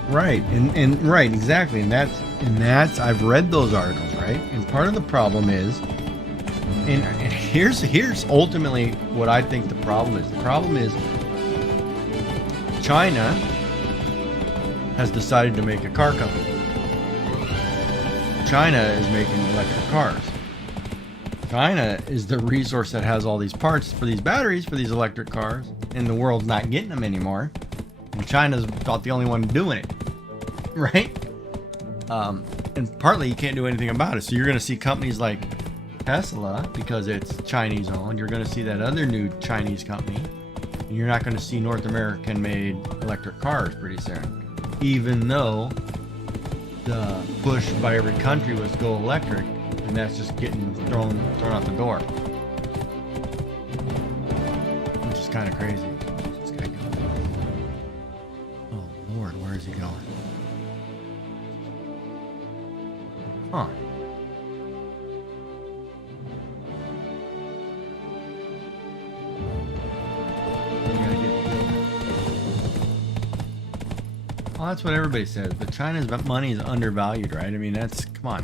Right, and right, exactly, and that's I've read those articles, right? And part of the problem is, and here's ultimately what I think the problem is. The problem is China has decided to make a car company. China is making electric cars. China is the resource that has all these parts for these batteries for these electric cars, and the world's not getting them anymore. And China's about the only one doing it. Right? And partly you can't do anything about it. So you're going to see companies like Tesla, because it's Chinese owned. You're going to see that other new Chinese company. And you're not going to see North American made electric cars pretty soon. Even though the push by every country was to go electric, and that's just getting thrown out the door. Which is kind of crazy. Where's this guy going? Oh Lord, where is he going? Huh. Well, that's what everybody says, but China's money is undervalued, right? I mean, come on.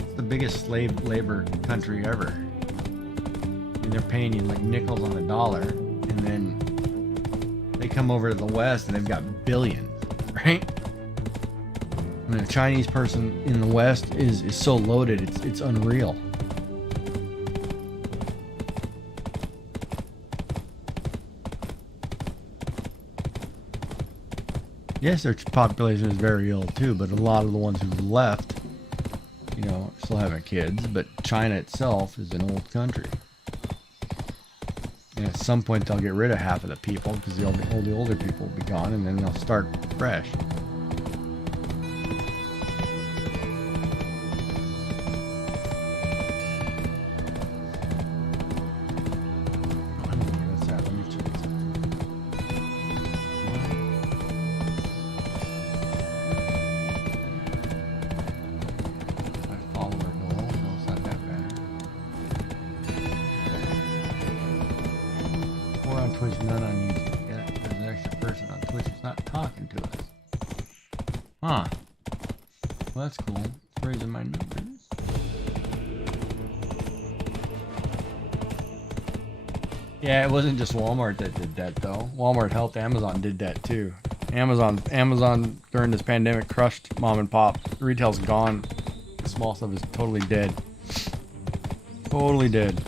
It's the biggest slave labor country ever. I mean, they're paying you like nickels on the dollar, and then they come over to the West and they've got billions, right? I mean, a Chinese person in the West is so loaded, it's unreal. Yes, their population is very ill too, but a lot of the ones who left, you know, still having kids. But China itself is an old country, and at some point they'll get rid of half of the people because all the older people will be gone, and then they'll start fresh. Twitch, none on YouTube. Yeah, there's an extra person on Twitch who's not talking to us. Huh. Well, that's cool. It's raising my numbers. Yeah, it wasn't just Walmart that did that though. Walmart helped Amazon did that too. Amazon during this pandemic crushed mom and pop. Retail's gone. The small stuff is totally dead. Totally dead.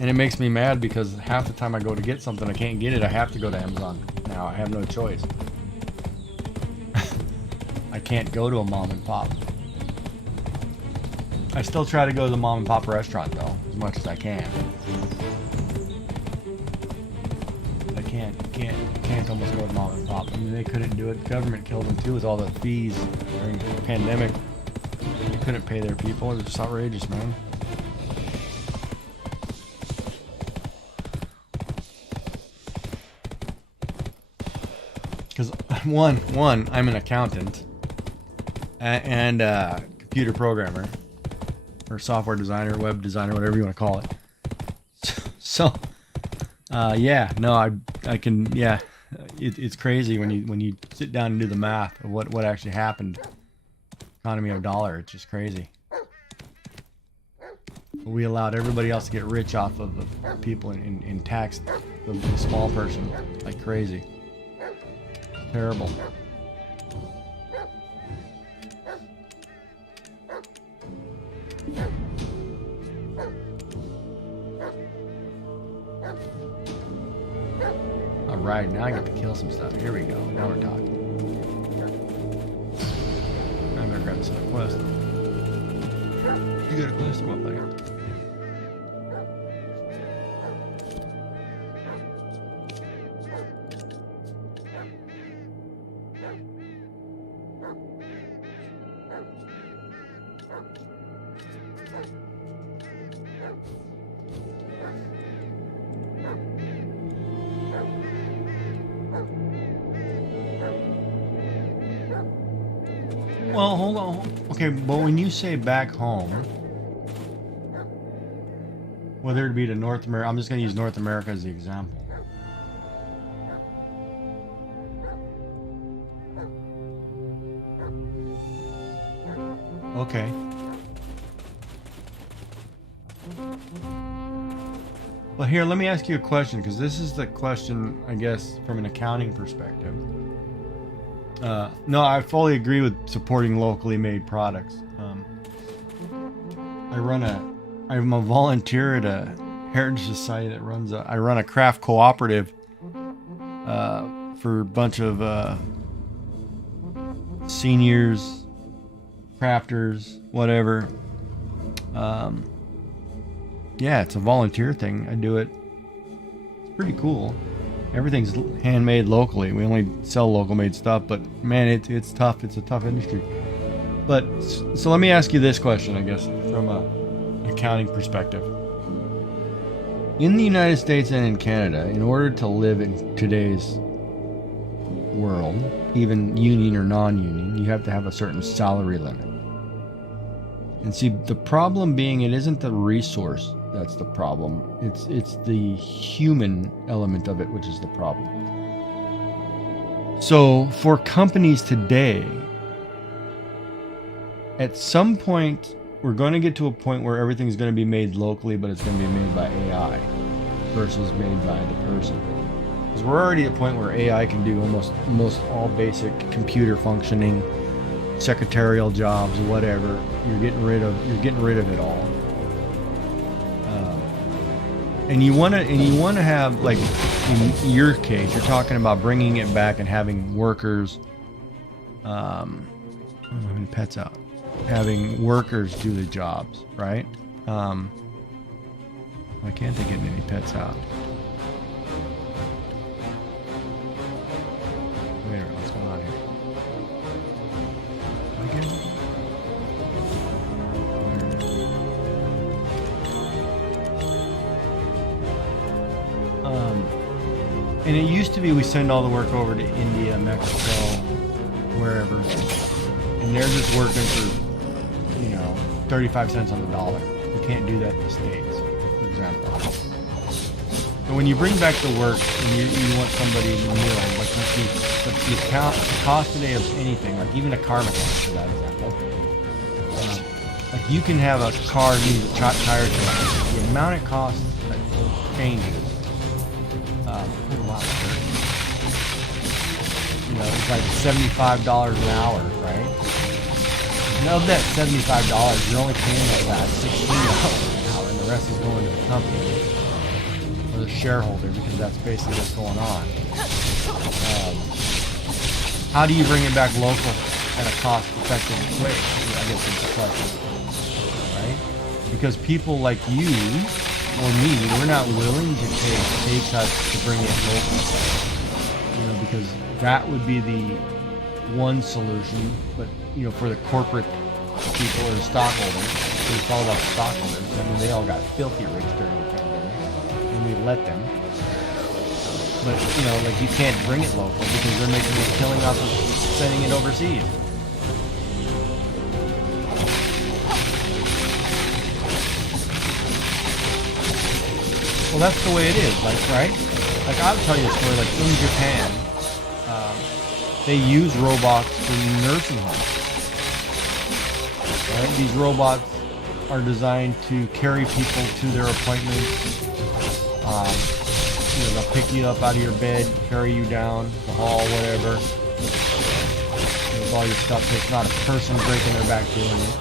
And it makes me mad because half the time I go to get something, I can't get it. I have to go to Amazon now. I have no choice. I can't go to a mom and pop. I still try to go to the mom and pop restaurant though, as much as I can. I can't almost go to mom and pop. I mean, they couldn't do it. The government killed them too with all the fees during the pandemic. They couldn't pay their people. It was just outrageous, man. Because one, I'm an accountant and a computer programmer or software designer, web designer, whatever you want to call it. So, yeah, no, I can, yeah, it's crazy when you sit down and do the math of what actually happened. Economy of dollar, it's just crazy. We allowed everybody else to get rich off of the people and taxed the small person like crazy. Terrible. Alright, now I get to kill some stuff. Here we go. Now we're talking. I'm gonna grab this other quest. You got a quest? Come on, buddy. Well, hold on. Okay, but when you say back home, whether it be to North America, I'm just going to use North America as the example. Okay. Well, here, let me ask you a question, because this is the question, I guess, from an accounting perspective. No, I fully agree with supporting locally made products. I'm a volunteer at a heritage society that runs I run a craft cooperative for a bunch of seniors, crafters, whatever. Yeah, it's a volunteer thing. I do it. It's pretty cool. Everything's handmade locally. We only sell local made stuff, but man, it's tough. It's a tough industry. But so let me ask you this question, I guess, from a accounting perspective. In the United States and in Canada, in order to live in today's world, even union or non-union, you have to have a certain salary limit. And see, the problem being, it isn't the resource that's the problem. It's the human element of it, which is the problem. So for companies today, at some point, we're going to get to a point where everything's going to be made locally, but it's going to be made by AI versus made by the person. Because we're already at a point where AI can do almost all basic computer functioning, secretarial jobs, whatever. You're getting rid of it all. And you want to have, like in your case, you're talking about bringing it back and having workers. How many pets out? Having workers do the jobs, right? Why can't they get any pets out? Wait a minute, what's going on here? And it used to be we send all the work over to India, Mexico, wherever, and they're just working for, 35 cents on the dollar. You can't do that in the States, for example. So when you bring back the work and you want somebody in the middle, like the cost today of anything, like even a car mechanic, for that example, like you can have a car need a tire change. The amount it costs changes. It's like $75 an hour, right? And of that $75, you're only paying like that $16 an hour, and the rest is going to the company or the shareholder, because that's basically what's going on. How do you bring it back local at a cost-effective way? I guess that's the question, right? Because people like you or me, we're not willing to take pay cuts to bring it local, because that would be the one solution. But for the corporate people or the stockholders, it's all about stockholders. I mean, they all got filthy rich during the pandemic, and we let them. But like, you can't bring it local because they're making a killing off of sending it overseas. Well, that's the way it is, like, right? Like, I'll tell you a story, like in Japan, they use robots for nursing homes. Right? These robots are designed to carry people to their appointments. They'll pick you up out of your bed, carry you down the hall, whatever. With all your stuff. So it's not a person breaking their back doing it.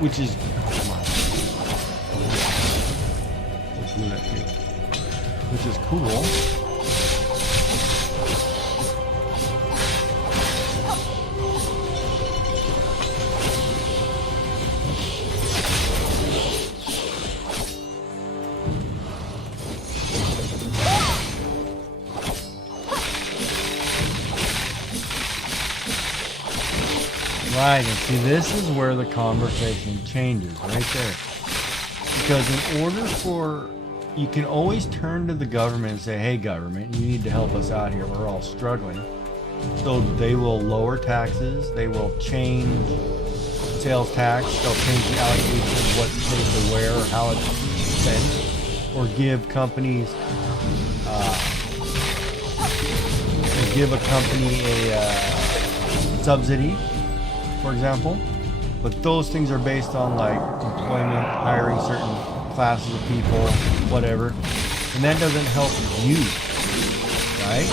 Which is, come on. Let's do that too. Which is cool. Right, and see, this is where the conversation changes, right there. Because in order for, you can always turn to the government and say, hey government, you need to help us out here, we're all struggling. So they will lower taxes, they will change sales tax, they'll change the allocation of what's paid to where or how it's spent, or give companies, give a company a subsidy, for example. But those things are based on like employment, hiring certain classes of people, whatever, and that doesn't help you, right?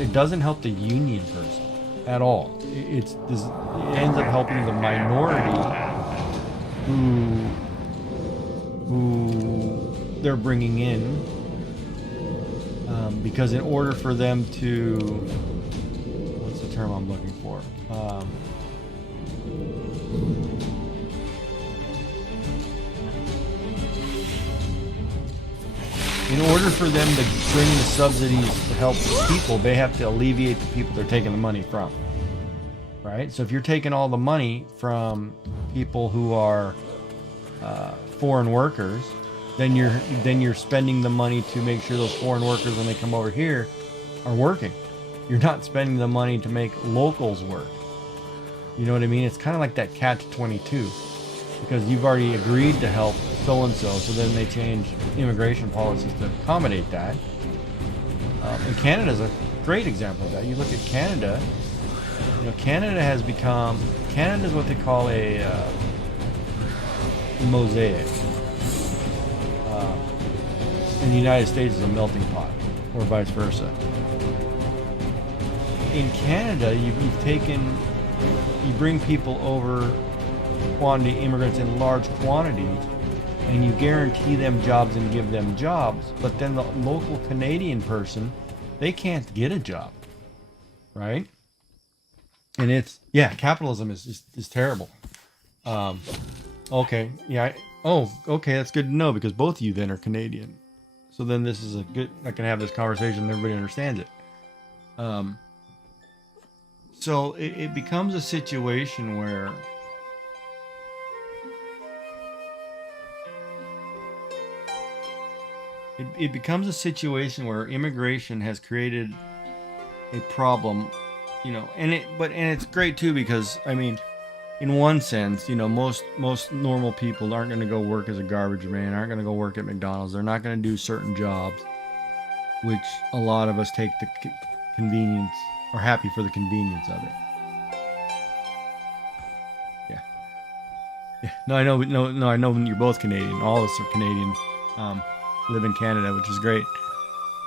It doesn't help the union person at all. It ends up helping the minority who they're bringing in, because in order for them to, what's the term I'm looking for? In order for them to bring the subsidies to help people, they have to alleviate the people they're taking the money from. right? So if you're taking all the money from people who are foreign workers, then you're spending the money to make sure those foreign workers, when they come over here, are working. You're not spending the money to make locals work. You know what I mean? It's kind of like that catch-22, because you've already agreed to help so-and-so, so then they change immigration policies to accommodate that. And Canada's a great example of that. You look at Canada, you know, Canada's what they call a mosaic. And the United States is a melting pot, or vice versa. In Canada, you bring people over, immigrants in large quantities, and you guarantee them jobs and give them jobs, but then the local Canadian person, they can't get a job, right? And capitalism is terrible. Okay, yeah. Okay, that's good to know, because both of you then are Canadian. So then this is I can have this conversation and everybody understands it. So it becomes a situation where it becomes a situation where immigration has created a problem, you know, and it's great too, because I mean, in one sense, you know, most normal people aren't going to go work as a garbage man, aren't going to go work at McDonald's. They're not going to do certain jobs, which a lot of us take the convenience, or happy for the convenience of it. Yeah. No, I know. No, I know you're both Canadian. All of us are Canadian. Live in Canada, which is great.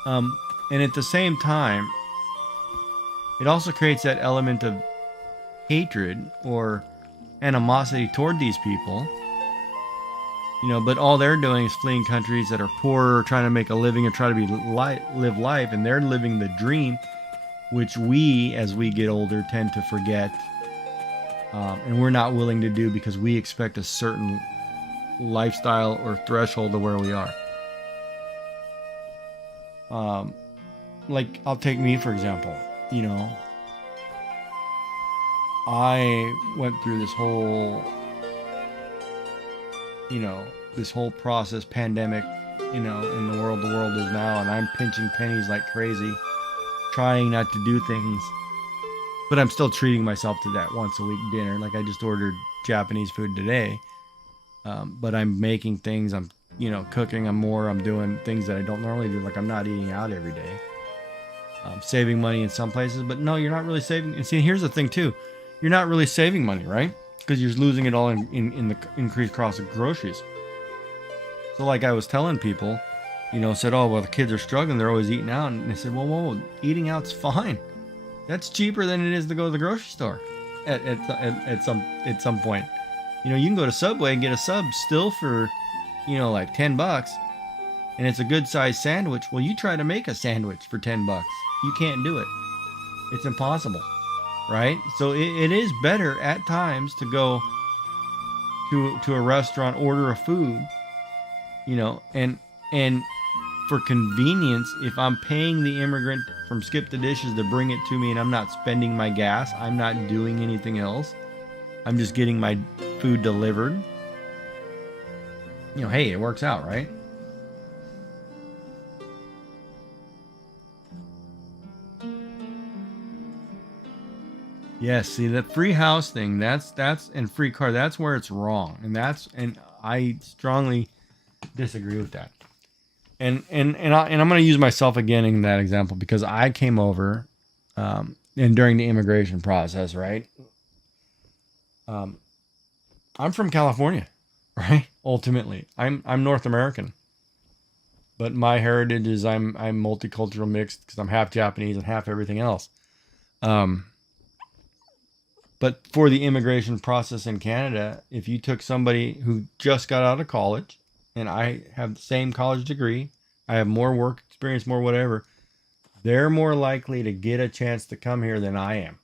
And at the same time, it also creates that element of hatred or animosity toward these people. You know, but all they're doing is fleeing countries that are poorer, trying to make a living and try to live life, and they're living the dream, which we, as we get older, tend to forget, and we're not willing to do, because we expect a certain lifestyle or threshold of where we are. Like, I'll take me for example. You know, I went through this whole process, pandemic, you know, in the world is now, and I'm pinching pennies like crazy, trying not to do things, but I'm still treating myself to that once a week dinner. Like, I just ordered Japanese food today, but I'm making things, I'm, you know, cooking, I'm doing things that I don't normally do. Like, I'm not eating out every day. Saving money in some places, but no, you're not really saving. And see, here's the thing too, you're not really saving money, right? Because you're losing it all in the increased cost of groceries. So like I was telling people, you know, said, oh, well, the kids are struggling, they're always eating out. And they said, whoa, eating out's fine. That's cheaper than it is to go to the grocery store at some point. You know, you can go to Subway and get a sub still for, you know, like $10, and it's a good sized sandwich. Well, you try to make a sandwich for $10. You can't do it. It's impossible, right? So it is better at times to go to a restaurant, order a food, you know, and for convenience, if I'm paying the immigrant from Skip the Dishes to bring it to me, and I'm not spending my gas, I'm not doing anything else, I'm just getting my food delivered, you know, hey, it works out, right? Yes, see, that free house thing, that's and free car, that's where it's wrong. And I strongly disagree with that. And I'm going to use myself again in that example, because I came over and during the immigration process, right? I'm from California, right? Ultimately, I'm North American, but my heritage is I'm multicultural mixed, because I'm half Japanese and half everything else. But for the immigration process in Canada, if you took somebody who just got out of college, and I have the same college degree, I have more work experience, more whatever, they're more likely to get a chance to come here than I am,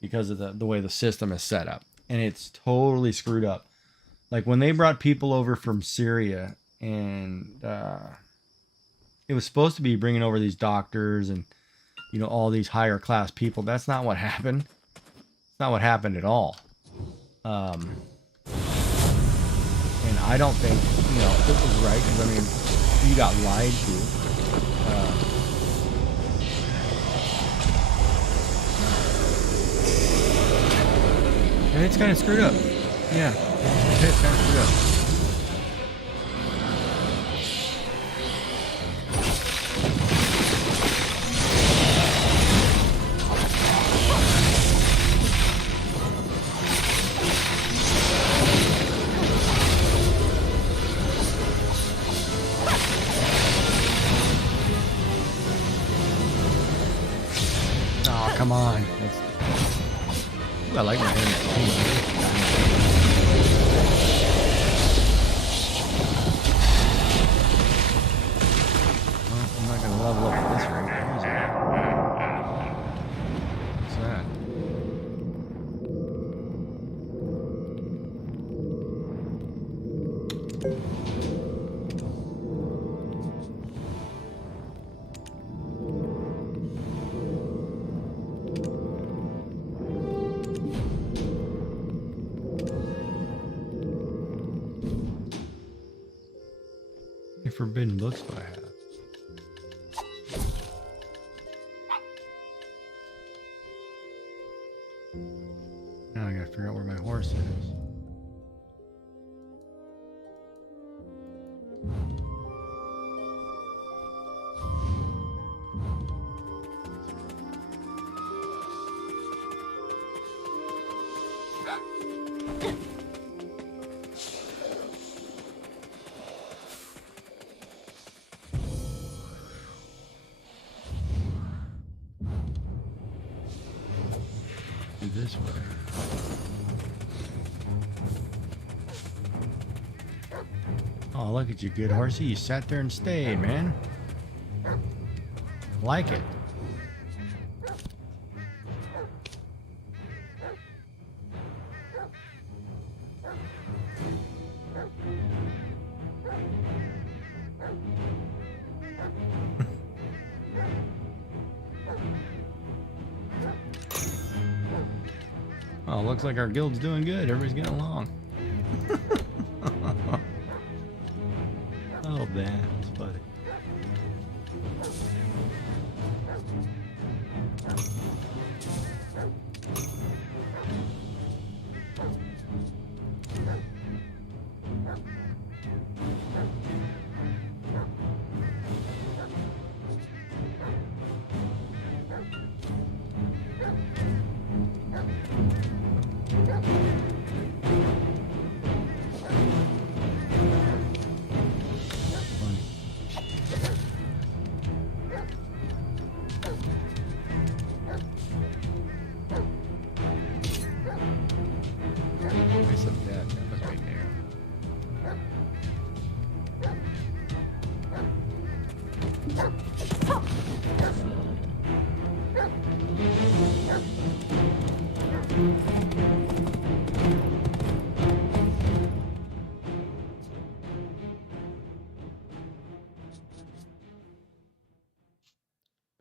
because of the way the system is set up. And it's totally screwed up. Like when they brought people over from Syria, and it was supposed to be bringing over these doctors and, you know, all these higher class people. That's not what happened. not what happened at all. And I don't think, you know, it was right, because, I mean, you got lied to. And it's kind of screwed up. Yeah, it's kind of screwed up. Oh, come on. Ooh, I like my hand. Well, I'm not going to level up at this rate. Easy. What's that? Forbidden books do I have? Now I gotta figure out where my horse is. This way. Oh, look at you, good horsey. You sat there and stayed, man. Like it. Oh, looks like our guild's doing good. Everybody's getting along. Oh, that's funny.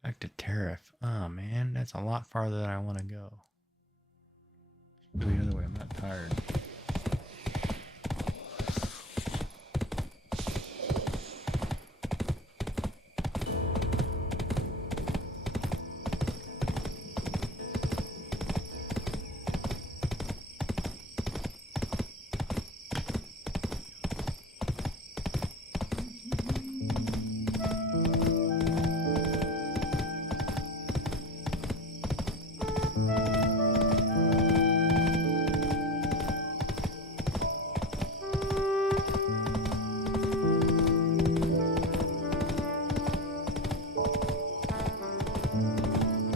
Back to Tariff. Oh man, that's a lot farther than I want to go. Go the other way. I'm not tired.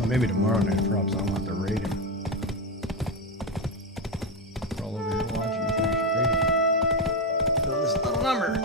Maybe tomorrow night drops. I want to raid him. We're all over here watching. I think I should raid him. Fill this little number.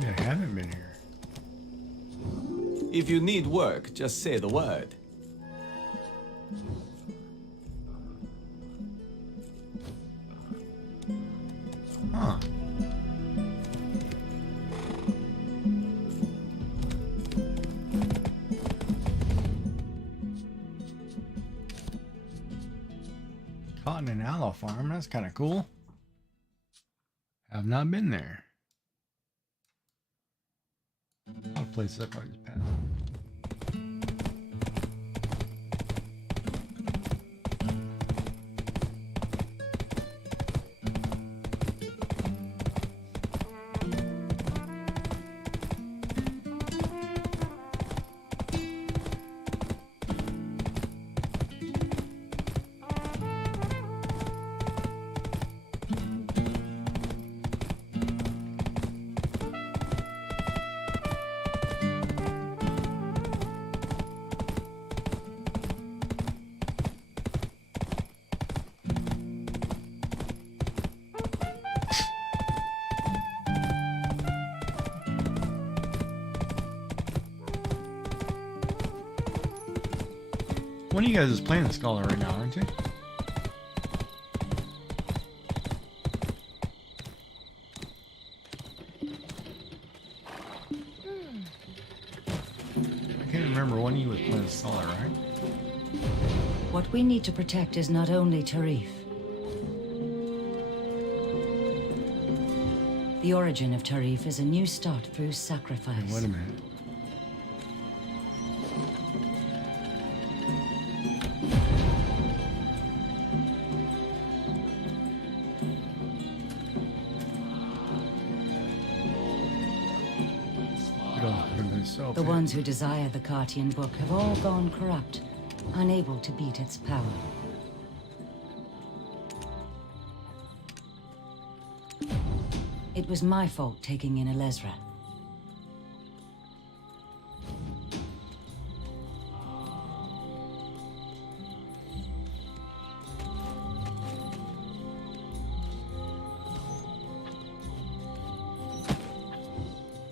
Yeah, I haven't been here. If you need work, just say the word. Huh. Cotton and aloe farm, that's kind of cool. Have not been there. A lot of places I probably just passed. One of you guys is playing the Scholar right now, aren't you? I can't remember. One of you was playing the Scholar, right? What we need to protect is not only Tarif. The origin of Tarif is a new start through sacrifice. Hey, wait a minute. The ones who desire the Cartian book have all gone corrupt, unable to beat its power. It was my fault taking in Elezra.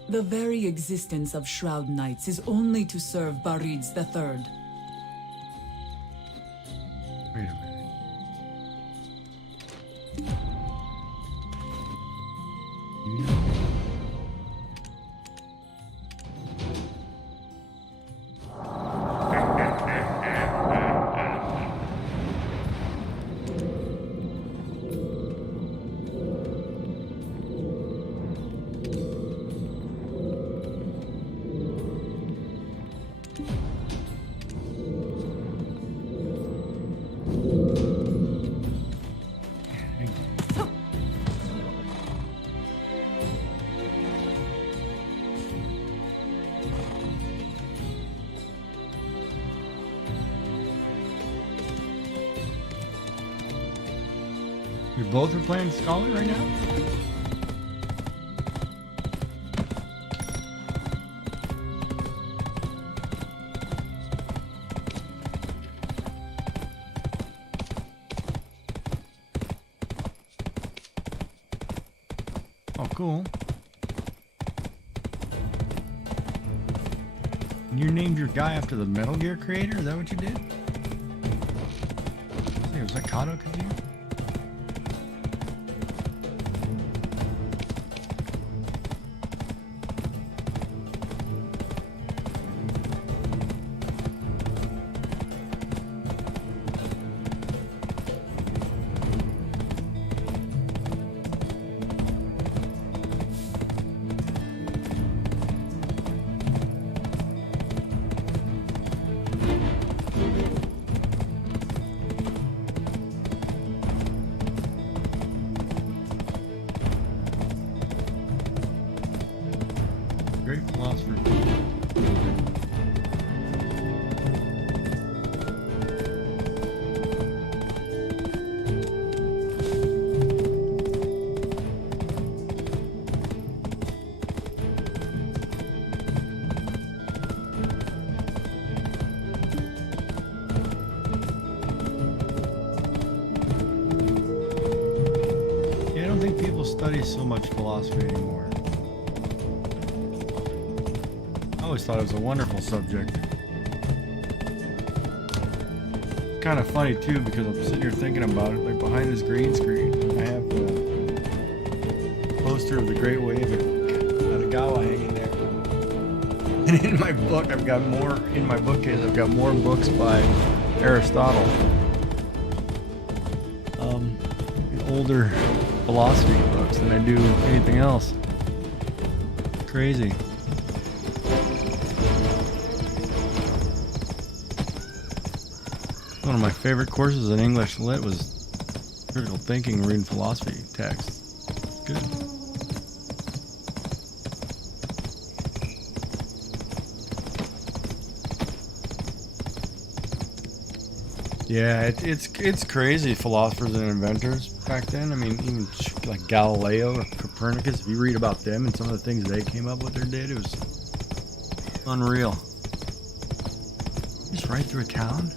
The very existence of Shroud Knights is only to serve Barids III. Wait a minute. You know? You both are playing Scholar right now? Oh, cool. You named your guy after the Metal Gear creator? Is that what you did? Hey, was that Kato Kazuma? Great philosopher. Yeah, I don't think people study so much philosophy anymore. always thought it was a wonderful subject. Kind of funny too, because I'm sitting here thinking about it. Like behind this green screen, I have the poster of the Great Wave of Atagawa hanging there. And in my book, I've got more in my bookcase. I've got more books by Aristotle. Older philosophy books than I do anything else. Crazy. One of my favorite courses in English Lit was critical thinking, reading philosophy texts. Good. Yeah, it's crazy, philosophers and inventors back then. I mean, even like Galileo or Copernicus, if you read about them and some of the things they came up with or did, it was unreal. Just right through a town?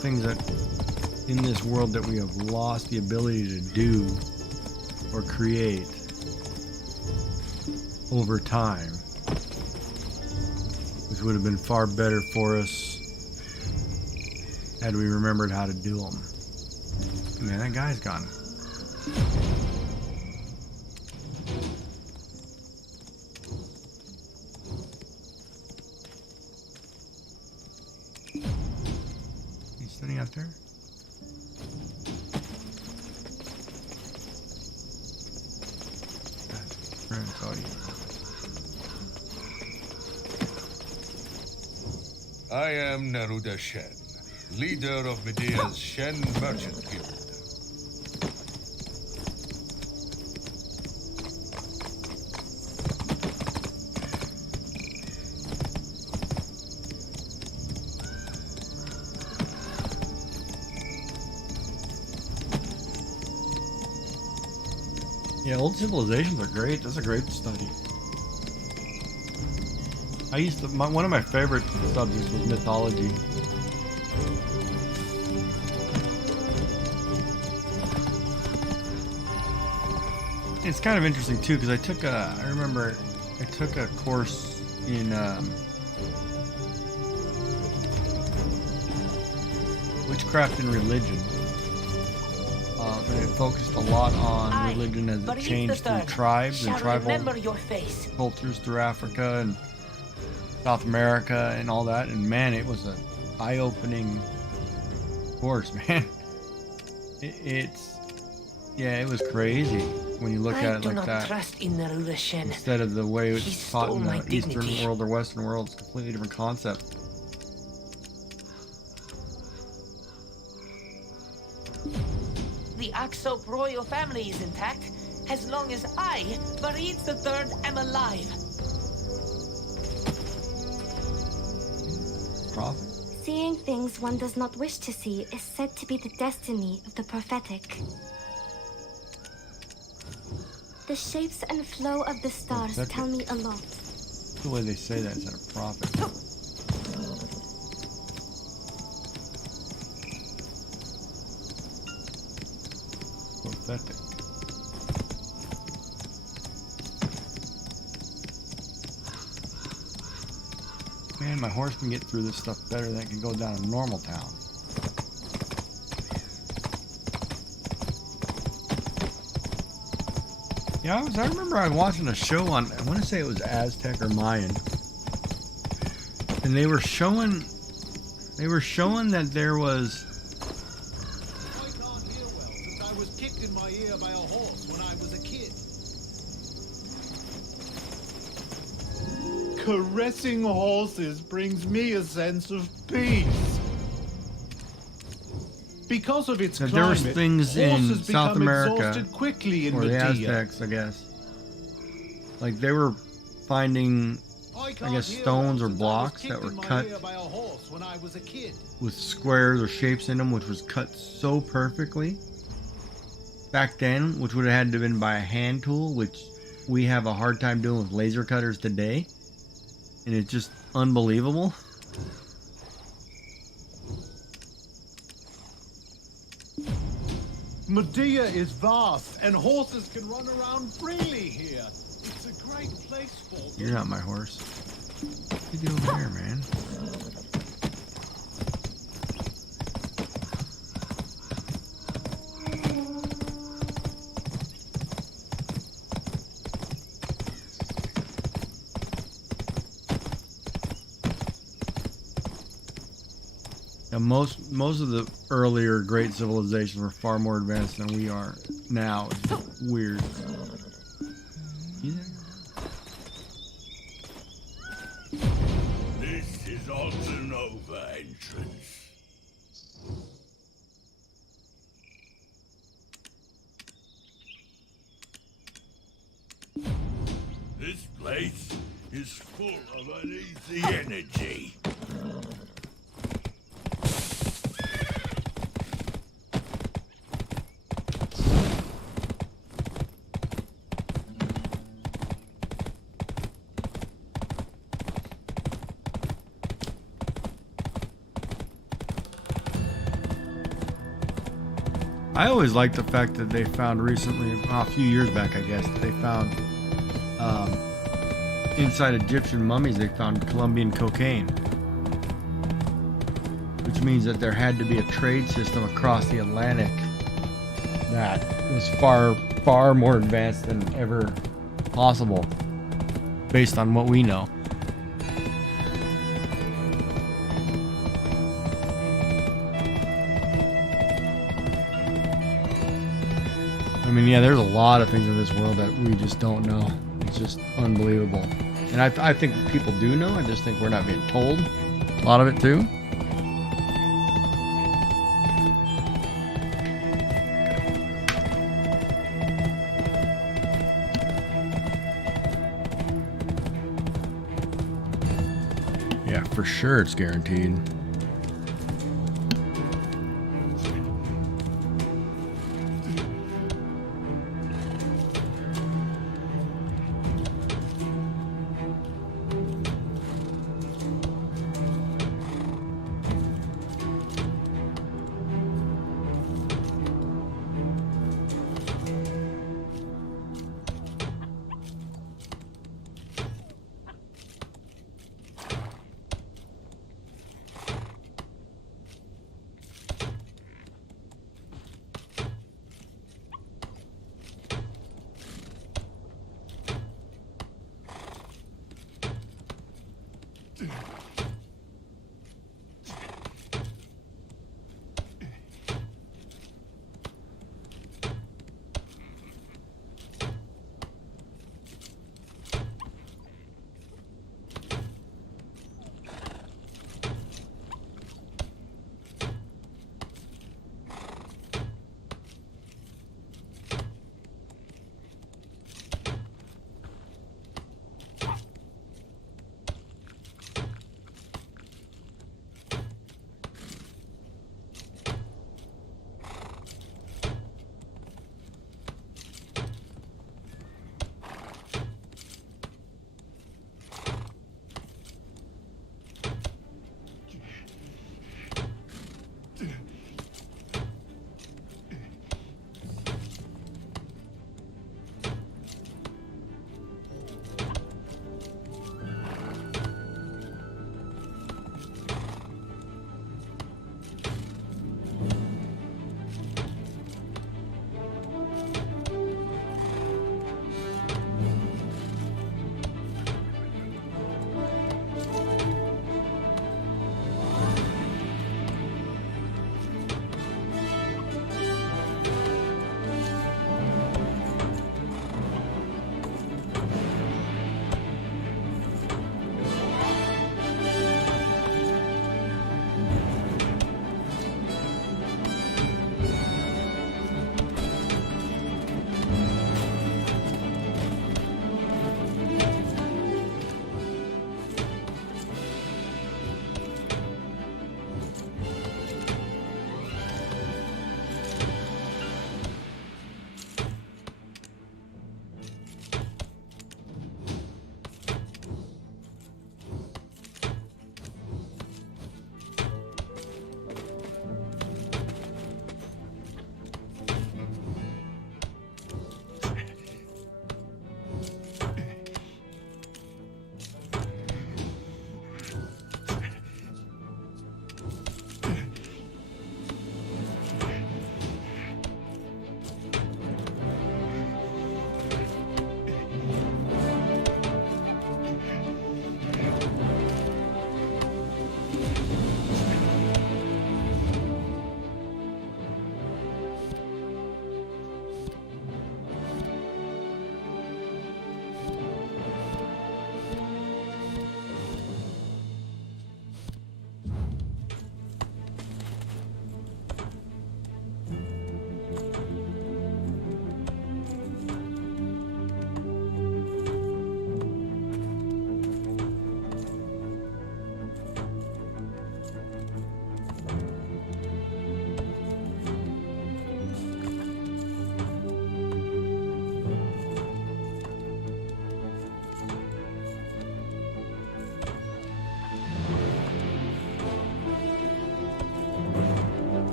Things that in this world that we have lost the ability to do or create over time, which would have been far better for us had we remembered how to do them. Man, that guy's gone. Out there? I am Neruda Shen, leader of Medea's Shen Merchant Guild. Yeah, old civilizations are great. That's a great study. I used to, one of my favorite subjects was mythology. It's kind of interesting too, because I took a course in witchcraft and religion. And it focused a lot on religion as it changed through tribes and tribal cultures through Africa and South America and all that. And man, it was an eye-opening course, man. It was crazy when you look at it like that. Instead of the way it's taught in the Eastern world or Western world, it's a completely different concept. The Axop royal family is intact, as long as I, Barid III, am alive. Prophet. Seeing things one does not wish to see is said to be the destiny of the prophetic. The shapes and flow of the stars tell me a lot. The way they say that instead of prophet. Prophetic. Man, my horse can get through this stuff better than it can go down a normal town. Yeah, I remember I was watching a show on, I want to say it was Aztec or Mayan. And they were showing that there was... I can't hear well since I was kicked in my ear by a horse when I was a kid. Caressing horses brings me a sense of peace. Because of its climate, there was things in horses South become America, exhausted quickly in or the Medea. Aztecs, I guess, Like they were finding, I guess, stones or blocks that were cut with squares or shapes in them, which was cut so perfectly back then, which would have had to have been by a hand tool, which we have a hard time doing with laser cutters today. And it's just unbelievable. Medea is vast, and horses can run around freely here. It's a great place for them. You're not my horse. What you do over here, man? Now, most of the earlier great civilizations were far more advanced than we are now. It's just weird. This is Altanova entrance. This place is full of uneasy energy. I always liked the fact that they found recently, a few years back, I guess, they found inside Egyptian mummies, they found Colombian cocaine, which means that there had to be a trade system across the Atlantic that was far, far more advanced than ever possible, based on what we know. I mean, yeah, there's a lot of things in this world that we just don't know. It's just unbelievable. And I think people do know. I just think we're not being told a lot of it too. Yeah, for sure it's guaranteed.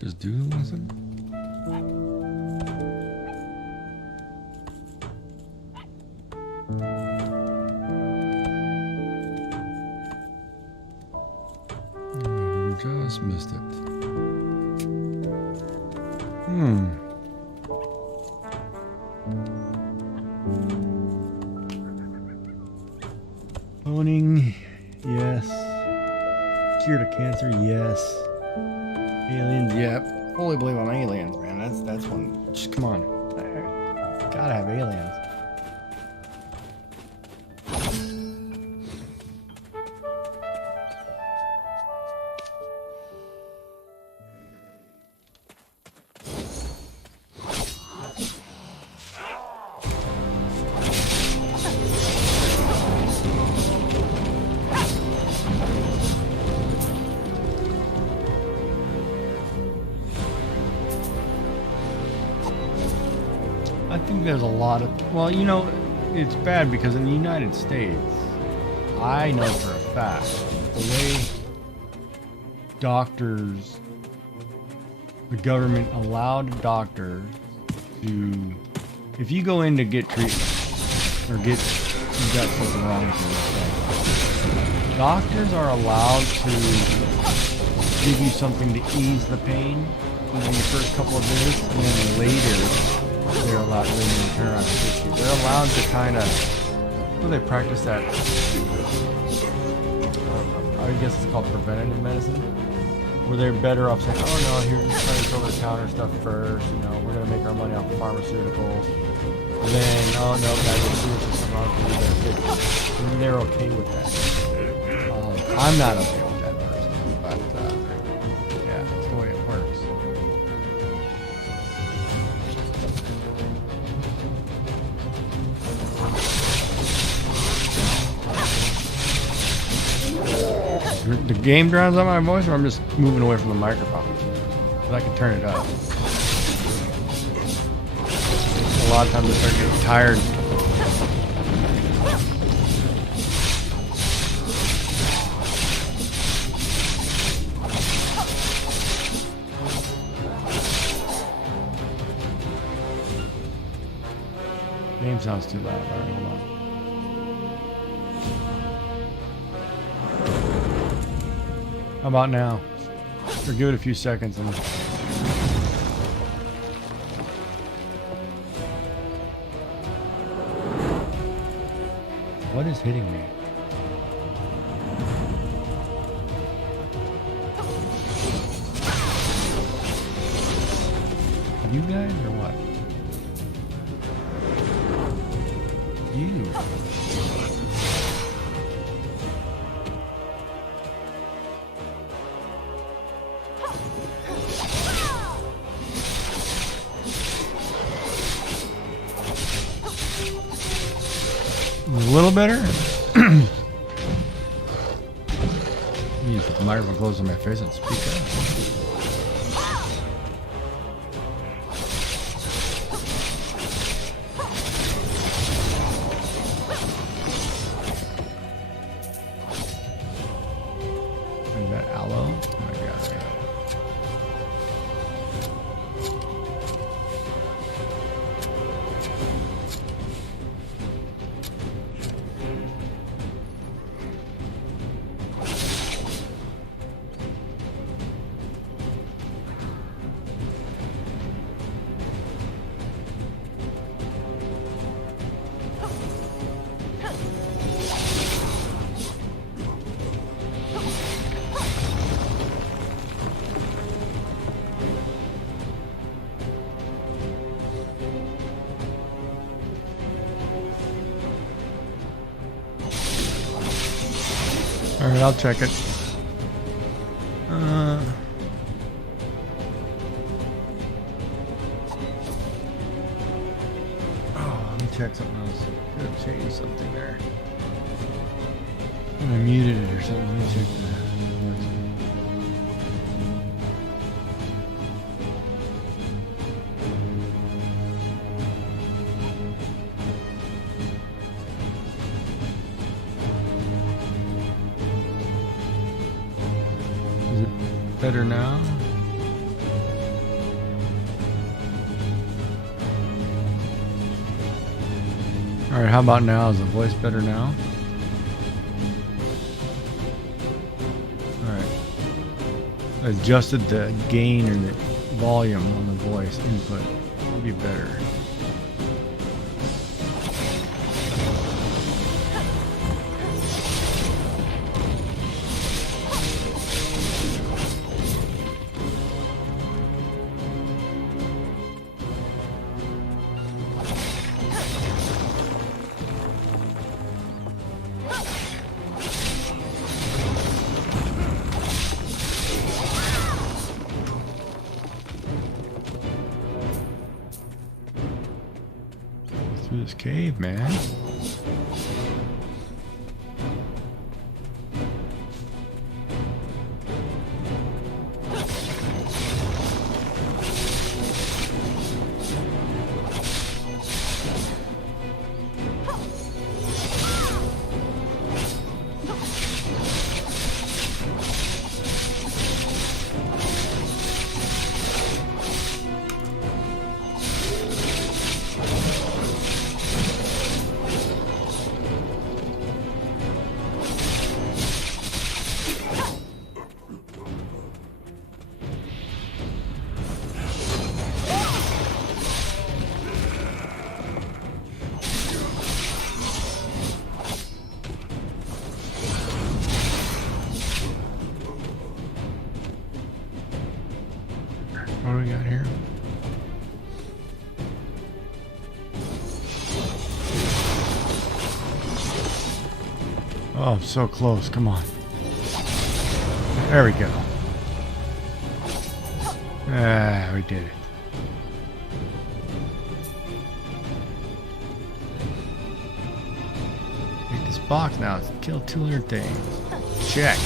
Does Doodle listen? Just missed it. Cloning, yes. Cure to cancer, yes. Aliens, yep. Fully believe on aliens, man. That's one. Just come on. Gotta have aliens. I think there's a lot of, well, you know, it's bad because in the United States, I know for a fact, the way doctors, the government allowed doctors to, if you go in to get treatment or you got something wrong with you, doctors are allowed to give you something to ease the pain in the first couple of visits, and then later they're allowed to turn around and fix you. They're allowed to kind of, well, they practice that, I guess it's called preventative medicine, where they're better off saying, oh no, here, just try this over-the-counter stuff first, you know, we're going to make our money off of pharmaceuticals. And then, oh no, now you're seriously something wrong with you, better fix it. And they're okay with that. I'm not okay with that personally, but yeah, that's the way it works. The game drowns out my voice, or I'm just moving away from the microphone. But I can turn it up. A lot of times I start getting tired. Game sounds too loud. All right, hold on. How about now? Or give it a few seconds and what is hitting me? You guys or what? You. A little better. You put the microphone close to my face and speak up. Is that aloe? Oh my God. All right, I'll check it. Let me check something else. Could have changed something there. I muted it or something. Let me check that. Better now? All right, how about now? Is the voice better now? All right. Adjusted the gain and the volume on the voice input. It'll be better. Through this cave, man. What do we got here? Oh, I'm so close. Come on. There we go. Ah, we did it. Take this box now. Let's kill 200 things. Check.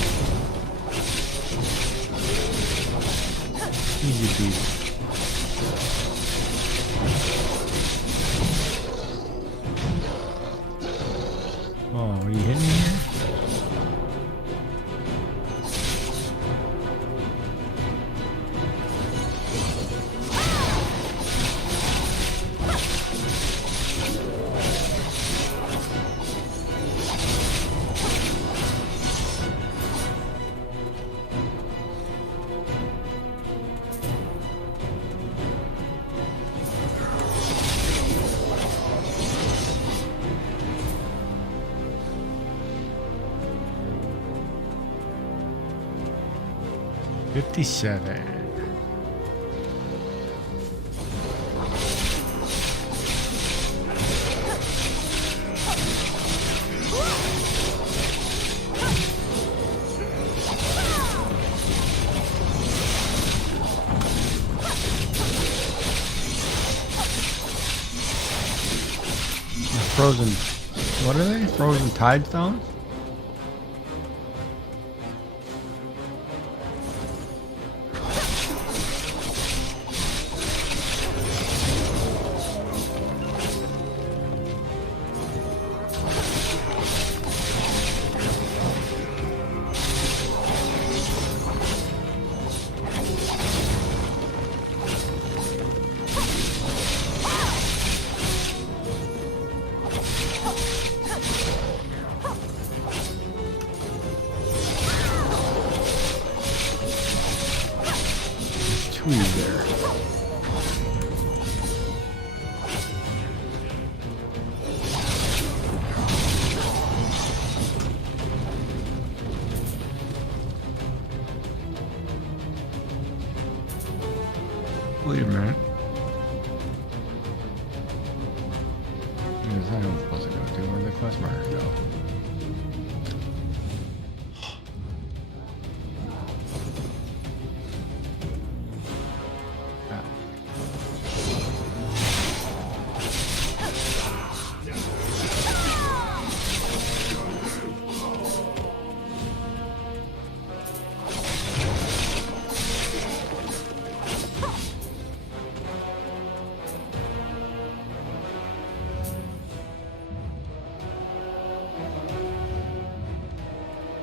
Easy peasy. Oh, are you hitting me here? $57. Frozen, what are they? Frozen tide stone? There. Wait a minute. Where's that I'm supposed to go to? Where'd the quest marker go?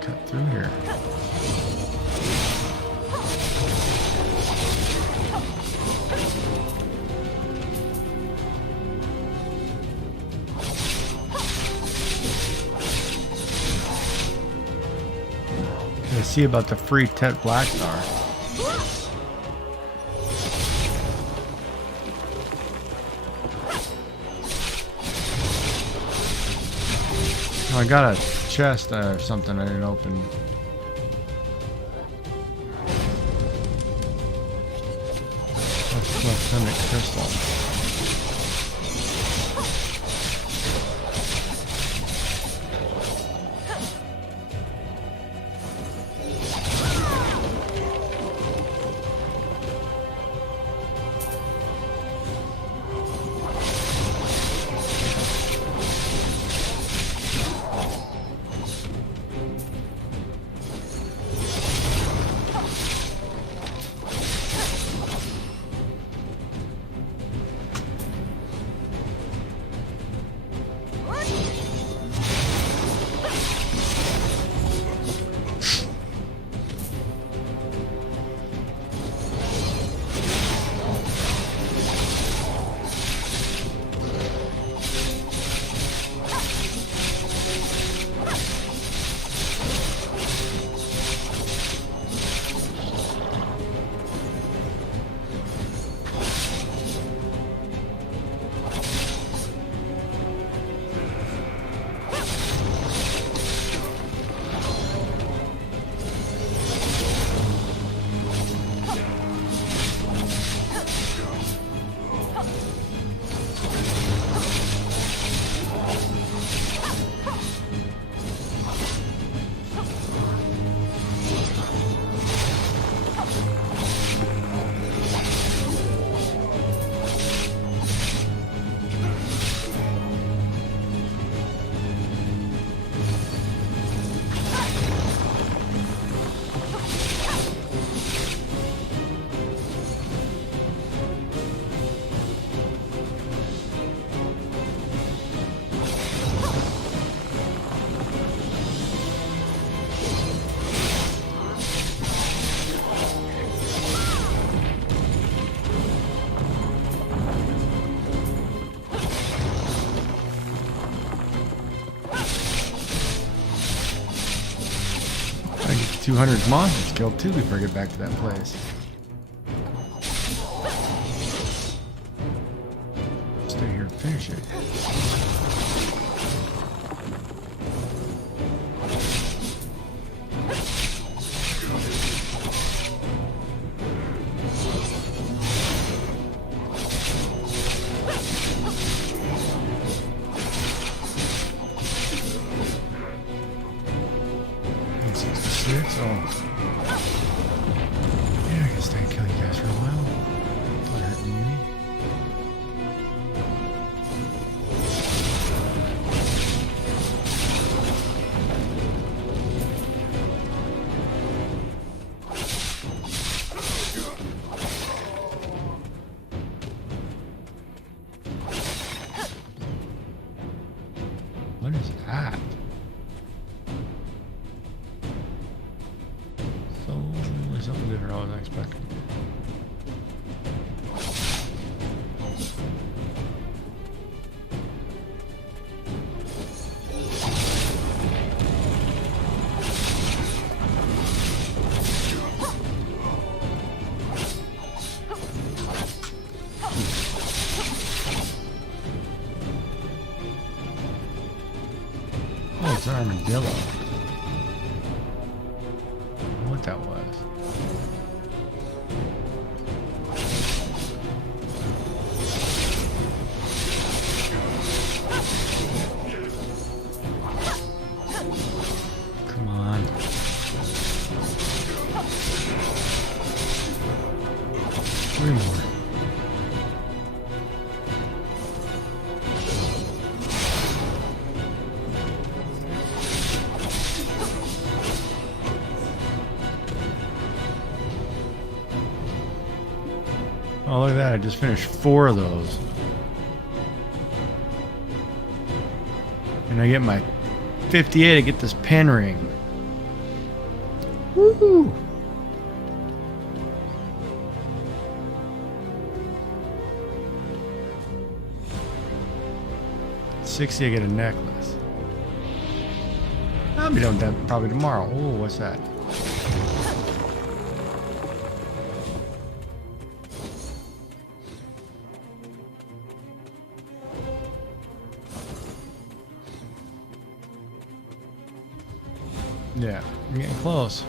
Cut through here. I see about the free Tet Black Star. Oh, I got a chest or something I didn't open. Authentic crystal. I get 200 monsters killed too before I get back to that place. Stay here and finish it. Yeah, I guess I can kill you guys for a while. Not hurting you any. What is that? Something different I wasn't expecting. Oh, it's an armadillo. What that was. Three more. Oh, look at that. I just finished 4 of those. And I get my 58, I get this pen ring. Woohoo! 60, I get a necklace. I'll be done with that probably tomorrow. Oh, what's that? Yeah, I'm getting close.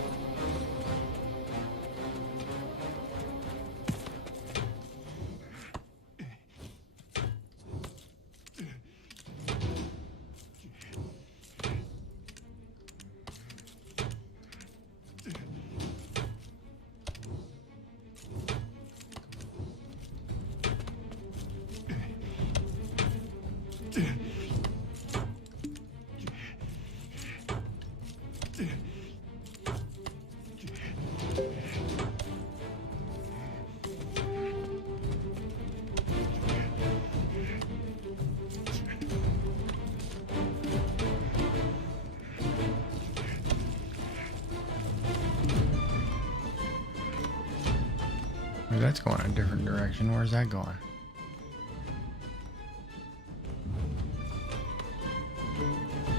That's going a different direction. Where's that going?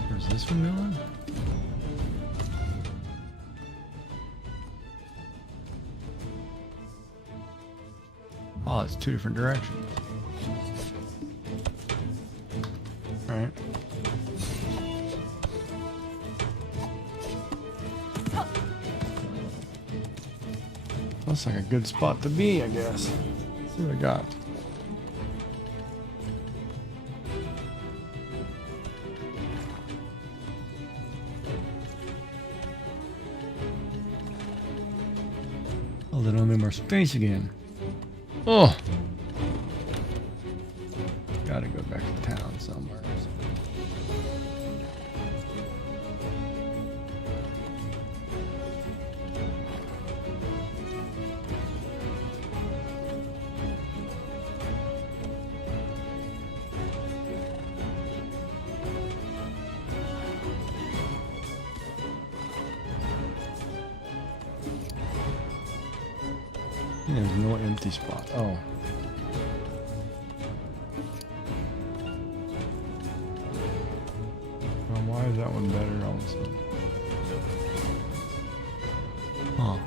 Where's this one going? Oh, it's two different directions. All right. Looks like a good spot to be, I guess. Let's see what I got. A little bit more space again. Oh! Gotta go back to town somewhere. There's no empty spot. Oh. Well, why is that one better all of a sudden? Huh.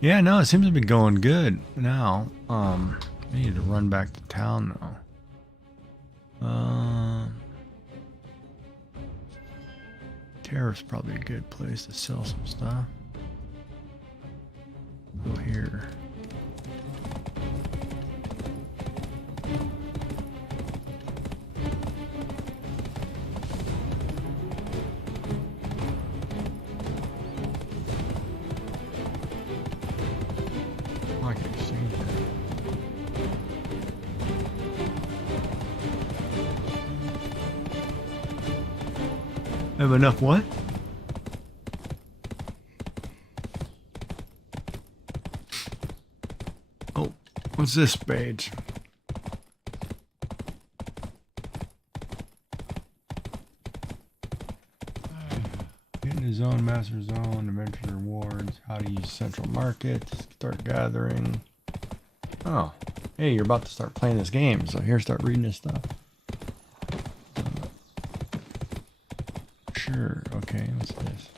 Yeah, no, it seems to be going good now. I need to run back to town though. Tariff's probably a good place to sell some stuff. Go here. Have enough what? Oh, what's this page? Getting his own master zone, adventure rewards, how to use central market, start gathering. Oh, hey, you're about to start playing this game, so here, start reading this stuff. Sure, okay, what's this?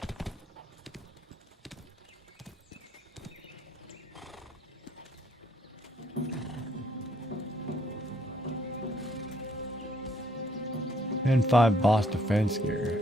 And 5 boss defense gear.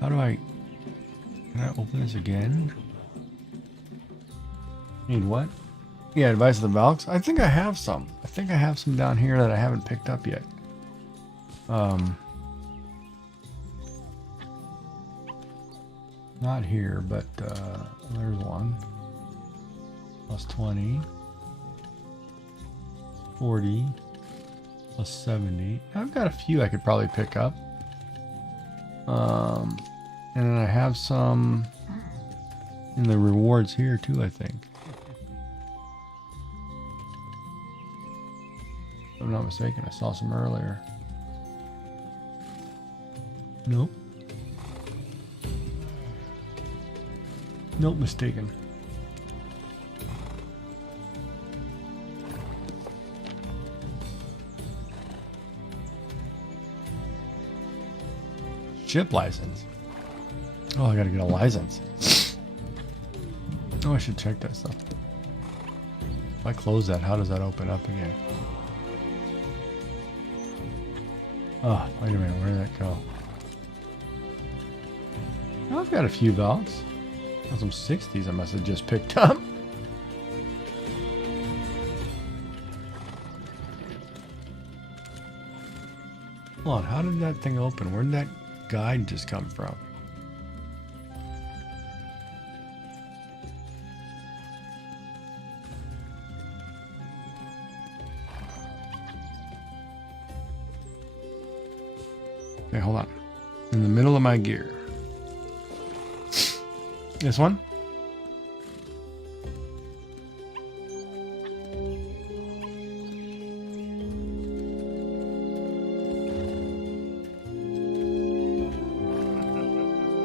How do I... Can I open this again? Need what? Yeah, Advice of the Valks. I think I have some. I think I have some down here that I haven't picked up yet. Not here, but there's one. Plus 20. 40. Plus 70. I've got a few I could probably pick up. And then I have some in the rewards here too, I think. I'm not mistaken. I saw some earlier. Nope. Nope, mistaken. Ship license. Oh, I gotta get a license. Oh, I should check that stuff. If I close that, how does that open up again? Oh, wait a minute, where did that go? Oh, I've got a few belts. Oh, some 60s I must have just picked up. Hold on, how did that thing open? Where did that guide just come from? Okay, hold on. In the middle of my gear. This one?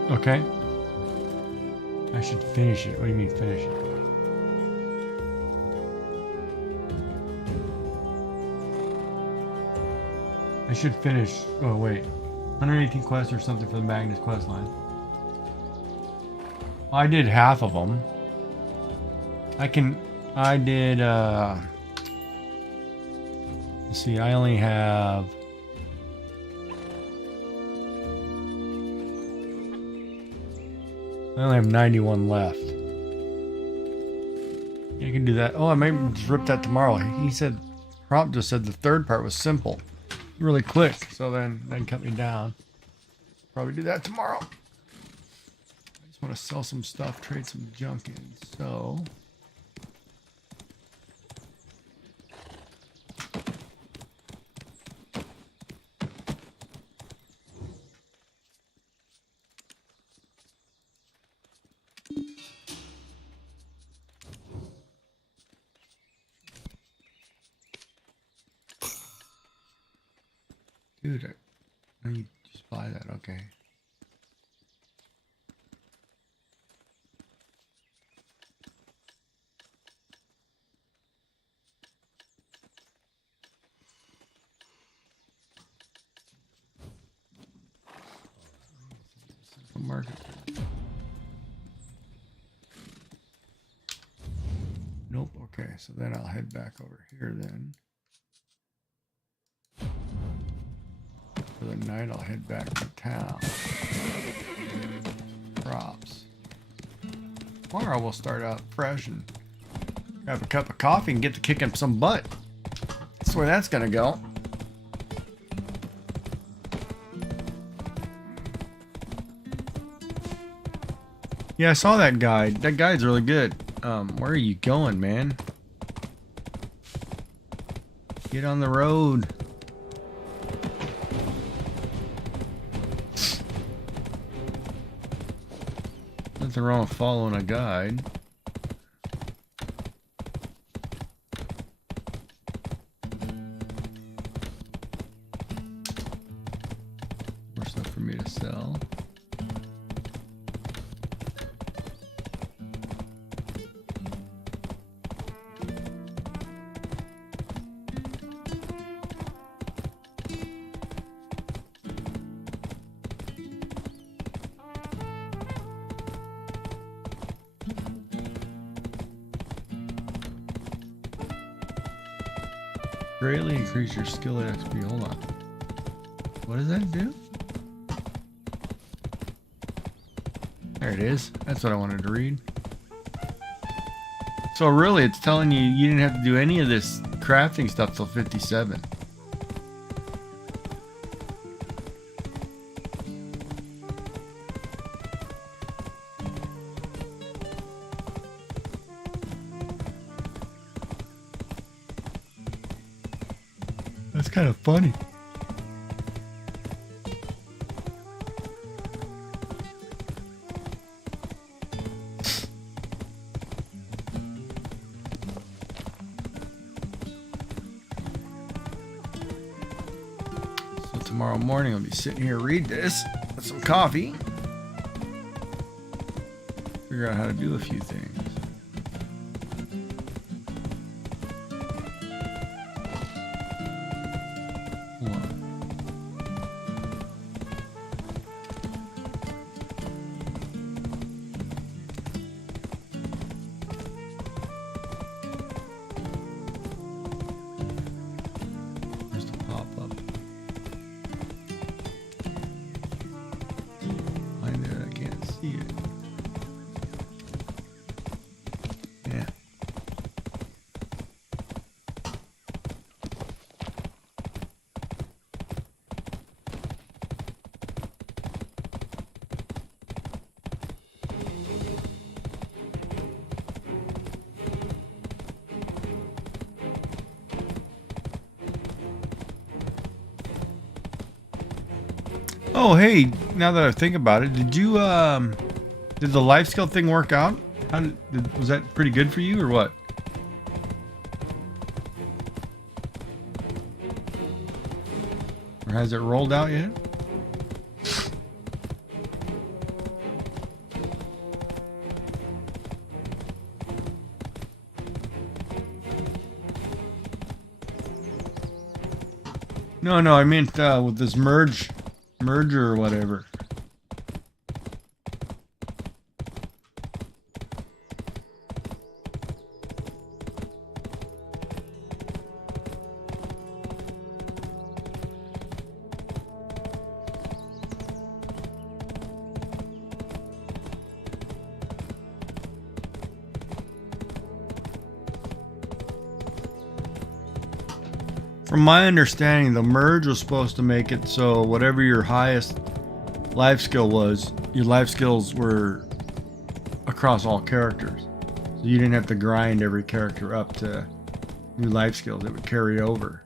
Okay. I should finish it. What do you mean finish it? I should finish. Oh, wait. 118 quests or something for the Magnus quest line. I did half of them. I did, let's see, I only have I only have 91 left. You can do that. Oh, I might just rip that tomorrow. He said, Prompt just said the third part was simple. Really quick. So then cut me down. Probably do that tomorrow. I just want to sell some stuff, trade some junk in. So... Dude, let me just buy that, okay. Central Market. Nope, okay, so then I'll head back over here then. For the night, I'll head back to town. Props. Tomorrow we'll start out fresh and have a cup of coffee and get to kicking some butt. That's where that's gonna go. Yeah, I saw that guide. That guide's really good. Where are you going, man? Get on the road. Nothing wrong with following a guide. More stuff for me to sell. Greatly increase your skill at XP. Hold on. What does that do? There it is. That's what I wanted to read. So really, it's telling you you didn't have to do any of this crafting stuff till 57. That's kind of funny. tomorrow morning I'll be sitting here read this with some coffee. Figure out how to do a few things. Oh, hey, now that I think about it, did you, did the life skill thing work out? Was that pretty good for you or what? Or has it rolled out yet? No, I meant, with this merger or whatever. From my understanding, the merge was supposed to make it so whatever your highest life skill was, your life skills were across all characters. So you didn't have to grind every character up to new life skills. It would carry over.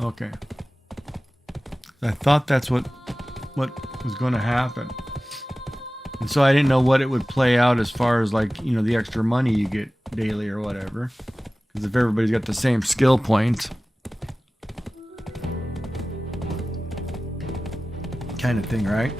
Okay. I thought that's what was going to happen. And so I didn't know what it would play out as far as, like, you know, the extra money you get daily or whatever. Because if everybody's got the same skill point kind of thing, right?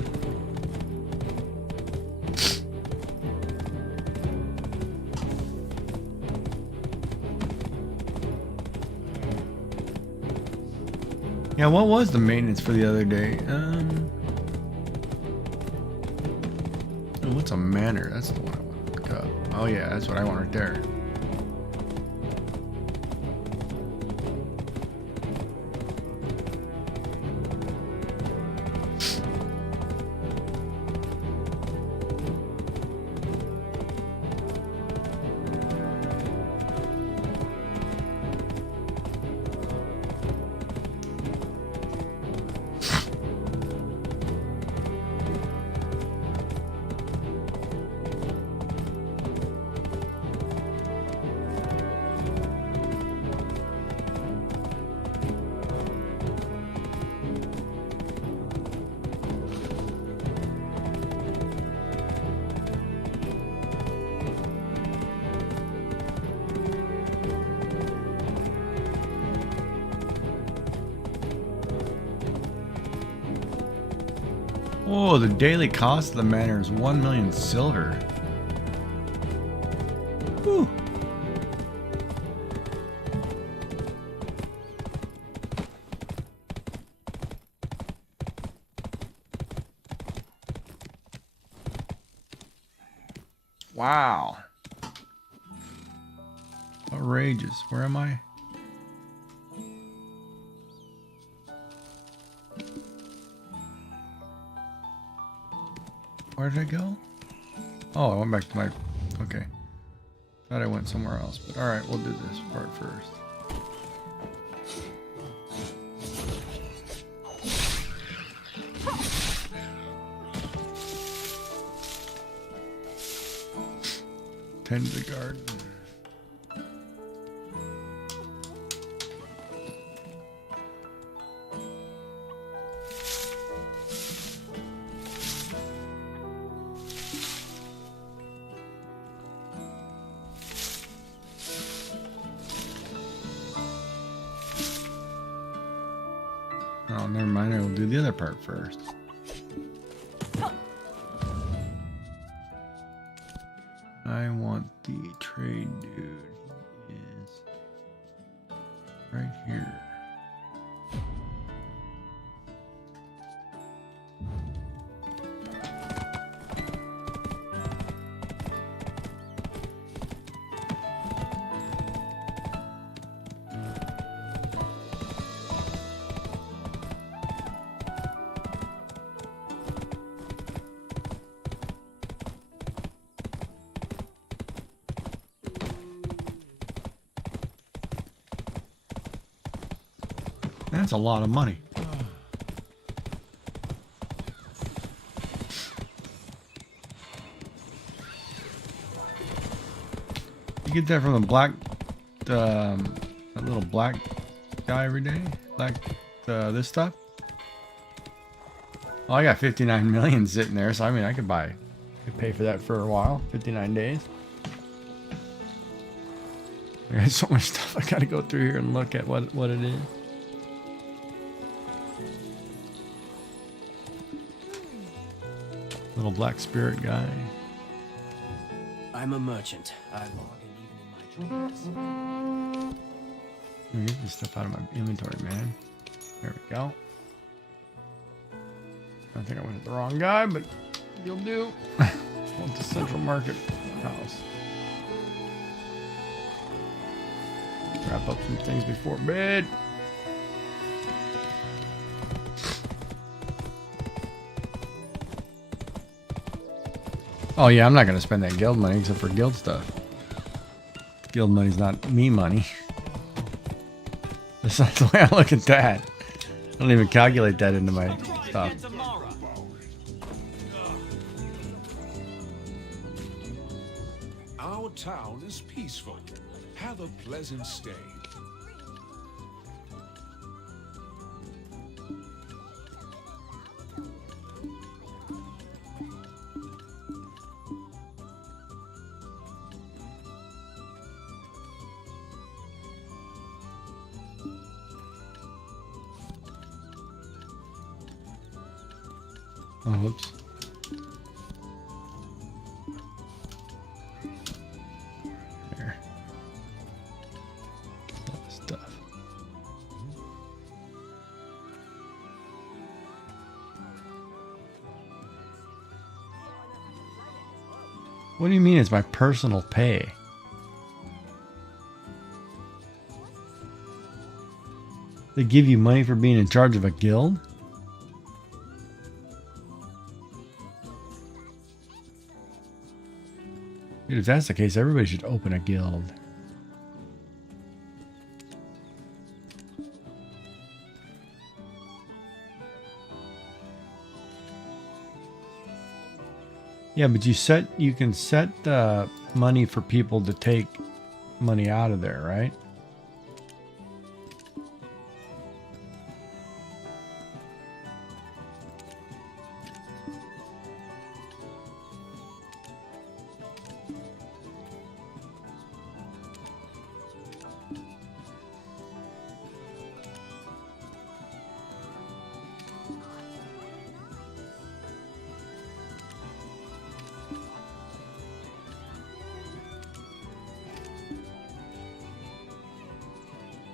Yeah, what was the maintenance for the other day? Oh, what's a manor? That's the one I want to look up. Oh yeah, that's what I want right there. Oh, the daily cost of the manor is 1 million silver. Whew. Wow. Outrageous. Where am I? Where did I go? Oh, I went back to my... Okay. Thought I went somewhere else, but alright, we'll do this part first. Tend to the garden. Oh, never mind. I will do the other part first. I want the trade dude. He is right here. That's a lot of money. You get that from the black, that little black guy every day? Black, this stuff? Oh, I got 59 million sitting there, so I mean, I could pay for that for a while. 59 days. I got so much stuff I gotta go through here and look at what it is. Little black spirit guy. I'm a merchant. I log in even in my dreams. Let me get this stuff out of my inventory, man. There we go. I think I went to the wrong guy, but you'll do. Want the central market house. Wrap up some things before bed. Oh yeah, I'm not gonna spend that guild money except for guild stuff. Guild money's not me money. That's not the way I look at that. I don't even calculate that into my stuff. Our town is peaceful. Have a pleasant stay. Oh, whoops. There. Stuff. What do you mean it's my personal pay? They give you money for being in charge of a guild? Dude, if that's the case, everybody should open a guild. Yeah, but you can set money for people to take money out of there, right?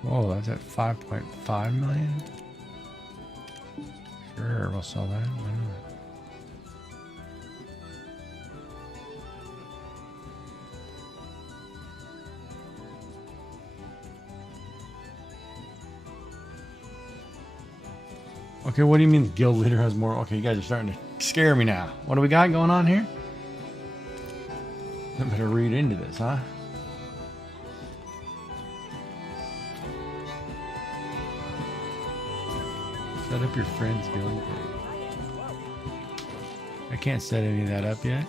Whoa, that's at 5.5 million? Sure, we'll sell that. Why not? Okay, what do you mean the guild leader has more? Okay, you guys are starting to scare me now. What do we got going on here? I better read into this, huh? Set up your friend's guild page. I can't set any of that up yet.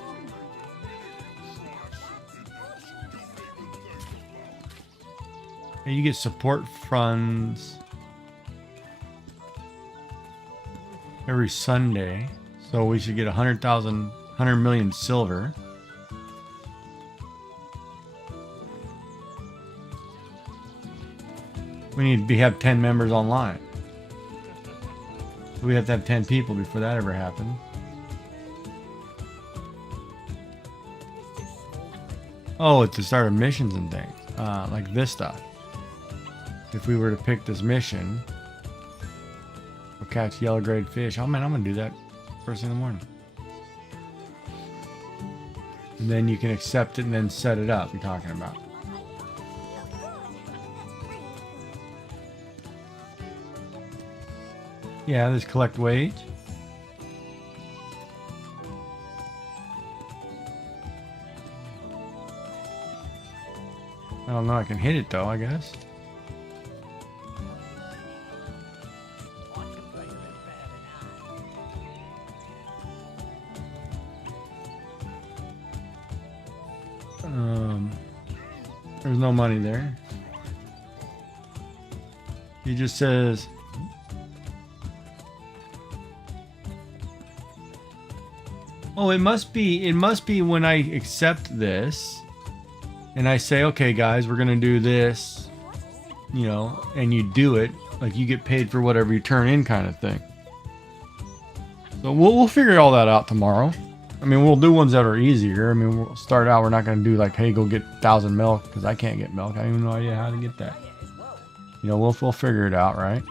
And you get support funds every Sunday. So we should get 100 million silver. We need to have 10 members online. We have to have 10 people before that ever happens. Oh, it's to start missions and things. Like this stuff. If we were to pick this mission, we'll catch yellow grade fish. Oh man, I'm gonna do that first thing in the morning. And then you can accept it and then set it up. You're talking about. Yeah, there's collect wage. I don't know. I can hit it though, I guess. There's no money there. He just says, oh, it must be when I accept this and I say, okay guys, we're gonna do this, you know, and you do it, like you get paid for whatever you turn in kind of thing. So we'll figure all that out tomorrow. I mean, we'll do ones that are easier. I mean, we'll start out, we're not going to do like, hey, go get 1,000 milk, because I can't get milk. I have no idea how to get that. You know, we'll figure it out, right?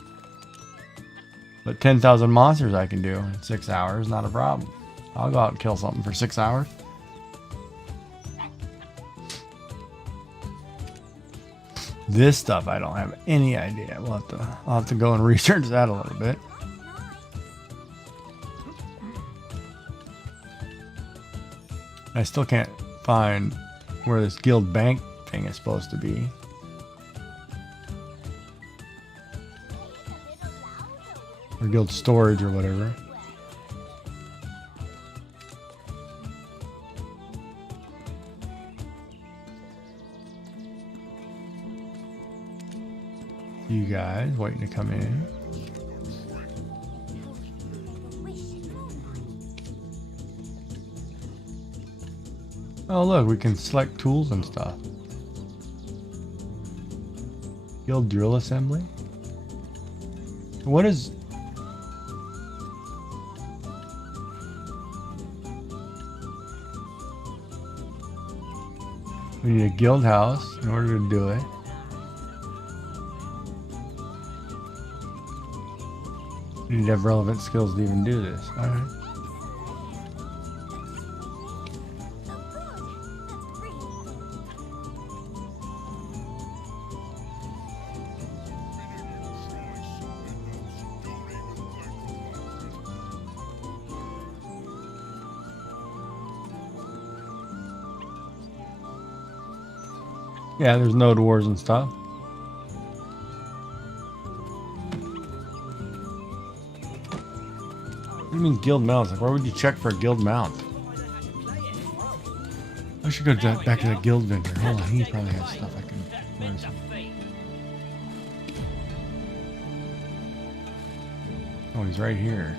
But 10,000 monsters I can do in 6 hours, not a problem. I'll go out and kill something for 6 hours. This stuff, I don't have any idea. I'll have to go and research that a little bit. I still can't find where this guild bank thing is supposed to be. Or guild storage or whatever. You guys waiting to come in. Oh look, we can select tools and stuff. Guild drill assembly? What is... We need a guild house in order to do it. We need to have relevant skills to even do this. Alright. Yeah, there's node wars and stuff. What do you mean guild mounts? Like, why would you check for a guild mount? I should go back to the guild vendor. Hold on, he probably has stuff I can... Where is he? Oh, he's right here.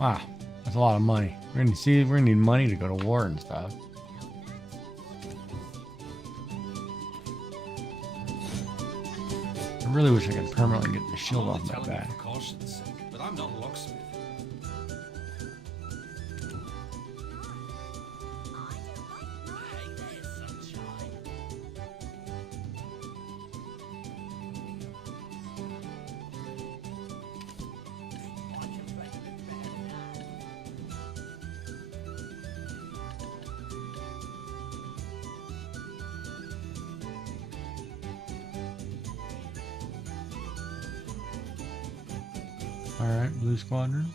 Wow, that's a lot of money. We're gonna need money to go to war and stuff. I really wish I could permanently get the shield off my back. But I'm not a locksmith. Alright, Blue Squadron.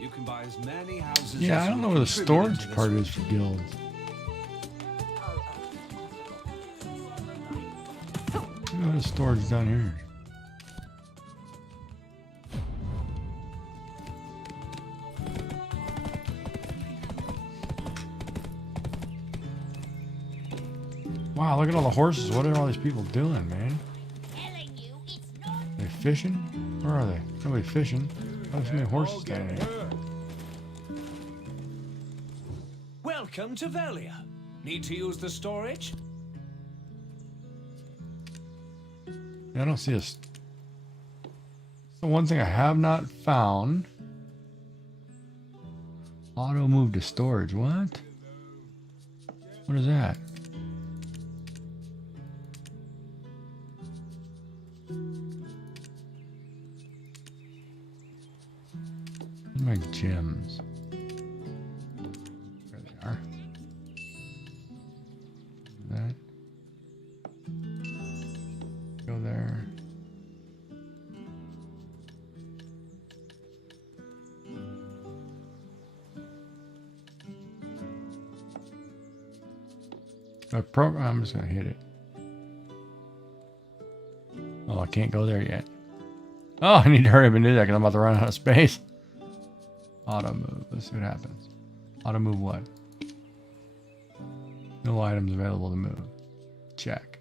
You can buy as many houses. Yeah, I don't know where the storage part is for guilds. Look at the storage down here. Wow, look at all the horses. What are all these people doing, man? They fishing? Where are they? Nobody fishing. Oh, there's so many horses down here. Welcome to Velia. Need to use the storage? I don't see us. The one thing I have not found. Auto move to storage. What? What is that? My gems. There they are. That. Go there. I'm just gonna hit it. Oh, I can't go there yet. Oh, I need to hurry up and do that because I'm about to run out of space. Auto move. Let's see what happens. Auto move what? No items available to move. Check.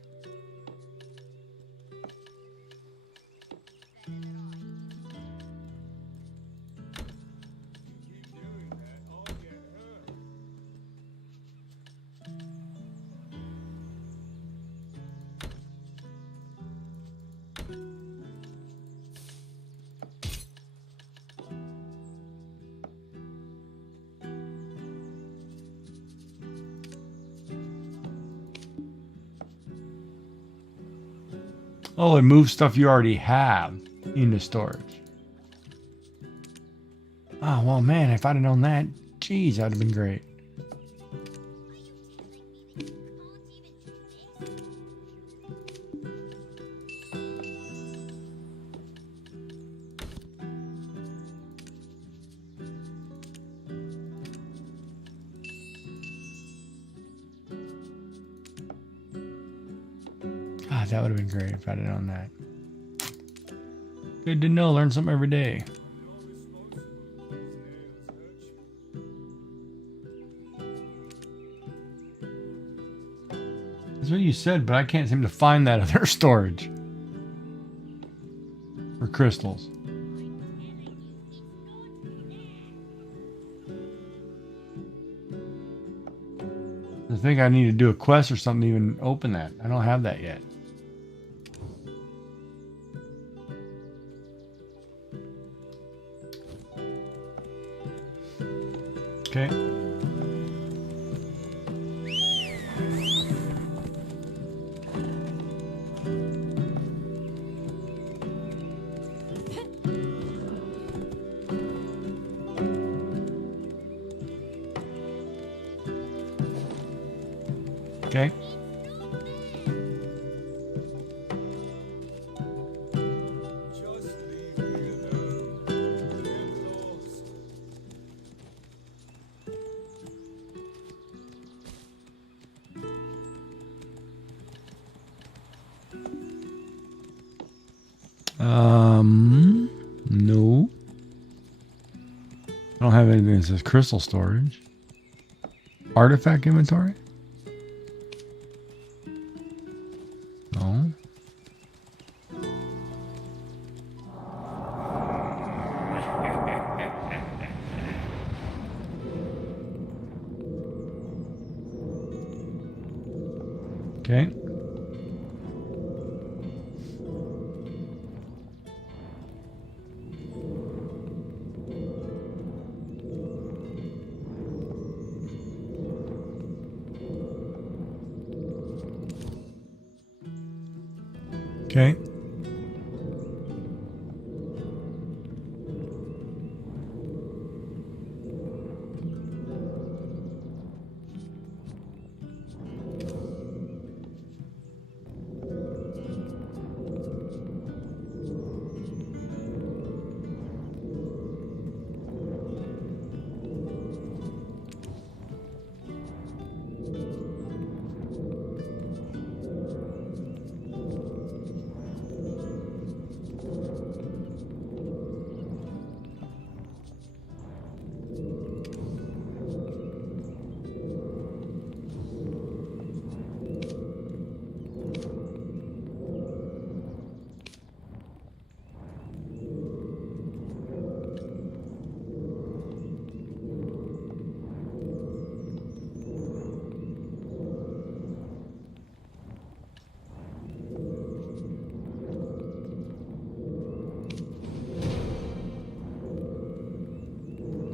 Oh, it moves stuff you already have into storage. Oh, well, man, if I'd have known that, geez, that would have been great. God, that would have been great if I'd have known that. Good to know. Learn something every day. That's what you said, but I can't seem to find that other storage. For crystals. I think I need to do a quest or something to even open that. I don't have that yet. Okay. Okay. No. I don't have anything that says crystal storage. Artifact inventory? No. Okay. Okay.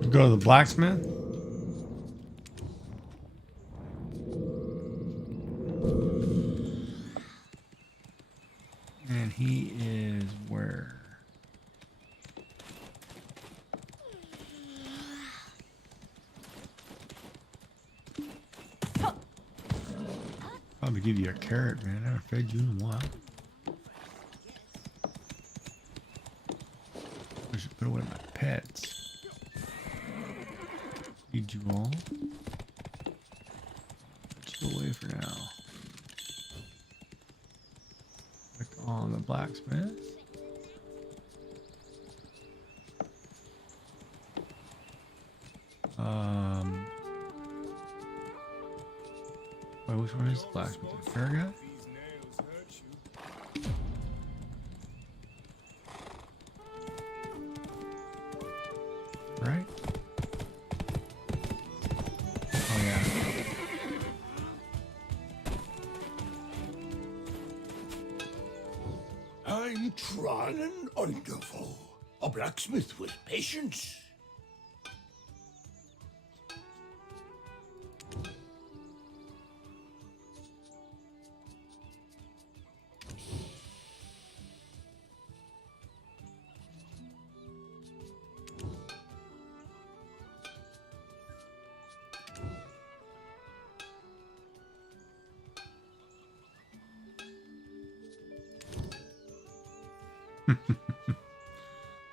Go to the blacksmith. And he is where? Probably give you a carrot, man. I haven't fed you in a while. I should put away my pets. Feed you all. Put you away for now. Click on the blacksmith. Wait, which one is the blacksmith? The fair guy? Right? Oh yeah. I'm trying wonderful. A blacksmith with patience.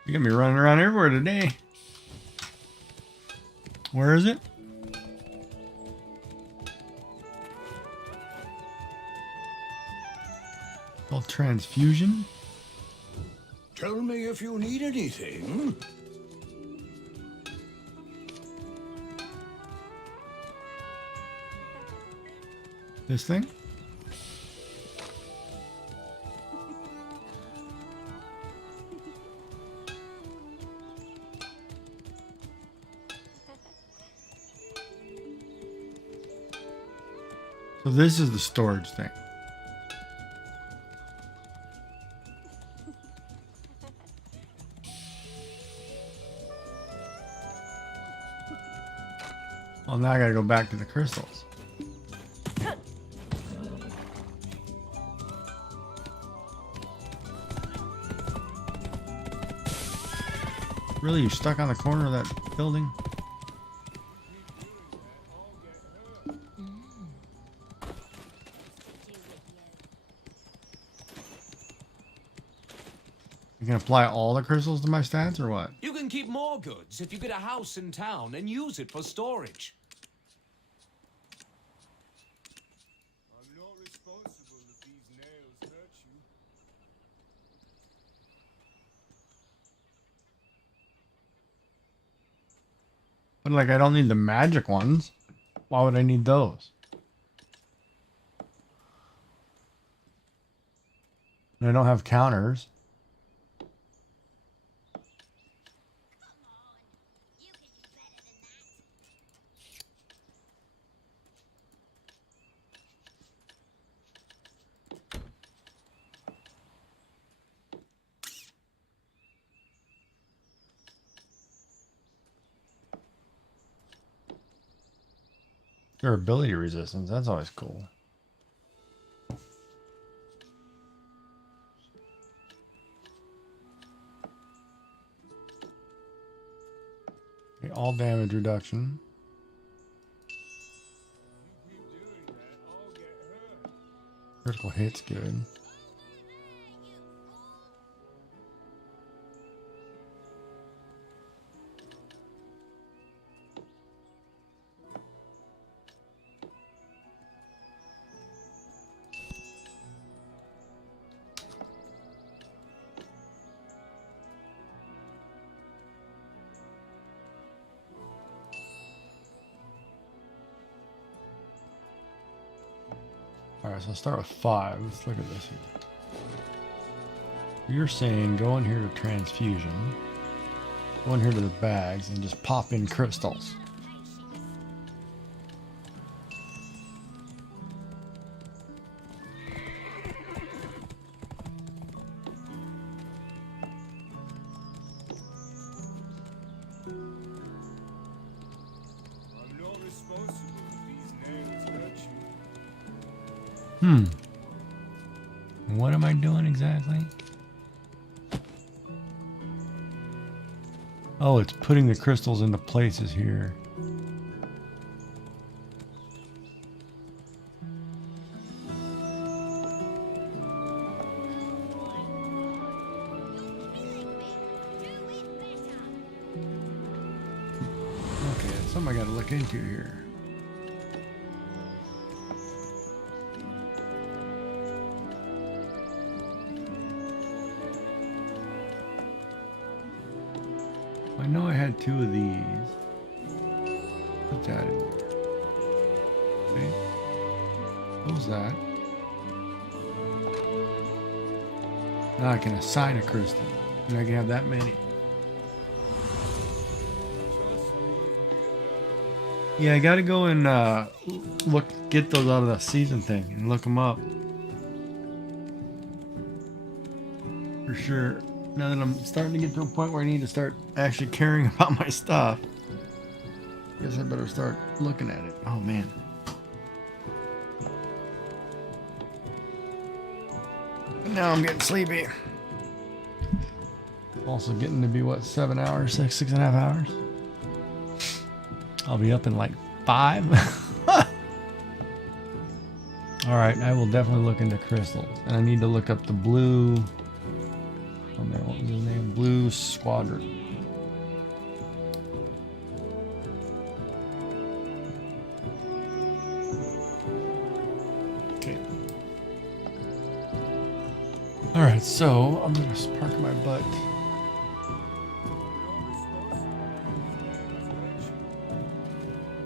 You got me running around everywhere today. Where is it? Called transfusion. Tell me if you need anything. This thing? So this is the storage thing. Well, now I gotta go back to the crystals. Really? You're stuck on the corner of that building? You can apply all the crystals to my stats or what? You can keep more goods if you get a house in town and use it for storage. I'm not responsible if these nails hurt you. But like, I don't need the magic ones. Why would I need those? And I don't have counters. Durability resistance, that's always cool. Okay, all damage reduction. Critical hit's good. Alright, so I'll start with 5. Let's look at this here. You're saying go in here to transfusion, go in here to the bags, and just pop in crystals. What am I doing exactly? Oh, it's putting the crystals into places here. Okay, that's something I gotta look into here. I know I had 2 of these. Put that in there. Okay. Close that. Now I can assign a crystal. And I can have that many. Yeah, I gotta go and get those out of the season thing and look them up. For sure. Now that I'm starting to get to a point where I need to start actually caring about my stuff, guess I better start looking at it. Oh man. Now I'm getting sleepy. Also getting to be what, 7 hours, 6.5 hours? I'll be up in like 5. Alright, I will definitely look into crystals. And I need to look up the blue. Oh man, what was his name? Blue Squadron. Okay. Alright, so I'm gonna park my butt.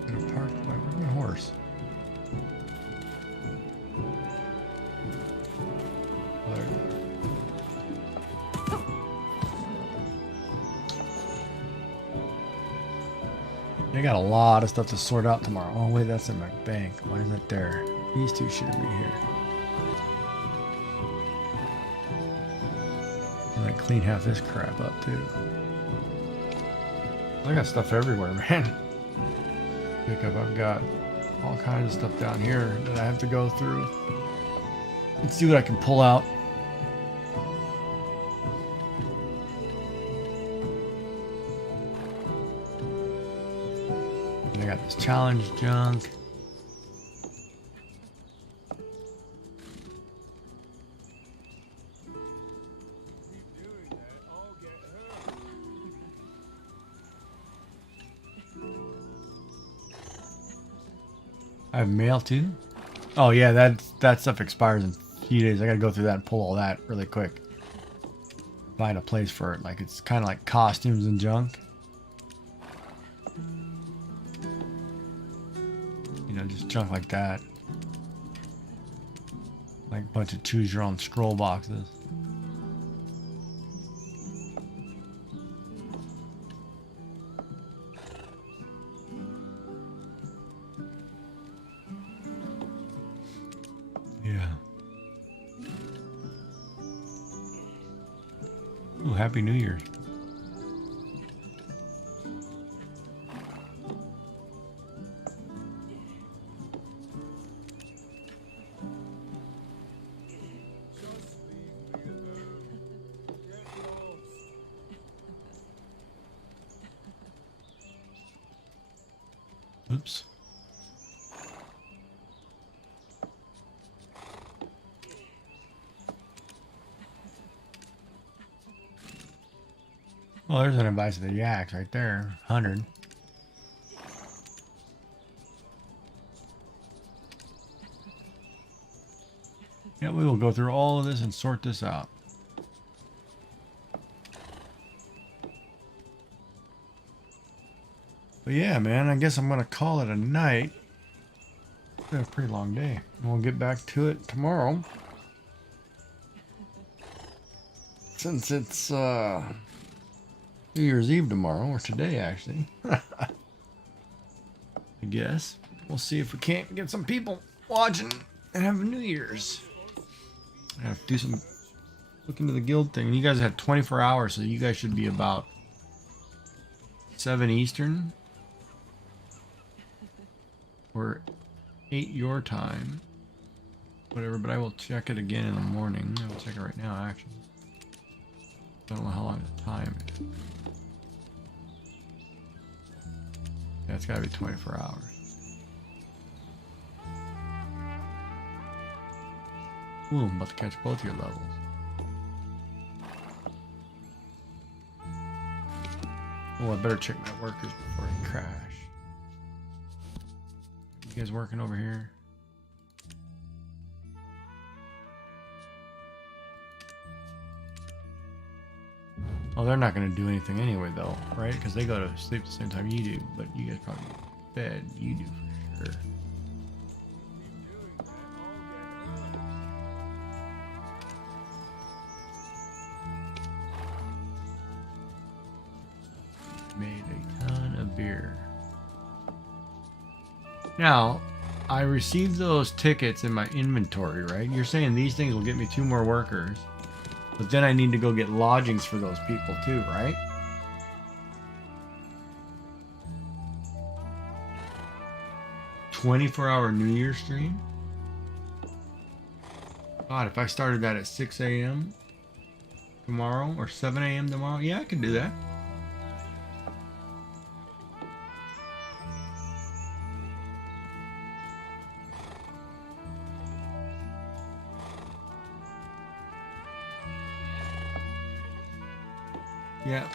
I'm gonna park where's my horse? I got a lot of stuff to sort out tomorrow. Oh wait, that's in my bank. Why is that there? These 2 shouldn't be here. And I clean half this crap up too. I got stuff everywhere, man. Pick up, I've got all kinds of stuff down here that I have to go through. Let's see what I can pull out. I got this challenge junk. I have mail too. Oh yeah, that stuff expires in a few days. I gotta go through that and pull all that really quick. Find a place for it. Like it's kind of like costumes and junk. Just junk like that. Like a bunch of choose your own scroll boxes. Yeah. Ooh, Happy New Year. Oops. Well, there's an advice of the yaks right there. 100. Yeah, we will go through all of this and sort this out. But yeah, man, I guess I'm going to call it a night. It's been a pretty long day. We'll get back to it tomorrow. Since it's New Year's Eve tomorrow, or today actually. I guess. We'll see if we can't get some people watching and have New Year's. I have to do some look into the guild thing. You guys had 24 hours, so you guys should be about 7 Eastern. Or 8 your time. whatever, but I will check it again in the morning. I will check it right now, actually. Don't know how long the time is. Yeah, it's gotta be 24 hours. Ooh, I'm about to catch both your levels. Oh, I better check my workers before I crash. You guys working over here? Oh, they're not going to do anything anyway, though, right? Because they go to sleep the same time you do. But you guys probably get fed. You do for sure. Made a ton of beer. Now, I received those tickets in my inventory, right? You're saying these things will get me 2 more workers. But then I need to go get lodgings for those people too, right? "24-hour New Year stream?" God, if I started that at 6 a.m. tomorrow or 7 a.m. tomorrow, yeah, I could do that. Yeah.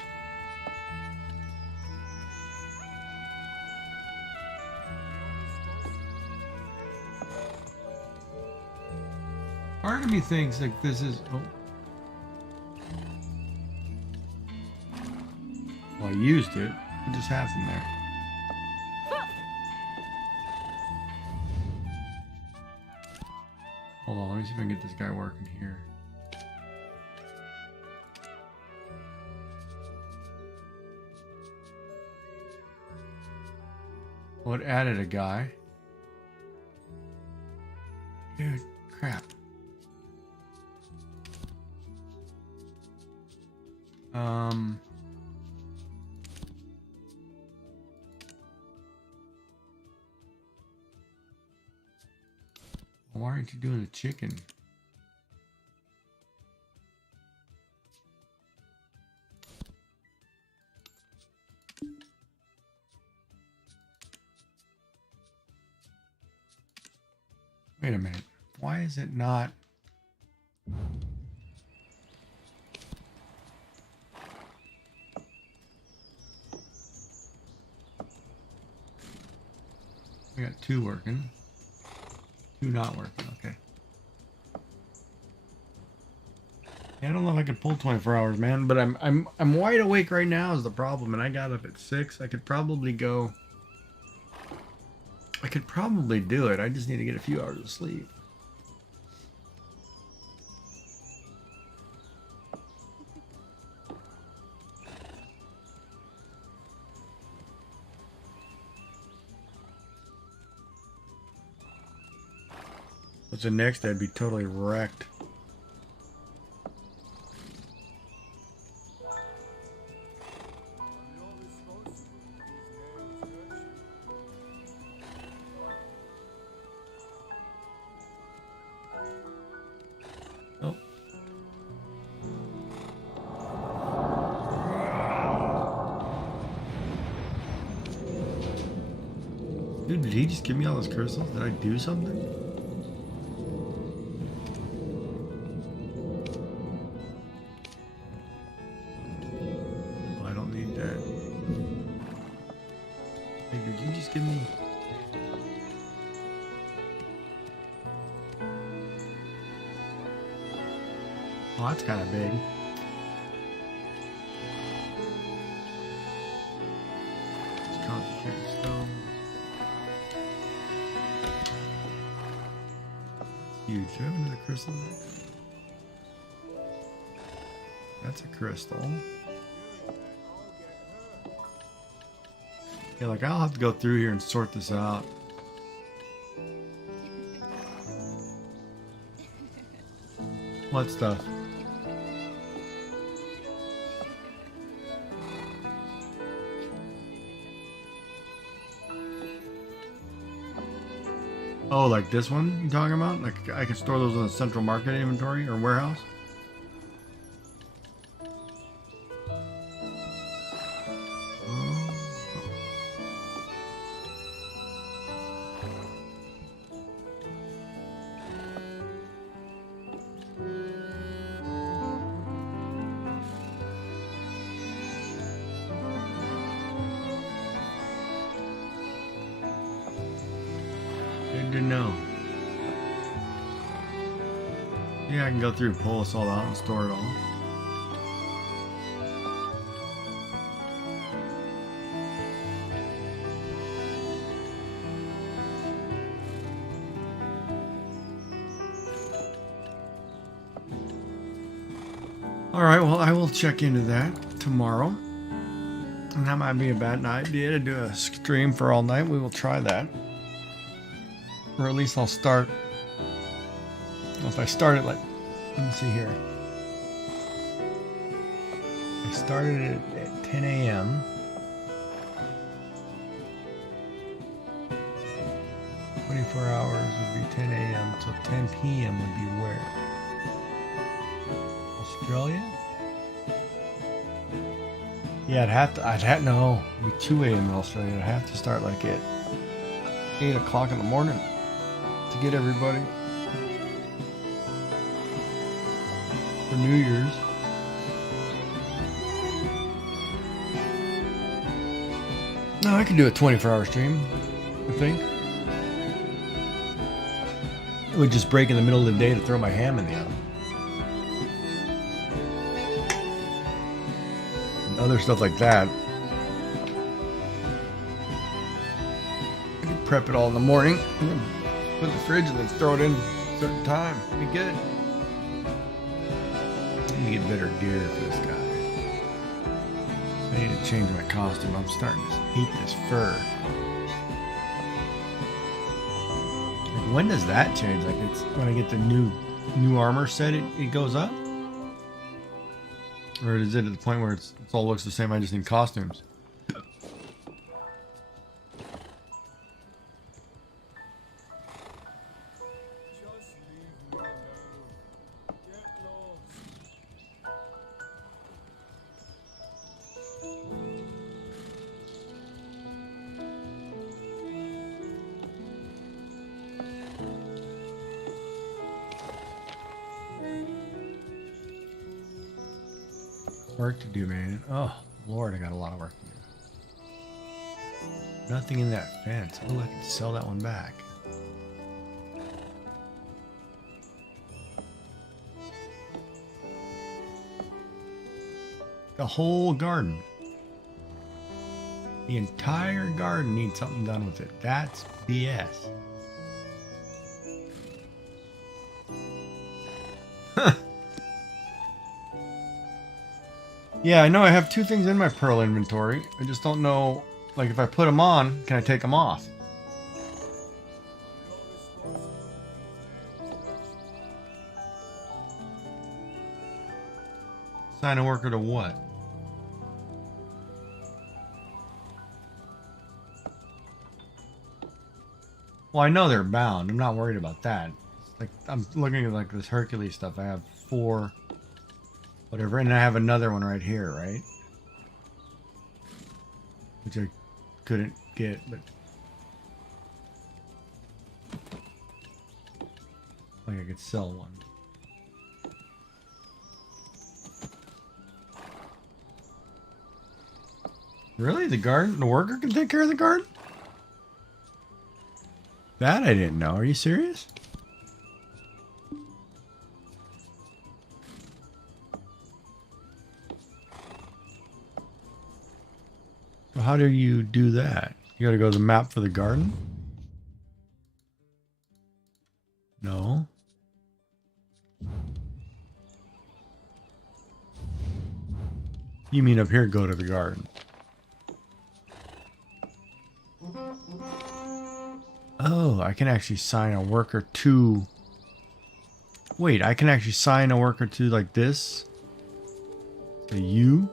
Part of me thinks like this is. Oh. Well, I used it. What just happened there? Hold on, let me see if I can get this guy working here. Well, it added a guy. Dude, crap. Why aren't you doing the chicken? Wait a minute. Why is it not? I got 2 working. 2 not working. Okay. Yeah, I don't know if I can pull 24 hours, man, but I'm wide awake right now is the problem, and I got up at 6. I could probably go. I could probably do it. I just need to get a few hours of sleep. What's the next? I'd be totally wrecked. Oh. Dude, did he just give me all those crystals? Did I do something? Give me. Oh, that's kind of big. Let's concentrate stone. Huge. Do I have another crystal there? That's a crystal. Yeah, like I'll have to go through here and sort this out. What stuff? Oh, like this one you talking about? Like I can store those in the central market inventory or warehouse? Good to know. Yeah, I can go through, pull this all out, and store it all. Alright, well, I will check into that tomorrow. And that might be a bad idea to do a stream for all night. We will try that. Or at least I'll start. Well, if I start it like, let me see here. I started it at 10 a.m. 24 hours would be 10 a.m. till 10 p.m. would be where? Australia? Yeah, no, it'd be 2 a.m. in Australia. I'd have to start like at 8 o'clock in the morning to get everybody for New Year's. No, I could do a 24-hour stream, I think. It would just break in the middle of the day to throw my ham in the oven. And other stuff like that. I could prep it all in the morning and then put it in the fridge and then throw it in a certain time. It'd be good. I need to get better gear for this guy. I need to change my costume. I'm starting to hate this fur. Like, when does that change? Like, it's when I get the new armor set, it goes up? Or is it at the point where it all looks the same? I just need costumes. Work to do, man. Oh, Lord, I got a lot of work to do. Nothing in that fence. Oh, I can sell that one back. The whole garden. The entire garden needs something done with it. That's BS. Yeah, I know I have two things in my pearl inventory. I just don't know, like, if I put them on, can I take them off? Sign a worker to what? Well, I know they're bound. I'm not worried about that. Like, I'm looking at like this Hercules stuff. I have 4, whatever, and I have another one right here, right? Which I couldn't get, but like I could sell one. Really? The worker can take care of the garden? That I didn't know. Are you serious? So how do you do that? You gotta go to the map for the garden? No. You mean up here, go to the garden? Oh, I can actually sign a worker to... Wait, I can actually sign a worker to like this? To you?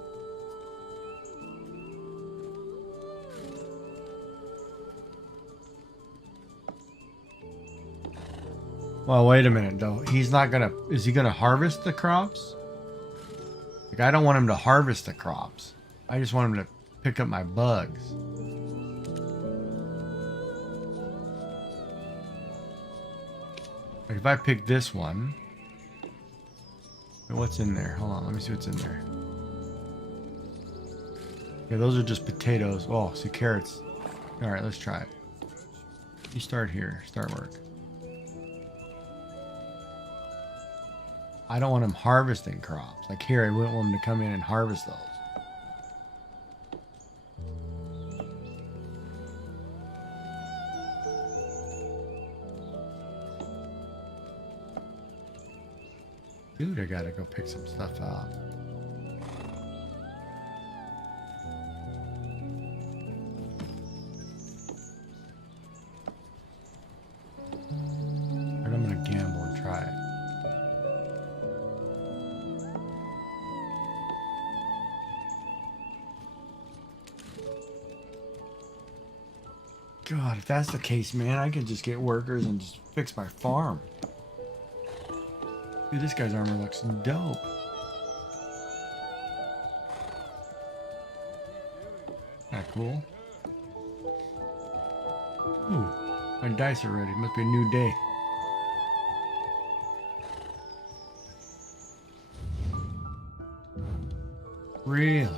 Well, wait a minute though. He's not gonna. Is he gonna harvest the crops? Like, I don't want him to harvest the crops. I just want him to pick up my bugs. Like if I pick this one. What's in there? Hold on, let me see what's in there. Yeah, those are just potatoes. Oh, see carrots. All right, let's try it. You start here. Start work. I don't want him harvesting crops. Like here, I wouldn't want him to come in and harvest those. Dude, I gotta go pick some stuff out. And I'm gonna gamble and try it. God, if that's the case, man, I can just get workers and just fix my farm. Dude, this guy's armor looks dope. That cool? Ooh, my dice are ready. Must be a new day. Really?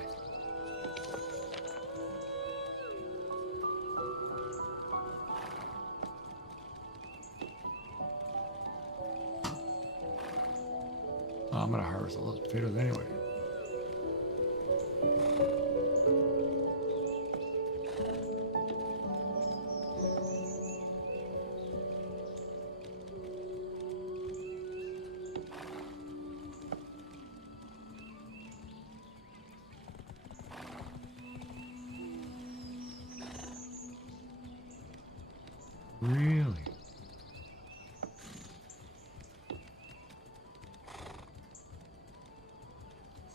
Oh, I'm gonna harvest all those potatoes anyway. Really?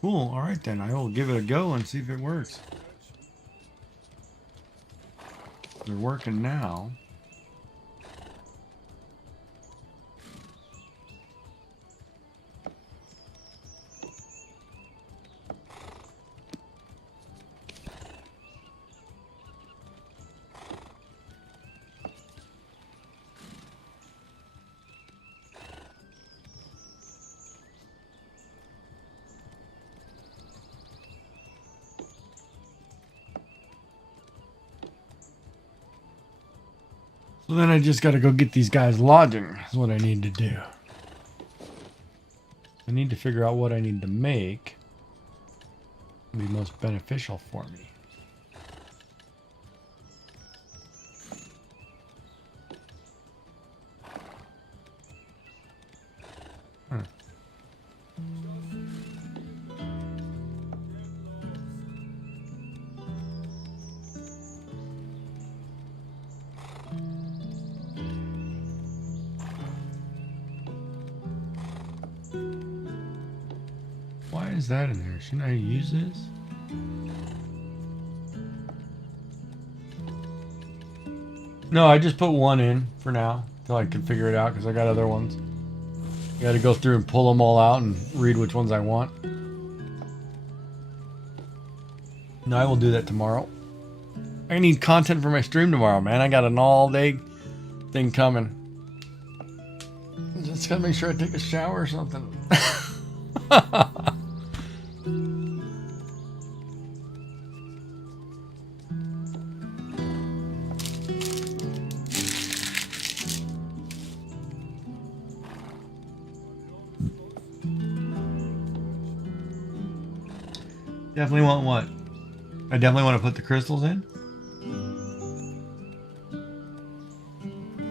Cool. All right, then. I will give it a go and see if it works. They're working now. So then I just got to go get these guys lodging. That's what I need to do. I need to figure out what I need to make to be most beneficial for me. Huh. Why is that in there? Shouldn't I use this? No, I just put one in for now till I can figure it out because I got other ones. I got to go through and pull them all out and read which ones I want. No, I will do that tomorrow. I need content for my stream tomorrow, man. I got an all-day thing coming. Just gotta make sure I take a shower or something. Definitely want what? I definitely want to put the crystals in.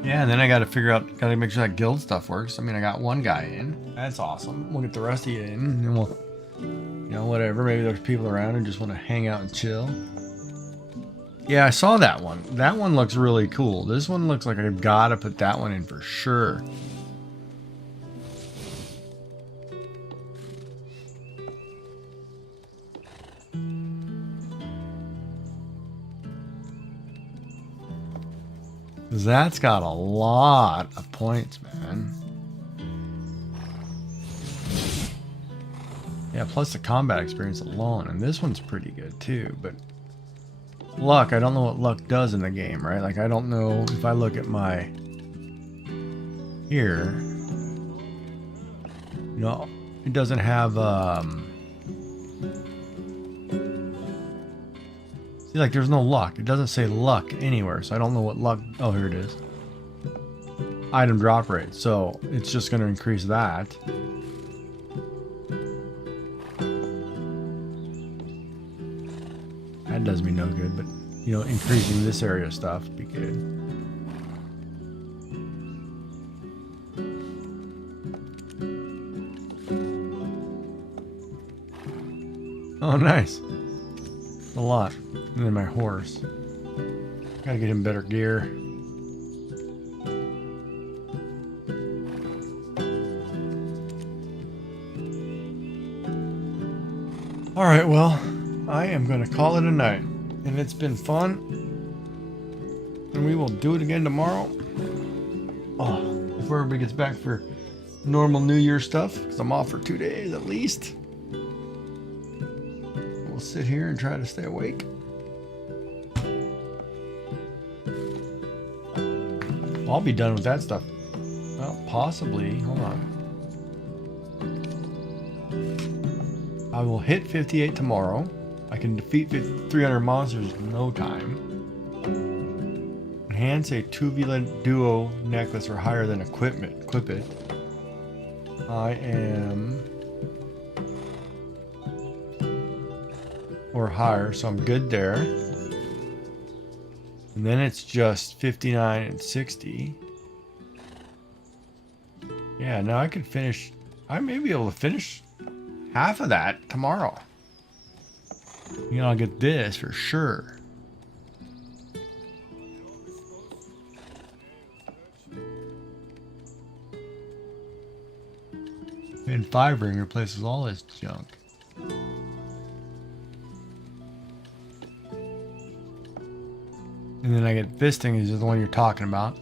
Yeah, and then I got to figure out, got to make sure that guild stuff works. I mean, I got one guy in. That's awesome. We'll get the rest of you in, and we'll, you know, whatever. Maybe there's people around who just want to hang out and chill. Yeah, I saw that one. That one looks really cool. This one looks like I've got to put that one in for sure. That's got a lot of points, man. plus the combat experience alone. And this one's pretty good too, but luck, I don't know what luck does in the game, right? Like, I don't know if I look at my here, you know, it doesn't have see, like, there's no luck. It doesn't say luck anywhere, so I don't know what luck. Oh, here it is. Item drop rate, so it's just going to increase that. That does me no good, but, you know, increasing this area stuff would be good. Oh, nice. A lot. And then my horse. Gotta get him better gear. Alright, well, I am gonna call it a night. And it's been fun. And we will do it again tomorrow. Oh, before everybody gets back for normal New Year stuff, because I'm off for 2 days at least. We'll sit here and try to stay awake. I'll be done with that stuff. Well, possibly. Hold on. I will hit 58 tomorrow. I can defeat 300 monsters in no time. Enhance a 2 duo necklace or higher than equip it. I am... or higher, so I'm good there. And then it's just 59 and 60. Yeah, now I could finish. I may be able to finish half of that tomorrow. You know, I'll get this for sure. And 5 ring replaces all this junk. And then I get fisting, is the one you're talking about.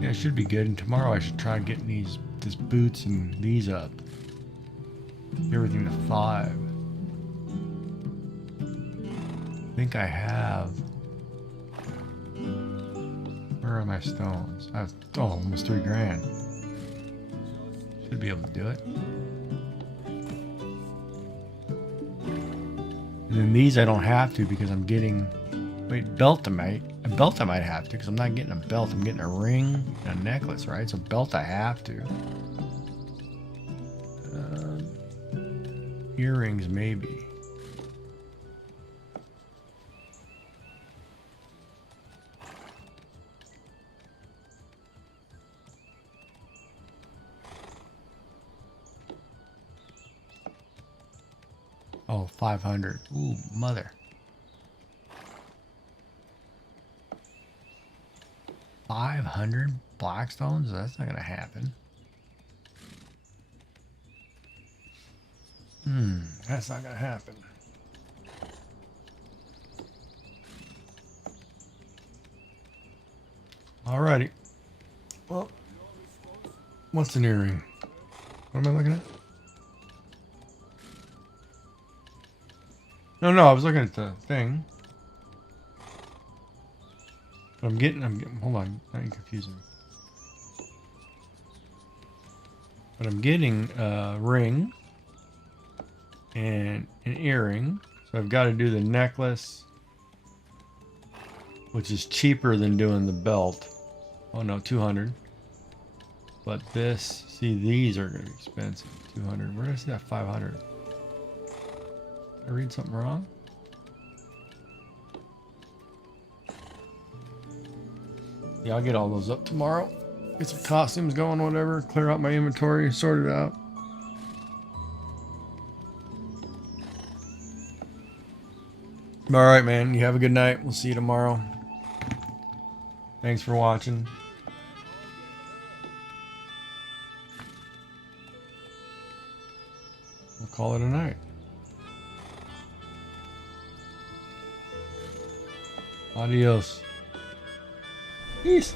Yeah, it should be good. And tomorrow I should try getting these boots and these up. Everything to 5. I think I have. Where are my stones? I have almost 3 grand. Should be able to do it. And then these I don't have to because I'm getting. Wait, belt I might. A belt I might have to because I'm not getting a belt. I'm getting a ring and a necklace, right? So belt I have to. Earrings, maybe. Oh, 500. Ooh, mother. 500 blackstones? That's not gonna happen. That's not gonna happen. Alrighty. Well, what's an earring? What am I looking at? No, I was looking at the thing. But I'm getting, hold on, now you're confusing me. But I'm getting a ring. And an earring. So I've got to do the necklace, which is cheaper than doing the belt. Oh no, 200. But this, see, these are going to be expensive. 200. Where did I see that 500? Did I read something wrong? Yeah, I'll get all those up tomorrow. Get some costumes going, whatever. Clear out my inventory, sort it out. All right, man. You have a good night. We'll see you tomorrow. Thanks for watching. We'll call it a night. Adios. Peace.